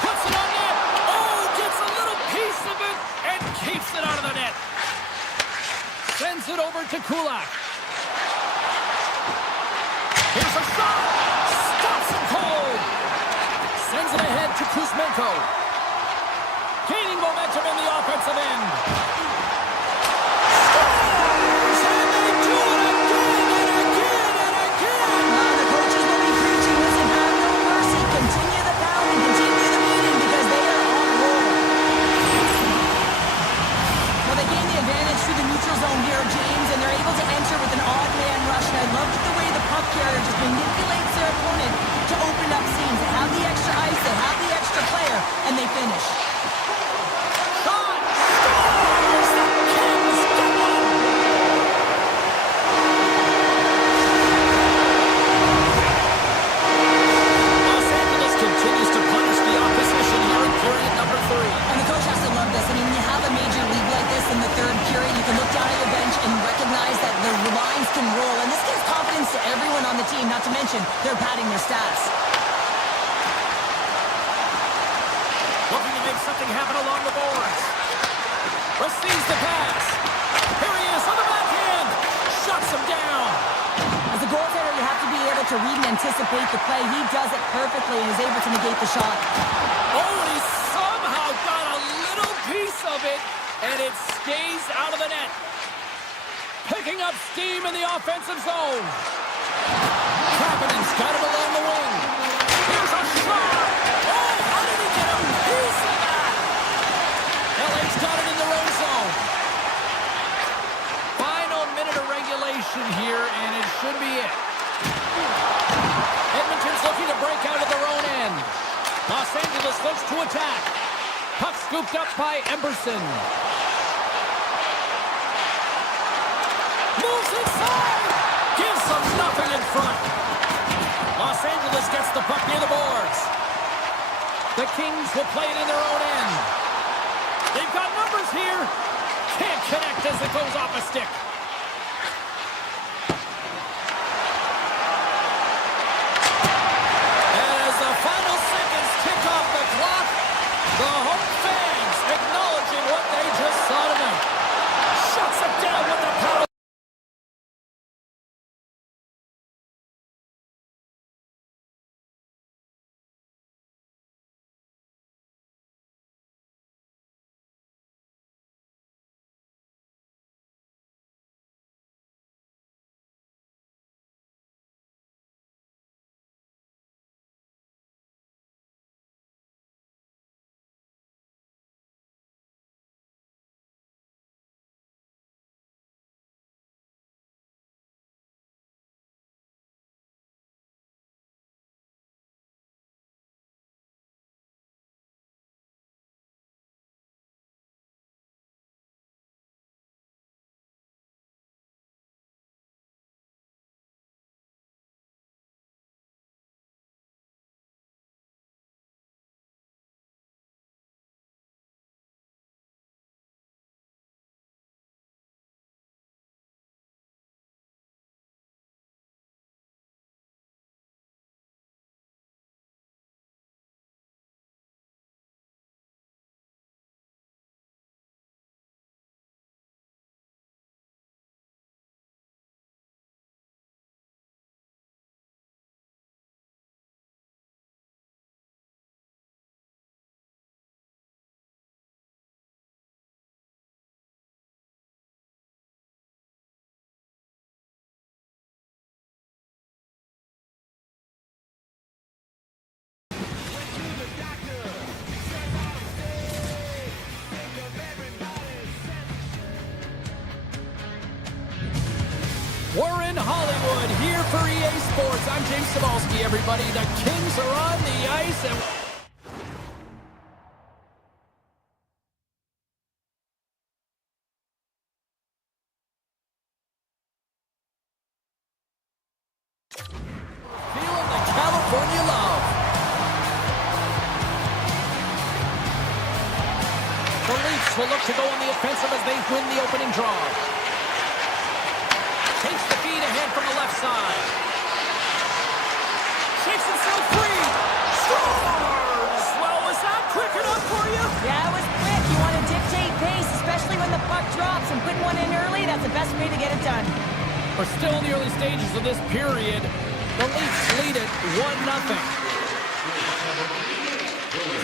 Puts it on net. Oh, gets a little piece of it and keeps it out of the net. Sends it over to Kulak. Here's a shot. Stops him cold. Sends it ahead to Kuzmenko. Gaining momentum in the offensive end. Scores! And they do it again and again and again. The coaches will be preaching, listen, have no mercy. Continue the pounding, continue the beating because they are on a roll. Well, they gain the advantage through the neutral zone here, James, and they're able to enter with an odd man rush. And I loved the way the puck carrier just manipulates their opponent to open up seams. They have the extra ice, they have the extra player, and they finish. Not to mention, they're padding their stats. Looking to make something happen along the boards. Receives the pass. Here he is on the backhand. Shuts him down. As a goaltender, you have to be able to read and anticipate the play. He does it perfectly and is able to negate the shot. Oh, and he somehow got a little piece of it, and it stays out of the net. Picking up steam in the offensive zone. Kapanen's got him along the wing. Here's a shot. Oh, how did he get a piece of that? LA's got it in their own zone. Final minute of regulation here, and it should be it. Edmonton's looking to break out of their own end. Los Angeles looks to attack. Puck scooped up by Emberson. Moves inside. Gives them nothing in front. Los Angeles gets the puck near the boards. The Kings will play it in their own end. They've got numbers here. Can't connect as it goes off a stick. As the final seconds tick off the clock, the home fans acknowledging what they just saw tonight. Shuts it down with the power. We're in Hollywood, here for EA Sports. I'm James Cebulski, everybody. The Kings are on the ice, and feeling the California love. The Leafs will look to go on the offensive as they win the opening draw. Takes the feed ahead from the left side. Shakes himself free. and putting one in early, that's the best way to get it done. We're still in the early stages of this period. The Leafs lead it 1-0.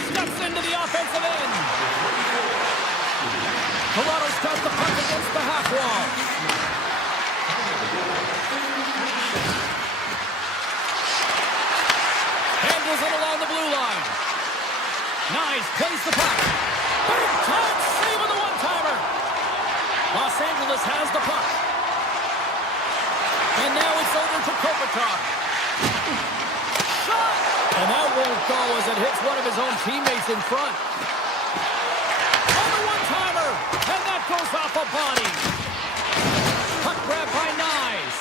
Steps into the offensive end. Toronto's got the puck against the half wall. Handles it along the blue line. Nice, plays the puck. Big time save with the one-timer. Los Angeles has the puck. And now it's over to Kopitar. Shot! And that won't go as it hits one of his own teammates in front. On the one-timer! And that goes off a body. Puck grab by Nyes.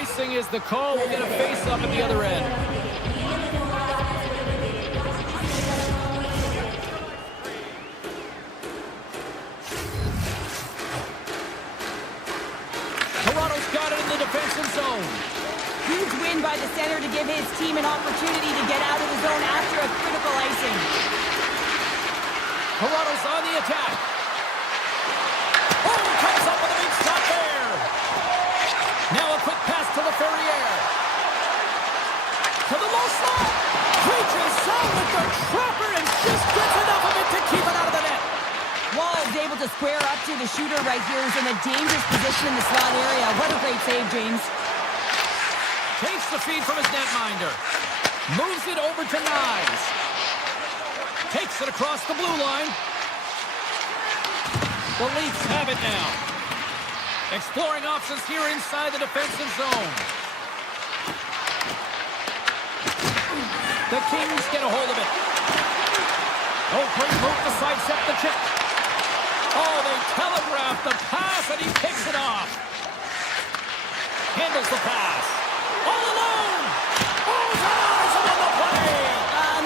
Icing is the call. We'll get a face-up at the other end. Toronto's got it in the defensive zone. Huge win by the center to give his team an opportunity to get out of the zone after a critical icing. Toronto's on the attack. Oh, comes up with a big stop there. Now a quick pass to Laferriere. To the low slot. Reaches out with the trapper and just gets enough of it to keep it out of the net. Wall is able to square up to the shooter right here, who's in a dangerous position in the slot area. What a great save, James. Takes the feed from his netminder. Moves it over to Nyes. Takes it across the blue line. The Leafs have it now. Exploring options here inside the defensive zone. The Kings get a hold of it. Oh, great move to sidestep the check. Oh, they telegraph the pass, and he picks it off. Handles the pass. All alone! Oh, Nyes on the play!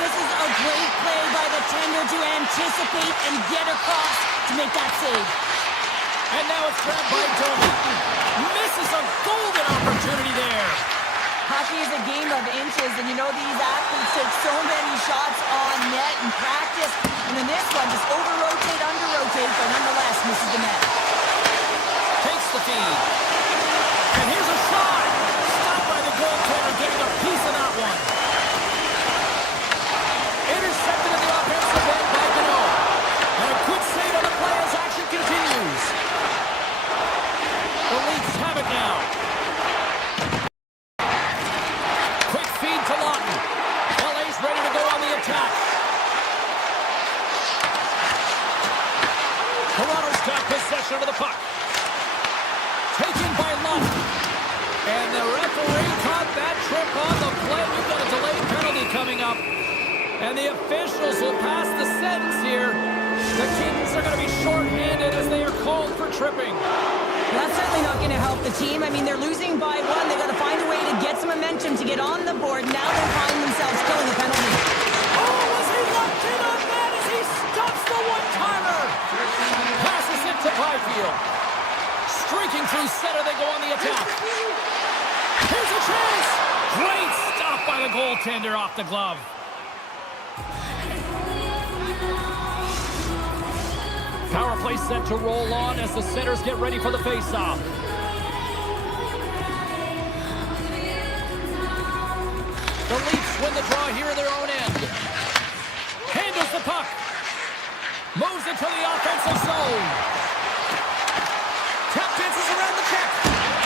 This is a great play by the tender to anticipate and get across to make that save. And now it's grabbed by Domi. Misses a golden opportunity there. Hockey is a game of inches, and you know these athletes take so many shots on net in practice. And in this one, just over-rotate, under-rotate, but nonetheless misses the net. Takes the feed. And here's a shot. Stopped by the goaltender, getting a piece of that one. Intercepted in the offensive end by Gano. And a good save on the play as action continues. The Leafs have it now. Quick feed to Lawton. LA's ready to go on the attack. Toronto's got possession of the puck. Taken by Lawton. And the referee caught that trip on the play. We've got a delayed penalty coming up. And the officials will pass the sentence here. The Kings are going to be shorthanded as they are called for tripping. That's certainly not going to help the team. I mean, they're losing by one. They've got to find a way to get some momentum to get on the board. Now they're finding themselves killing a penalty. Oh, was he locked in on that as he stops the one-timer? Passes it to Byfield. Streaking through center, they go on the attack. Here's a chance. Great stop by the goaltender off the glove. Power play set to roll on as the centers get ready for the face-off. The Leafs win the draw here in their own end. Handles the puck. Moves it to the offensive zone. Tap dances around the check.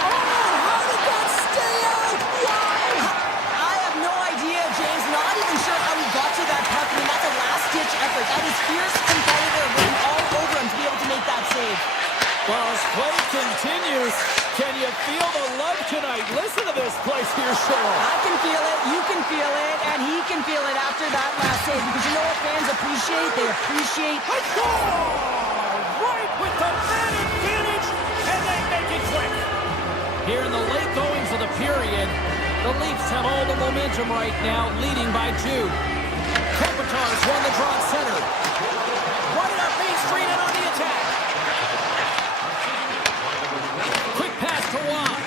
Oh, how did that stay out? Wow! I have no idea, James. Not even sure how he got to that puck. I mean, that's a last-ditch effort. That is fierce competitor running all over him to be able to make that save. Well, as play continues, can you feel the love tonight? Listen to this place here, Shore. I can feel it, you can feel it, and he can feel it after that last save. Because you know what fans appreciate? They appreciate A goal! Right with the man advantage, and they make it quick. Here in the late goings of the period, the Leafs have all the momentum right now, leading by 2. Kopitar's won the draw at center. Running up Main Street and on the attack. Quick pass to Watt.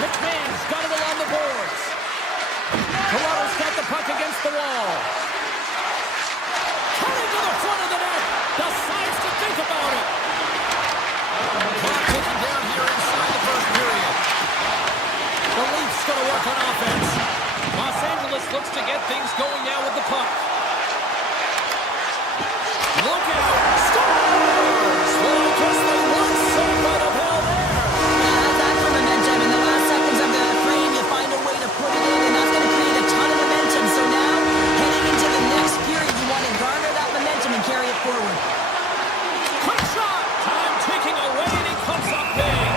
McMahon's got it along the boards. Toronto's got the puck against the wall. Cutting to the front of the net. Decides to think about it. Clock ticking down here inside the first period. The Leafs going to work on offense. Los Angeles looks to get things going now with the puck. Look out! Scores! Well, I guess they won some out of hell there. Yeah, that's for momentum. In the last seconds of the frame, you find a way to put it in, and that's going to create a ton of momentum. So now, heading into the next period, you want to garner that momentum and carry it forward. Quick shot! Time ticking away, and he comes up big.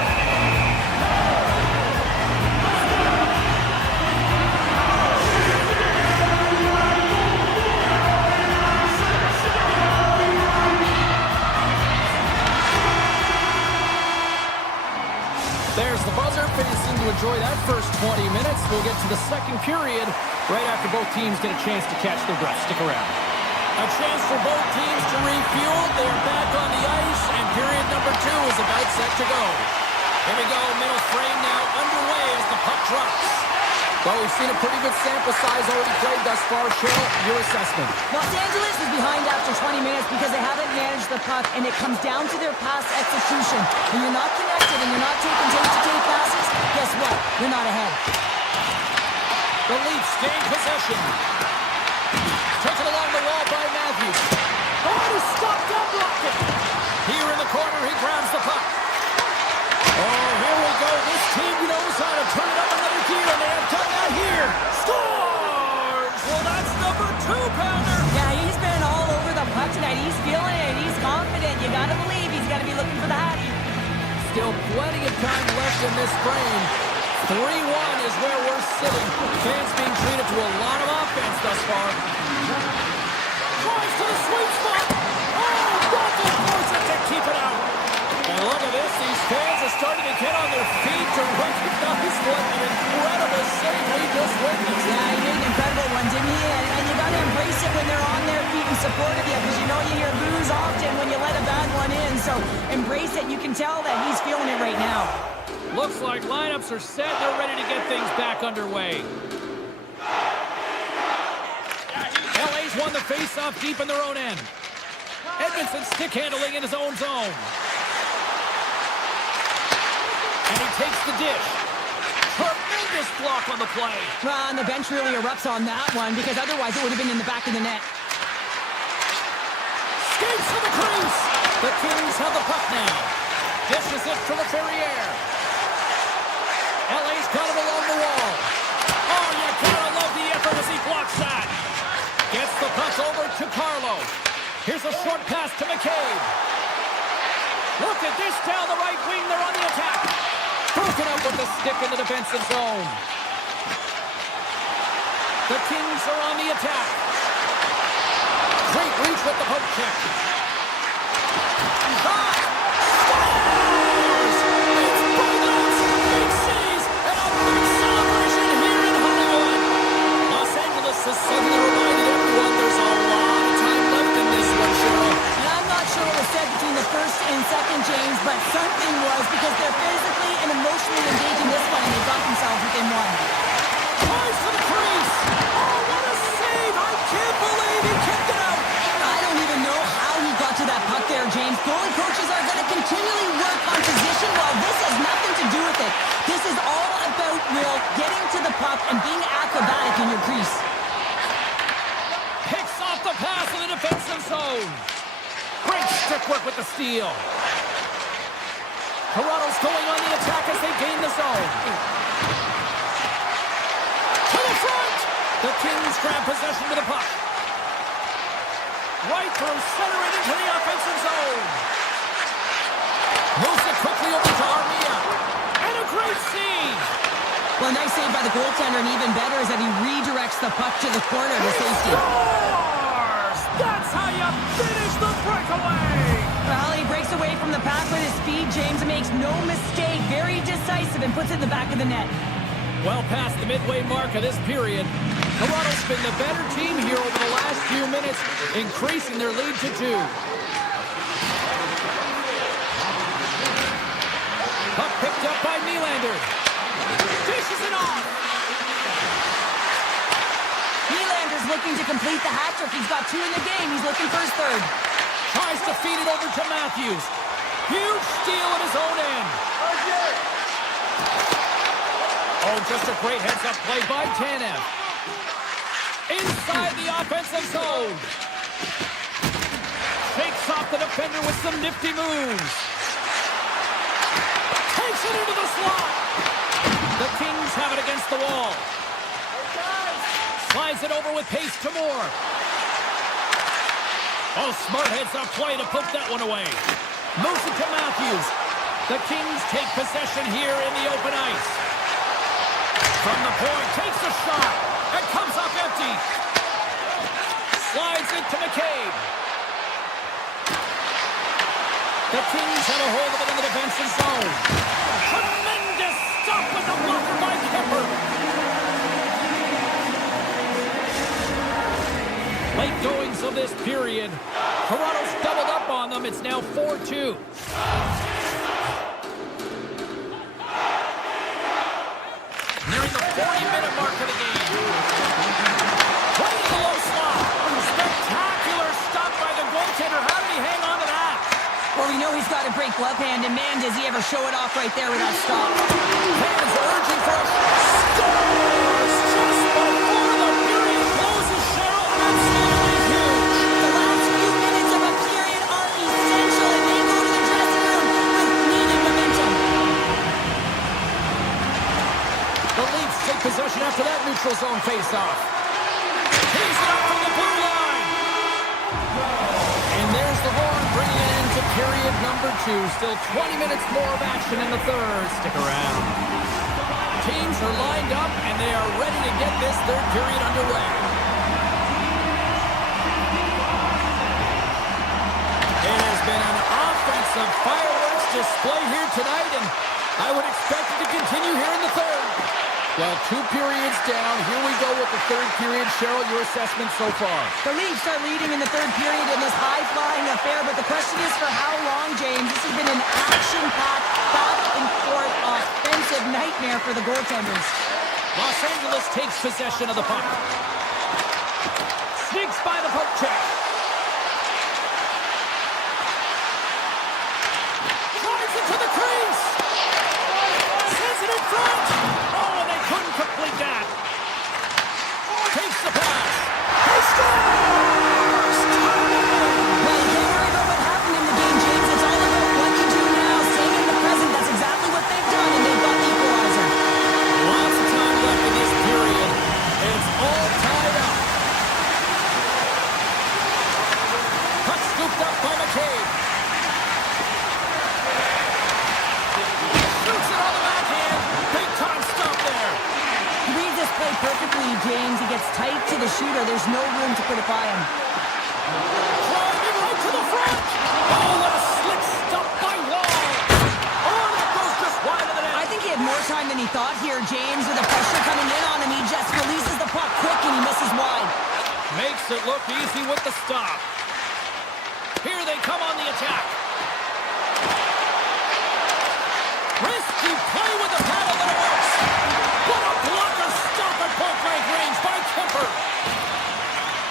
There's the buzzer. Fans seem to enjoy that first 20 minutes. We'll get to the second period right after both teams get a chance to catch their breath. Stick around. A chance for both teams to refuel. They're back on the ice, and period number 2 is about set to go. Here we go. Middle frame now underway as the puck drops. Well, we've seen a pretty good sample size already played thus far. Cheryl, your assessment. Los Angeles is behind after 20 minutes because they haven't managed the puck, and it comes down to their pass execution. When you're not connected and you're not taking tape-to-tape passes, guess what? You're not ahead. The Leafs gain possession. Taken along the wall by Matthews. Oh, he stopped up rocket. Here in the corner, he grabs the puck. Oh, here we go. This team knows how to turn it up another gear, and they have done that here. Scores! Well, that's number 2-pounder. Yeah, he's been all over the puck tonight. He's feeling it. He's confident. You gotta believe he's gotta be looking for the hattie. Still plenty of time left in this frame. 3-1 is where we're sitting. Fans being treated to a lot of offense thus far. Drives to the sweet spot. Oh, Russell forces it to keep it out. And look at this. These fans are starting to get on their feet to recognize what an incredible save we just witnessed. Yeah, he did an incredible one, didn't he? And you gotta embrace it when they're on their feet in support of you, because you know you hear boos often when you let a bad one in. So embrace it. You can tell that he's feeling it right now. Looks like lineups are set. They're ready to get things back underway. LA's won the face-off deep in their own end. Edmondson stick handling in his own zone. And he takes the dish. Tremendous block on the play. Well, and the bench really erupts on that one, because otherwise it would have been in the back of the net. Skates to the crease. The Kings have the puck now. Dishes it to the Ferrier. LA's got it along the wall. Oh, you gotta love the effort as he blocks that. Gets the puck over to Carlo. Here's a short pass to McCabe. Look at this down the right wing. They're on the attack. Broken up with the stick in the defensive zone. The Kings are on the attack. Great reach with the poke check. Scores! It's Bogans! Big cities and a big celebration here in Hollywood. Los Angeles has suddenly reminded everyone there's a lot of time left in this one, Cheryl. And I'm not sure what was said between the first and second, James, but something was, because they're physically and emotionally engaging this one, and they got themselves within one. Tries to the crease. Oh, what a save! I can't believe he kicked it out. I don't even know how he got to that puck there, James. Goalie coaches are going to continually work on position. Well, this has nothing to do with it. This is all about, Will, getting to the puck and being acrobatic in your crease. Picks off the pass in the defensive zone. Great stick work with the steal. Toronto's going on the attack as they gain the zone. To the front. The Kings grab possession with the puck. Right through center and into the offensive zone. Moves it quickly over to Armia. And a great save. Well, nice save by the goaltender, and even better is that he redirects the puck to the corner to safety. Scores! That's how you finish the breakaway. Well, he breaks away from the pack with his speed. James makes no mistake. Very decisive and puts it in the back of the net. Well past the midway mark of this period, Toronto's been the better team here over the last few minutes, increasing their lead to 2. Puck picked up by Nylander. Dishes it off. Nylander's looking to complete the hat trick. He's got 2 in the game. He's looking for his third. Tries to feed it over to Matthews. Huge steal at his own end. Oh, just a great heads-up play by Tanev. Inside the offensive zone. Shakes off the defender with some nifty moves. Takes it into the slot. The Kings have it against the wall. Slides it over with pace to Moore. Oh, smart heads-up play to put that one away. Moves it to Matthews. The Kings take possession here in the open ice. From the point, takes a shot. It comes up empty. Slides it to McCabe. The Kings have a hold of it in the defensive zone. Tremendous stop with the blocker by Kemper. Late goings of this period. Toronto's doubled up on them. It's now 4-2. Nearing the 40-minute mark of the game. Right in the low slot. Spectacular stop by the goaltender. How did he hang on to that? Well, we know he's got a great glove hand, and man, does he ever show it off right there with that stop. Fans urging for a scores just before the period closes. Cheryl, absolutely huge. The last few minutes of a period are essential, and they go to the dressing room with needed momentum. The Leafs take possession after that neutral zone face-off. Tees it up from the blue line. And there's the horn, bringing it into period number 2. Still 20 minutes more of action in the third. Stick around. Teams are lined up, and they are ready to get this third period underway. It has been an offensive fireworks display here tonight, and I would expect it to continue here in the third. Well, 2 periods down. Here we go with the third period. Cheryl, your assessment so far? The Leafs are leading in the third period in this high-flying affair, but the question is for how long, James? This has been an action-packed, back-and-forth offensive nightmare for the goaltenders. Los Angeles takes possession of the puck. Sneaks by the poke check. Drives it to the crease. Sends it in front. Oh, and they couldn't complete that. Takes the pass. He scores! Well, you can't worry about what happened in the game, James. It's all about what you do now. Staying in the present, that's exactly what they've done, and they've got the equalizer. Lots of time left in this period. It's all tied up. Puck scooped up by McCabe. Shoots it on the backhand. Big time stop there. He reads this play perfectly, James. He gets tight to the shooter. There's no room to put it by him. Driving right to the front. Oh, what a slick stop by Wall. Oh, that goes just wide of the net. I think he had more time than he thought here, James. With the pressure coming in on him, he just releases the puck quick and he misses wide. Makes it look easy with the stop. Here they come on the attack. Risky play with the paddle, but it works. What a blocker stop at point-blank range by Kemper.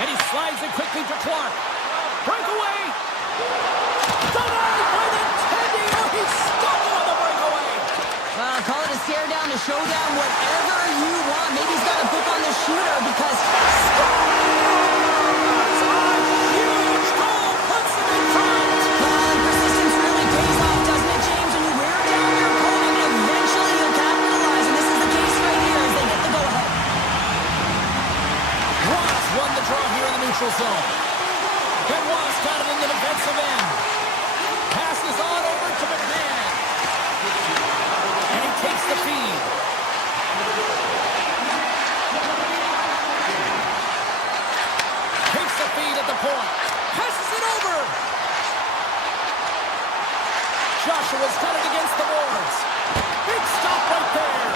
And he slides it quickly to Clark. Breakaway. Denied by the Teddy. Oh, he's stopped on the breakaway. Well, call it a stare down, a showdown, whatever you want. Maybe he's got a book on the shooter because... Huge goal puts him in front. Persistence really pays off, doesn't it, James? When you wear down your opponent, eventually you'll capitalize, and this is the case right here as they get the go-ahead. Ross won the draw here in the neutral zone. Benoit's got it in the defensive end. Passes on over to McMahon. And he takes the feed. Takes the feed at the point. Passes it over. Joshua's got it against the boards. Big stop right there.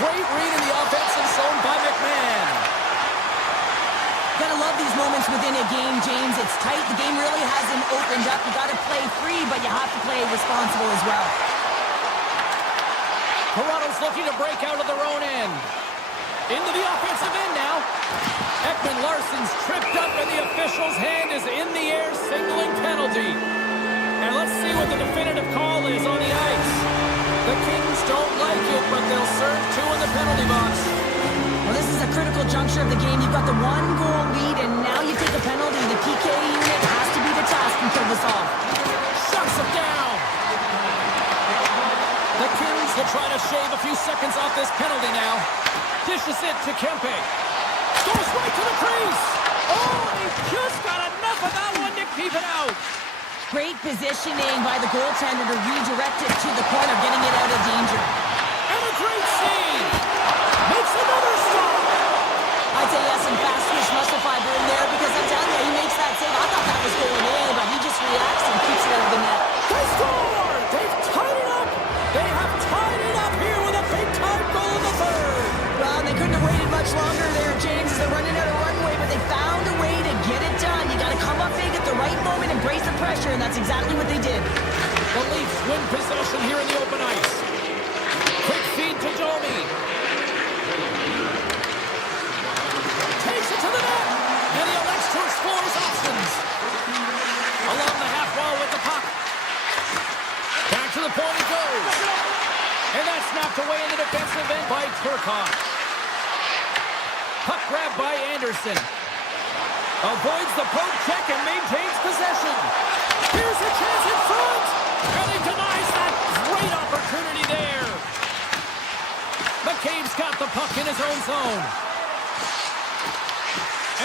Great read in the offensive zone by McMahon. Gotta love these moments within a game, James. It's tight. The game really hasn't opened up. You gotta play free, but you have to play responsible as well. Toronto's looking to break out of their own end. Into the offensive end now. Ekman Larsson's tripped up and the official's hand is in the air signaling penalty. And let's see what the definitive call is on the ice. The Kings don't like it, but they'll serve 2 in the penalty box. Well, this is a critical juncture of the game. You've got the 1-goal lead, and now you take a penalty. The PK unit has to be the task and kill this off. Shuts him down. The Kings will try to shave a few seconds off this penalty now. Dishes it to Kempe. Goes right to the crease. Oh, he just got enough of that one to keep it out. Great positioning by the goaltender to redirect it to the corner, getting it out of danger. And a great save. Makes another stop. I'd say yes, some fast twitch muscle fiber in there because I'm telling you, he makes that save. I thought that was going in, but he just reacts and keeps it out of the net. They score! They've tied it up! They have tied it up here with a big-time goal in the third! Well, they couldn't have waited much longer there, James, as they're running out of runway, but they found a way to get it done. You got to come up big at the right moment and brace the pressure, and that's exactly what they did. The Leafs win possession here in the open ice. Quick feed to Domi. Takes it to the net, and he elects to explore his options. Along the half wall with the puck. Back to the point it goes. And that's knocked away in the defensive end by Turcotte. Puck grabbed by Anderson. Avoids the poke check and maintains possession. Here's a chance in front. And he denies that great opportunity there. McCabe's got the puck in his own zone.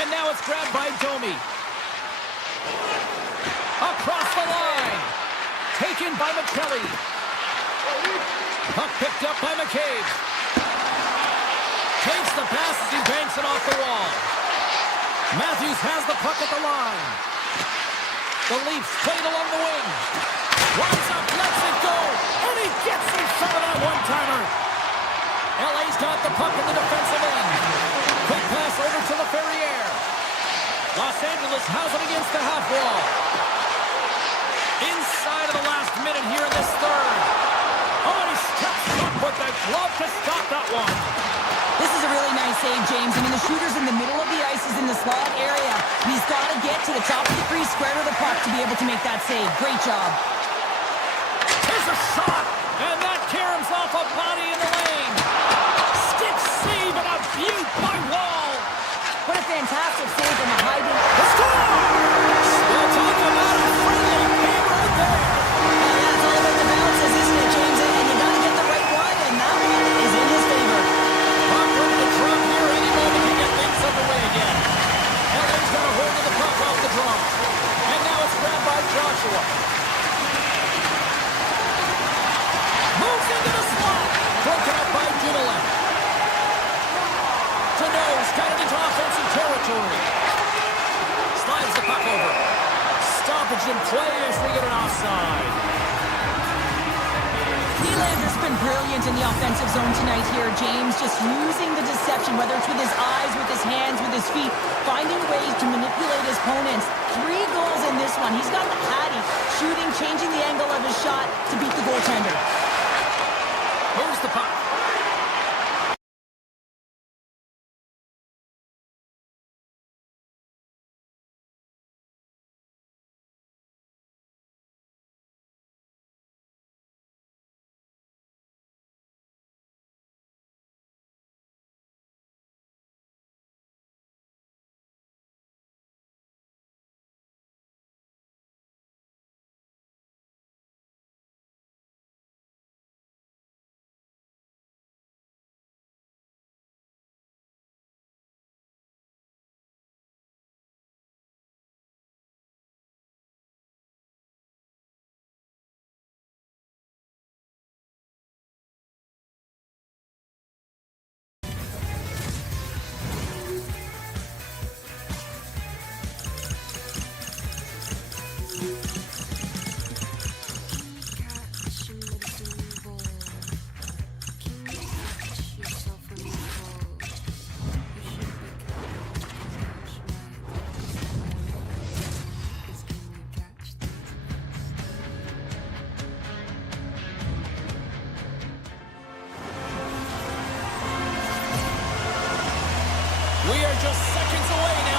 And now it's grabbed by Domi. Across the line. Taken by McKelly. Puck picked up by McCabe. Takes the pass as he banks it off the wall. Matthews has the puck at the line. The Leafs played along the wing. Lines up, lets it go. And he gets in front of that one-timer. LA's got the puck in the defensive end. Quick pass over to LaFerriere. Los Angeles has it against the half wall. Inside of the last minute here in this third. Oh, and he steps up with the glove to stop that one. This is a really nice save, James. I mean, the shooter's in the middle of the ice, is in the slot area. He's got to get to the top of the crease, square to the puck to be able to make that save. Great job. Here's a shot, and that caroms off a body in the lane. Stick save and a beaut by Wall. What a fantastic save from a high distance. The score! We'll talk about a friendly game right there. That's all about the bounces, isn't it, James? And you got to get the right one, and that one is in his favor. Puck ready to drop here any moment to get things underway again. LA's got a hold of the puck off the draw. And now it's grabbed by Joshua. Moves into the slot. Broken up by Dumoulin. Tano's got it into offensive territory. Slides the puck over. Stoppage in play as we get an offside. Nylander's been brilliant in the offensive zone tonight here, James. Just using the deception, whether it's with his eyes, with his hands, with his feet, finding ways to manipulate his opponents. 3 goals in this one. He's got the Hattie shooting, changing the angle of his shot to beat the goaltender. Here's the puck.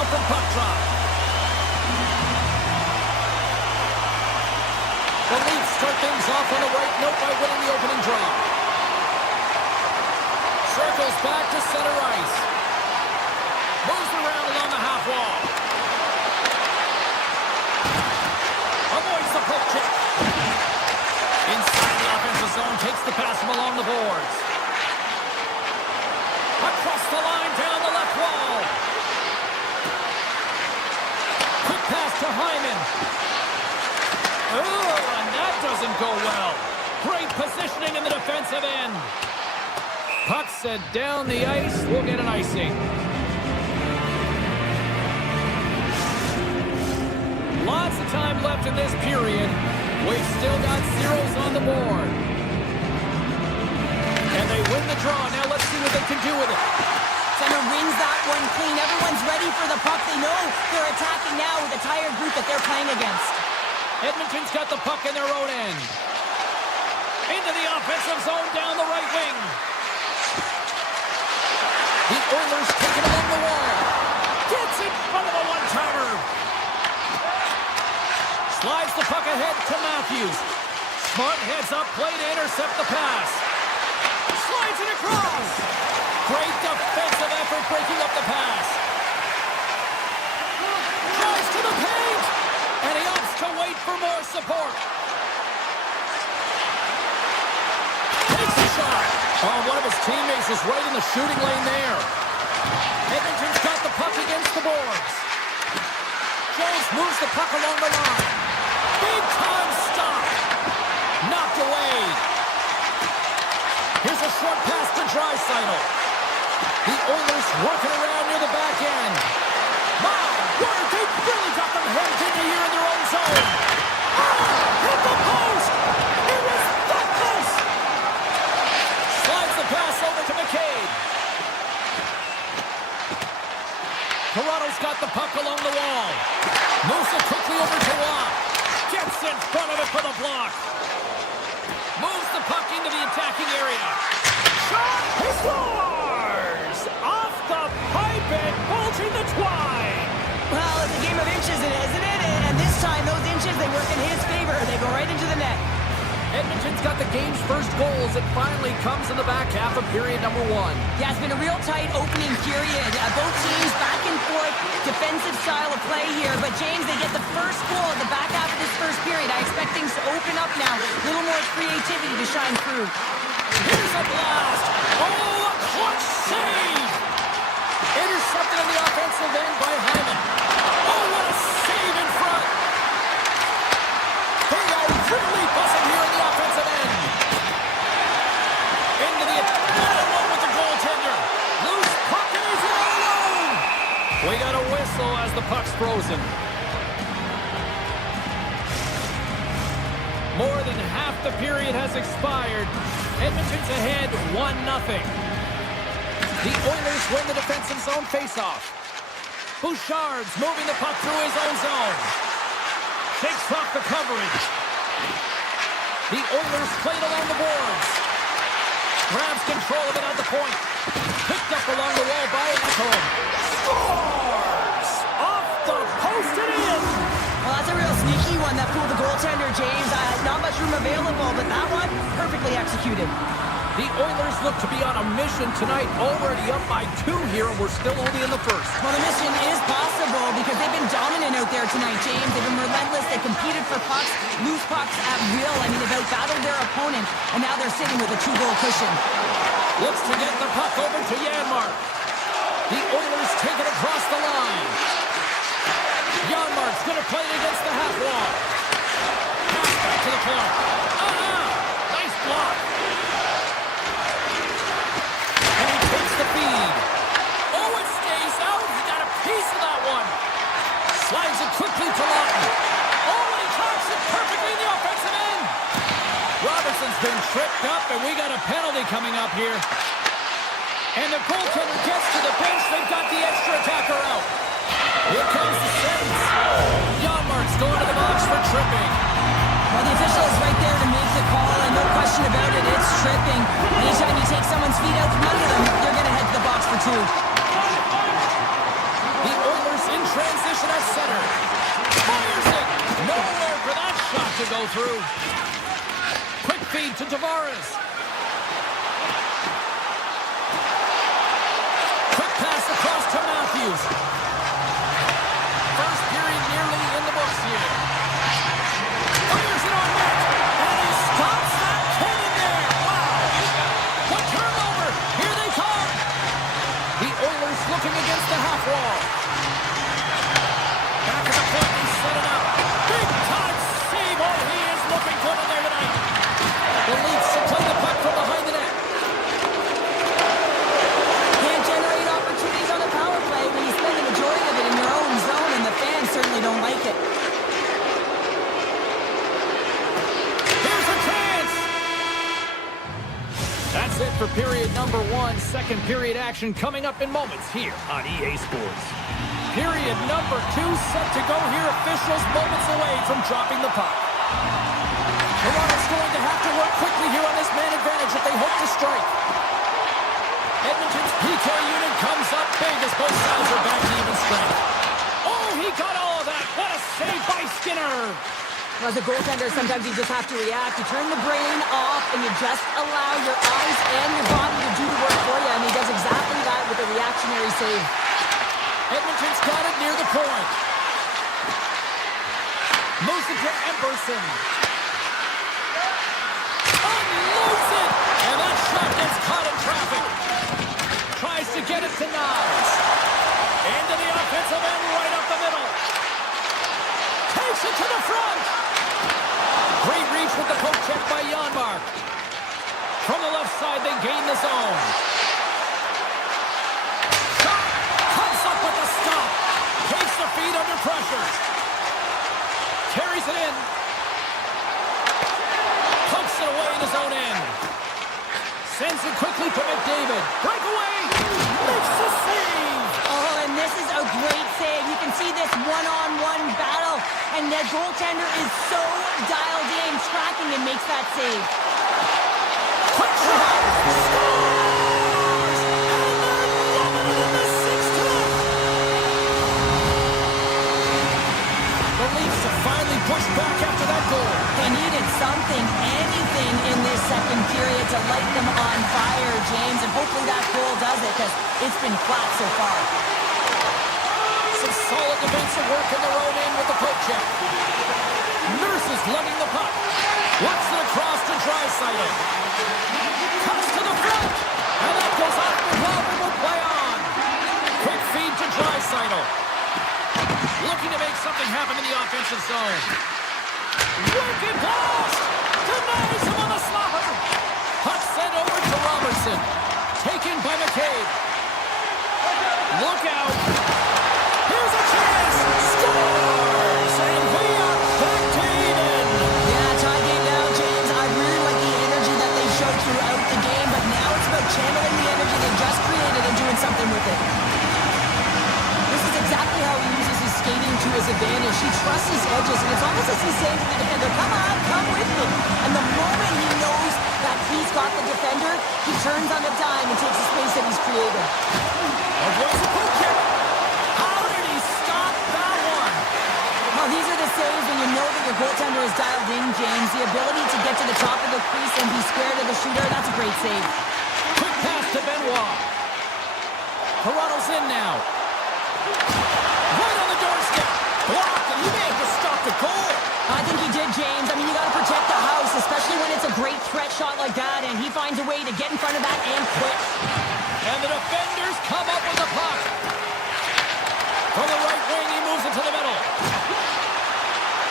from puck drop. The Leafs start things off on the right note by winning the opening draw. Circles back to center ice. Moves around along the half wall. Avoids the poke check. Inside the offensive zone, takes the pass from along the boards. Across the line, down the left wall. Quick pass to Hyman. Oh, and that doesn't go well. Great positioning in the defensive end. Puck set down the ice. We'll get an icing. Lots of time left in this period. We've still got zeros on the board. And they win the draw. Now let's see what they can do with it. Center wins that one clean. Everyone's ready for the puck. They know they're attacking now with a tired group that they're playing against. Edmonton's got the puck in their own end. Into the offensive zone down the right wing. The Oilers take it along the wall. Gets in front of a one-timer. Slides the puck ahead to Matthews. Smart heads up, play to intercept the pass. Slides it across. Great defensive effort breaking up the pass. Drives to the paint. And he opts to wait for more support. Takes a shot. Oh, one of his teammates is right in the shooting lane there. Edmonton's got the puck against the boards. Jones moves the puck along the line. Big time stop. Knocked away. Here's a short pass to Draisaitl. The Oilers working around near the back end. My word, they really got them headed into here in their own zone. Oh, hit the post. It was that close. Slides the pass over to McCabe. Toronto's got the puck along the wall. Moves it quickly over to Watt. Gets in front of it for the block. Moves the puck into the attacking area. Shot! He scores! Off the pipe and bulging the twine. Well, it's a game of inches, isn't it? And this time, those inches, they work in his favor. They go right into the net. Edmonton's got the game's first goal as it finally comes in the back half of period number one. Yeah, it's been a real tight opening period. Both teams back and forth, defensive style of play here. But James, they get the first goal at the back half of this first period. I expect things to open up now. A little more creativity to shine through. Here's a blast. Oh, a clutch save. Intercepted on the offensive end by Hyman. Oh, what a save in front. They are really buzzing here in the offensive end. Into the one-on-one with the goaltender. Loose puck and he's all alone. We got a whistle as the puck's frozen. More than half the period has expired. Edmonton's ahead 1-0. The Oilers win the defensive zone faceoff. Bouchard's moving the puck through his own zone. Shakes off the coverage. The Oilers played along the boards. Grabs control of it at the point. Picked up along the wall by Edmont. Scores! Off the post and in! Well, that's a real sneaky one that fooled the goaltender, James. Not much room available, but that one, perfectly executed. The Oilers look to be on a mission tonight, already up by 2 here, and we're still only in the first. Well, the mission is possible because they've been dominant out there tonight, James. They've been relentless. They competed for pucks, loose pucks at will. I mean, they've outbattled their opponent, and now they're sitting with a 2-goal cushion. Looks to get the puck over to Janmark. The Oilers take it across the line. Janmark's going to play it against the half wall. Pass back to the corner. Nice block. And he takes the feed. Oh, it stays out. He got a piece of that one. Slides it quickly to Lawton. Oh, and he drops it perfectly in the offensive end. Robertson's been tripped up, and we got a penalty coming up here. And the goaltender gets to the bench. They've got the extra attacker out. Here comes the sentence. Janmark's going to the box for tripping. Well, the official is right there to make the call, and no question about it, it's tripping. Anytime you take someone's feet out from under them, you're going to head to the box for 2. The Oilers in to go through. Quick feed to Tavares. Quick pass across to Matthews. First period nearly in the books here. Fires it on net. And he stops that cannon there. Wow. What turnover. Here they come. The Oilers looking against the half wall. Back at the point, they set it up. Big time save. Oh, he is looking good in there tonight. The Leafs to play the puck from behind the net. Can't generate opportunities on the power play when you spend the majority of it in your own zone, and the fans certainly don't like it. Here's a chance. That's it for period number 1. Second period action coming up in moments here on EA Sports. Period number 2 set to go here. Officials moments away from dropping the puck. Toronto's going to have to work quickly here on this man advantage if they hope to strike. Edmonton's PK unit comes up big as both sides are back to even strength. Oh, he got all of that. What a save by Skinner. As a goaltender, sometimes you just have to react. You turn the brain off, and you just allow your eyes and your body to do the work for you, and he does exactly that with a reactionary save. Edmonton's got it near the point. Moves it to Emberson. Unloads it! And that shot gets caught in traffic. Tries to get it to Nice. Into the offensive end right up the middle. Takes it to the front. Great reach with the poke check by Janmark. From the left side, they gain the zone. Shot comes up with the stop. Takes the feed under pressure. Carries it in. Pumps it away in his own end. Sends it quickly to McDavid. Breakaway. Makes the save. Oh, and this is a great save. You can see this one-on-one battle, and the goaltender is so dialed in, tracking, and makes that save. Quick shot. Scores! And they're loving it in the 6th inning. The Leafs have finally pushed back after that goal. They needed something, anything in this second period to light them on fire, James, and hopefully that goal does it, because it's been flat so far. Some solid defensive work in their own end with the poke check. Nurse is lugging the puck. Works it across to Draisaitl. Comes to the front. And that goes off the glove and will play on. Quick feed to Draisaitl. Looking to make something happen in the offensive zone. Wicked blast! Denies him on the slapper. Puck sent over to Robertson. Taken by McCabe. Look out. Here's a chance. Scores! And we are back to even. Yeah, tie game now, James. I really like the energy that they showed throughout the game, but now it's about channeling the energy they just created and doing something with it. This is exactly how he uses his skating to his advantage. He trusts his edges, and it's almost as he's saying to the defender, come on, come with me. And the moment he knows that he's got the defender, he turns on the dime and takes the space that he's created. Avoids the poke check. How did he stop that one? Well, these are the saves when you know that your goaltender is dialed in, James. The ability to get to the top of the crease and be square to the shooter, that's a great save. Quick pass to Benoit. Toronto's in now. Right on the doorstep. Blocked, and he may have just stopped the goal. I think he did, James. I mean, you got to protect the house, especially when it's a great threat shot like that, and he finds a way to get in front of that and quit. And the defenders come up with the puck. From the right wing, he moves it to the middle.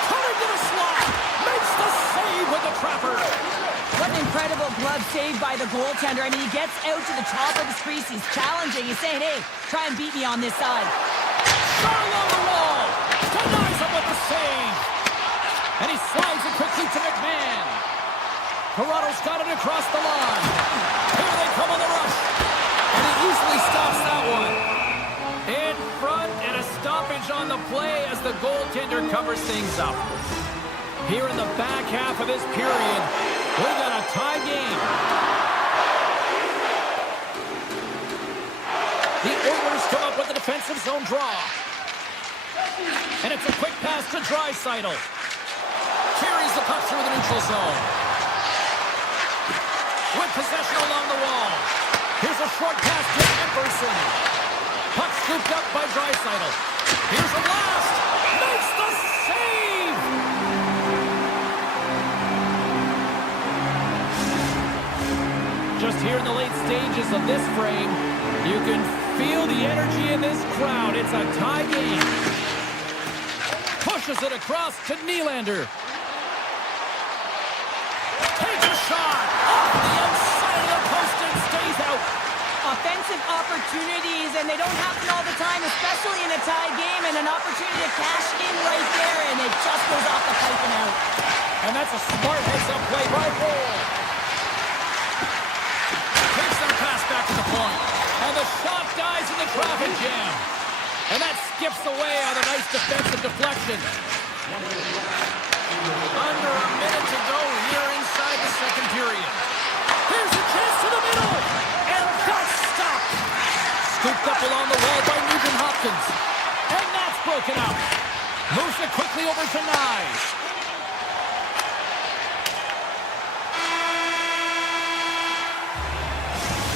Coming to the slot. Makes the save with the trapper. What an incredible glove save by the goaltender. I mean, he gets out to the top of the crease. He's challenging. He's saying, hey, try and beat me on this side. Shot along the wall. Denies him with the save. And he slides it quickly to McMahon. Toronto's got it across the line. Here they come on the rush. And he easily stops that one. In front, and a stoppage on the play as the goaltender covers things up. Here in the back half of this period, we've got a tie game. The Oilers come up with a defensive zone draw. And it's a quick pass to Draisaitl. Carries the puck through the neutral zone. With possession along the wall. Here's a short pass to Emerson. Puck scooped up by Draisaitl. Here's a blast. Makes the save. Just here in the late stages of this frame, you can feel the energy in this crowd. It's a tie game. Pushes it across to Nylander. Takes a shot off the outside of the post and stays out. Offensive opportunities, and they don't happen all the time, especially in a tie game, and an opportunity to cash in right there, and it just goes off the pipe and out. And that's a smart heads-up play by Roll. Takes their pass back to the point, and the shot dies in the traffic jam. And that skips away on a nice defensive deflection. Under a minute to go here inside the second period. Here's a chance to the middle, and that's stopped. Scooped up along the wall by Nugent Hopkins, and that's broken out. Moves it quickly over to Nyes.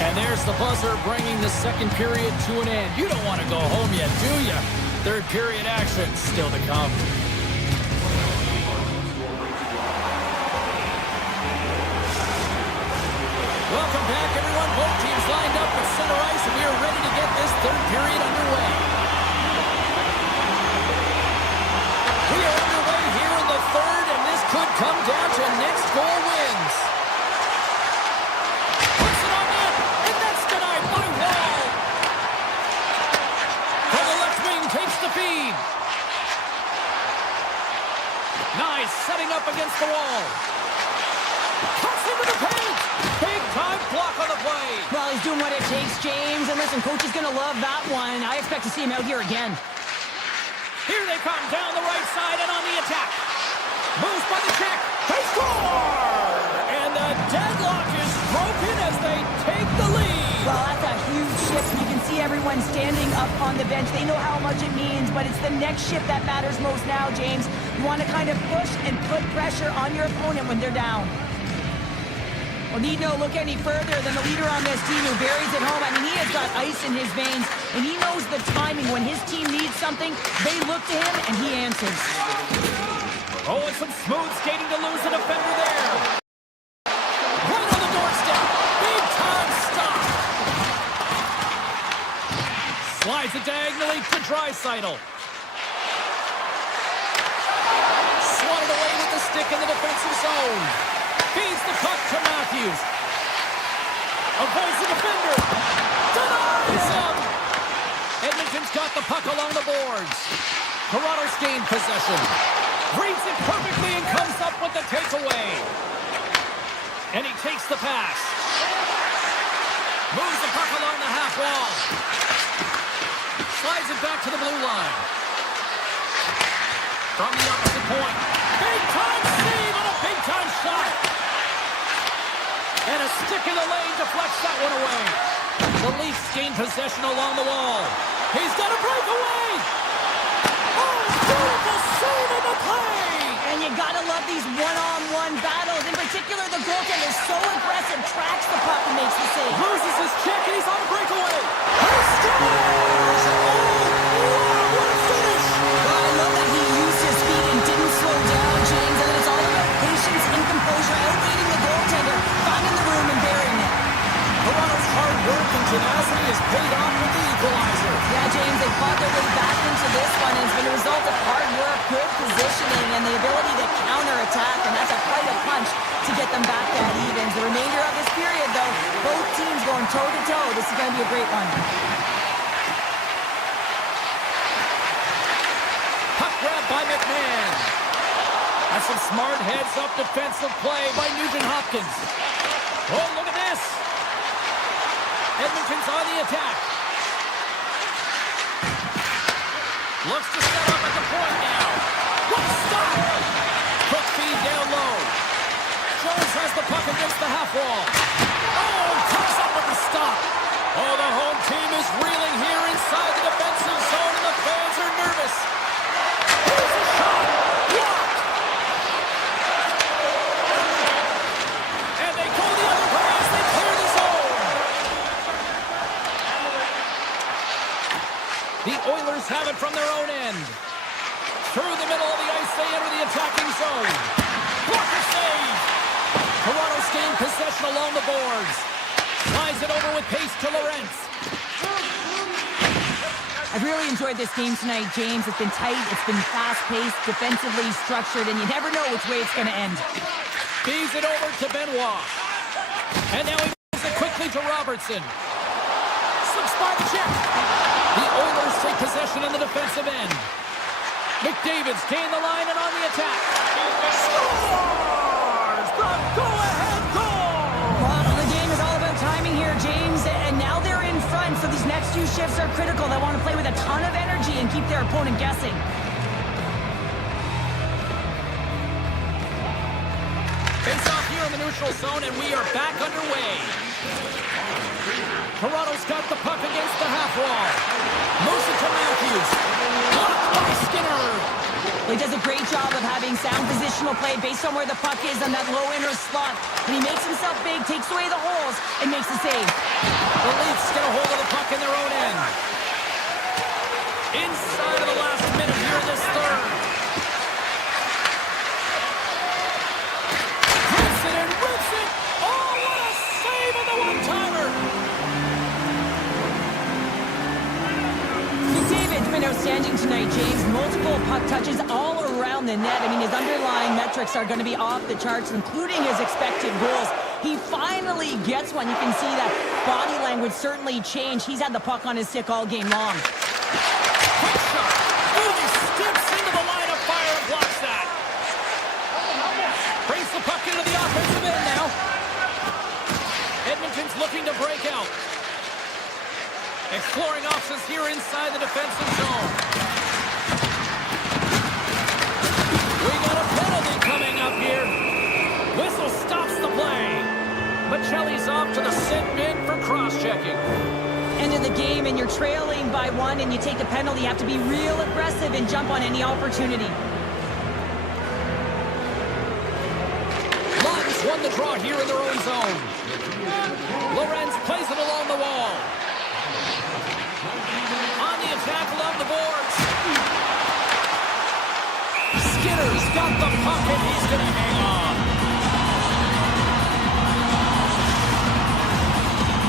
And there's the buzzer bringing the second period to an end. You don't want to go home yet, do you? Third period action still to come. Welcome back, everyone. Both teams lined up at center ice, and we are ready to get this third period underway. We are underway here in the third, and this could come down to next goal wins. Puts it on net, and that's denied by Wall. From the left wing, takes the feed. Nice, setting up against the wall. Cuts into the paint. Big-time block on the play. Well, he's doing what it takes, James. And listen, coach is going to love that one. I expect to see him out here again. Here they come down the right side and on the attack. Moves by the check. They score! And the deadlock is broken as they take the lead. Well, that's a huge shift. You can see everyone standing up on the bench. They know how much it means, but it's the next shift that matters most now, James. You want to kind of push and put pressure on your opponent when they're down. Well, need no look any further than the leader on this team who buries it home. I mean, he has got ice in his veins, and he knows the timing. When his team needs something, they look to him, and he answers. Oh, and some smooth skating to lose a defender there. Right on the doorstep. Big time stop. Slides it diagonally to Draisaitl. Swatted away with the stick in the defensive zone. Feeds the puck to Matthews. Avoids the defender. Denies him. Edmonton's got the puck along the boards. Toronto's gained possession. Reads it perfectly and comes up with the takeaway. And he takes the pass. Moves the puck along the half wall. Slides it back to the blue line. From the opposite point. Big time save on a big time shot. And a stick in the lane deflects that one away. The Leafs gain possession along the wall. He's got a breakaway. Oh, beautiful save in the play. And you gotta love these one-on-one battles. In particular, the goaltender is so impressive. Tracks the puck and makes the save. Loses his check and he's on a breakaway. He scores! Oh, wow, what a finish! Well, I love that he used his feet and didn't slow down, James. And it's all about patience and composure, outweighing the goaltender, finding the room and burying it. Toronto's hard work and tenacity has paid off with the equalizer. Yeah, James, they fought their way back into this one, and it's been a result of hard work, good positioning, and the ability to counterattack, and that's quite a punch to get them back that evens. The remainder of this period, though, both teams going toe-to-toe. This is going to be a great one. Puck grab by McMahon. That's some smart heads-up defensive play by Nugent Hopkins. Oh, look at this. Edmonton's on the attack. Looks to set up at the point now. What a stop! Quick feed down low. Jones has the puck against the half wall. Oh, comes up with the stop. Oh, the home team is reeling here inside the defensive zone, and the fans are nervous. Here's a shot. Blocked. have it from their own end. Through the middle of the ice, they enter the attacking zone. Blocker save. Toronto's gained possession along the boards. Slides it over with pace to Lorentz. I've really enjoyed this game tonight, James. It's been tight, it's been fast-paced, defensively structured, and you never know which way it's going to end. Feeds it over to Benoit. And now he moves it quickly to Robertson. Slips by the check. The Oilers take possession in the defensive end. McDavid's gain the line and on the attack. Scores! The go-ahead goal! Well, the game is all about timing here, James, and now they're in front, so these next few shifts are critical. They want to play with a ton of energy and keep their opponent guessing. Face off here in the neutral zone, and we are back underway. Toronto's got the puck against the half wall. Moves it to Matthews. Blocked by Skinner. He does a great job of having sound positional play based on where the puck is on that low inner slot. And he makes himself big, takes away the holes, and makes the save. The Leafs get a hold of the puck in their own end. Inside of the last minute here in this third. Rips it and rips it. Oh, what a save on the one-timer. McDavid's been outstanding tonight, James. Multiple puck touches all around the net. I mean, his underlying metrics are going to be off the charts, including his expected goals. He finally gets one. You can see that body language certainly changed. He's had the puck on his stick all game long. Quick shot. Oh, he steps into the line of fire and blocks that. Brings the puck into the offensive end now. Edmonton's looking to break out. Exploring options here inside the defensive zone. We got a penalty coming up here. Whistle stops the play. Michelli's off to the sit bin for cross-checking. End of the game, and you're trailing by one, and you take a penalty. You have to be real aggressive and jump on any opportunity. Lions won the draw here in their own zone. Lorentz plays it along the wall. On the attack along the boards. Skinner's got the puck, and he's going to hang on.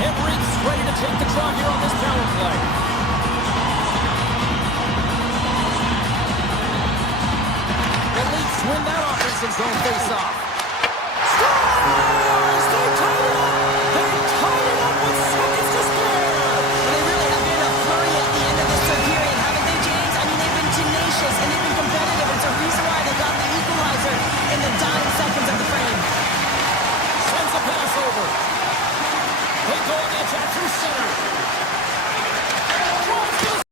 Henrique's ready to take the draw here on this power play. The Leafs win that offensive zone face-off. Scores! They tied it up! They tied it up with seconds to spare! They really have been a flurry at the end of this third period, haven't they, James? I mean, they've been tenacious and they've been competitive. It's a reason why they got the equalizer in the dying seconds of the frame. Sends a pass over. They go on the attack through center. Drives to the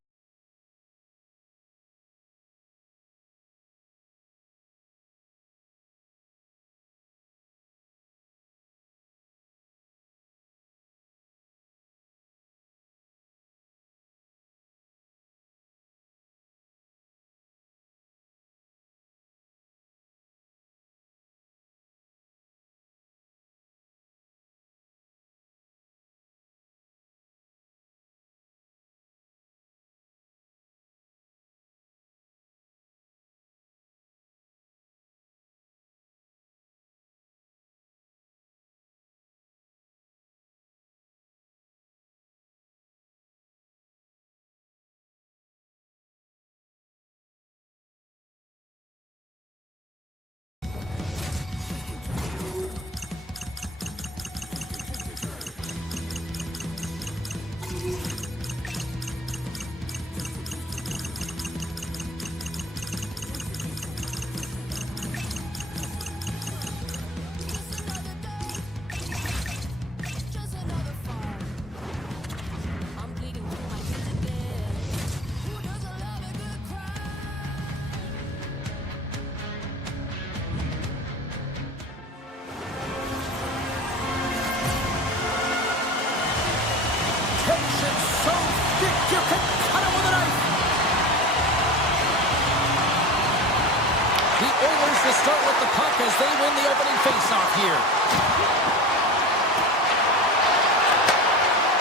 to start with the puck as they win the opening faceoff here.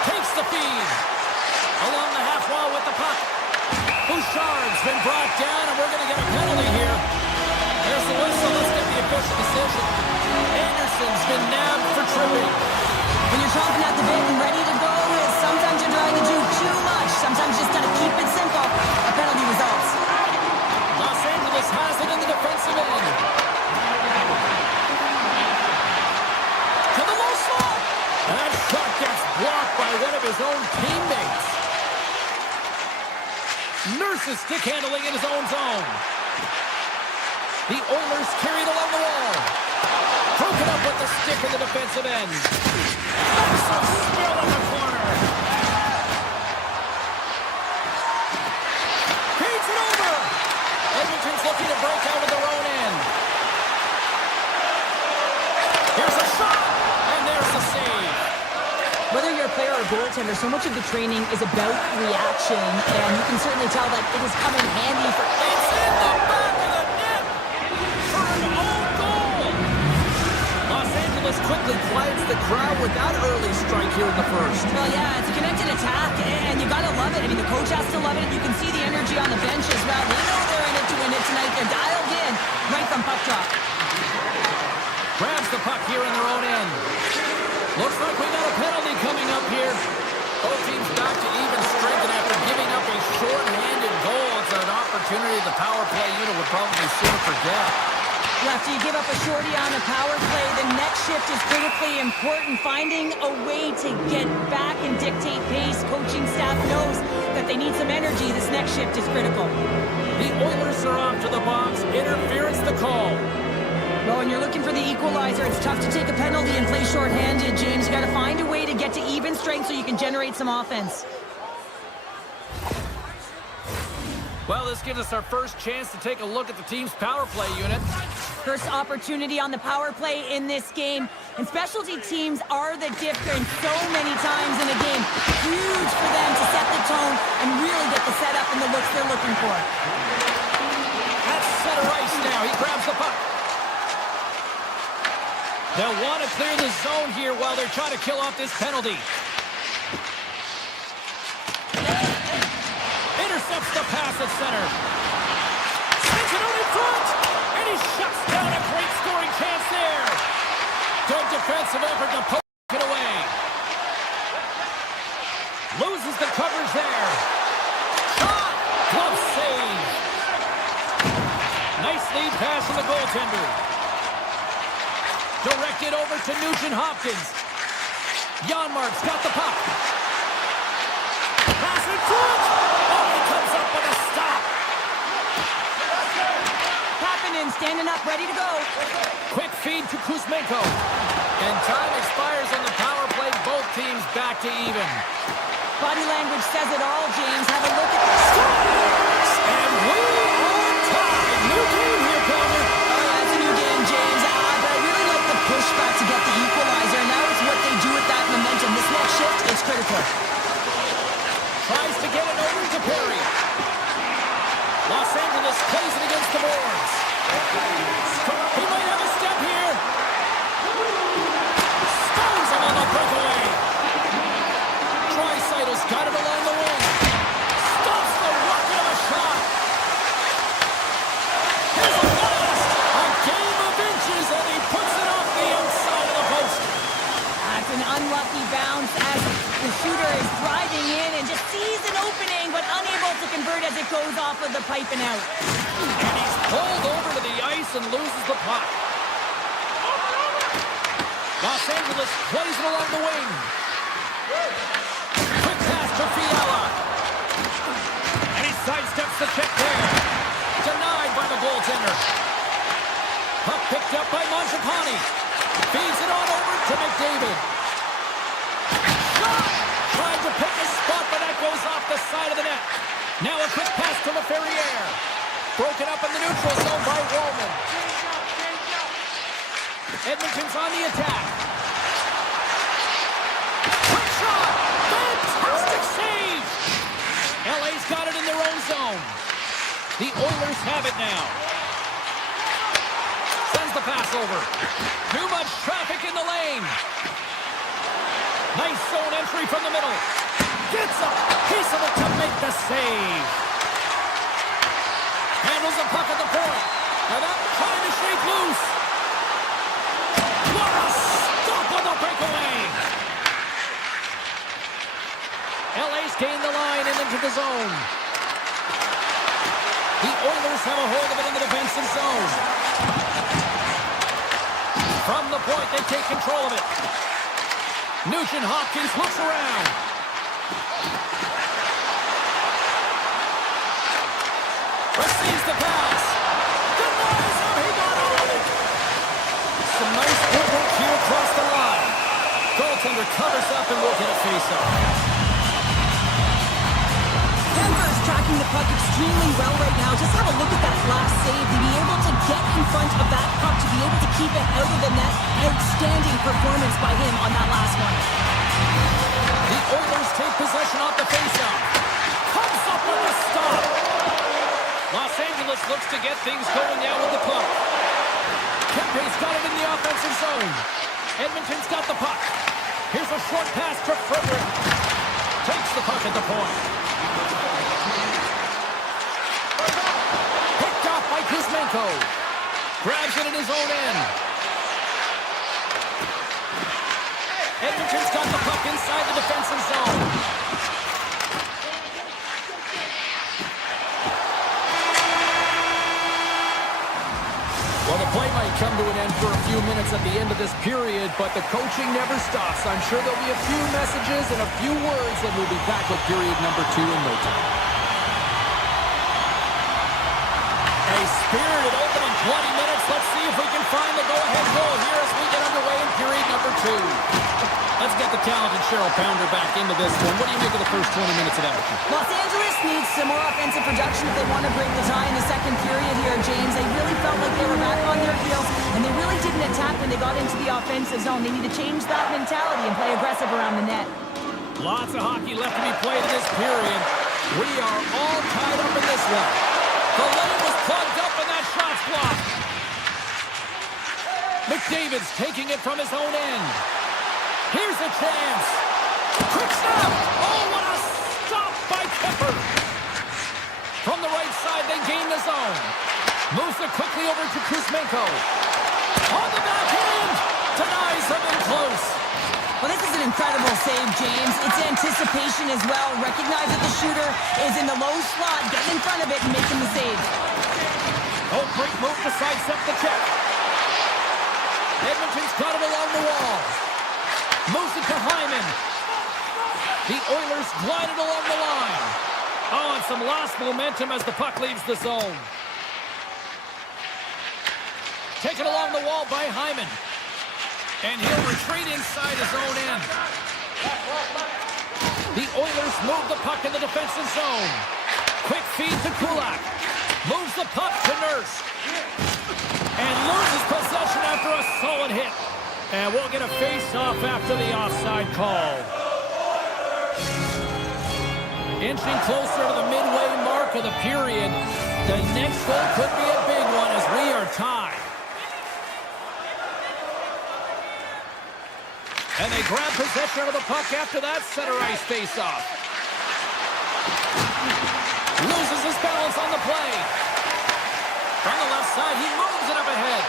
Takes the feed. Along the half wall with the puck. Bouchard's been brought down, and we're going to get a penalty here. There's the whistle. Let's get the official decision. Anderson's been nabbed for tripping. When you're chomping at the bit and ready to go, sometimes you're trying to do too much. Sometimes you just got to keep it simple. A penalty results. Los Angeles has it in the defensive end. To the low slot. That shot gets blocked by one of his own teammates. Nurse's stick handling in his own zone. The Oilers carried along the wall. Broken up with the stick in the defensive end. Massive spill in the corner. Feeds it over. Edmonton's looking to break out of their own end. Here's a shot, and there's the save. Whether you're a player or a goaltender, so much of the training is about reaction, and you can certainly tell that it has come in handy for... It's in the back of the net for an own goal. Los Angeles quickly quiets the crowd with that early strike here in the first. Well, yeah, it's a connected attack, and you gotta love it. I mean, the coach has to love it, and you can see the energy on the bench as well. They know they're in it to win it tonight. They're dialed in right from puck drop. Grabs the puck here in their own end. Looks like we got a penalty coming up here. Both teams back to even strength, and after giving up a short-handed goal, it's an opportunity the power play unit would probably soon forget. After you give up a shorty on a power play, the next shift is critically important. Finding a way to get back and dictate pace. Coaching staff knows that they need some energy. This next shift is critical. The Oilers are off to the box. Interference the call. Well, when you're looking for the equalizer, it's tough to take a penalty and play shorthanded, James. You got to find a way to get to even strength so you can generate some offense. Well, this gives us our first chance to take a look at the team's power play unit. First opportunity on the power play in this game. And specialty teams are the difference so many times in a game. Huge for them to set the tone and really get the setup and the looks they're looking for. That's center ice now. He grabs the puck. They'll want to clear the zone here while they're trying to kill off this penalty. Intercepts the pass at center. Sends it out in front. And he shuts down a great scoring chance there. Good defensive effort to poke it away. Loses the coverage there. Shot. Glove save. Nice lead pass from the goaltender. Directed over to Nugent-Hopkins. Janmark's got the puck. Pass in front. Oh, he comes up with a stop. Kapanen standing up, ready to go. Quick feed to Kuzmenko. And time expires on the power play. Both teams back to even. Body language says it all, James. Have a look at the Scores! And we are tied. New game here, Palmer. Oh, yeah, it's a new game, James. But I really like the pushback to get the equalizer. Now it's what they do with that momentum. This next shift is critical. Tries to get it over to Perry. Los Angeles plays it against the boards. He might have a step here. Stones him on the breakaway. Draisaitl got it along the wing. Stops the rocket of a shot. Here's a blast. A game of inches, and he puts it off the outside of the post. That's an unlucky bounce as the shooter is driving in and just sees an opening, but unable to convert as it goes off of the pipe and out. And he's pulled over to the ice and loses the puck. Los Angeles plays it along the wing. Quick pass to Fiala. And he sidesteps the check there. Denied by the goaltender. Puck picked up by Mangiapane. Feeds it on over to McDavid. Shot! Tried to pick a spot, but that goes off the side of the net. Now a quick pass to LaFerriere. Broken up in the neutral zone by Wallman. Edmonton's on the attack. Quick shot! Fantastic save! LA's got it in their own zone. The Oilers have it now. Sends the pass over. Too much traffic in the lane. Nice zone entry from the middle. Gets a piece of it to make the save. Handles the puck at the point. And that's trying to shake loose. What a stop on the breakaway. LA's gained the line and into the zone. The Oilers have a hold of it in the defensive zone. From the point, they take control of it. Nugent Hopkins looks around. Receives the pass. Denies him. He got all of it. Some nice footwork here across the line. Goaltender covers up and will get a face-off. Denver is tracking the puck extremely well right now. Just have a look at that last save. To be able to get in front of that puck, to be able to keep it out of the net. Outstanding performance by him on that last one. The Oilers take possession off the faceoff. Comes up with a stop. Los Angeles looks to get things going now with the puck. Kempe's got it in the offensive zone. Edmonton's got the puck. Here's a short pass to Frederick. Takes the puck at the point. Picked off by Kuzmenko. Grabs it in his own end. Edmonton's got the puck inside the defensive zone. Well, the play might come to an end for a few minutes at the end of this period, but the coaching never stops. I'm sure there'll be a few messages and a few words, and we'll be back with period number 2 in no time. A spirited opening 20 minutes. Let's see if we can find the go-ahead goal here as we get underway in period number 2. Let's get the talented Cheryl Pounder back into this one. What do you make of the first 20 minutes of action? Los Angeles needs some more offensive production if they want to break the tie in the second period here, James. They really felt like they were back on their heels, and they really didn't attack when they got into the offensive zone. They need to change that mentality and play aggressive around the net. Lots of hockey left to be played in this period. We are all tied up in this one. The lane was plugged up and that shot's blocked. McDavid's taking it from his own end. Here's a chance. Quick snap. Oh, what a stop by Kemper. From the right side, they gain the zone. Moves it quickly over to Kuzmenko. On the backhand. Denies him in close. Well, this is an incredible save, James. It's anticipation as well. Recognize that the shooter is in the low slot, getting in front of it and making the save. Oh, great move to sidestep the check. Edmonton's got it along the wall. Moves it to Hyman. The Oilers glided along the line. Oh, and some lost momentum as the puck leaves the zone. Taken along the wall by Hyman. And he'll retreat inside his own end. The Oilers move the puck in the defensive zone. Quick feed to Kulak. Moves the puck to Nurse. And loses possession after a solid hit. And we'll get a face-off after the offside call. Inching closer to the midway mark of the period. The next goal could be a big one as we are tied. And they grab possession of the puck after that center ice face-off. Loses his balance on the play. From the left side, he moves it up ahead.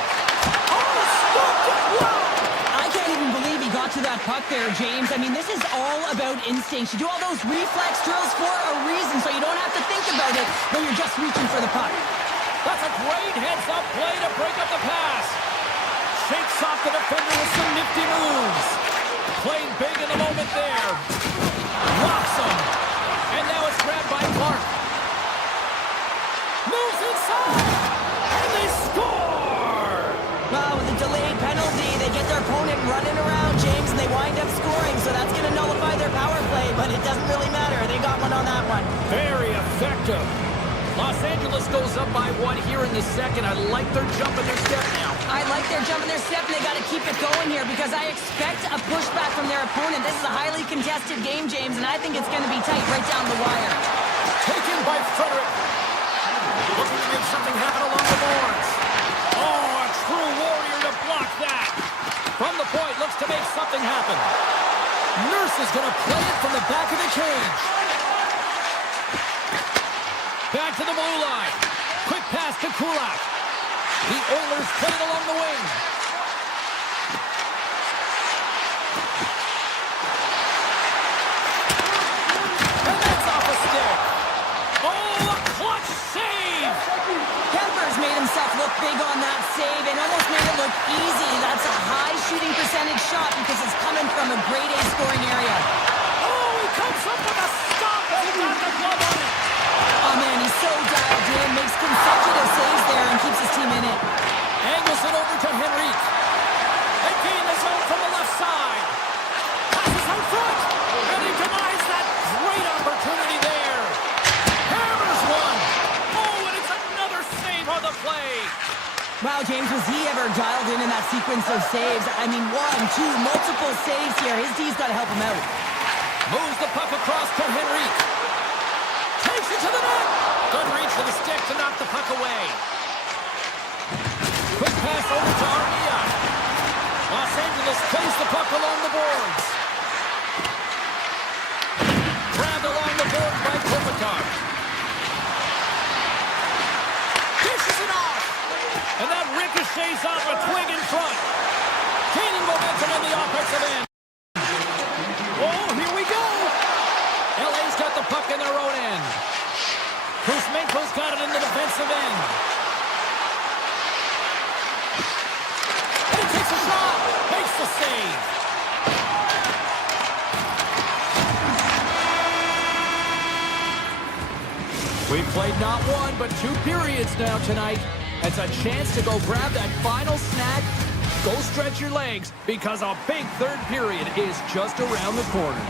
Oh, stopped it! Wow! I can't even believe he got to that puck there, James. I mean, this is all about instinct. You do all those reflex drills for a reason, so you don't have to think about it when you're just reaching for the puck. That's a great heads-up play to break up the pass. Shakes off the defender with some nifty moves. Played big in the moment there. Rocks him. And now it's grabbed by Clark. Moves inside. And they score! Well, with a delayed penalty, they get their opponent running around, James, and they wind up scoring, so that's going to nullify their power play, but it doesn't really matter. They got one on that one. Very effective. Los Angeles goes up by 1 here in the second. I like their jump in their step now. I like their jump and their step, and they got to keep it going here because I expect a pushback from their opponent. This is a highly contested game, James, and I think it's going to be tight right down the wire. Taken by Frederick. Looking to make something happen along the boards. Oh, a true warrior to block that. From the point, looks to make something happen. Nurse is going to play it from the back of the cage. Back to the blue line. Quick pass to Kulak. The Oilers play it along the wing. And that's off a stick. Oh, a clutch save! Kemper's made himself look big on that save and almost made it look easy. That's a high shooting percentage shot because it's coming from a grade A scoring area. Oh, he comes up with a stop and he got the glove on it. Oh man, he's so dialed in, makes consecutive saves there and keeps his team in it. Angles it over to Henrique. They gain the zone from the left side. Passes out front. And he denies that great opportunity there. Hammers one. Oh, and it's another save on the play. Wow, James, was he ever dialed in that sequence of saves? I mean, one, two, multiple saves here. His D's got to help him out. Moves the puck across to Henrique. Takes it to the net. Good reach for the stick to knock the puck away. Quick pass over to Armia. Los Angeles plays the puck along the boards. Grabbed along the boards by Kopitar. Dishes it off. And that ricochets off a twig in front. Gaining momentum in the offensive end. Oh, here we go. LA's got the puck in their own end. Kuzmenko's got it in the defensive end. And he takes a shot. Makes the save. We've played not one, but 2 periods now tonight. It's a chance to go grab that final snack. Go stretch your legs, because a big third period is just around the corner.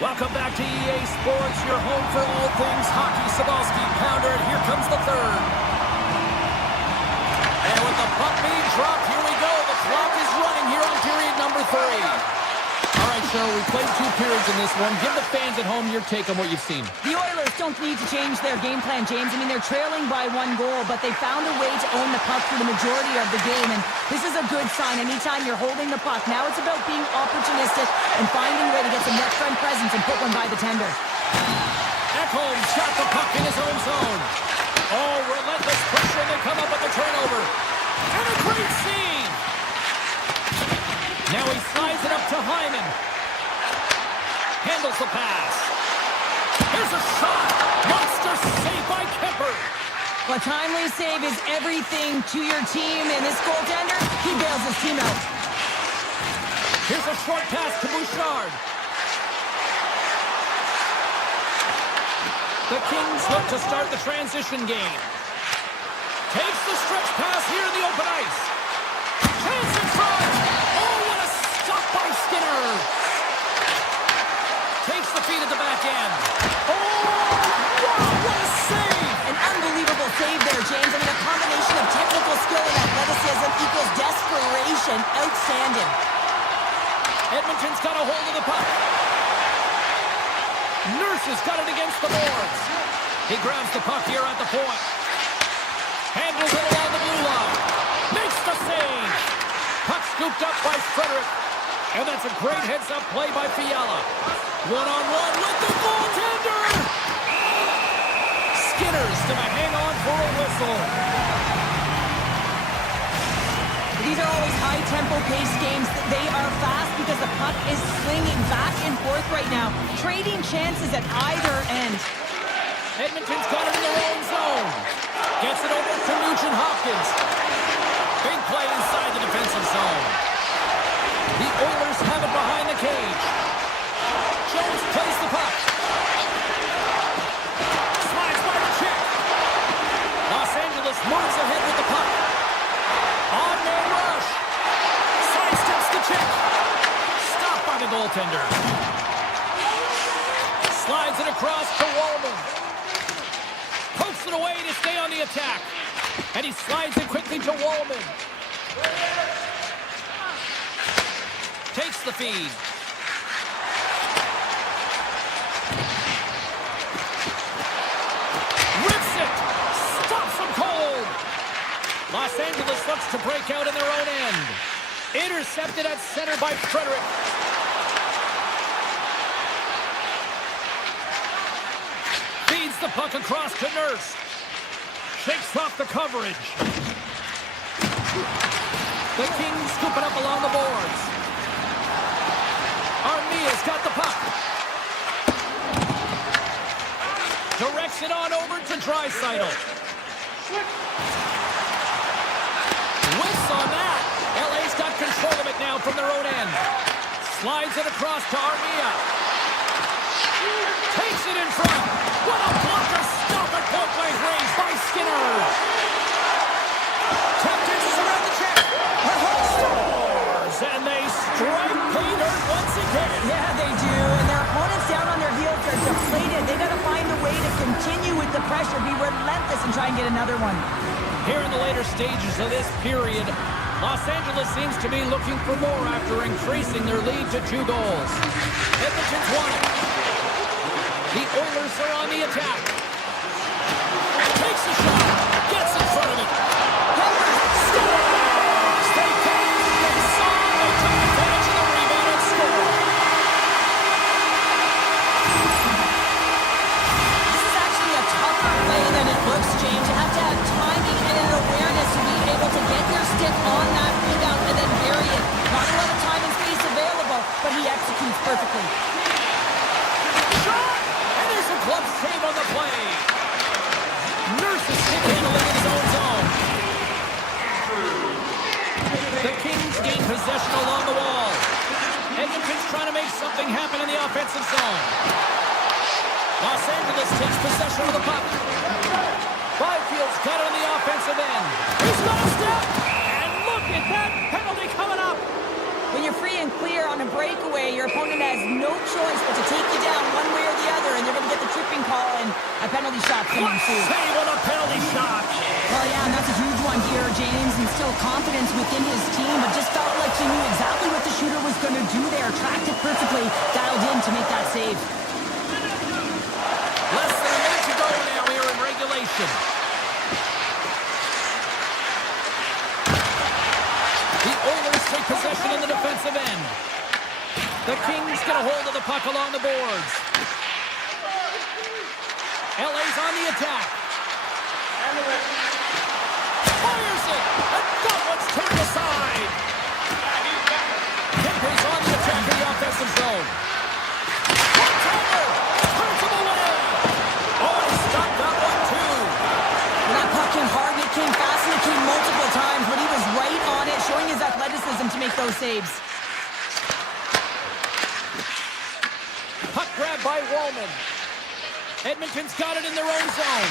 Welcome back to EA Sports, your home for all things hockey. Sabalski, pounder, and here comes the third. And with the puck being dropped, here we go. The clock is running here on period number 3. All right, Cheryl, we played 2 periods in this one. Give the fans at home your take on what you've seen. The Oilers don't need to change their game plan, James. I mean, they're trailing by 1 goal, but they found a way to own the puck for the majority of the game, and this is a good sign anytime you're holding the puck. Now it's about being opportunistic and finding a way to get some net front presence and put one by the tender. Ekholm's got the puck in his own zone. Oh, relentless pressure, and they come up with the turnover. And a great save! Now he slides it up to Hyman. Handles the pass. Here's a shot. Monster save by Kemper. A timely save is everything to your team, and this goaltender, he bails his team out. Here's a short pass to Bouchard. The Kings look to start the transition game. Takes the stretch pass here in the open ice. Chance in front. Oh, what a stop by Skinner. Takes the feed at the back end. Oh, wow, what a save. An unbelievable save there, James. I mean, a combination of technical skill and athleticism equals desperation. Outstanding. Edmonton's got a hold of the puck. Nurse has got it against the boards. He grabs the puck here at the point. Handles it along the blue line. Makes the save. Puck scooped up by Frederick. And that's a great heads-up play by Fiala. One-on-one with the goaltender. Skinner's gonna hang on for a whistle. These are always high-tempo pace games. They are fast because the puck is swinging back and forth right now, trading chances at either end. Edmonton's got it in their own zone. Gets it over to Nugent-Hopkins. Big play inside the defensive zone. The Oilers have it behind the cage. Jones plays the puck. Slides by the check. Los Angeles moves ahead with the puck. On-man rush. Sidesteps the check. Stopped by the goaltender. Slides it across to Wallman. Pokes it away to stay on the attack. And he slides it quickly to Wallman. Takes the feed. Rips it. Stops him cold. Los Angeles looks to break out in their own end. Intercepted at center by Frederick. Feeds the puck across to Nurse. shakes off the coverage. The Kings scoop it up along the boards. Armia's got the puck. Directs it on over to Draisaitl. Whiffs on that. LA's got control of it now from their own end. Slides it across to Armia. Takes it in front. What a blocker. Stop at point blank range by Skinner. Tap dances around the check. Scores, and they strike pay dirt once again. Yeah, they do. And their opponents down on their heels are deflated. They got to find a way to continue with the pressure, be relentless, and try and get another one. Here in the later stages of this period, Los Angeles seems to be looking for more after increasing their lead to 2 goals. Edmonton's won it. The Oilers are on the attack. Takes a shot. Gets in front of it. Scores! They take it. They saw it. They took advantage of the rebound and scored. This is actually a tougher play than it looks, James. You have to have timing and an awareness to be able to get your stick on that rebound and then bury it. Not a lot of time and space available, but he executes perfectly. Shot! And there's a glove save on the play. Nurses stick handling in his own zone. The Kings gain possession along the wall. Edmonton's trying to make something happen in the offensive zone. Los Angeles takes possession of the puck. Byfield's got it on the offensive end. He's got a step! And look at that penalty coming up! When you're free and clear on a breakaway, your opponent has no choice but to take you down one way or the other, and they're going to get the tripping call and a penalty shot coming through. Save on a penalty shot! Well, yeah, and that's a huge one here, James, and still confidence within his team, but just felt like he knew exactly what the shooter was going to do there, tracked it perfectly, dialed in to make that save. Less than a minute to go now here in regulation. The Oilers take possession in the defensive end. The Kings get a hold of the puck along the boards. LA's on the attack. Fires it! And that one's turned aside. Kemper's on the attack in the offensive zone. One-timer! Turns him away! Oh, he stopped that one too. When that puck came hard, it came fast, and it came multiple times, but he was right on it, showing his athleticism to make those saves. Puck grab by Wallman. Edmonton's got it in their own zone.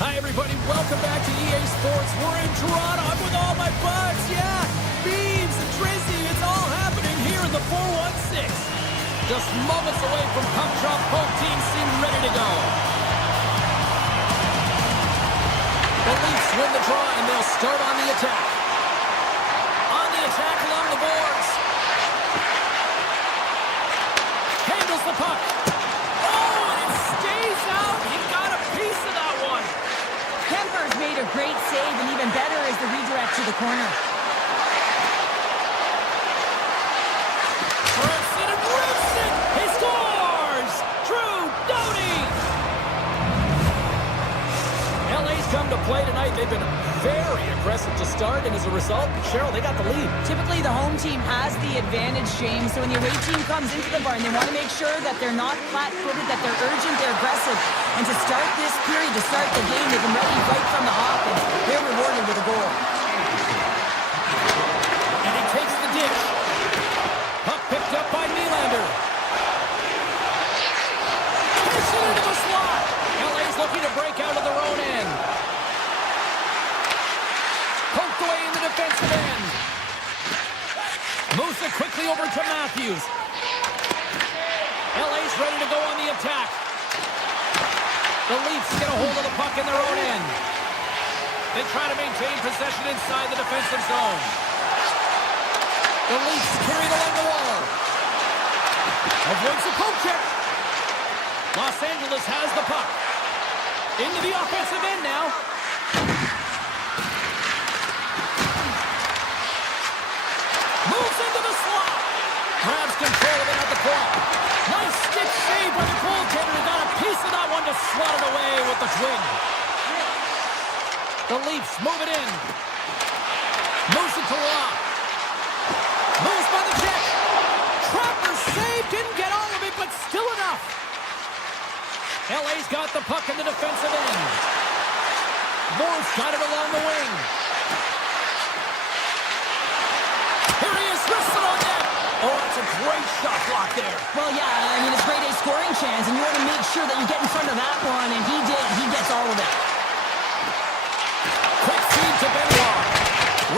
Hi, everybody. Welcome back to EA Sports. We're in Toronto. I'm with all my buds. Yeah, Beams and Drizzy. It's all happening here in the 416. Just moments away from puck drop. Both teams seem ready to go. The Leafs win the draw, and they'll start on the attack. On the attack along the boards. Handles the puck. Oh, and it stays out. He got a piece of that one. Kemper's made a great save, and even better is the redirect to the corner. Rips it and rips it! He scores! Drew Doughty! LA's come to play tonight. They've been very aggressive to start, and as a result, Cheryl, they got the lead. Typically, the home team has the advantage, James. So when the away team comes into the barn, they want to make sure that they're not flat-footed, that they're urgent, they're aggressive. And to start this period, to start the game, they've been ready right from the hop, and they're rewarded with a goal. And he takes the dish. Puck picked up by Nylander. Push it into the slot. LA's looking to break out of their own end. Poked away in the defensive end. Moves it quickly over to Matthews. LA's ready to go on the attack. The Leafs get a hold of the puck in their own end. They try to maintain possession inside the defensive zone. The Leafs carry it along the wall. Avoids the poke check. Los Angeles has the puck. Into the offensive end now. Moves into the slot. Grabs control of it at the point. Nice stick save by the goaltender. He got a piece of that one to slot it away with the twin. The Leafs move it in. Moves it to Rock. Moves by the check. Trapper save. Didn't get all of it, but still enough. LA's got the puck in the defensive end. Moore's got it along the wing. Here he is, wristed on net. Oh, that's a great shot block there. Well, yeah, I mean, it's grade A scoring chance, and you want to make sure that you get in front of that one, and he did. He gets all of it. Quick feed to Benoit.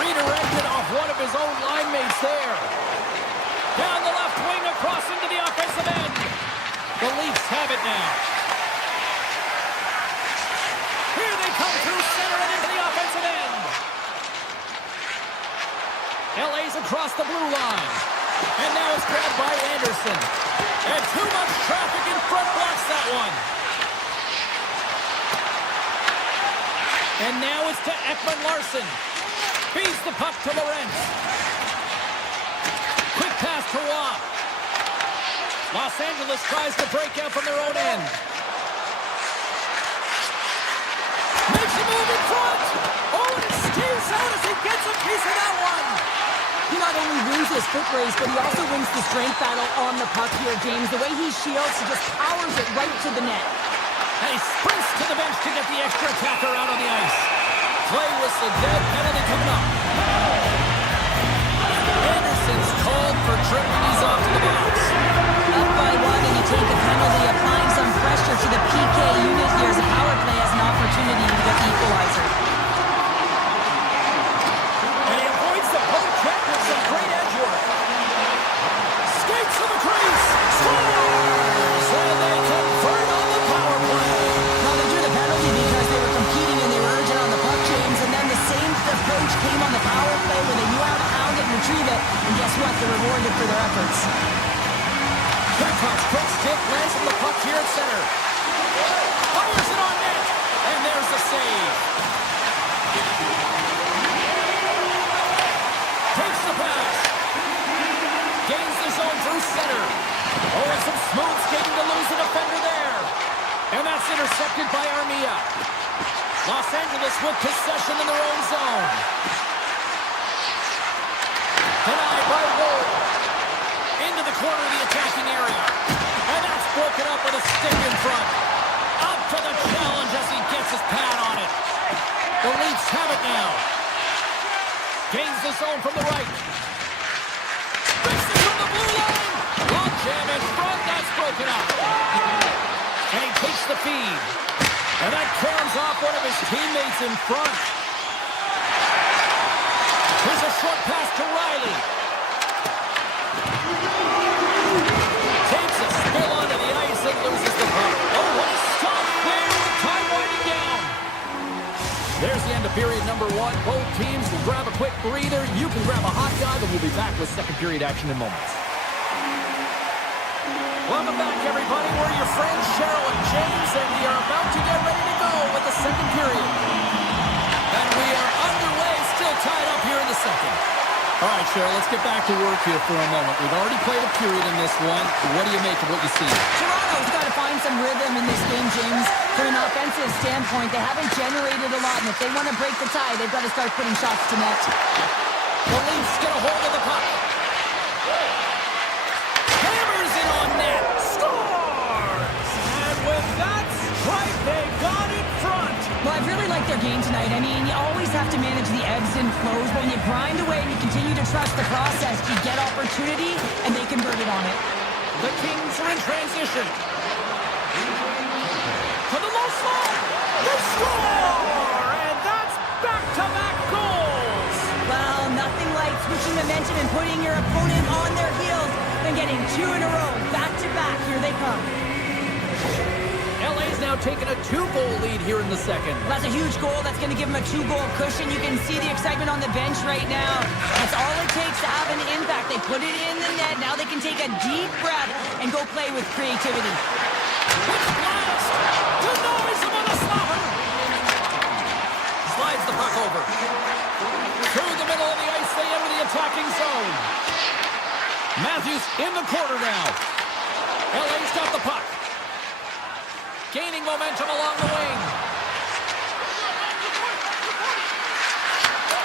Redirected off one of his own line mates there. Down the left wing, across into the offensive end. The Leafs have it now. Here they come through center and into the offensive end. LA's across the blue line. And now it's grabbed by Anderson. And too much traffic in front blocks that one. And now it's to Ekman Larson. Feeds the puck to Lorentz. Quick pass to Waugh. Los Angeles tries to break out from their own end. Makes a move in front. Oh, and it stays out as he gets a piece of that one. He not only wins his foot race, but he also wins the strength battle on the puck here, James. The way he shields, he just powers it right to the net. And he sprints to the bench to get the extra attacker out on the ice. Play whistle dead, penalty coming up. Anderson's called for tripping. He's off to the box. Up by one, and you take a penalty, applying some pressure to the PK unit here as the power play has an opportunity to get the equalizer. And he avoids the poke check with some great edge work. Skates to the crease. Scores! And they convert on the power play. Well, they drew the penalty because they were competing and they were urgent on the puck, James, and then the same approach came on the power play where they knew how to hound it and retrieve it, and guess what? They're rewarded for their efforts. Blackhawks quick stick lands on the puck here at center. Fires it on net, and there's the save. Takes the pass. Gains the zone through center. Oh, and some smooth skating to lose a defender there. And that's intercepted by Armia. Los Angeles with possession in their own zone. Denied by Ward. Into the corner of the attacking area. And that's broken up with a stick in front. Up to the challenge as he gets his pad on it. The Leafs have it now. Gains the zone from the right. Breaks it from the blue line. Long jam in front. That's broken up. And he takes the feed. And that caroms off one of his teammates in front. Here's a short pass to Riley. Takes a spill onto the ice and loses the puck. Oh, what a stop there with time winding down. There's the end of period number one. Both teams will grab a quick breather. You can grab a hot dog, and we'll be back with second period action in moments. Welcome back, everybody. We're your friends, Cheryl and James, and we are about to get ready to go with the second period. And we are underway, still tied up here in the second. All right, Cheryl, let's get back to work here for a moment. We've already played a period in this one. What do you make of what you see? Toronto's got to find some rhythm in this game, James. From an offensive standpoint, they haven't generated a lot, and if they want to break the tie, they've got to start putting shots to net. The Leafs get a hold of the puck. Hammers it on net. Scores! And with that strike, they got in front. Well, I really like their game tonight. I mean, you always have to manage the ebbs and flows. When you grind away and you continue to trust the process, you get opportunity, and they convert it on it. The Kings are in transition. To the low slot. They score! And that's back-to-back goals. Well, nothing like switching momentum and putting your opponent on their heels and getting two in a row. Back-to-back. Here they come. LA's now taking a 2-goal lead here in the second. That's a huge goal. That's going to give them a 2-goal cushion. You can see the excitement on the bench right now. That's all it takes to have an impact. They put it in the net. Now they can take a deep breath and go play with creativity. Quick blast! Denies him on a slapper! Slides the puck over. Through the middle of the ice, they enter the attacking zone. Matthews in the corner now. LA's got the puck. Gaining momentum along the wing.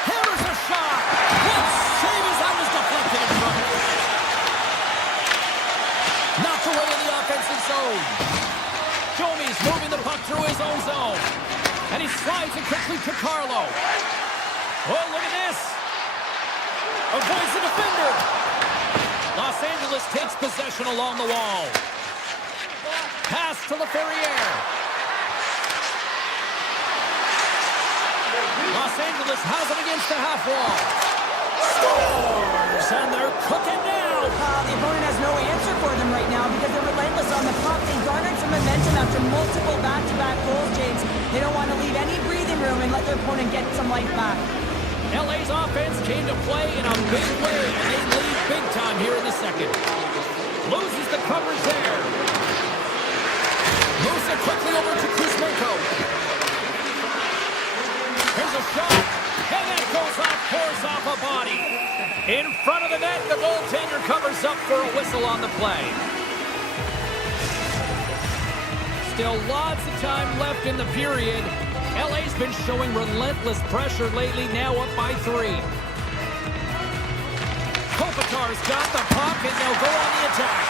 Hammers a shot. What save as that was deflected in front. Knocked away in the offensive zone. Jomi's moving the puck through his own zone. And he slides it quickly to Carlo. Oh, look at this. Avoids the defender. Los Angeles takes possession along the wall. Pass to LaFerriere. Los Angeles has it against the half wall. Scores! And they're cooking now. The opponent has no answer for them right now because they're relentless on the puck. They garnered some momentum after multiple back-to-back goals, James. They don't want to leave any breathing room and let their opponent get some life back. LA's offense came to play in a big way, and they lead big time here in the second. Loses the coverage there. Moves it quickly over to Kuzmenko. Here's a shot. And that goes off, pours off a body. In front of the net, the goaltender covers up for a whistle on the play. Still lots of time left in the period. LA's been showing relentless pressure lately, now up by 3. Kopitar's got the puck, and they'll go on the attack.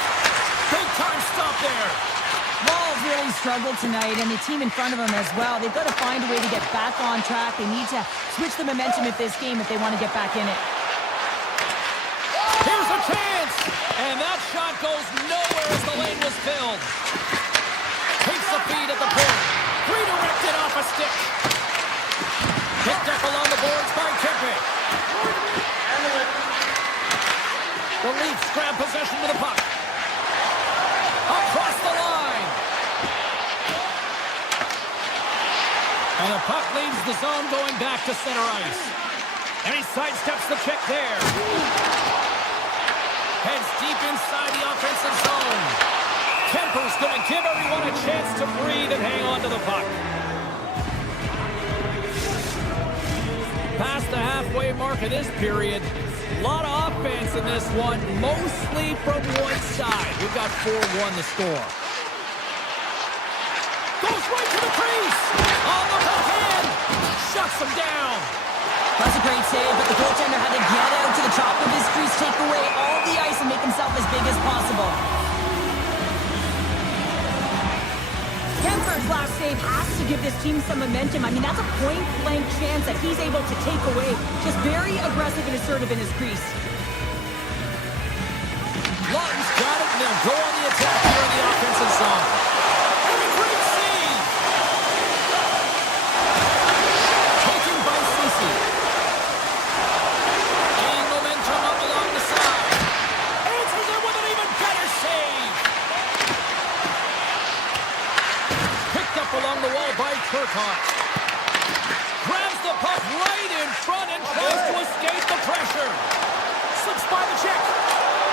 Big time stop there. Walls really struggled tonight, and the team in front of them as well. They've got to find a way to get back on track. They need to switch the momentum of this game if they want to get back in it. Here's a chance! And that shot goes nowhere as the lane was filled. Takes the feed at the point. Redirected off a stick. Picked up along the boards by Kempe. The Leafs grab possession with the puck. Across the line. And the puck leaves the zone going back to center ice. And he sidesteps the check there. Heads deep inside the offensive zone. Kemper's going to give everyone a chance to breathe and hang on to the puck. Past the halfway mark of this period. A lot of offense in this one, mostly from one side. We've got 4-1 the score. Goes right to the crease. On the backhand. Shuts him down. That's a great save, but the goaltender had to get out to the top of his crease, take away all the ice, and make himself as big as possible. Kemper's last save has to give this team some momentum. I mean, that's a point-blank chance that he's able to take away. Just very aggressive and assertive in his crease. Lawton's got it, and they'll go on the attack here in the offensive zone. And a great save! Turcotte. Grabs the puck right in front and tries to escape the pressure. Slips by the check.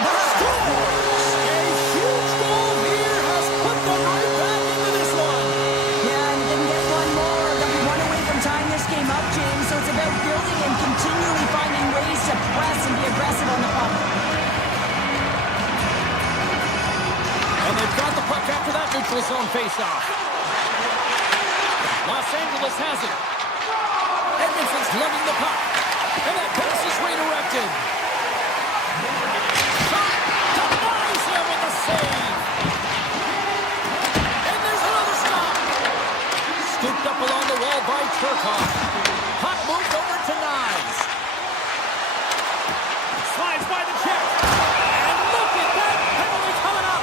Scores! A huge goal here has put them right back into this one. Yeah, and didn't get one more. They'll be one away from tying this game up, James. So it's about building and continually finding ways to press and be aggressive on the puck. And they've got the puck after that neutral zone faceoff. Los Angeles has it. Edmonton's lugging the puck. And that pass is redirected. Shot denies him with the save. And there's another stop. Scooped up along the wall by Turcotte. Puck moved over to Nyes. Slides by the check. And look at that penalty coming up.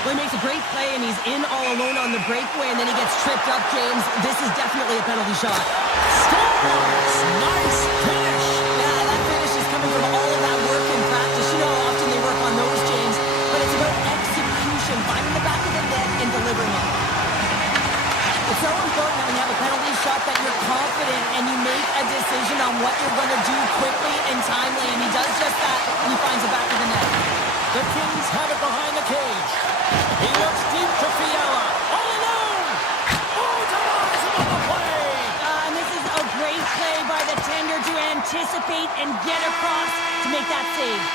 Well, he makes a great play, and he's in all alone on the breakaway, and then he gets tripped up, James. This is definitely a penalty shot. Scores! Nice finish. Yeah, that finish is coming from all of that work in practice. You know how often they work on those, James. But it's about execution, finding the back of the net and delivering it. It's so important when you have a penalty shot that you're confident and you make a decision on what you're going to do quickly and timely, and he does just that, and he finds the back of the net. The Kings have it behind the cage. He looks deep to Fiala. All alone! Oh, denies him on the play! And this is a great play by the tender to anticipate and get across to make that save.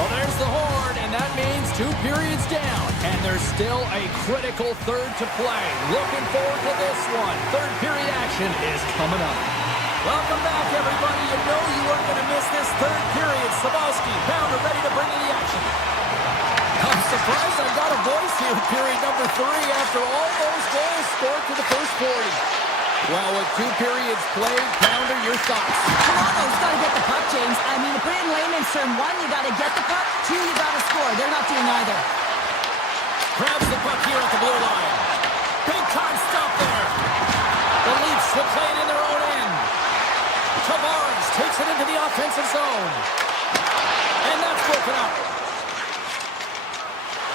Well, there's the horn, and that means 2 periods down. And there's still a critical third to play. Looking forward to this one. Third period action is coming up. Welcome back, everybody. You know you weren't going to miss this third period. Sabowski, Pounder ready to bring in the action. I'm surprised I've got a voice here in period number 3 after all those goals scored to the first 40. Well, with 2 periods played, Pounder, your thoughts? Toronto's got to get the puck, James. I mean, to put it in layman's term, 1, you got to get the puck. 2, you got to score. They're not doing either. Grabs the puck here at the blue line. Big time stop there. The Leafs will play it in their own end. Tavares takes it into the offensive zone. And that's broken up.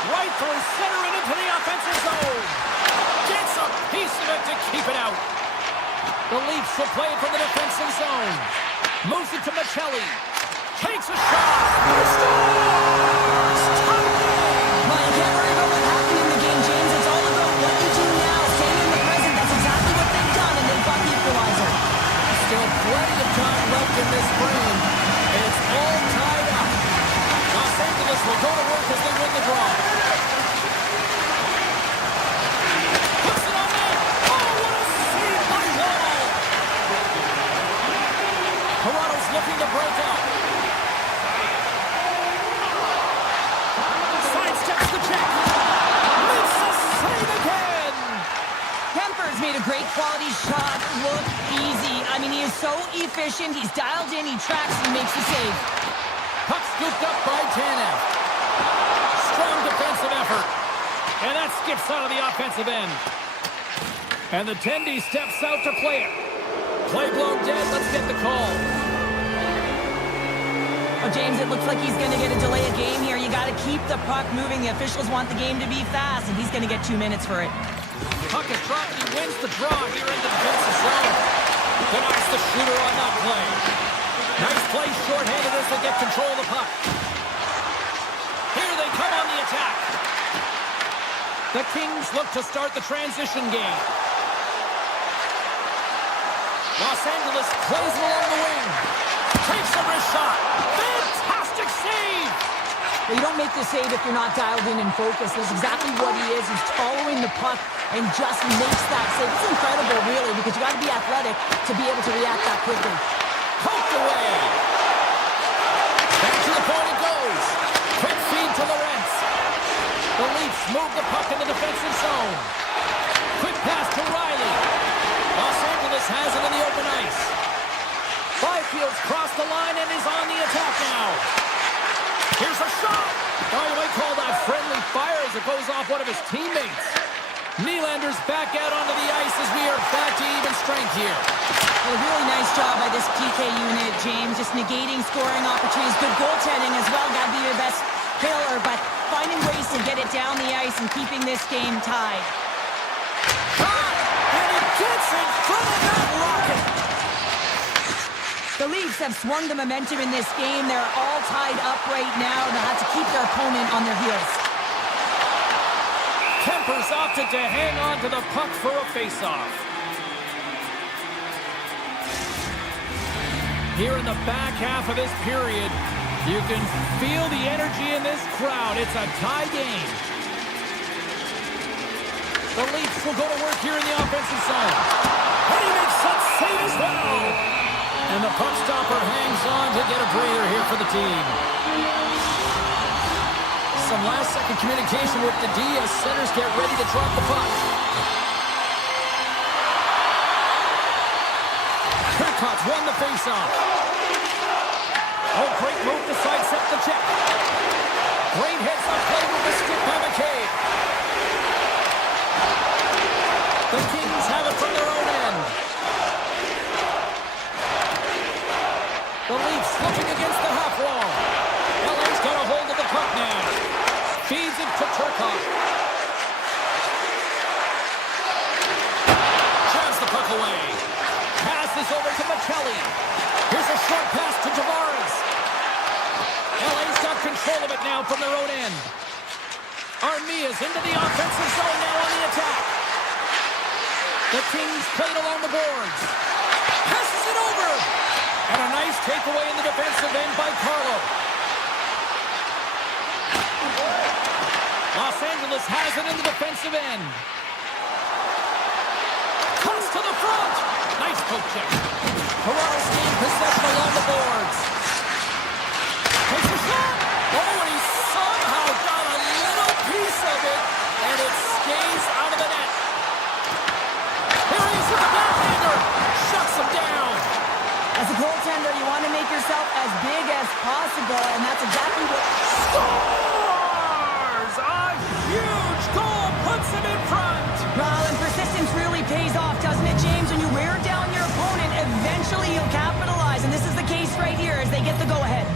Right through center and into the offensive zone. Gets a piece of it to keep it out. The Leafs will play it from the defensive zone. Moves it to Michelli. Takes a shot. Scores! Well, you can't worry about what happened in the game, James. It's all about what you do now. Staying in the present. That's exactly what they've done, and they've got the equalizer. Still plenty of time left in this frame. And it's all tied up. Los Angeles will go to work as they win the draw. Puts it on net. Oh, what a save by Wall. Toronto's looking to break out. Sidesteps the check. Makes the save again. Kemper's made a great quality shot look easy. I mean, he is so efficient. He's dialed in, he tracks, he makes the save. Puck scooped up by Tanev. Strong defensive effort. And that skips out of the offensive end. And the Tendy steps out to play it. Play blown dead. Let's get the call. Oh, James, it looks like he's going to get a delay of game here. You got to keep the puck moving. The officials want the game to be fast, and he's going to get 2 minutes for it. Puck is dropped. He wins the draw here in the defensive zone. Denies the shooter on that play. Nice play shorthanded as they get control of the puck. Here they come on the attack. The Kings look to start the transition game. Los Angeles plays it along the wing. Takes a wrist shot. Fantastic save! Well, you don't make the save if you're not dialed in and focused. That's exactly what he is. He's following the puck and just makes that save. It's incredible, really, because you got to be athletic to be able to react that quickly. Poked away. Back to the point it goes. Quick feed to Lorentz. The Leafs move the puck in the defensive zone. Quick pass to Riley. Los Angeles has it in the open ice. Byfield's crossed the line and is on the attack now. Here's a shot. Oh, you might call that friendly fire as it goes off one of his teammates. Nylander's back out onto the ice as we are back to even strength here. Well, a really nice job by this PK unit, James. Just negating scoring opportunities. Good goaltending as well. Got to be your best killer, but finding ways to get it down the ice and keeping this game tied. Shot! in front of that rocket. The Leafs have swung the momentum in this game. They're all tied up right now. They'll have to keep their opponent on their heels. Kemper's opted to hang on to the puck for a face-off. Here in the back half of this period, you can feel the energy in this crowd. It's a tie game. The Leafs will go to work here in the offensive zone. And he makes that save as well. And the puck stopper hangs on to get a breather here for the team. Some last-second communication with the D as centers get ready to drop the puck. Turcotte's won the faceoff. Oh, great move to sidestep the check. Great hits on play with the stick by McCabe. The Kings have it from their own end. The Leafs looking against the half wall. LA's got a hold of the puck now. Feeds it to Turcotte. Drives the puck away. Passes over to McKelly. Here's a short pass to Tavares. LA's got control of it now from their own end. Armia's into the offensive zone now on the attack. The Kings play it along the boards. Passes it over. And a nice takeaway in the defensive end by Carlo. Los Angeles has it in the defensive end. Comes to the front. Nice poke check. Toronto's gained possession along the boards. Takes a shot. Oh, and he somehow got a little piece of it, and it stays out of the net. Here he is with the backhander. Shuts him down. As a goaltender, you want to make yourself as big as possible, and that's exactly what... Scores! A huge goal puts him in front. Well, and persistence really pays off, doesn't it, James? When you wear down your opponent, eventually you'll capitalize, and this is the case right here as they get the go-ahead.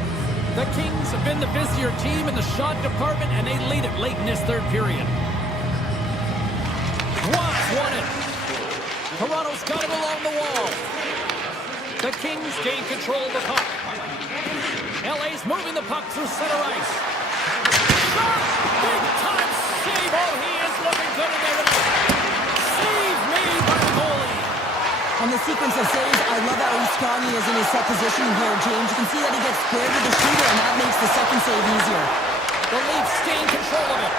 The Kings have been the busier team in the shot department, and they lead it late in this third period. Watts won it. Toronto's got it along the wall. The Kings gain control of the puck. LA's moving the puck through center ice. Shot! Big time save! Oh, he is looking good in there. Save made by the goalie. On the sequence of saves, I love how Alaskan is in his set position here, James. You can see that he gets squared with the shooter, and that makes the second save easier. The Leafs stay in control of it.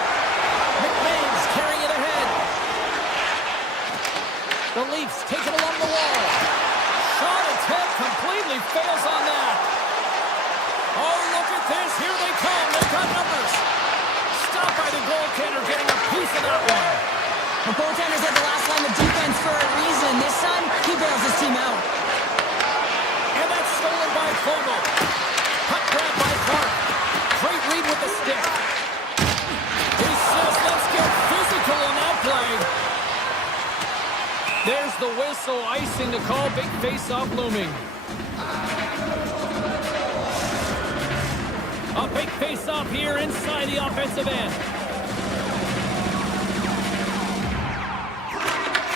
McMahon's carrying it ahead. The Leafs take it along the wall. Shot attempt completely fails on that. Oh, look at this. Here they come. They've got numbers. Stopped by the goaltender getting a piece of that one. The goaltender's at the last line of defense for a reason. This time, he bails his team out. And that's stolen by Fogle. Puck grab by Clark. Great read with the stick. He says, let's get physical on that play. There's the whistle, icing to call. Big face-off looming. A big face-off here inside the offensive end.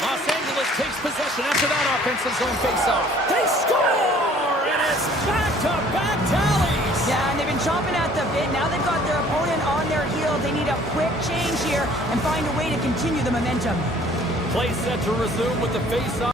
Los Angeles takes possession after that offensive zone face-off. They score! And it's back-to-back tallies! Yeah, and they've been chomping at the bit. Now they've got their opponent on their heels. They need a quick change here and find a way to continue the momentum. Play set to resume with the face-off.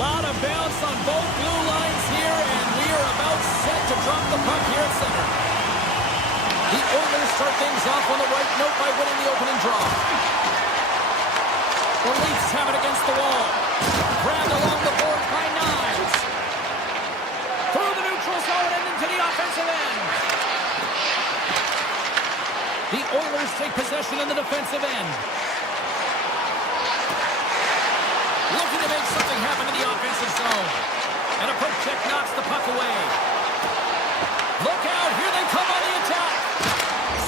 Lot of bounce on both blue lines here, and we are about set to drop the puck here at center. The Oilers start things off on the right note by winning the opening draw. The Leafs have it against the wall. Grabbed along the board by Knives. Through the neutral zone and into the offensive end. The Oilers take possession in the defensive end. Looking to make something happen in the offensive zone. And a poke check knocks the puck away. Look out, here they come on the attack.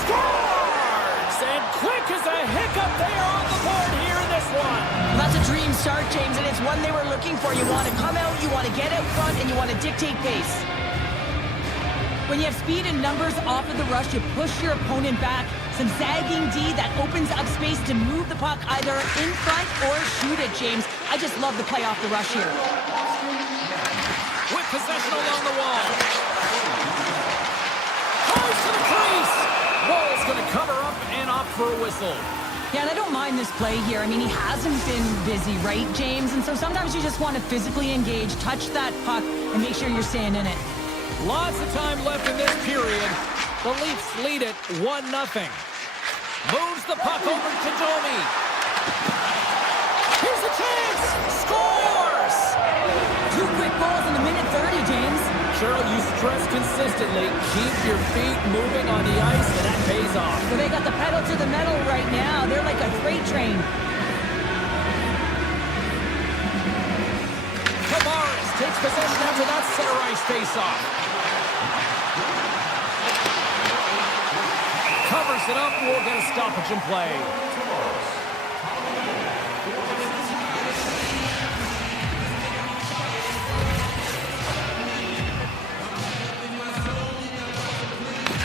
Scores! And quick as a hiccup, they are on the board here in this one. That's a dream start, James, and it's one they were looking for. You want to come out, you want to get out front, and you want to dictate pace. When you have speed and numbers off of the rush, you push your opponent back. Some zagging D that opens up space to move the puck either in front or shoot it, James. I just love the play off the rush here. With possession along the wall. Close to the crease. Wall's going to cover up and opt for a whistle. Yeah, and I don't mind this play here. I mean, he hasn't been busy, right, James? And so sometimes you just want to physically engage, touch that puck, and make sure you're staying in it. Lots of time left in this period. The Leafs lead it 1-0. Moves the puck over to Domi. Here's a chance. Scores! 2 quick goals in a minute 30, James. Cheryl, you stress consistently, keep your feet moving on the ice, and that pays off. So they got the pedal to the metal right now. They're like a freight train. Tavares takes possession after that center ice face-off. Covers it up, we'll get a stoppage in play.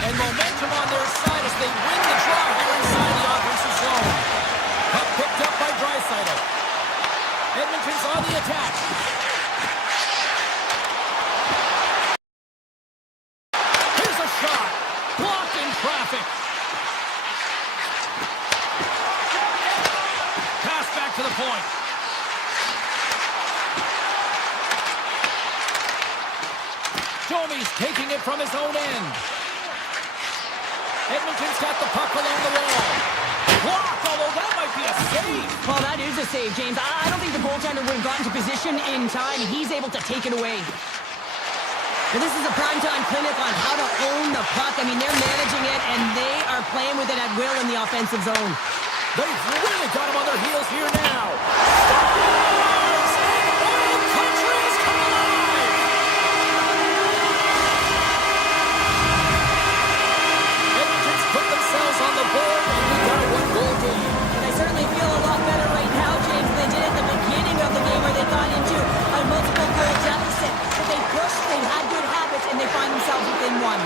And momentum on their side as they win the draw here inside the offensive zone. Puck picked up by Draisaitl. Edmonton's on the attack. Here's a shot. Blocked in traffic. Pass back to the point. Domi's taking it from his own end. Edmonton's got the puck along the wall. Blocked, although that might be a save. Well, that is a save, James. I don't think the goaltender would have gotten to position in time. He's able to take it away. Well, this is a primetime clinic on how to own the puck. I mean, they're managing it, and they are playing with it at will in the offensive zone. They've really got him on their heels here now. Scores! Oil Country has come alive! Edmonton's put themselves on the board, and we got a one-goal game. And they certainly feel a lot better right now, James, than they did at the beginning of the game where they got into a multiple-goal deficit. But they pushed, they had good habits, and they find themselves within one.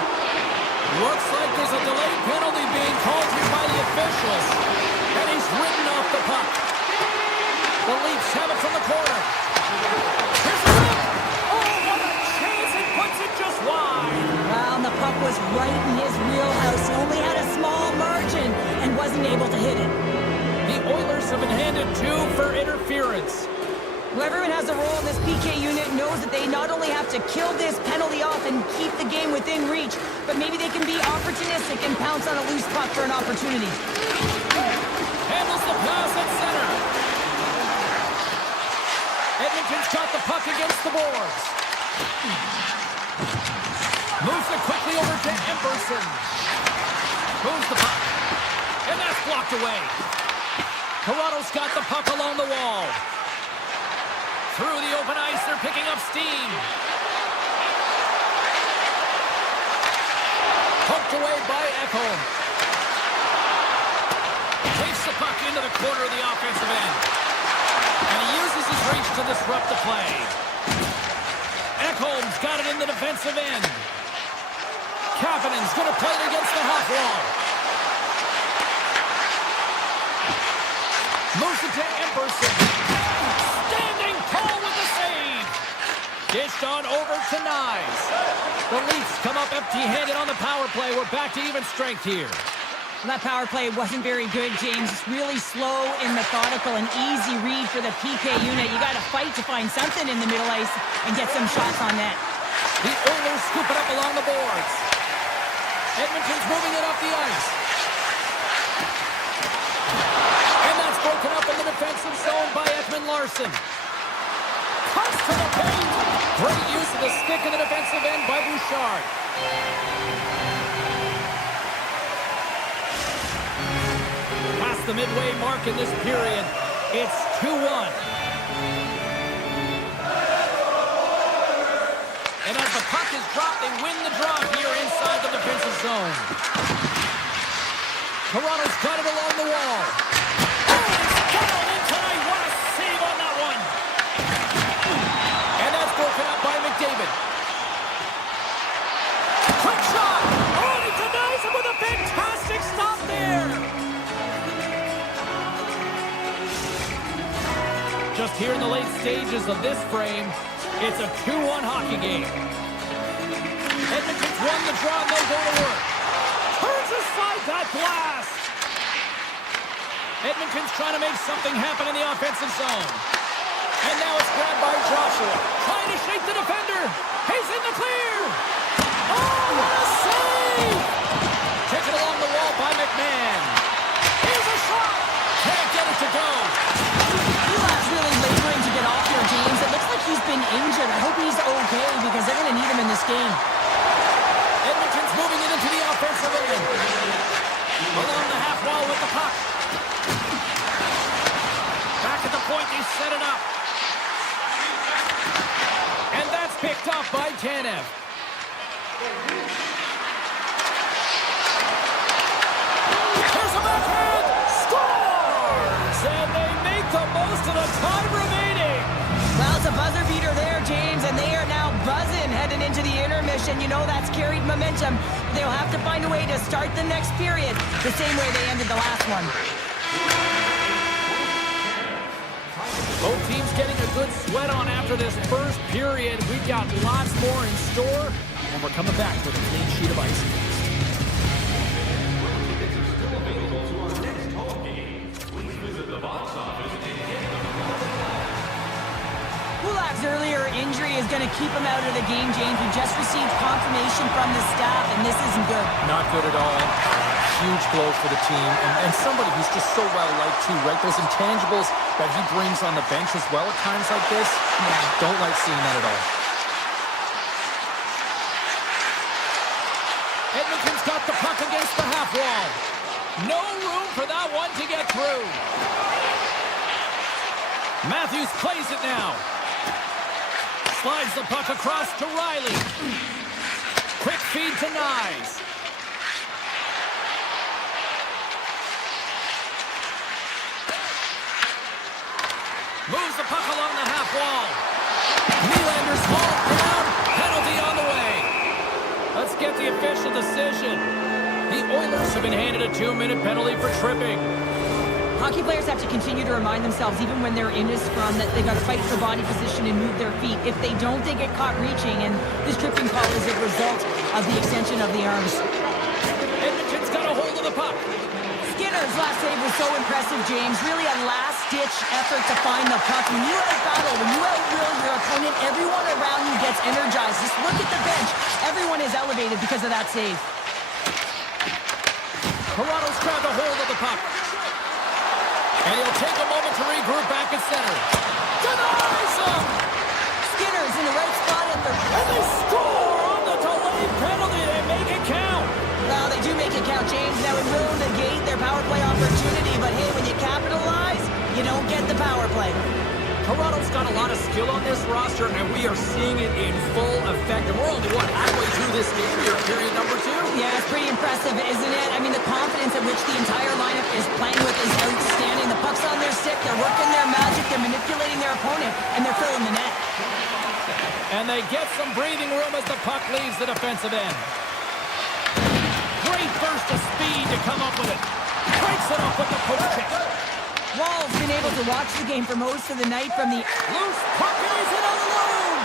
Looks like there's a delayed penalty being called here by the officials. And he's ridden off the puck. The Leafs have it from the corner. Here's the rip. Oh, what a chance. It puts it just wide. Well, and the puck was right in his wheelhouse. He only had a small margin and wasn't able to hit it. The Oilers have been handed 2 for interference. Well, everyone has a role in this PK unit, knows that they not only have to kill this penalty off and keep the game within reach, but maybe they can be opportunistic and pounce on a loose puck for an opportunity. Handles the pass at center. Edmonton's got the puck against the boards. Moves it quickly over to Emberson. Moves the puck. And that's blocked away. Toronto's got the puck along the wall. Through the open ice, they're picking up steam. Poked away by Ekholm. Takes the puck into the corner of the offensive end. And he uses his reach to disrupt the play. Ekholm's got it in the defensive end. Kapanen's going to play it against the half wall. Moves it to Emberson. Standing tall with the save. Dished on over to Knives. The Leafs come up empty-handed on the power play. We're back to even strength here. Well, that power play wasn't very good, James. It's really slow and methodical, an easy read for the PK unit. You got to fight to find something in the middle ice and get some shots on net. The Oilers scoop it up along the boards. Edmonton's moving it up the ice. And that's broken up in the defensive zone by Edmond Larson. Cuts to the paint. Great use of the stick in the defensive end by Bouchard. Past the midway mark in this period, it's 2-1. And as the puck is dropped, they win the draw here inside the defensive zone. Toronto's got it along the wall. Oh, it's down in tonight. What a save on that one. And that's broken up by McDavid. Quick shot. Oh, and he denies him with a fantastic stop there. Just here in the late stages of this frame, it's a 2-1 hockey game. Edmonton's won the draw, and they'll go to work. Turns aside that blast. Edmonton's trying to make something happen in the offensive zone. And now it's grabbed by Joshua. Trying to shake the defender. He's in the clear. Oh, what a save! Taken along the wall by McMahon. Here's a shot. Can't get it to go. Kulak's really laboring to get off here, James. It looks like he's been injured. I hope he's okay because they're going to need him in this game. Edmonton's moving it into the offensive end. Along the half wall with the puck. Back at the point, they set it up. And that's picked up by Tanev. Here's a backhand. Scores! And they make the most of the time remaining. Well, it's a buzzer beater there, James, and they are now buzzing heading into the intermission. You know that's carried momentum. They'll have to find a way to start the next period the same way they ended the last one. Both teams getting a good sweat on after this first period. We've got lots more in store, and we're coming back with a clean sheet of ice. Kulak's earlier injury is going to keep him out of the game, James. We just received confirmation from the staff, and this isn't good. Not good at all. Huge blow for the team, and somebody who's just so well-liked too, right? Those intangibles that he brings on the bench as well at times like this, don't like seeing that at all. Edmonton's got the puck against the half wall. No room for that one to get through. Matthews plays it now. Slides the puck across to Riley. Quick feed to Nyes. Moves the puck along the half wall. Nylander's hauled down. Penalty on the way. Let's get the official decision. The Oilers have been handed a 2-minute penalty for tripping. Hockey players have to continue to remind themselves, even when they're in a scrum, that they've got to fight for body position and move their feet. If they don't, they get caught reaching, and this tripping call is a result of the extension of the arms. Edmonton's got a hold of the puck. Skinner's last save was so impressive, James. Really a last-ditch effort to find the puck. When you out-battle, when you outwill your opponent, everyone around you gets energized. Just look at the bench. Everyone is elevated because of that save. Toronto's grabbed a hold of the puck. And he'll take a moment to regroup back at center. Denies him! Skinner's in the right spot at the... And they score on the delayed penalty. They make it count. Well, they do make it count, James. Now it will negate their power play opportunity, but hey, when you capitalize, you don't get the power play. Toronto's got a lot of skill on this roster, and we are seeing it in full effect. And we're only, halfway through this game here, period number 2? Yeah, it's pretty impressive, isn't it? I mean, the confidence at which the entire lineup is playing with is outstanding. The puck's on their stick, they're working their magic, they're manipulating their opponent, and they're filling the net. And they get some breathing room as the puck leaves the defensive end. Great burst of speed to come up with it. Breaks it off with the post check. Wall's been able to watch the game for most of the night from the... Loose puck, and he's in on the alone.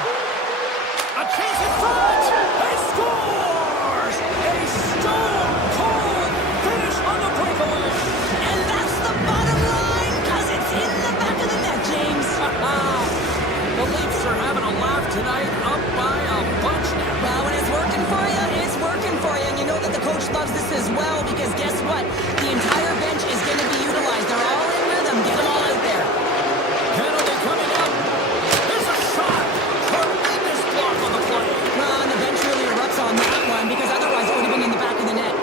A chance in front. He scores! A stone-cold finish on the are having a laugh tonight, up by a bunch now. Well, when it's working for you, it's working for you. And you know that the coach loves this as well because guess what? The entire bench is going to be utilized. They're all in rhythm. Get them all out there. Penalty coming up. There's a shot. Tremendous block on the play. Well, and the bench really erupts on that one because otherwise it would have been in the back of the net.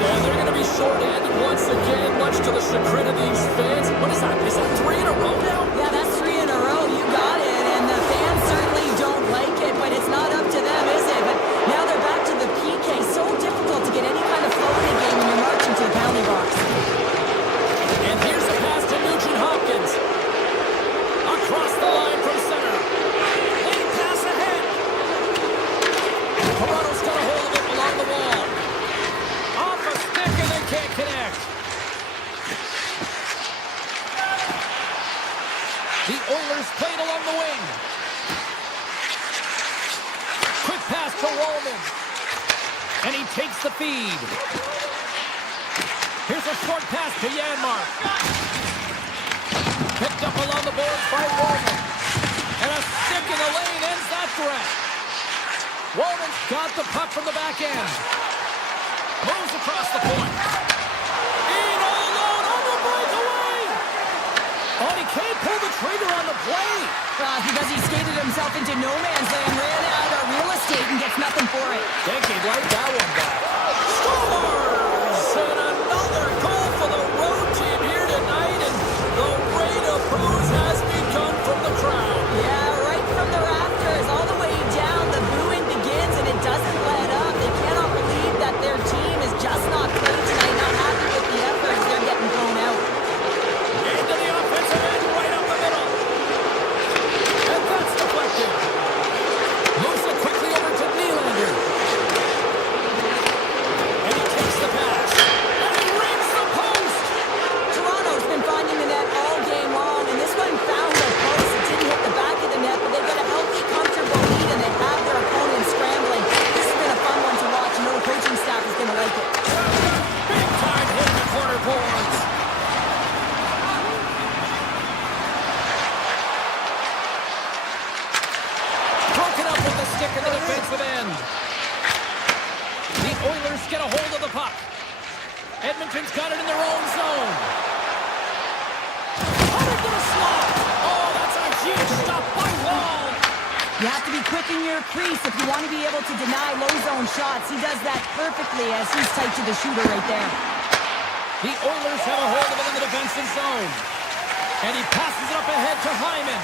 And they're going to be short-handed once again, much to the chagrin of these fans. What is that? Is that 3 in a row now? Yeah, that's 3 in a row. You got it. And the fans certainly don't like it, but it's not up to them, is it? But now they're back to the PK. So difficult to get any kind of flow in a game when you're marching to the penalty box. And here's a pass to Nugent Hopkins. Across the line from center. Lane pass ahead. Toronto's got a hold of it along the wall. Off a stick and they can't connect. The Oilers played along the wing. Quick pass to Wallman. And he takes the feed. Here's a short pass to Janmark. Picked up along the boards by Wallman. And a stick in the lane ends that threat. Wallman's got the puck from the back end. Moves across the point. In all alone on the breakaway. Oh, he can't pull the trigger on the play. Because he skated himself into no man's land, ran out of real estate, and gets nothing for it. Think he'd like that one back. Scores! And another goal for the road team here tonight. And the rain of booze has begun from the crowd. Yeah, right from the rafters, all the way down, the booing begins, and it doesn't let up. They cannot believe that their team is just not playing tonight, not happy with the efforts. They're getting thrown out. Into the offensive end, right up the middle. And that's deflected. Moves it quickly over to Nylander. And he takes the pass. And he rings the post. Toronto's been finding the net all game long, and this one found the post. It didn't hit the back of the net, but they've got a healthy, comfortable lead, and they have their opponent scrambling. This has been a fun one to watch. I know the coaching staff is going to like it. Big time hit in the corner boards. Broken up with the stick in the defensive end. The Oilers get a hold of the puck. Edmonton's got it in their own zone. Hunter gonna slot. Oh, that's a huge stop by Wall. You have to be quick in your crease if you want to be able to deny low zone shots. He does that perfectly as he's tight to the shooter right there. The Oilers have a hold of it in the defensive zone. And he passes it up ahead to Hyman.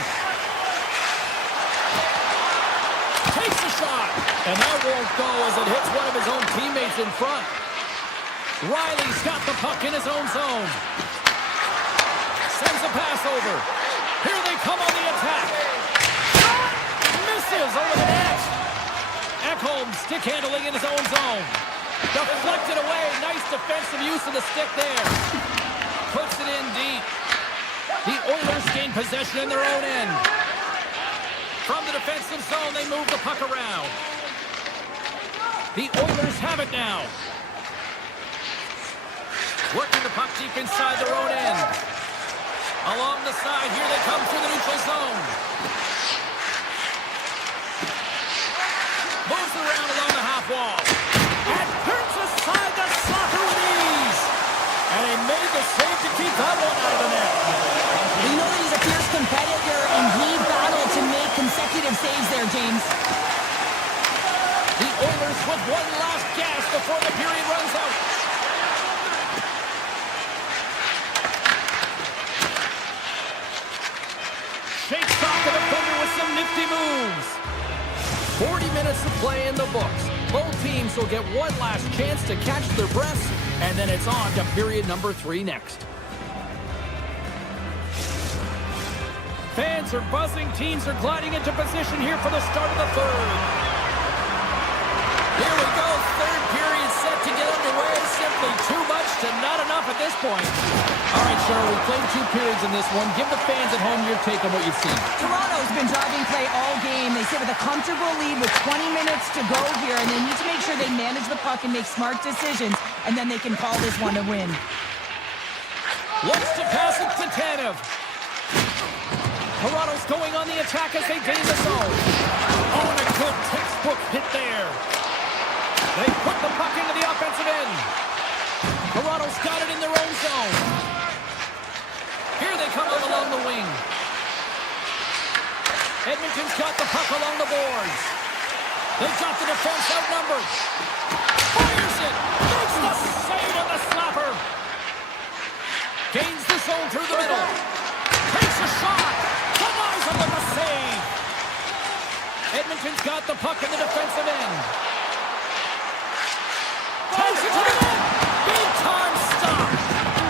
Takes a shot. And that won't go as it hits one of his own teammates in front. Riley's got the puck in his own zone. Sends a pass over. Here they come on the attack. Shot! Misses over the net. Ekholm stick handling in his own zone. Deflected away. Nice defensive use of the stick there. Puts it in deep. The Oilers gain possession in their own end. From the defensive zone, they move the puck around. The Oilers have it now. Working the puck deep inside their own end. Along the side, here they come through the neutral zone. Moves around along the half wall. And turns aside the soccer with ease. And he made the save to keep that one out of the net. You know that he's a fierce competitor, and he battled to make consecutive saves there, James. The Oilers with one last gasp before the period runs out. Shakes off the defender with some nifty moves. 40 minutes to play in the books. Both teams will get one last chance to catch their breaths, and then it's on to period number 3 next. Fans are buzzing. Teams are gliding into position here for the start of the third. Here we go. Third period set to get underway. Simply too much to not enough at this point. All right, Cheryl, we played 2 periods in this one. Give the fans at home your take on what you've seen. Toronto's been driving play all game. They sit with a comfortable lead with 20 minutes to go here, and they need to make sure they manage the puck and make smart decisions, and then they can call this one a win. Looks to pass it to Tanev. Toronto's going on the attack as they gain the zone. Oh, and a good textbook hit there. They put the puck into the offensive end. Toronto's got it in their own zone. Here they come out along the wing. Edmonton's got the puck along the boards. They've got the defense outnumbered. Fires it. Makes the save on the slapper. Gains the zone through the middle. Takes a shot. Denies him with a save. Edmonton's got the puck in the defensive end. Takes it to the net. Big time stop.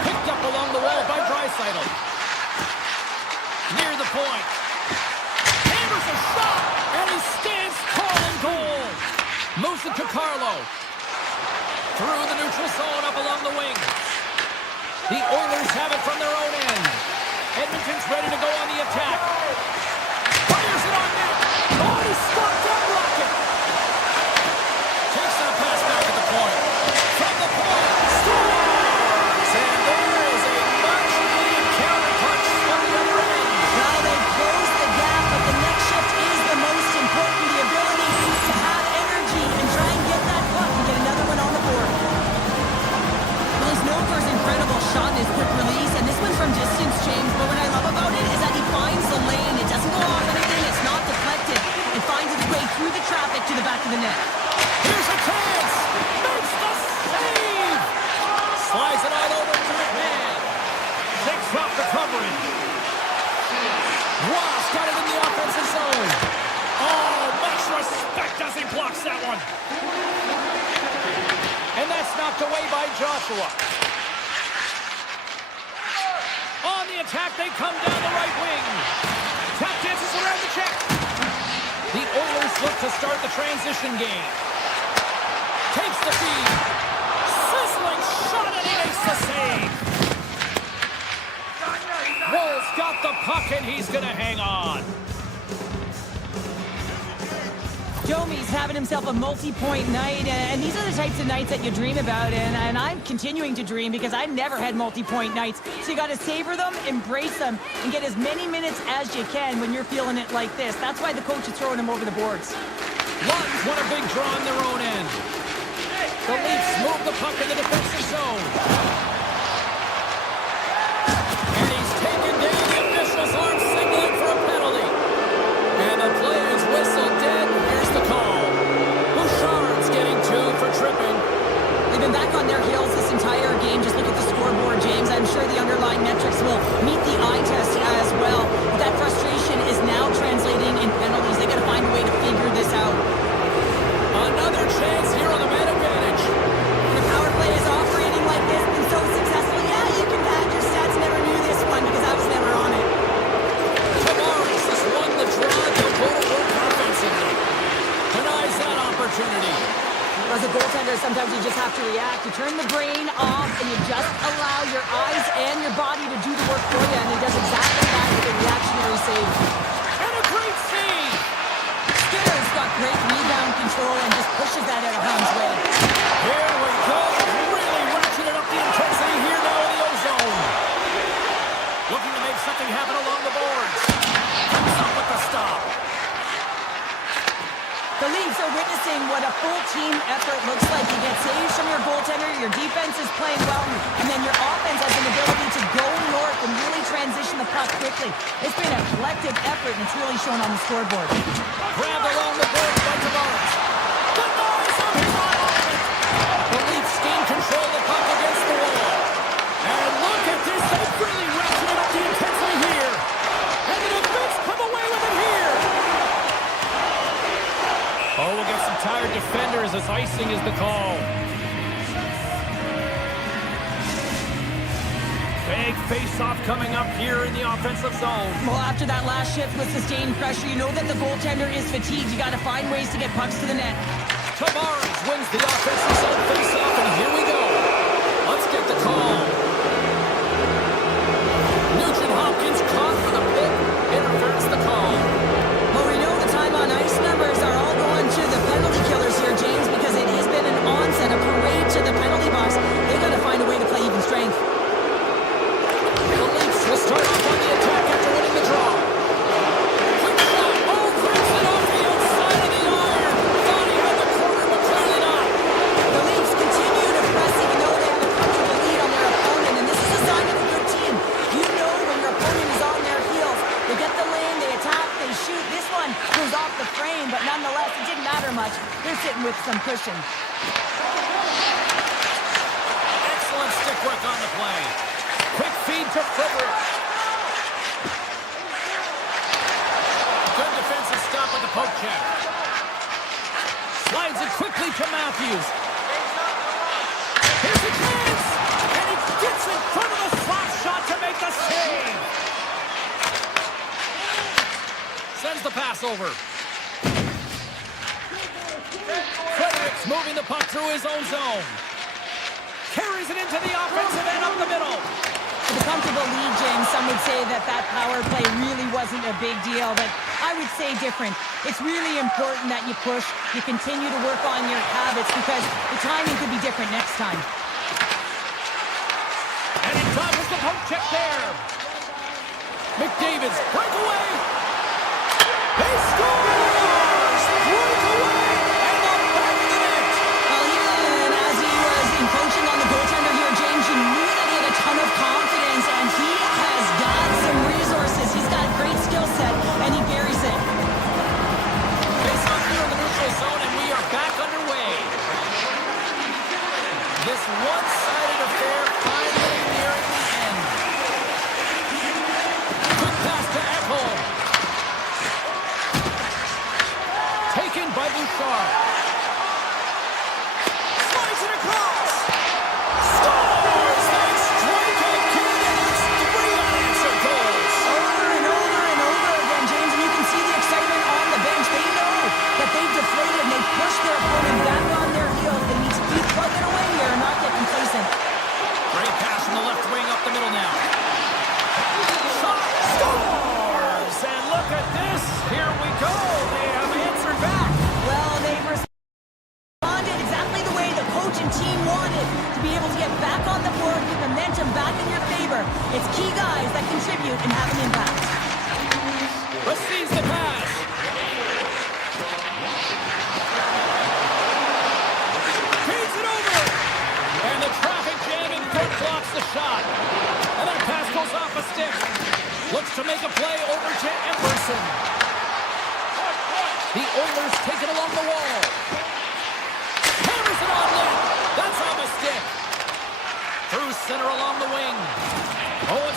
Picked up along the wall by Draisaitl. Near the point. Hammers a shot. And he stands tall in goal. Moves it to Carlo. Through the neutral zone up along the wing. The Oilers have it from their own end. Edmonton's ready to go on the attack. Fires it on net. Oh, he stopped that rocket. Takes that pass back at the point. From the point, scores! And there is a much-needed counter-punch on the other end. Well, they've closed the gap, but the next shift is the most important. The ability to have energy and try and get that puck and get another one on the board. Well, he's known for his incredible shot and his quick release, and this one's from distance, James. But what I love about it is that he finds the lane. It doesn't go off anything. It's not deflected. It finds its way through the traffic to the back of the net. Here's a chance. Makes the save. Slides it all over to McMahon. Takes off the coverage. Ross got it in the offensive zone. Oh, much respect as he blocks that one. And that's knocked away by Joshua. On the attack, they come down the right wing. Tap dances around the check. The Oilers look to start the transition game. Takes the feed. Sizzling shot and he makes the save. Wolves got the puck and he's going to hang on. Domi's having himself a multi-point night, and these are the types of nights that you dream about, and I'm continuing to dream because I've never had multi-point nights. So you got to savor them, embrace them, and get as many minutes as you can when you're feeling it like this. That's why the coach is throwing him over the boards. Lions want a big draw on their own end. The Leafs move the puck in the defensive zone. And he's taken down. The official's arm signaling for a penalty. And the play is whistled dead. Here's the call. Bouchard's getting 2 for tripping. They've been back on their heels this entire game. Just look at the scoreboard, James. I'm sure the underlying metrics will meet the eye test as well. But that frustration is now translating in penalties. They got to find a way to figure this out. Another chance here on the man advantage. The power play is operating like this and so successful. Yeah, you can pad your stats. Never knew this one because I was never on it. Tavares has won the draw. They'll go to work offensively. Denies that opportunity. As a goaltender, sometimes you just have to react. You turn the brain off and you just allow your eyes and your body to do the work for you. And he does exactly that with a reactionary save. And a great save. Skinner's got great rebound control and just pushes that out of harm's way. Here we go. Really ratcheted up the intensity here now in the ozone. Looking to make something happen along the boards. Comes up with the stop. The Leafs are witnessing what a full team effort looks like. You get saves from your goaltender, your defense is playing well, and then your offense has an ability to go north and really transition the puck quickly. It's been a collective effort, and it's really shown on the scoreboard. Grabbed along the boards by Tavares. The noise of his offense. The Leafs gain control of the puck against the wall. And look at this. They've really ratcheted up the intensity here. And the defense come away with it here. Oh, we'll get some tired defenders as icing is the call. Big face-off coming up here in the offensive zone. Well, after that last shift with sustained pressure, you know that the goaltender is fatigued. You got to find ways to get pucks to the net. Tavares wins the offensive zone face-off, and here we go. Let's get the call. Nugent Hopkins caught for the pick. Interference the call. Well, we know the time on ice numbers are all going to the penalty killers here, James, because it has been an onset, a parade to the penalty box. They got to find a way to play even strength. The Leafs will start off on the attack after winning the draw. much. They're sitting with some cushion. Excellent stick work on the play. Quick feed to Frederick. Good defensive stop at the poke check. Slides it quickly to Matthews. Here's a chance! And he gets in front of the slap shot to make the save! Sends the pass over. Fredericks moving the puck through his own zone. Carries it into the offensive end up the middle. With a comfortable lead, James, some would say that power play really wasn't a big deal, but I would say different. It's really important that you push, you continue to work on your habits because the timing could be different next time. And he dodges the poke check there. McDavid's breakaway. He scores! Breakaway! And the back of the net! Well, even as he was encroaching on the goaltender here, James, you knew that he had a ton of confidence, and he has got some resources. He's got a great skill set, and he buries it. Face off here in the neutral zone, and we are back underway. This one-sided affair finally nearing the end. Quick pass to Ekholm. Taken by Bouchard. Slides it across. Scores! They strike again, and it's 3 unanswered goals. Over and over and over again, James, and you can see the excitement on the bench. They know that they've deflated and they've pushed their opponent back on their heels. They need to keep plugging away here and not get complacent. Great pass from the left wing up the middle now. Shot scores! And look at this. Here we go. They have answered back. Well, they've responded exactly the way the coach and team wanted, to be able to get back on the board, get momentum back in your favor. It's key guys that contribute and have an impact. Receives the pass. Feeds it over. And the traffic jam in front blocks the shot. And that pass goes off a stick. Looks to make a play over to Emerson. The Oilers take it along the wall. Hammers it on net. That's on the stick. Through center along the wing. Oh,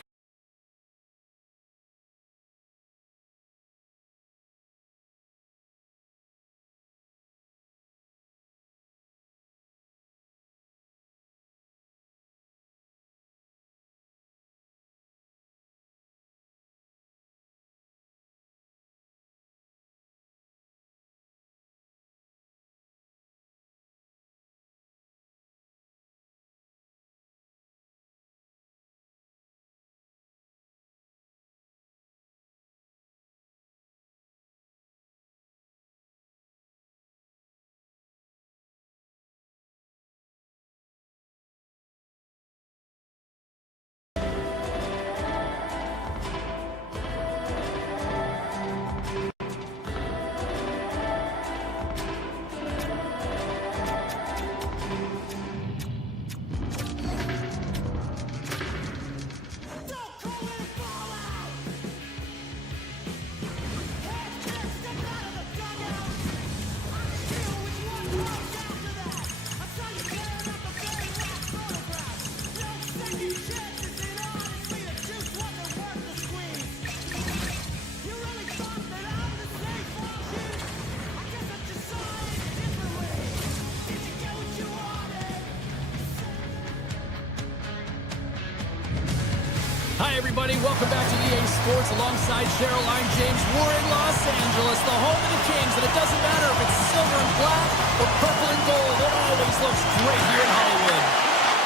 hi, everybody. Welcome back to EA Sports alongside Cheryl. I'm James. We're in Los Angeles, the home of the Kings, and it doesn't matter if it's silver and black or purple and gold. It always looks great here in Hollywood.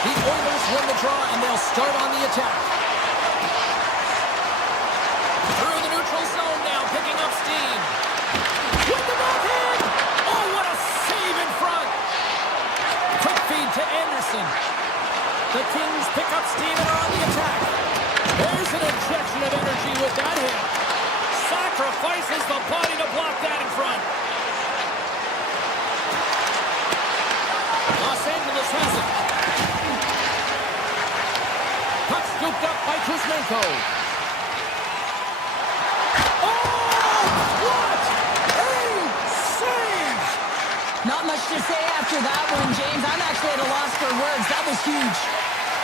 The Oilers win the draw, and they'll start on the attack. Through the neutral zone now, picking up steam. With the backhand! Oh, what a save in front! Quick feed to Anderson. The Kings pick up steam and are on the attack. There's an injection of energy with that hit. Sacrifices the body to block that in front. Los Angeles has it. Puck scooped up by Kuzmenko. Oh, what a save! after that one, James. I'm actually at a loss for words. That was huge.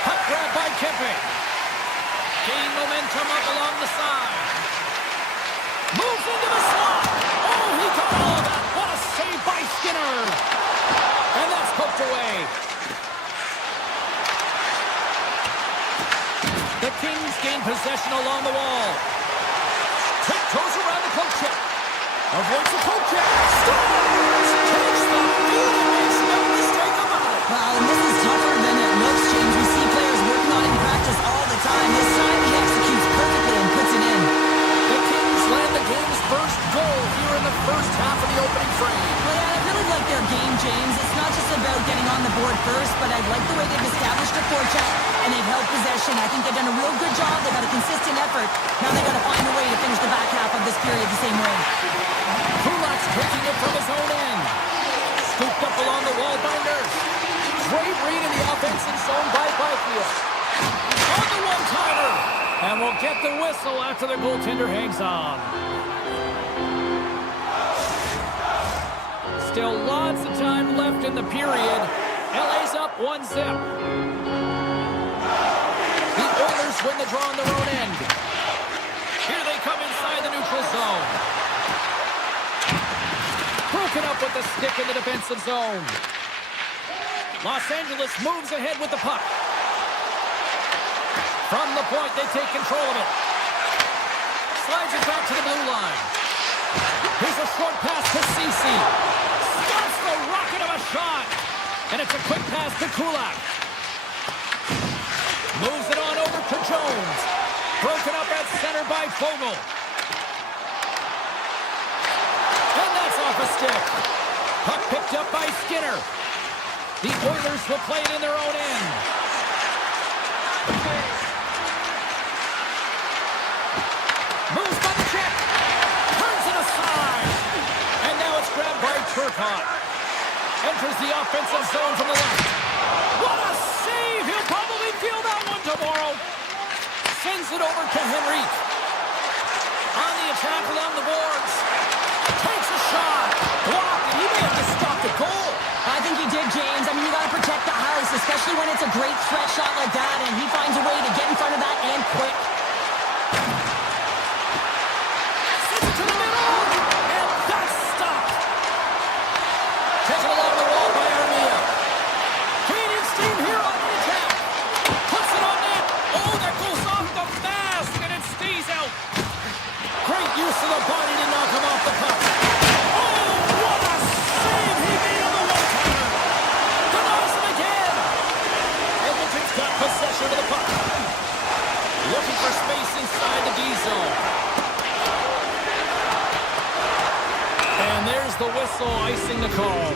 Puck grab by Kempe. Gain momentum up along the side. Moves into the slot. Oh, he got all of that. What a save by Skinner. And that's poked away. The Kings gain possession along the wall. Tiptoes around the coach check. Avoids the coach check. Scores! Takes the field and makes no mistake about it. Well, and this is tougher than it looks, James. We see players working on it in practice all the time. This time he executes perfectly and puts it in. The Kings land the game's first goal here in the first half of the opening frame. Well, yeah, I really like their game, James. It's not just about getting on the board first, but I like the way they've established a forecheck and they've held possession. I think they've done a real good job. They've got a consistent effort. Now they've got to find a way to finish the back half of this period the same way. Kulak's taking it from his own end. Scooped up along the wall by Nurse. Great read in the offensive zone by Byfield. On the one-timer. And we'll get the whistle after the goaltender hangs on. Still lots of time left in the period. LA's up 1-0. The Oilers win the draw on their own end. Here they come inside the neutral zone. Broken up with the stick in the defensive zone. Los Angeles moves ahead with the puck. From the point, they take control of it. Slides it back to the blue line. Here's a short pass to Ceci. Stops the rocket of a shot. And it's a quick pass to Kulak. Moves it on over to Jones. Broken up at center by Fogle. And that's off a stick. Puck picked up by Skinner. The Oilers will play it in their own end. Moves by the check. Turns it aside. And now it's grabbed by Turcotte. Enters the offensive zone from the left. What a save! He'll probably feel that one tomorrow. Sends it over to Henrique. On the attack along the boards. Takes a shot. Blocked, and he may have just stopped the goal. I think he did, James. I mean, you got to protect the house, especially when it's a great stretch shot like that, and he finds a way to get in front of that and quick. Sends it to the middle, and that's stopped. Taken along the wall by Armia. Canadian steam here on the attack. Puts it on net. Oh, that goes off the mask, and it stays out. Great use of the body to knock him off the puck. Oh, what a save he made on the one-timer. Denies him again. Edmonton's got possession of the puck. Looking for space inside the D zone. And there's the whistle icing the call.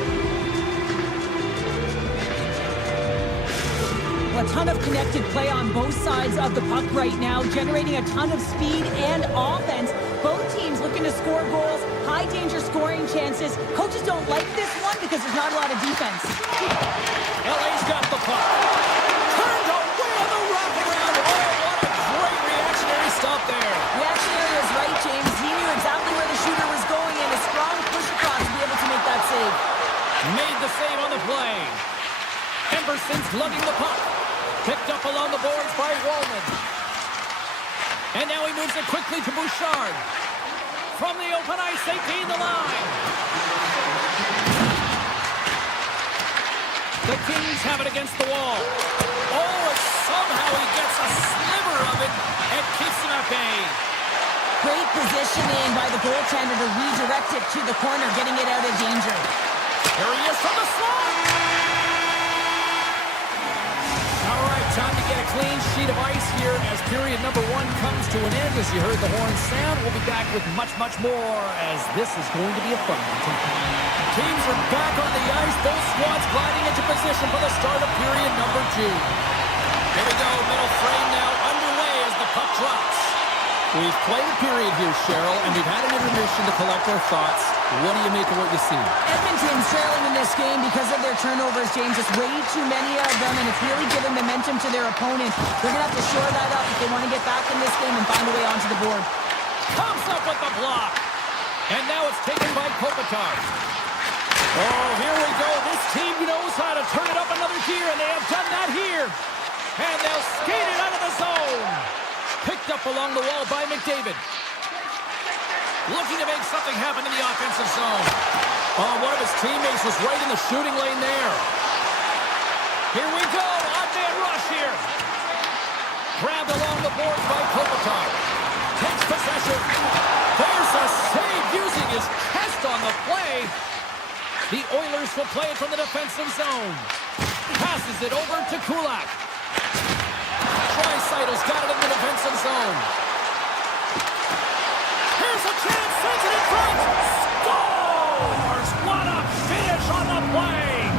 A ton of connected play on both sides of the puck right now, generating a ton of speed and offense. Both teams looking to score goals, high danger scoring chances. Coaches don't like this one because there's not a lot of defense. LA's got the puck. Turned away on the wraparound. Oh, what a great reactionary stop there. Reactionary is right, James. He knew exactly where the shooter was going and a strong push across to be able to make that save. Made the save on the play. Emberson's lugging the puck. Picked up along the boards by Wallman. And now he moves it quickly to Bouchard. From the open ice, they gain the line. The Kings have it against the wall. Oh, and somehow he gets a sliver of it and keeps him at bay. Great positioning by the goaltender to redirect it to the corner, getting it out of danger. Here he is from the slot. All right, time to get a clean sheet of ice here as period number 1 comes to an end. As you heard the horn sound, we'll be back with much, much more as this is going to be a fun one. Teams are back on the ice. Both squads gliding into position for the start of period number 2. Here we go, middle frame now underway as the puck drops. We've played a period here, Cheryl, and we've had an intermission to collect our thoughts. What do you make of what you see? Edmonton's trailing in this game because of their turnovers, James. Just way too many of them, and it's really given momentum to their opponent. They're going to have to shore that up if they want to get back in this game and find a way onto the board. Comes up with the block. And now it's taken by Kopitar. Oh, here we go. This team, gear, and they have done that here. And they'll skate it out of the zone. Picked up along the wall by McDavid. Looking to make something happen in the offensive zone. Oh, one of his teammates was right in the shooting lane there. Here we go. Odd-man rush here. Grabbed along the boards by Kopitar. Takes possession. There's a save using his chest on the play. The Oilers will play it from the defensive zone. Passes it over to Kulak. Draisaitl's got it in the defensive zone. Here's a chance. Sends it in front. Scores! What a finish on the play.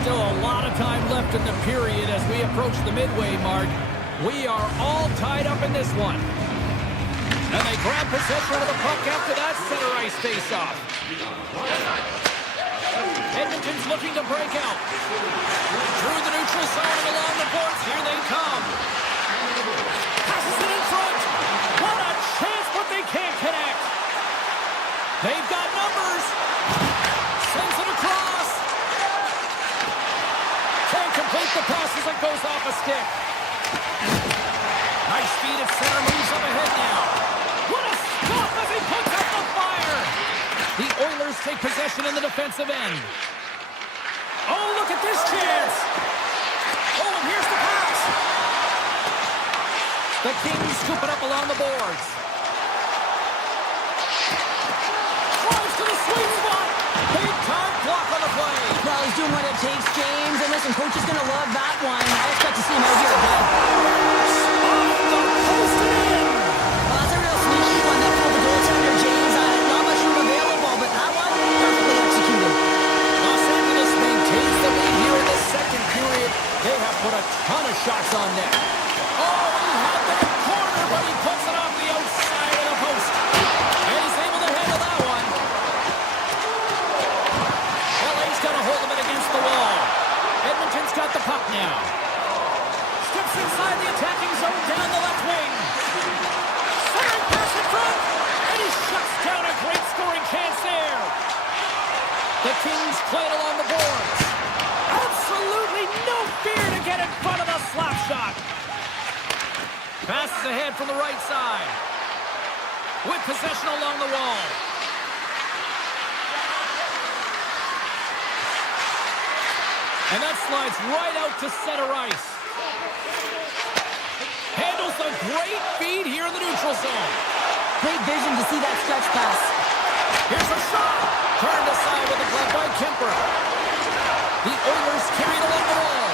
Still a lot of time left in the period as we approach the midway mark. We are all tied up in this one. And they grab possession of the puck after that center ice face-off. Edmonton's looking to break out. Through the neutral zone and along the boards. Here they come. Passes it in front. What a chance, but they can't connect. They've got numbers. Sends it across. Can't complete the pass as it goes off a stick. Nice feed at center, moves up ahead now. What a stop as he puts up the fire. The Oilers take possession in the defensive end. Oh, look at this chance. Oh, and here's the pass. The Kings scoop it up along the boards. Drives to the sweet spot. Big time block on the play. Well, he's doing what it takes, James. And listen, coach is going to love that one. I expect to see him out here again. Off the post and in. Well, that's a real sneaky one that pulled the goaltender, James. Not much room available, but that one, perfectly executed. Los Angeles maintains the lead here in the second period. They have put a ton of shots on net. Oh, he had that corner, but he puts it off the outside of the post. And he's able to handle that one. LA's got a hold of it against the wall. Edmonton's got the puck now. Steps inside the attacking zone down the left wing. Centering pass in front. And he shuts down a great scoring chance there. The Kings play it along the boards. Absolutely no fear to get in front of the slap shot. Passes ahead from the right side. With possession along the wall. And that slides right out to center ice. Handles the great feed here in the neutral zone. Great vision to see that stretch pass. Here's a shot. Turned aside with the glove by Kemper. The Oilers carried along the wall.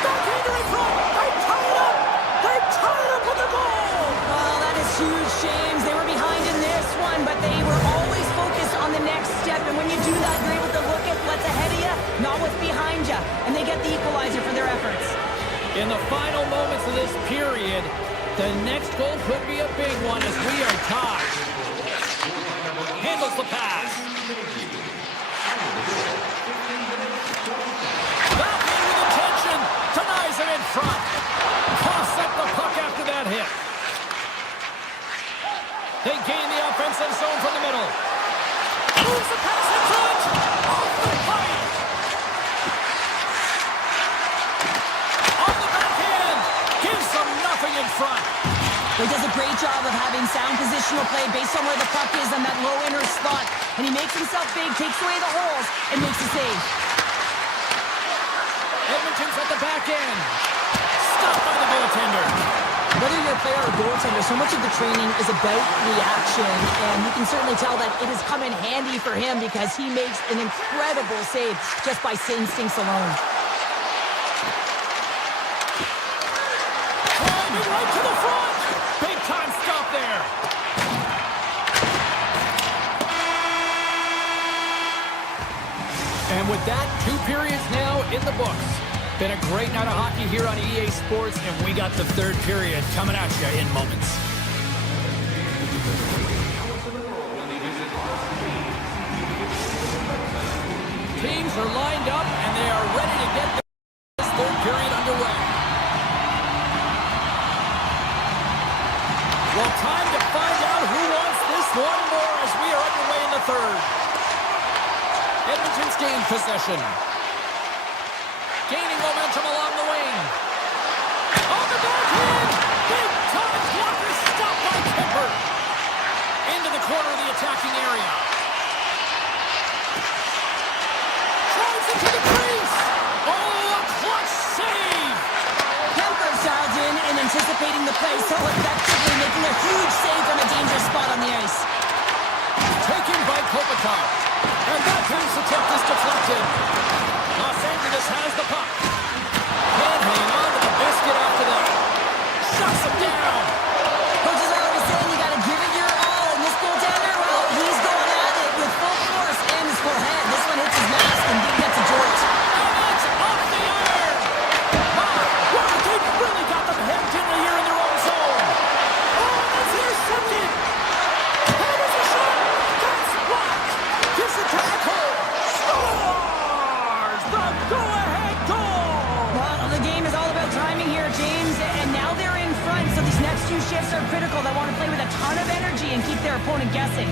Backhander in front. They tie it up. They tie it up with the goal. Well, that is huge, James. They were behind in this one, but they were always focused on the next step. And when you do that, you're able to look at what's ahead of you, not what's behind you. And they get the equalizer for their efforts. In the final moments of this period, the next goal could be a big one as we are tied. Handles the pass. Backman with attention. Denies it in front. Toss up the puck after that hit. They gain the offensive zone from the middle. Moves the pass in front. Off the pipe. On the backhand. Gives them nothing in front. He does a great job of having sound positional play based on where the puck is on that low inner slot. And he makes himself big, takes away the holes, and makes a save. Edmonton's at the back end. Stopped by the goaltender. Whether you're a player or goaltender, so much of the training is about reaction. And you can certainly tell that it has come in handy for him because he makes an incredible save just by instincts alone. Driving right to the front. Big time stop there. And with that, 2 periods now in the books. Been a great night of hockey here on EA Sports, and we got the third period coming at you in moments. Teams are lined up, and they are ready to get this third period underway. Well, time to find out who wants this one more as we are underway in the third. Edmonton's gained possession. momentum along the wing. On the backhand. Big time blocker stopped by Kemper. Into the corner of the attacking area. Drives into the crease. Oh, a clutch save. Kemper dialed in and anticipating the play so effectively, making a huge save from a dangerous spot on the ice. Taken by Kopitar. And that pass attempt is deflected. Los Angeles has the puck. Can't hang on to the biscuit after that. Shuts him down. Coaches are always saying you got to give it your all, and this goaltender, well, he's going at it with full force and his full head. This one hits his mask and gets a jolt. And it's off the iron. Wow, they've really got them hemmed in here in their own zone. Oh, that's intercepted. That is a shot. That's blocked. Gives it to Echo. Scores the go-ahead goal. Well, the game is all about timing here, James, and now they're in front, so these next few shifts are critical. They want to play with a ton of energy and keep their opponent guessing.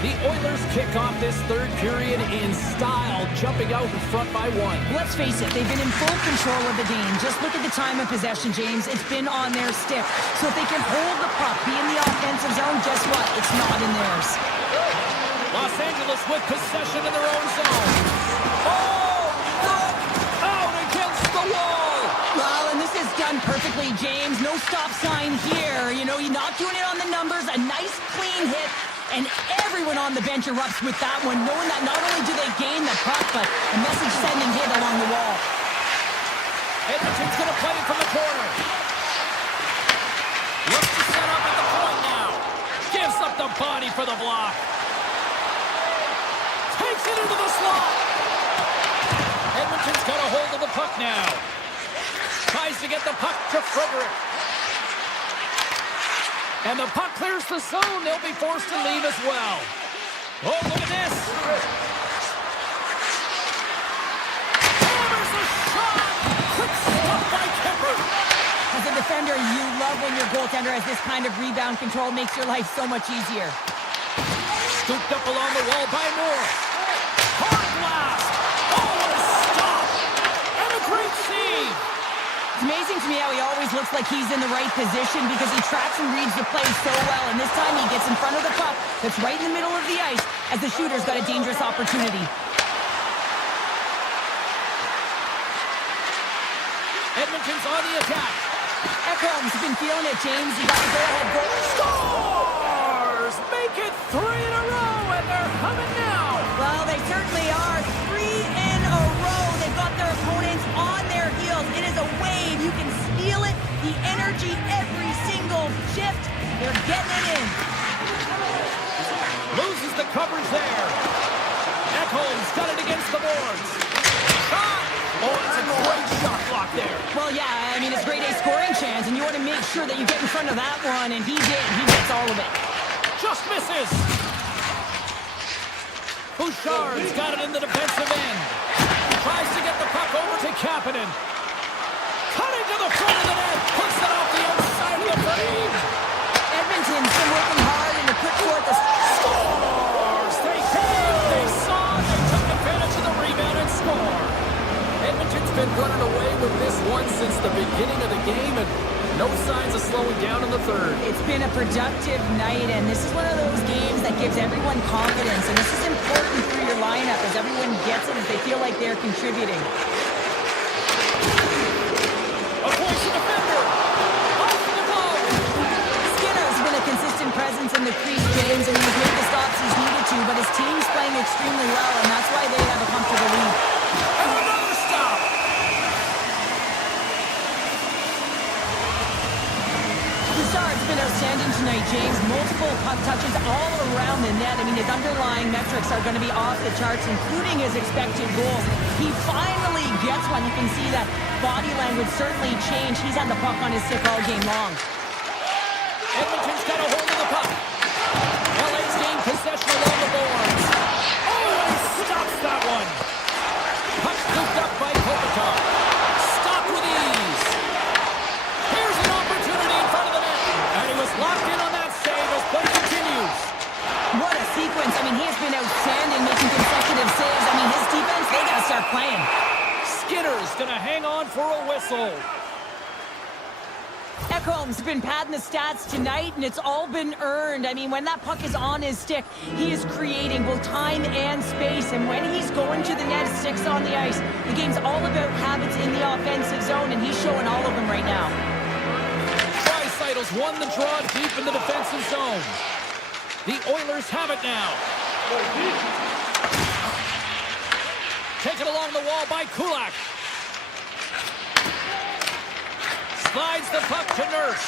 The Oilers kick off this third period in style, jumping out in front by one. Let's face it, they've been in full control of the game. Just look at the time of possession, James. It's been on their stick. So if they can hold the puck, be in the offensive zone, guess what? It's not in theirs. Los Angeles with possession in their own zone. Oh, look out against the wall. Well, and this is done perfectly, James. No stop sign here. You know, you're not doing it on the numbers. A nice, clean hit. And everyone on the bench erupts with that one, knowing that not only do they gain the puck, but a message-sending hit along the wall. Edmonton's going to play it from the corner. Looks to set up at the point now. Gives up the body for the block. Takes it into the slot. Edmonton's got a hold of the puck now. Tries to get the puck to Frederick. And the puck clears the zone. They'll be forced to leave as well. Oh, look at this. Hammers a shot. Quick stop by Kemper. As a defender, you love when your goaltender has this kind of rebound control. Makes your life so much easier. Scooped up along the wall by Moore. Hard blast. Oh, what a stop. And a great save. It's amazing to me how he always looks like he's in the right position because he tracks and reads the play so well. And this time he gets in front of the puck that's right in the middle of the ice as the shooter's got a dangerous opportunity. Edmonton's on the attack. Ekholm's been feeling it, James. He got the go-ahead goal. Scores! Make it 3 in a row, and they're humming now. Well, they certainly are. 3 in a row. They've got their opponents on their heels. It is a wave. You can feel it. The energy every single shift. They're getting it in. Loses the coverage there. Ekholm's got it against the boards. Shot! Oh, it's a great shot block there. Well, yeah, I mean, it's grade A scoring chance, and you want to make sure that you get in front of that one, and he did. He gets all of it. Just misses. Bouchard's got it in the defensive end. Tries to get the puck over to Kapanen. Cutting to the front of the net. Puts it off the outside of the frame. Edmonton's been working hard and to put forth a Scores! They came, they saw, they took advantage of the rebound and score. Edmonton's been running away with this one since the beginning of the game, and no signs of slowing down in the third. It's been a productive night, and this is one of those games that gives everyone confidence, and this is important for your lineup as everyone gets it, as they feel like they're contributing. Avoids the defender. Off the goal. Skinner's been a consistent presence in the crease, James, and he's made the stops he's needed to, but his team's playing extremely well, and that's why they have a comfortable lead. And another stop. Bouchard's been outstanding tonight, James. Multiple puck touches all around the net. I mean, his underlying metrics are going to be off the charts, including his expected goals. He finally gets one. You can see that body language certainly changed. He's had the puck on his stick all game long. Edmonton's got a hold of the puck. LA's gained possession along the boards. Oh, and he stops that one. Puck scooped up by Kopitar. Stopped with ease. Here's an opportunity in front of the net. And he was locked in on that save as play continues. What a sequence. I mean, he has been outstanding making consecutive saves. I mean, his defense, they got to start playing. Skinner Skinner's going to hang on for a whistle. Ekholm's been padding the stats tonight, and it's all been earned. I mean, when that puck is on his stick, he is creating both time and space. And when he's going to the net, sticks on the ice, the game's all about habits in the offensive zone, and he's showing all of them right now. Draisaitl won the draw deep in the defensive zone. The Oilers have it now. Taken along the wall by Kulak. Slides the puck to Nurse.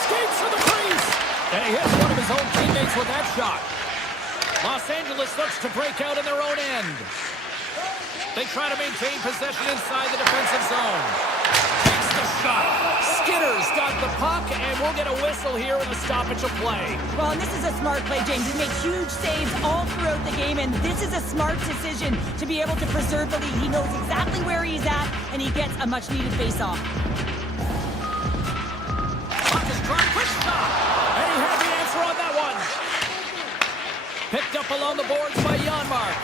Skates to the crease. And he hits one of his own teammates with that shot. Los Angeles looks to break out in their own end. They try to maintain possession inside the defensive zone. Takes the shot. Skinner's got the puck, and we'll get a whistle here in a stoppage of play. Well, and this is a smart play, James. He makes huge saves all throughout the game, and this is a smart decision to be able to preserve the lead. He knows exactly where he's at, and he gets a much-needed face-off. Puck is trying, quick shot, and he had the answer on that one. Picked up along the boards by Janmark.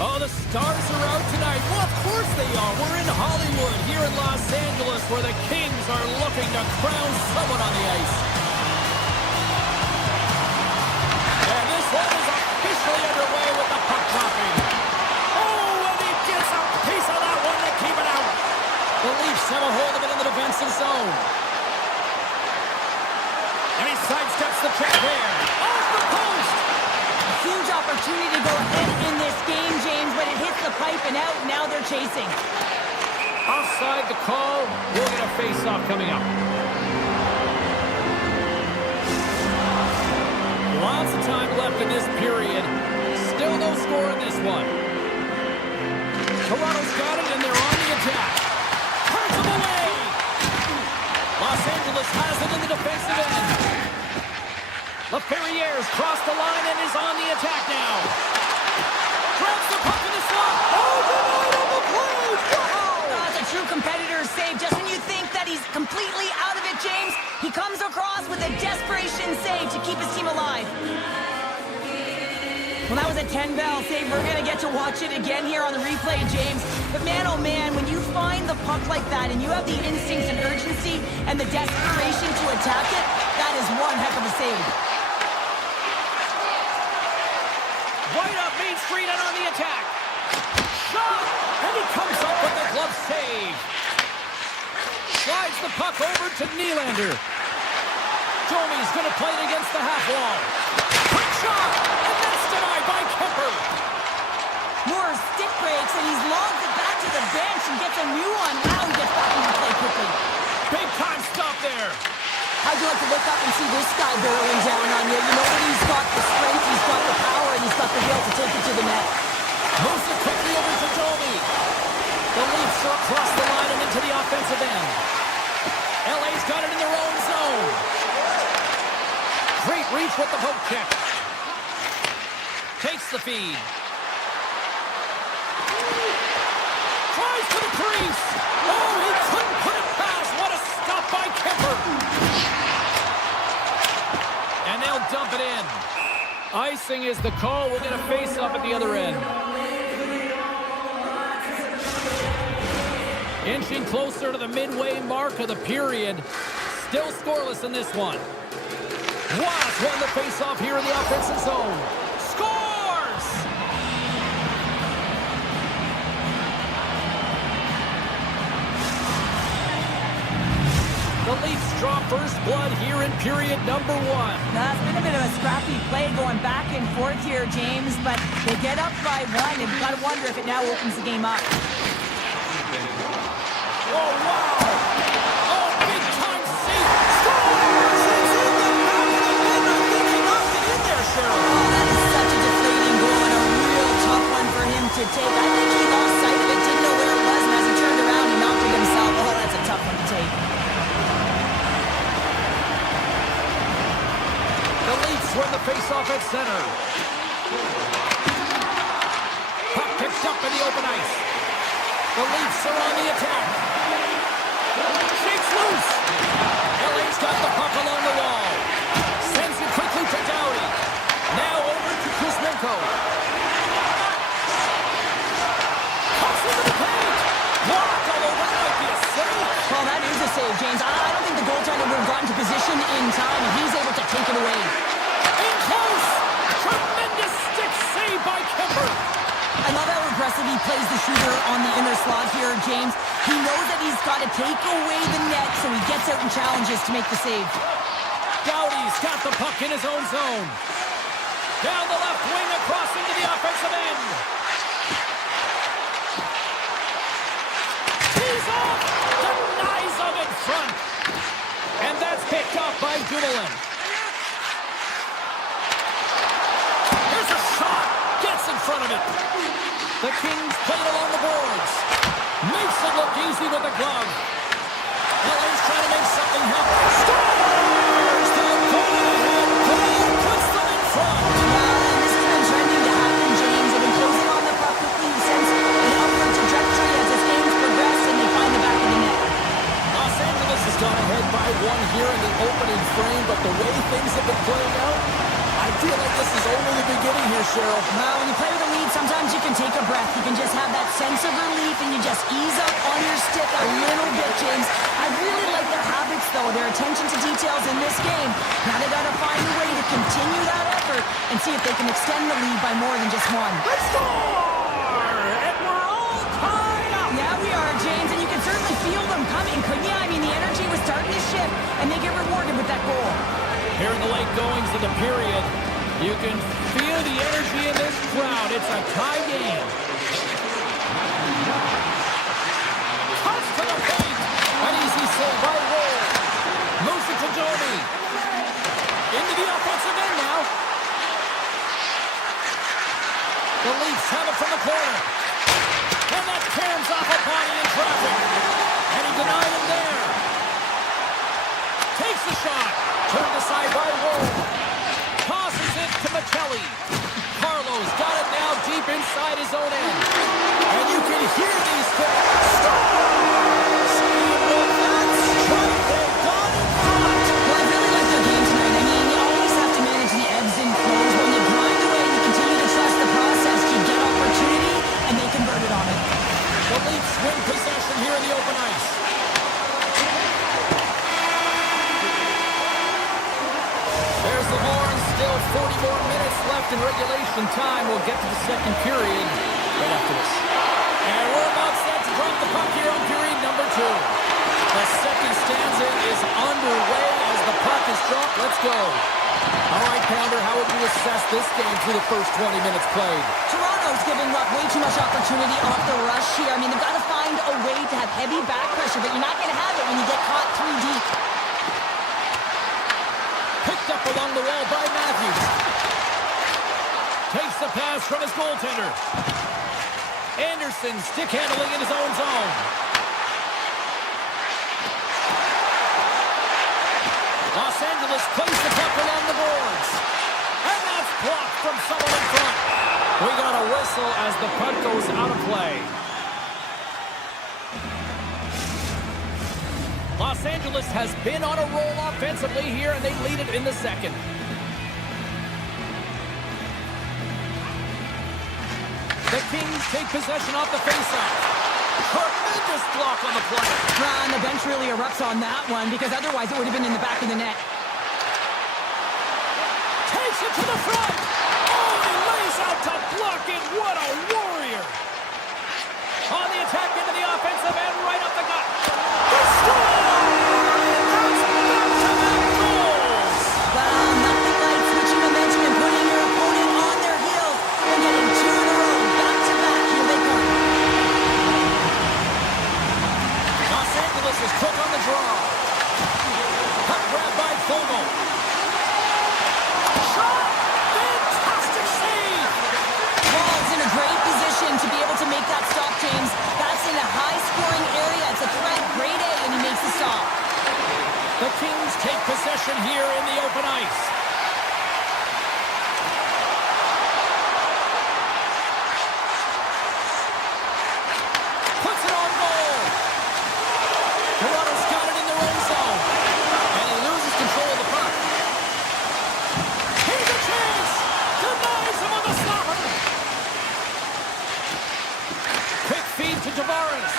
Oh, the stars are out tonight. Well, of course they are. We're in Hollywood, here in Los Angeles, where the Kings are looking to crown someone on the ice. And this one is officially underway with the puck dropping. Oh, and he gets a piece of that one to keep it out. The Leafs have a hold of it in the defensive zone. And he sidesteps the check there. Off the post. Huge opportunity to go ahead in this game, James, but it hits the pipe and out. Now they're chasing. Offside the call. We'll get a face-off coming up. Lots of time left in this period. Still no score in this one. Toronto's got it, and they're on the attack. Turns them away. Los Angeles has it in the defensive end. LaFerriere's crossed the line and is on the attack now. Grabs the puck in the slot. Oh, denied on the play. Wow! That's a true competitor's save. Just when you think that he's completely out of it, James, he comes across with a desperation save to keep his team alive. Well, that was a 10-bell save. We're going to get to watch it again here on the replay, James. But man, oh man, when you find the puck like that and you have the instincts and urgency and the desperation to attack it, that is one heck of a save. Right up Main Street and on the attack. Shot! And he comes up with the glove save. Slides the puck over to Nylander. Domi's going to play it against the half wall. Quick shot! And that's denied by Kemper. More stick breaks, and he's logged it back to the bench and gets a new one. Now he gets back into play quickly. Big time stop there. How'd you like to look up and see this guy barreling down on you? You know that he's got the strength, he's got the power, and he's got the will to take it to the net. Moves it quickly over to Domi. The Leafs are across the line and into the offensive end. LA's got it in their own zone. Great reach with the poke check. Takes the feed. Tries to the crease. Oh, he couldn't put it past. What a stop by Kemper. And they'll dump it in. Icing is the call. We'll get a face-off at the other end. Inching closer to the midway mark of the period. Still scoreless in this one. Wasp won the face-off here in the offensive zone. Scores! The Leafs draw first blood here in period number 1. That's been a bit of a scrappy play going back and forth here, James, but they get up by 1, and you've got to wonder if it now opens the game up. Oh, wow! Oh, big-time save! Scores! It's in the back of the net. I think he knocked it in there, Cheryl. Oh, that is such a deflating goal and a real tough one for him to take. I think he lost sight of it, didn't know where it was, and as he turned around, he knocked it himself. Oh, that's a tough one to take. The Leafs win the face-off at center. Puck picked up in the open ice. The Leafs are on the attack. Shakes loose. LA's got the puck along the wall. Sends it quickly to Doughty. Now over to Kuzmenko. Pucks into the paint. Blocked all over. That might be a save. Well, that is a save, James. I don't think the goaltender would have gotten to position in time, and he's able to take it away. In close. Tremendous stick save by Kemper. I love how aggressive he plays the shooter on the inner slot here, James. He knows that he's got to take away the net, so he gets out and challenges to make the save. Doughty's got the puck in his own zone. Down the left wing across into the offensive end. He's off! Denies him in front. And that's picked up by Dumoulin. Here's a shot. Gets in front of it. The Kings play it along the boards. Makes it look easy with the glove. LA's trying to make something happen. Scores! The go-ahead goal puts them in front. And this has been trending to happen, James. They've been closing on the puck quickly since an upward trajectory as this game's progressed, and they find the back of the net. Los Angeles has gone ahead by 1 here in the opening frame, but the way things have been playing out, I feel like this is only the beginning here, Cheryl. Well, when you play with a lead, sometimes you can take a breath. You can just have that sense of relief, and you just ease up on your stick a little bit, James. I really like their habits, though, their attention to details in this game. Now they got to find a way to continue that effort and see if they can extend the lead by more than just 1. Let's score! And we're all tied up. Yeah, we are, James, and you can certainly feel them coming, couldn't you? I mean, the energy was starting to shift, and they get rewarded with that goal. Here in the late goings of the period, you can feel the energy in this crowd. It's a tie game. Cuts to the paint. An easy save by Roll. Moves it to Domi. Into the offensive end now. The Leafs have it from the corner. And that caroms off a body in traffic. And he denied him there. Takes the shot. Turned aside by Roll. Tosses it to McKelly. Carlo's got it now deep inside his own end. And you can hear these fans. Scores! And with that strike, they've gone in front. Well, I really like their game tonight. I mean, you always have to manage the ebbs and flows. When you grind away and you continue to trust the process, you get opportunity, and they converted on it. The Leafs win possession here in the open ice. There's the horn. Still 40 more minutes left in regulation time. We'll get to the second period right after this. And we're about set to drop the puck here on period number 2. The second stanza is underway as the puck is dropped. Let's go. All right, Pounder, how would you assess this game through the first 20 minutes played? Toronto's giving up way too much opportunity off the rush here. I mean, they've got to find a way to have heavy back pressure, but you're not going to have it when you get caught 3 deep. Picked up along the wall by Matthews. Takes the pass from his goaltender. Anderson stick handling in his own zone. Los Angeles plays the puck along the boards. And that's blocked from someone in front. We got a whistle as the puck goes out of play. Los Angeles has been on a roll offensively here, and they lead it in the second. The Kings take possession off the faceoff. Tremendous block on the play. And the bench really erupts on that one because otherwise it would have been in the back of the net. Takes it to the front. Oh, he lays out to block it. What a warrior. On the attack into the offensive end, right up the gut. The score! That's back-to-back goals. Well, nothing like switching momentum and putting your opponent on their heels and getting two in a row. Back-to-back, here they come. Los Angeles is quick on the draw. Puck grab by Fogle. Shot! Fantastic save! Ball's in a great position to be able to make that stop, James. That's in a high-scoring area. It's a threat, grade A, and he makes the stop. The Kings take possession here in the open ice. Puts it on goal. Toronto's got it in their own zone. And he loses control of the puck. Here's a chance. Denies him on the stopper. Quick feed to Tavares.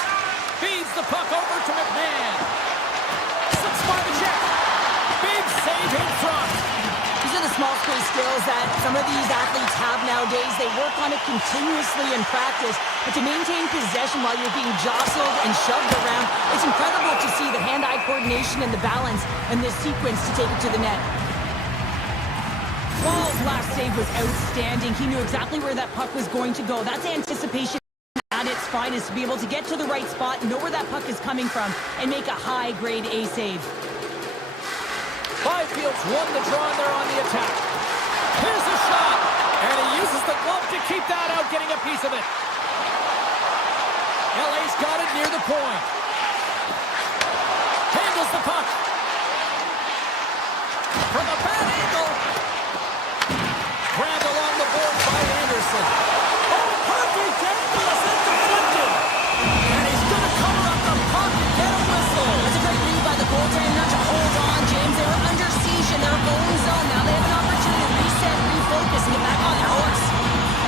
Feeds the puck over to McMahon. Slips by the check. Big save in front. These are the small space skills that some of these athletes have nowadays. They work on it continuously in practice. But to maintain possession while you're being jostled and shoved around, it's incredible to see the hand-eye coordination and the balance in this sequence to take it to the net. Wall's last save was outstanding. He knew exactly where that puck was going to go. That's anticipation at its finest, to be able to get to the right spot, know where that puck is coming from, and make a high grade A save. Byfield's won the draw and they're on the attack. Here's a shot. And he uses the glove to keep that out, getting a piece of it. LA's got it near the point. Handles the puck. From a bad angle. Grabbed along the boards by Anderson. Oh, perfect angle as it's deflected. And he's going to cover up the puck and get a whistle. That's a great read by the goaltender to hold on, James. They were under siege in their own zone. Now they have an opportunity to reset, refocus, and get back on their horse.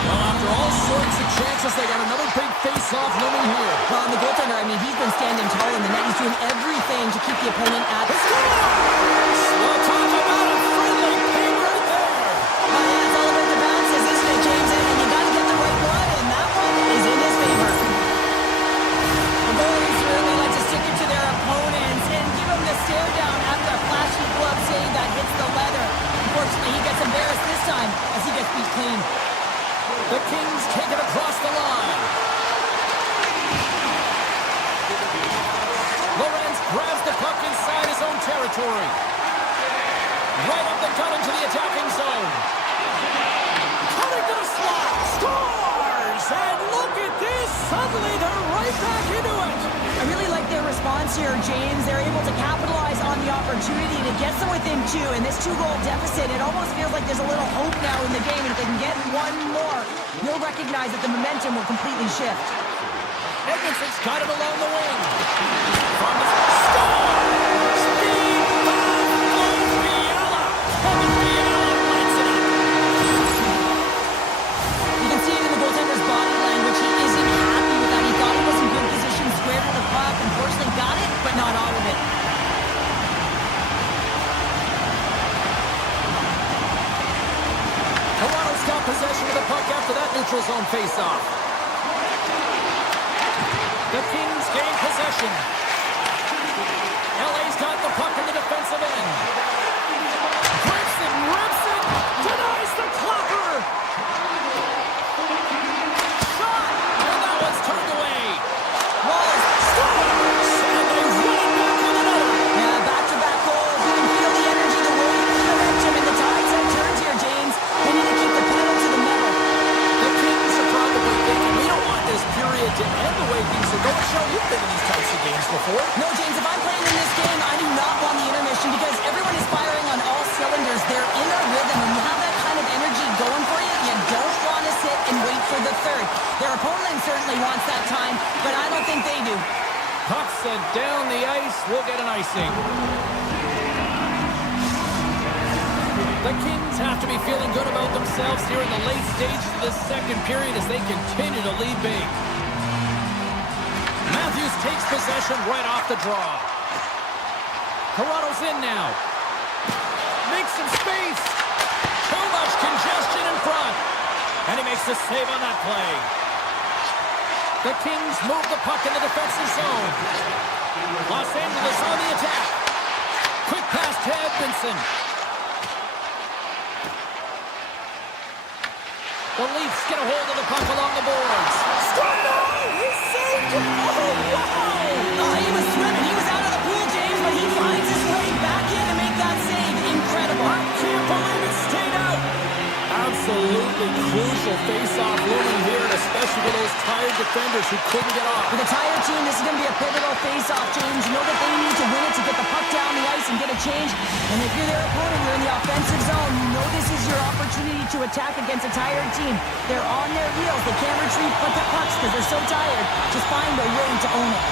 Well, after all sorts of chances, they got another big face-off looming here. Well, and the goaltender, I mean, he's been standing tall in the net. He's doing everything to keep the opponent at the score. Well, talk about a friendly ping right there. Well, yeah, it's all about the bounces, isn't it, James? And you got to get the right one, and that one is in his favor. The goalies really like to stick it to their opponents and give them the stare down after a flashy glove save that hits the leather. Unfortunately, he gets embarrassed this time as he gets beat clean. The Kings take it across the line. Lorenz grabs the puck inside his own territory. Right up the gut into the attacking zone. Cutting to the slot. Scores! And look at this. Suddenly they're right back into it. I really like their response here, James. They're able to capitalize on the opportunity to get them within two. And this two-goal deficit, it almost feels like there's a little hope now in the game. And if they can get one more, you'll recognize that the momentum will completely shift. Edmonton's got it along the wing. From the score! Speed by Fiala. Kevin Fiala lights it up. You can see it in the goaltender's body language. He isn't happy with that. He thought he was in good position, square to the puck. Unfortunately, got it, but not all of it. Toronto's got possession of the puck after that neutral zone face-off. The Kings gain possession. LA's got the puck in the defensive end. Grips it, rips it, denies the clocker. Shot, and that one's turned away. Wallace Scores, and they win it back with another. Yeah, back-to-back goals. You can feel the energy, the wave, the momentum, and the tides have turned here, James. They need to keep the pedal to the metal. The Kings are probably thinking, we don't want this period to end the way things are going. Show you've been in these types of games before. No, James, if I'm playing in this game, I do not want the intermission because everyone is firing on all cylinders. They're in a rhythm. When you have that kind of energy going for you, you don't want to sit and wait for the third. Their opponent certainly wants that time, but I don't think they do. Puck sent down the ice. We'll get an icing. The Kings have to be feeling good about themselves here in the late stages of this second period as they continue to lead big. Matthews takes possession right off the draw. Toronto's in now. Makes some space. Too much congestion in front. And he makes the save on that play. The Kings move the puck in the defensive zone. Los Angeles on the attack. Quick pass to Edmondson. The Leafs get a hold of the puck along the boards. He saved it! Oh, wow! Oh, he was swimming. He was out of the pool, James, but he finds his way back in to make that save. Incredible. I can't believe it stayed out. Absolutely crucial face-off looming here, and especially for those tired defenders who couldn't get off. For the tired team, this is going to be a pivotal face-off, James. You know that they need to win it to get the puck down the ice and get a change. And if you're their opponent, you're in the offensive zone. You know this is your opportunity to attack against a tired team. They're on their heels. They can't retrieve pucks because they're so tired. Just find a way to own it.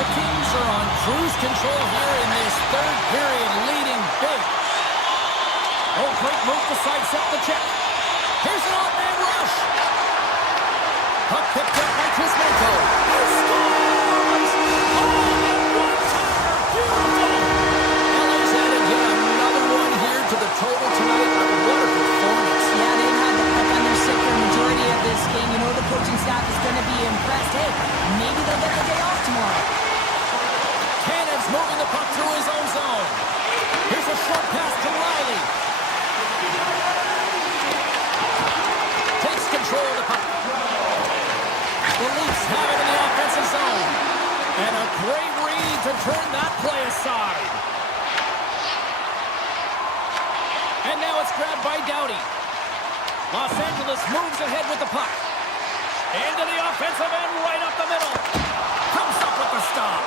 The Kings are on cruise control here in this third period, leading big. Oh, great move to sidestep the check. Here's an off-man rush. Puck picked up by Kuzmenko. He scores! Oh, and one-timer. Beautiful. LA's added yet another one here to the total tonight. What a performance. Yeah, they've had the puck on their stick for a majority of this game. You know the coaching staff is going to be impressed. Hey, maybe they'll get the day off tomorrow. Canon's moving the puck through his own zone. Here's a short pass to Riley. Takes control of the puck. The Leafs have it in the offensive zone. And a great read to turn that play aside. And now it's grabbed by Doughty. Los Angeles moves ahead with the puck. Into the offensive end, right up the middle. Comes up with the stop.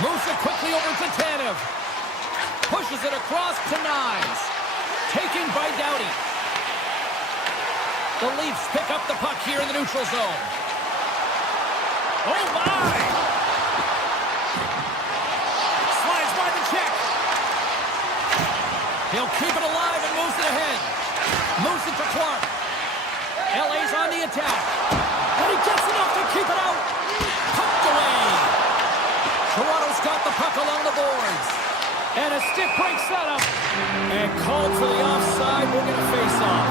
Moves it quickly over to Tanev. Pushes it across to Nyes. Taken by Doughty. The Leafs pick up the puck here in the neutral zone. Oh, my! Slides by the check. He'll keep it alive and moves it ahead. Moves it to Clark. LA's on the attack. And he gets enough to keep it out. Pumped away. Toronto's got the puck along the boards. And a stick break setup. And called for the offside. We're going to face off.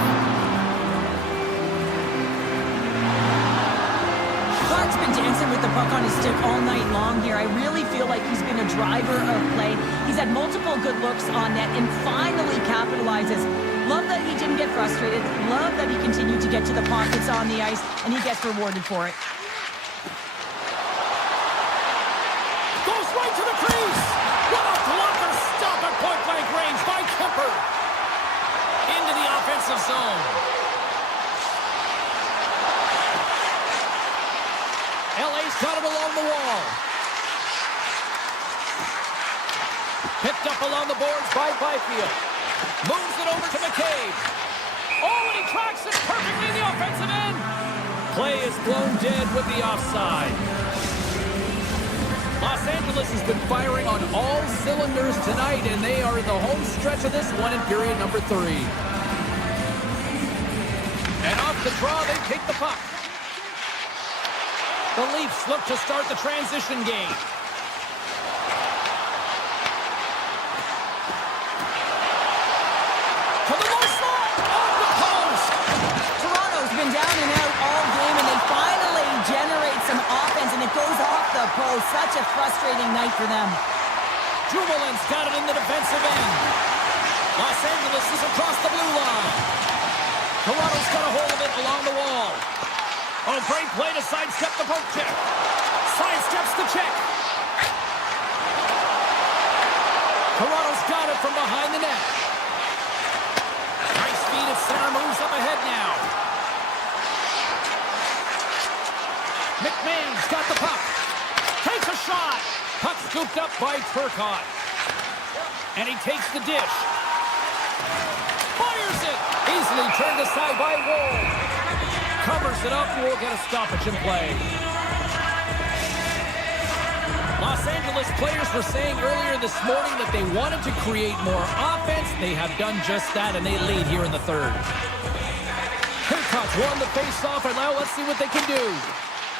Clark's been dancing with the puck on his stick all night long here. I really feel like he's been a driver of play. He's had multiple good looks on net and finally capitalizes. Love that he didn't get frustrated. Love that he continued to get to the pockets on the ice, and he gets rewarded for it. Goes right to the crease. What a blocker stop at point-blank range by Kemper. Into the offensive zone. LA's got it along the wall. Picked up along the boards by Byfield. Moves it over to McCabe. Oh, and he tracks it perfectly in the offensive end. Play is blown dead with the offside. Los Angeles has been firing on all cylinders tonight, and they are in the home stretch of this one in period number 3. And off the draw, they take the puck. The Leafs look to start the transition game. To the low slot, off the post. Toronto's been down and out all game, and they finally generate some offense, and it goes off the post. Such a frustrating night for them. Drummolin's got it in the defensive end. Los Angeles is across the blue line. Toronto's got a hold of it along the wall. Oh, great play to sidestep the poke check. Sidesteps the check. Toronto's got it from behind the net. Nice feed at center, moves up ahead now. McMahon's got the puck. Takes a shot. Puck scooped up by Turcotte. And he takes the dish. Fires it. Easily turned aside by Wolves. Covers it up, we'll get a stoppage in play. Los Angeles players were saying earlier this morning that they wanted to create more offense. They have done just that, and they lead here in the third. Turcotte's won the face-off, and now let's see what they can do.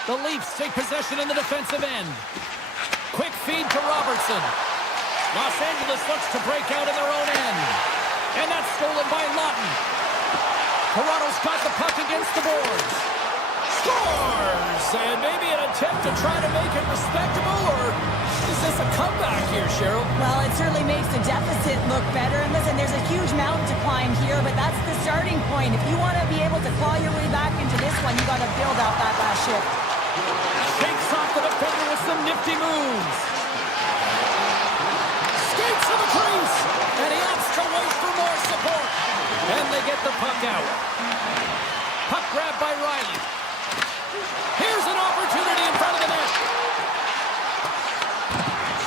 The Leafs take possession in the defensive end. Quick feed to Robertson. Los Angeles looks to break out in their own end. And that's stolen by Lawton. Toronto's got the puck against the boards. Scores! And maybe an attempt to try to make it respectable, or is this a comeback here, Cheryl? Well, it certainly makes the deficit look better. And listen, there's a huge mountain to climb here, but that's the starting point. If you want to be able to claw your way back into this one, you got to build out that last shift. Shakes off the defender with some nifty moves. Skates to the crease, and he opts to wait for more support. And they get the puck out. Puck grabbed by Riley. Here's an opportunity in front of the net.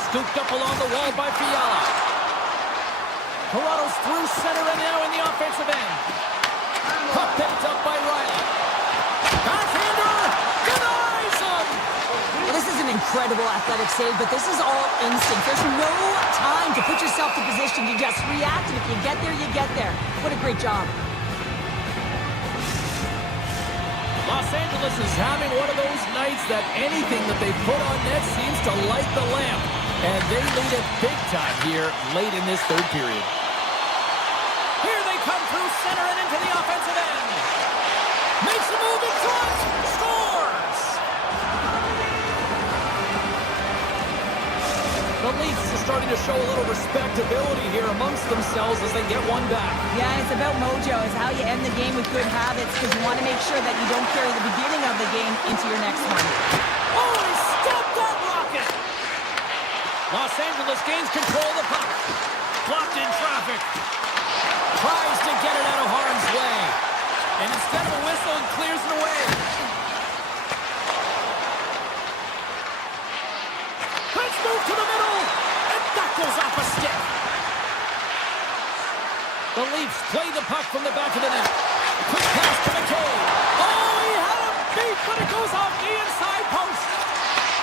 Scooped up along the wall by Fiala. Toronto's through center and now in the offensive end. Puck picked up by Riley. Backhander denies him. Well, this is an incredible athletic save, but this is all instinct. There's no time to put yourself in position. You just react, and if you get there, you get there. What a great job. Los Angeles is having one of those nights that anything that they put on net seems to light the lamp. And they lead it big time here late in this third period. Here they come through center and into the offensive end. Makes a move in front. Scores! The Leafs are starting to show a little respectability here amongst themselves as they get one back. Yeah, it's about mojo. It's how you end the game with good habits, because you want to make sure that you don't carry the beginning of the game into your next one. Oh, he stopped that rocket! Los Angeles gains control of the puck. Blocked in traffic. Tries to get it out of harm's way. And instead of a whistle, it clears it away. Let's move to the middle. And that goes off a stick. The Leafs play the puck from the back of the net. Quick pass to McKay. Oh, he had him beat, but it goes off the inside post.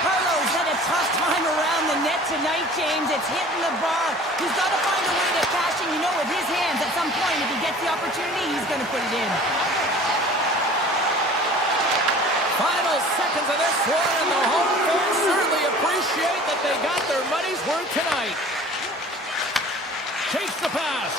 Carlo's had a tough time around the net tonight, James. It's hitting the bar. He's got to find a way to cash in, with his hands. At some point, if he gets the opportunity, he's going to put it in. Final seconds of this one, and the home fans certainly appreciate that they got their money's worth tonight. Takes the pass.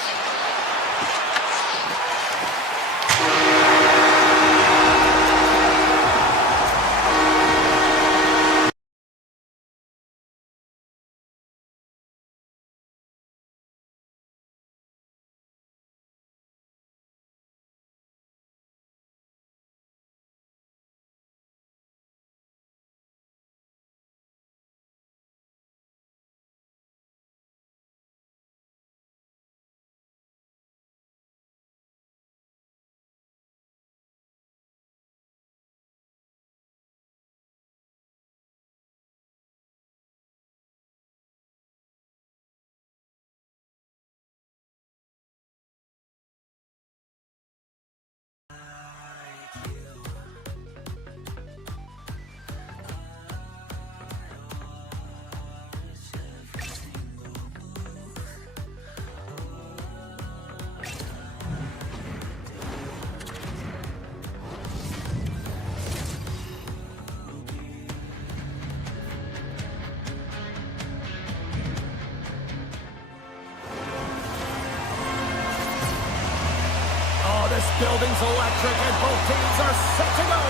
This building's electric and both teams are set to go.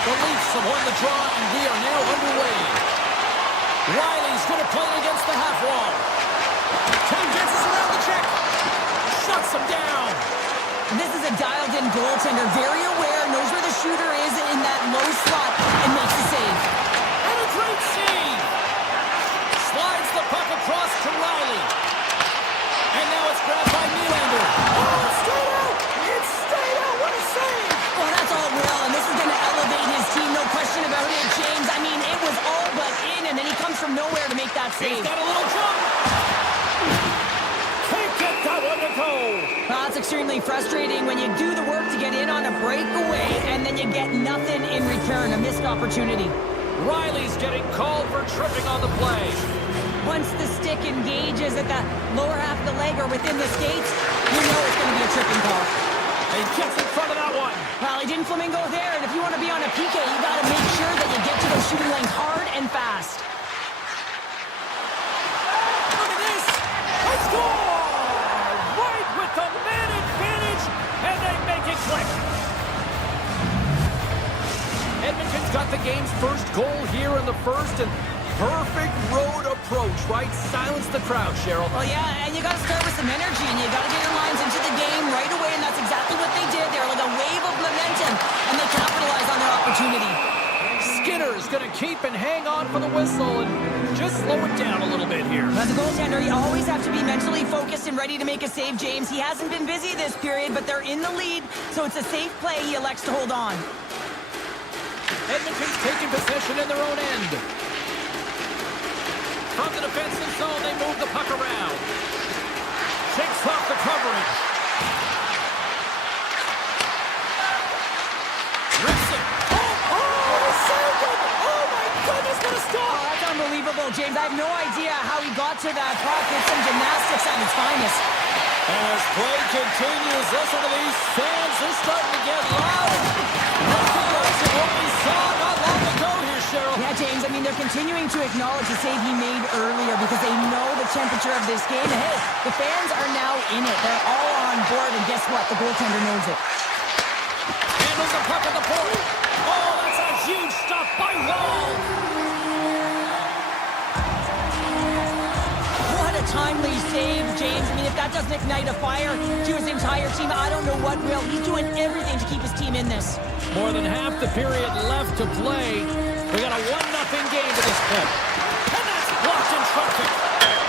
The Leafs have won the draw and we are now underway. Riley's going to play against the half wall. Tim gets us around the check. Shuts him down. This is a dialed-in goaltender, very aware, knows where the shooter is in that low slot, and makes the save. And a great save. Slides the puck across to Riley. And now it's grabbed by Nylander. Oh, it's straight out! It's straight out! What a save! Well, that's all real, and this is going to elevate his team, no question about it, James. I mean, it was all but in, and then he comes from nowhere to make that save. He's got a little jump. Can't get that one to go. Well, that's extremely frustrating when you do the work to get in on a breakaway, and then you get nothing in return, a missed opportunity. Riley's getting called for tripping on the play. Once the stick engages at the lower half of the leg or within the skates, you know it's going to be a tripping call. And he gets in front of that one. Well, he didn't flamingo there, and if you want to be on a PK, you got to make sure that you get to those shooting lanes hard and fast. Look at this. A score! Right with the man advantage, and they make it click. Edmonton's got the game's first goal here in the first, and perfect road approach, right? Silence the crowd, Cheryl. Well, yeah, and you got to start with some energy, and you got to get your lines into the game right away, and that's exactly what they did. They're like a wave of momentum, and they capitalized on their opportunity. Skinner's going to keep and hang on for the whistle and just slow it down a little bit here. As a goaltender, you always have to be mentally focused and ready to make a save, James. He hasn't been busy this period, but they're in the lead, so it's a safe play. He elects to hold on. Edmonton's taking possession in their own end. From the defensive zone, they move the puck around. Shakes off the coverage. Rips it. Oh, saved it! Oh, my goodness, what a stop! Oh, that's unbelievable, James. I have no idea how he got to that puck. It's some gymnastics at its finest. As play continues, listen to these fans. They're starting to get loud. Recognizing what we saw not long ago here, Cheryl. Yeah, James, I mean, they're continuing to acknowledge the save he made earlier because they know the temperature of this game. And hey, the fans are now in it. They're all on board, and guess what? The goaltender knows it. Handles the puck at the point. Oh, that's a huge stop by Wall. What a timely save, James. I mean, if that doesn't ignite a fire to his entire team, I don't know what will. He's doing everything to keep his team in this. More than half the period left to play. We got a 1-0 game to this point. And that's blocked in traffic.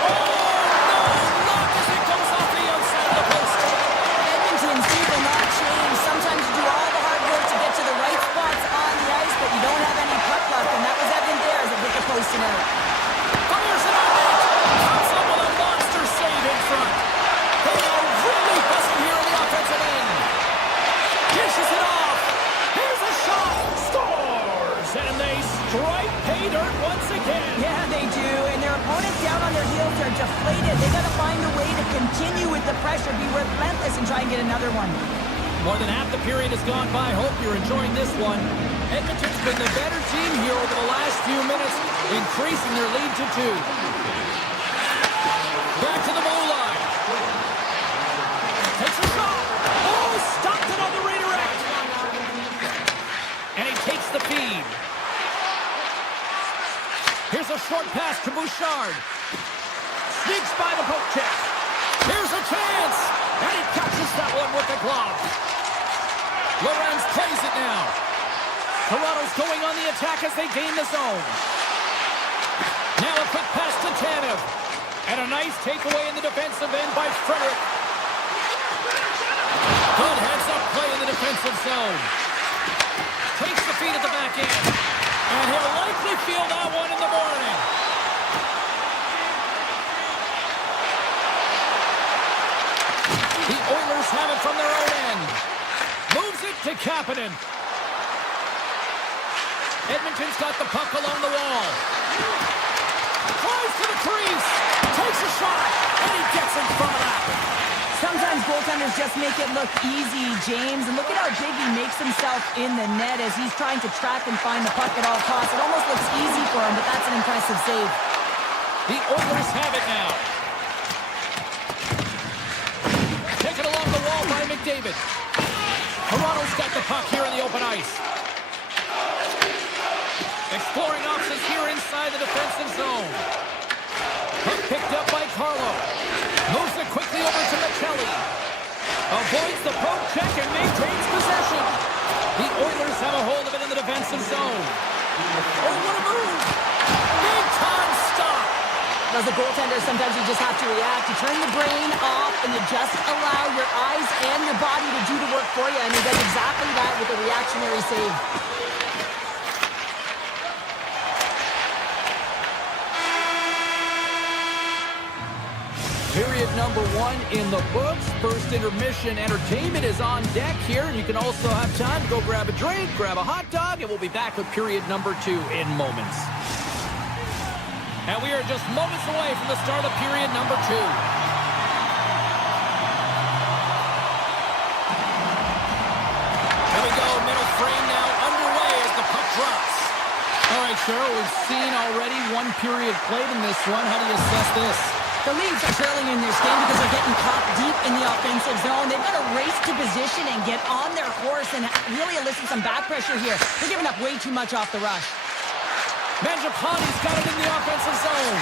Oh, no! Look as it goes off the outside of the post. Edmonton, see, will not change. Sometimes you do all the hard work to get to the right spots on the ice, but you don't have any puck luck, and that was evident there as it hit the post and out. Fires it on net. Comes up with a monster save in front. They are really busting here in the offensive end. Dishes it off. Here's a shot. Scores! And they strike pay dirt once again. Yeah, they do, and their opponents down on their heels are deflated. They got to find a way to continue with the pressure, be relentless, and try and get another one. More than half the period has gone by. Hope you're enjoying this one. Edmonton's been the better team here over the last few minutes, increasing their lead to 2. Back to the blue line. Takes a shot. Oh, stopped it on the redirect. And he takes the feed. Here's a short pass to Bouchard. Sneaks by the poke check. Here's a chance. And he catches that one with the glove. Lorenz plays it now. Toronto's going on the attack as they gain the zone. Now a quick pass to Tanev. And a nice takeaway in the defensive end by Frederick. Good heads-up play in the defensive zone. Takes the feed at the back end. And he'll likely feel that one in the morning. The Oilers have it from their own end. Moves it to Kapanen. Edmonton's got the puck along the wall. Flies to the crease. Takes a shot. And he gets in front of that. Sometimes goaltenders just make it look easy, James. And look at how big he makes himself in the net as he's trying to track and find the puck at all costs. It almost looks easy for him, but that's an impressive save. The Oilers have it now. Taken along the wall by McDavid. Toronto's got the puck here in the open ice. Exploring options here inside the defensive zone. Puck picked up by Carlo. Moves it quickly over to McKelly. Avoids the poke check and maintains possession. The Oilers have a hold of it in the defensive zone. Oh, what a move! Big time stop! As a goaltender, sometimes you just have to react. You turn the brain off and you just allow your eyes and your body to do the work for you. And he does exactly that with a reactionary save. Period number 1 in the books. First intermission entertainment is on deck here. You can also have time to go grab a drink, grab a hot dog, and we'll be back with period number 2 in moments. And we are just moments away from the start of period number 2. Cheryl, we've seen already one period played in this one. How do you assess this? The Leafs are trailing in this game because they're getting caught deep in the offensive zone. They've got to race to position and get on their horse and really elicit some back pressure here. They're giving up way too much off the rush. Mangiapane's got it in the offensive zone.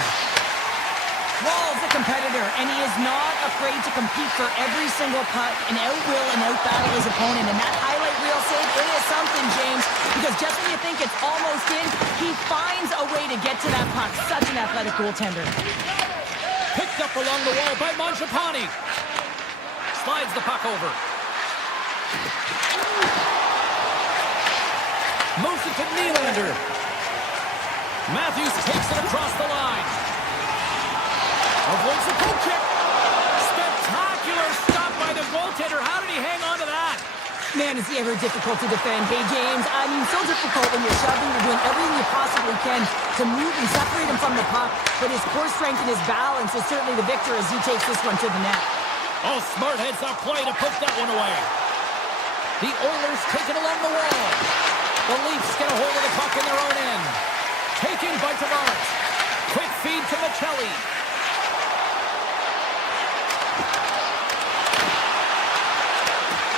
Wall's a competitor, and he is not afraid to compete for every single puck and outwill and outbattle his opponent. And that highlight reel save, it is something, James, because just when you think it's almost in, he finds a way to get to that puck. Such an athletic goaltender. Picked up along the wall by Mangiapane. Slides the puck over. Moves it to Nylander. Matthews takes it across the line. Avoids the poke check. Spectacular stop by the goaltender. How did he hang on to that? Man, is he ever difficult to defend. Hey, James, I mean, so difficult when you're shoving, you're doing everything you possibly can to move and separate him from the puck. But his core strength and his balance is certainly the victor as he takes this one to the net. Oh, smart heads-up play to poke that one away. The Oilers take it along the wall. The Leafs get a hold of the puck in their own end. Taken by Tavares. Quick feed to Michelli.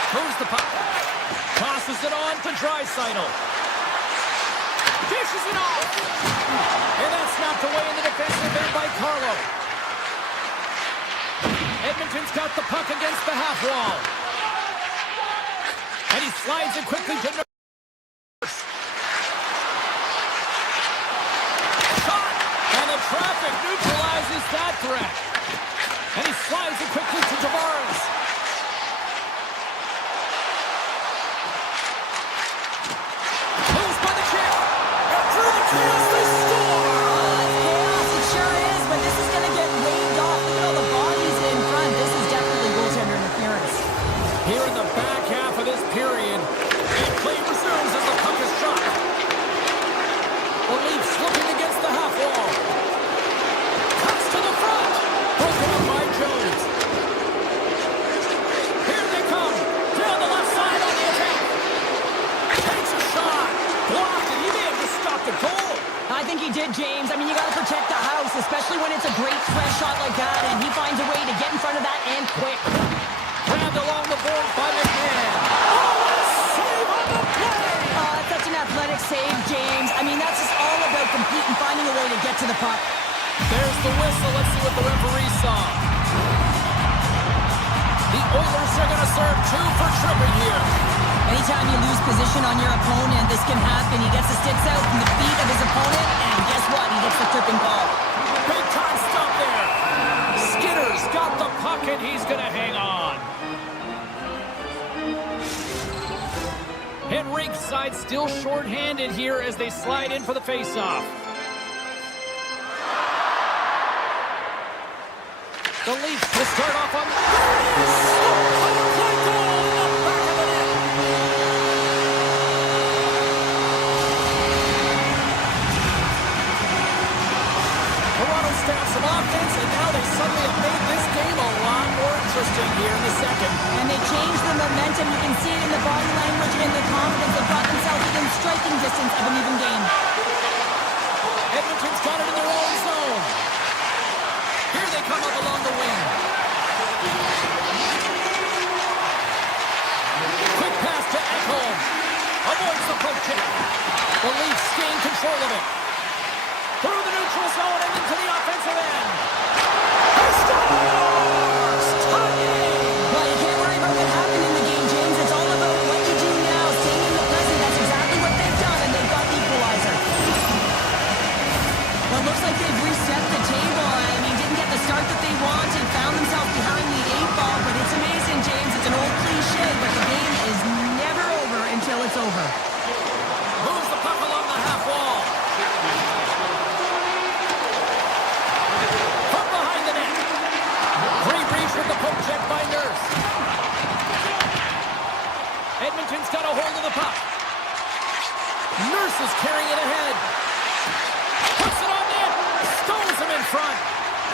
Moves the puck. Tosses it on to Draisaitl. Dishes it off. And that's knocked away in the defensive end by Carlo. Edmonton's got the puck against the half wall. And he slides it quickly to Nurse. Shot! And the traffic neutralizes that threat. And he slides it quickly to Tavares. Moves by the chip. And through the chaos, they score! Chaos, it sure is, but this is going to get waved off. Look at all the bodies in front. This is definitely goaltender interference. Here in the back half of this period, and play resumes as the puck is shot. The Leafs looking against the half wall. Cuts to the front. Broken up by Jones. Here they come. Down the left side on the attack. Takes a shot. Blocked it. He may have just stopped the goal. I think he did, James. I mean, you got to protect the house, especially when it's a great fresh shot like that, and he finds a way to get in front of that and quick. Grabbed along the board by McMahon. Oh, what a save on the play! Such an athletic save, James. I mean, that's just all about competing, finding a way to get to the puck. There's the whistle. Let's see what the referee saw. The Oilers are going to serve two for tripping here. Anytime you lose position on your opponent, this can happen. He gets the sticks out from the feet of his opponent, and guess what? He gets the tripping call. Big time stop there. Skinner's got the puck, and he's going to hang on. Henrique's side still short-handed here as they slide in for the face-off. The Leafs will start off on... There it is! Power play goal in the back of the net. Toronto stamps some offense, and now they suddenly have made this game a lot more interesting here in the second. And they changed the momentum. You can see it in the body language and the confidence. They've got themselves within striking distance of an even game. Edmonton's got it in their own zone. Here they come up along the wing. Quick pass to Edmont. Avoids the poke check. The Leafs gain control of it. Through the neutral zone and into the offensive end. He scores! Tie-game! Well, you can't worry about what happened in the game, James. It's all about what you do now, staying in the present. That's exactly what they've done, and they've got the equalizer. Well, it looks like they've reset the table. I mean, didn't get the start that they wanted, found themselves behind the 8-ball, but it's amazing, James. It's an old cliche, but the game is never over until it's over. Moves the puck along the half wall. From behind the net. Pre-reach with the poke check by Nurse. Edmonton's got a hold of the puck. Nurse is carrying it ahead. Puts it on net. Stones him in front.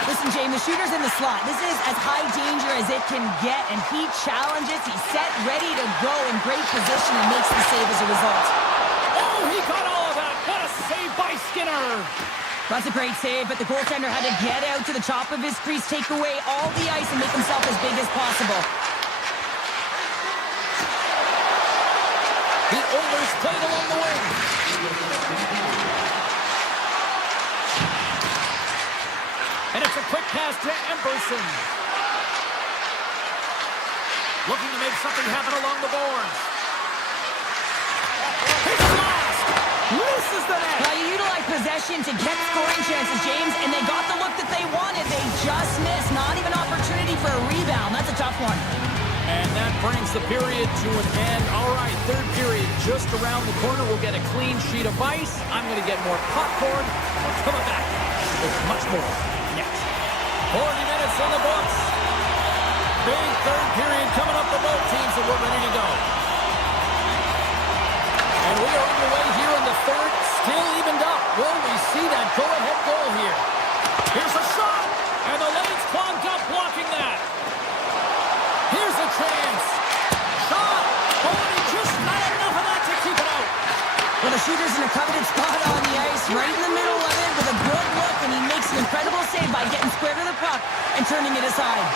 Listen, James, the shooter's in the slot. This is as high danger as it can get, and he challenges. He's set, ready to go in great position, and makes the save as a result. Oh, he got all of that. What a save by Skinner. That's a great save, but the goaltender had to get out to the top of his crease, take away all the ice, and make himself as big as possible. The Oilers played along the wing. And it's a quick pass to Emberson. Looking to make something happen along the boards. His blast! Misses the net! Now, you utilize possession to get scoring chances, James, and they got the look that they wanted. They just missed. Not even opportunity for a rebound. That's a tough one. And that brings the period to an end. All right, third period just around the corner. We'll get a clean sheet of ice. I'm going to get more popcorn. We're coming back with much more next. 40 minutes in the books. Big third period coming up for both teams, and we're ready to go. And we are underway here in the third. Still evened up. Will we see that go-ahead goal here? Here's a shot, and the lane's clogged up blocking that. Here's a chance. Shot. Oh, and he just not enough of that to keep it out. Well, the shooter's in a coveted spot on the ice, right in the middle of it with a good look, and he makes an incredible save by getting square to the puck and turning it aside.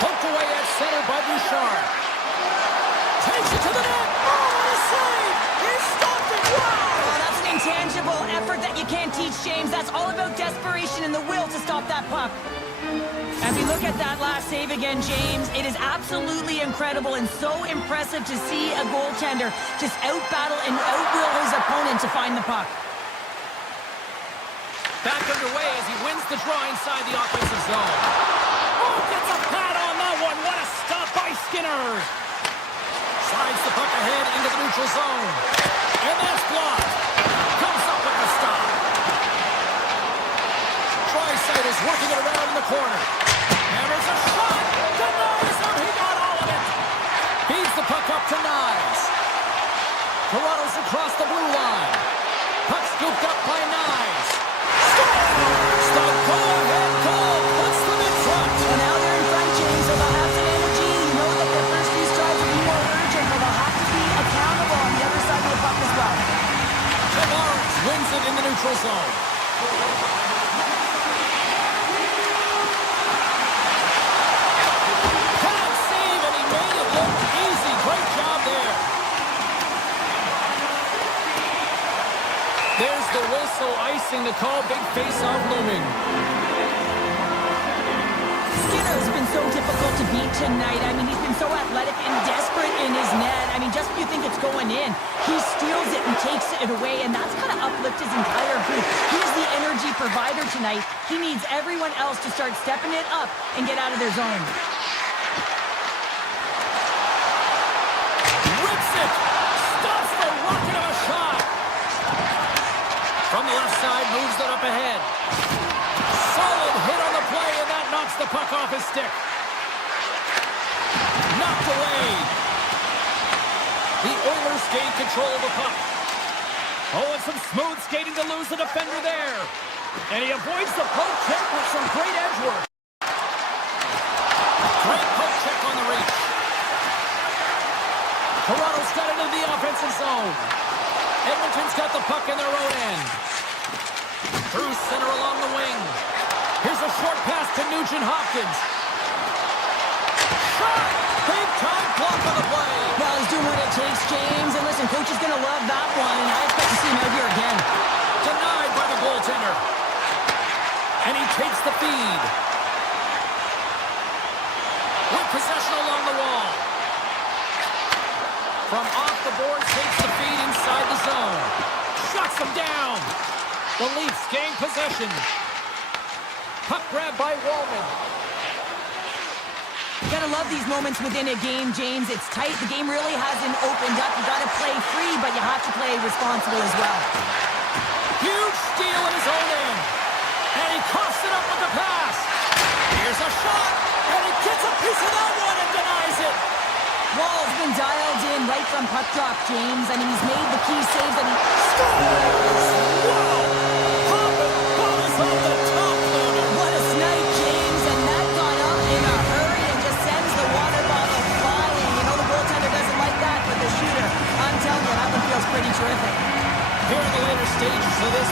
Poked away at center by Bouchard. Takes it to the net. Oh, what a save. He stopped it. Wow. Oh, that's an intangible effort that you can't teach, James. That's all about desperation and the will to stop that puck. As we look at that last save again, James, it is absolutely incredible and so impressive to see a goaltender just out-battle and out-will his opponent to find the puck. Back underway as he wins the draw inside the offensive zone. Oh, gets a pad on that one. What a stop by Skinner. Slides the puck ahead into the neutral zone. And that's blocked. Comes up with the stop. Tri-Side is working it around in the corner. Hammers a shot. Denies him. He got all of it. Feeds the puck up to Nyes. Toronto's across the blue line. Puck scooped up by Nyes. Scores! The go-ahead goal puts them in front. Well, now they're in front, James, so they'll have some energy. You know that their first few strides will be more urgent, but they'll have to be accountable on the other side of the puck as well. Tavares wins it in the neutral zone. Bad save, and he made it look easy. Great job there. There's the whistle, icing the call. Big face-off looming. Skinner's been so difficult to beat tonight. I mean, he's been so athletic and desperate in his net. I mean, just when you think it's going in, he steals it and takes it away, and that's kind of uplift his entire group. He's the energy provider tonight. He needs everyone else to start stepping it up and get out of their zone. Rips it. Stops the rocket of a shot. From the left side, moves it up ahead. Solid hit on the play, and that knocks the puck off his stick. Knocked away. The Oilers gain control of the puck. Oh, and some smooth skating to lose the defender there. And he avoids the poke check with some great edge work. Great poke check on the reach. Toronto's got into the offensive zone. Edmonton's got the puck in their own end. Through center along the wing. Here's a short pass to Nugent-Hopkins. Shot! Big time block on the play. Well, he's doing what it takes, James. And listen, coach is going to love that one, and I expect to see him out here again. Denied by the goaltender. And he takes the feed. With possession along the wall. From off the board, takes the feed inside the zone. Shuts him down. The Leafs gain possession. Puck grab by Wallman. You gotta love these moments within a game, James. It's tight. The game really hasn't opened up. You gotta play free, but you have to play responsible as well. Huge steal in his own end. And he coughs it up with the pass. Here's a shot. And he gets a piece of that one and denies it. Wall's been dialed in right from puck drop, James. I mean, he's made the key saves and he scores! Wow! Popping balls off the top loader. What a snipe, James. And that got up in a hurry and just sends the water bottle flying. You know, the goaltender doesn't like that, but the shooter, I'm telling you, that one feels pretty terrific. Here in the later stages of this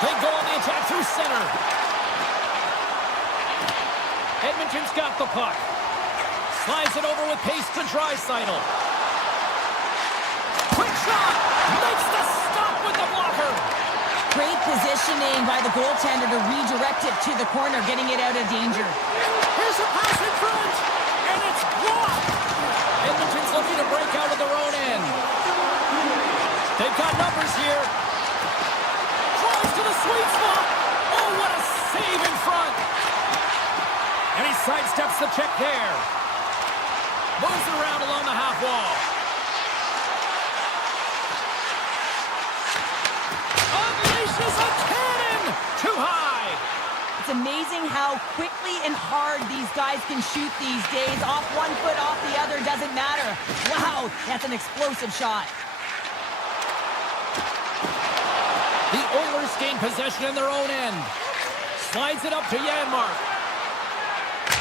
They go on the attack through center. Edmonton's got the puck. Slides it over with pace to Draisaitl. Quick shot! Makes the stop with the blocker! Great positioning by the goaltender to redirect it to the corner, getting it out of danger. Here's a pass in front, and it's blocked! Edmonton's looking to break out of their own end. They've got numbers here. Drives to the sweet spot. Oh, what a save in front! And he sidesteps the check there. Moves it around along the half wall. Unleashes a cannon! Too high! It's amazing how quickly and hard these guys can shoot these days. Off one foot, off the other, doesn't matter. Wow, that's an explosive shot. The Oilers gain possession in their own end. Slides it up to Janmark.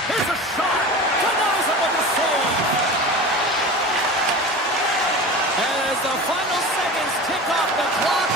Here's a shot! Denies it with a save! As the final seconds tick off the clock,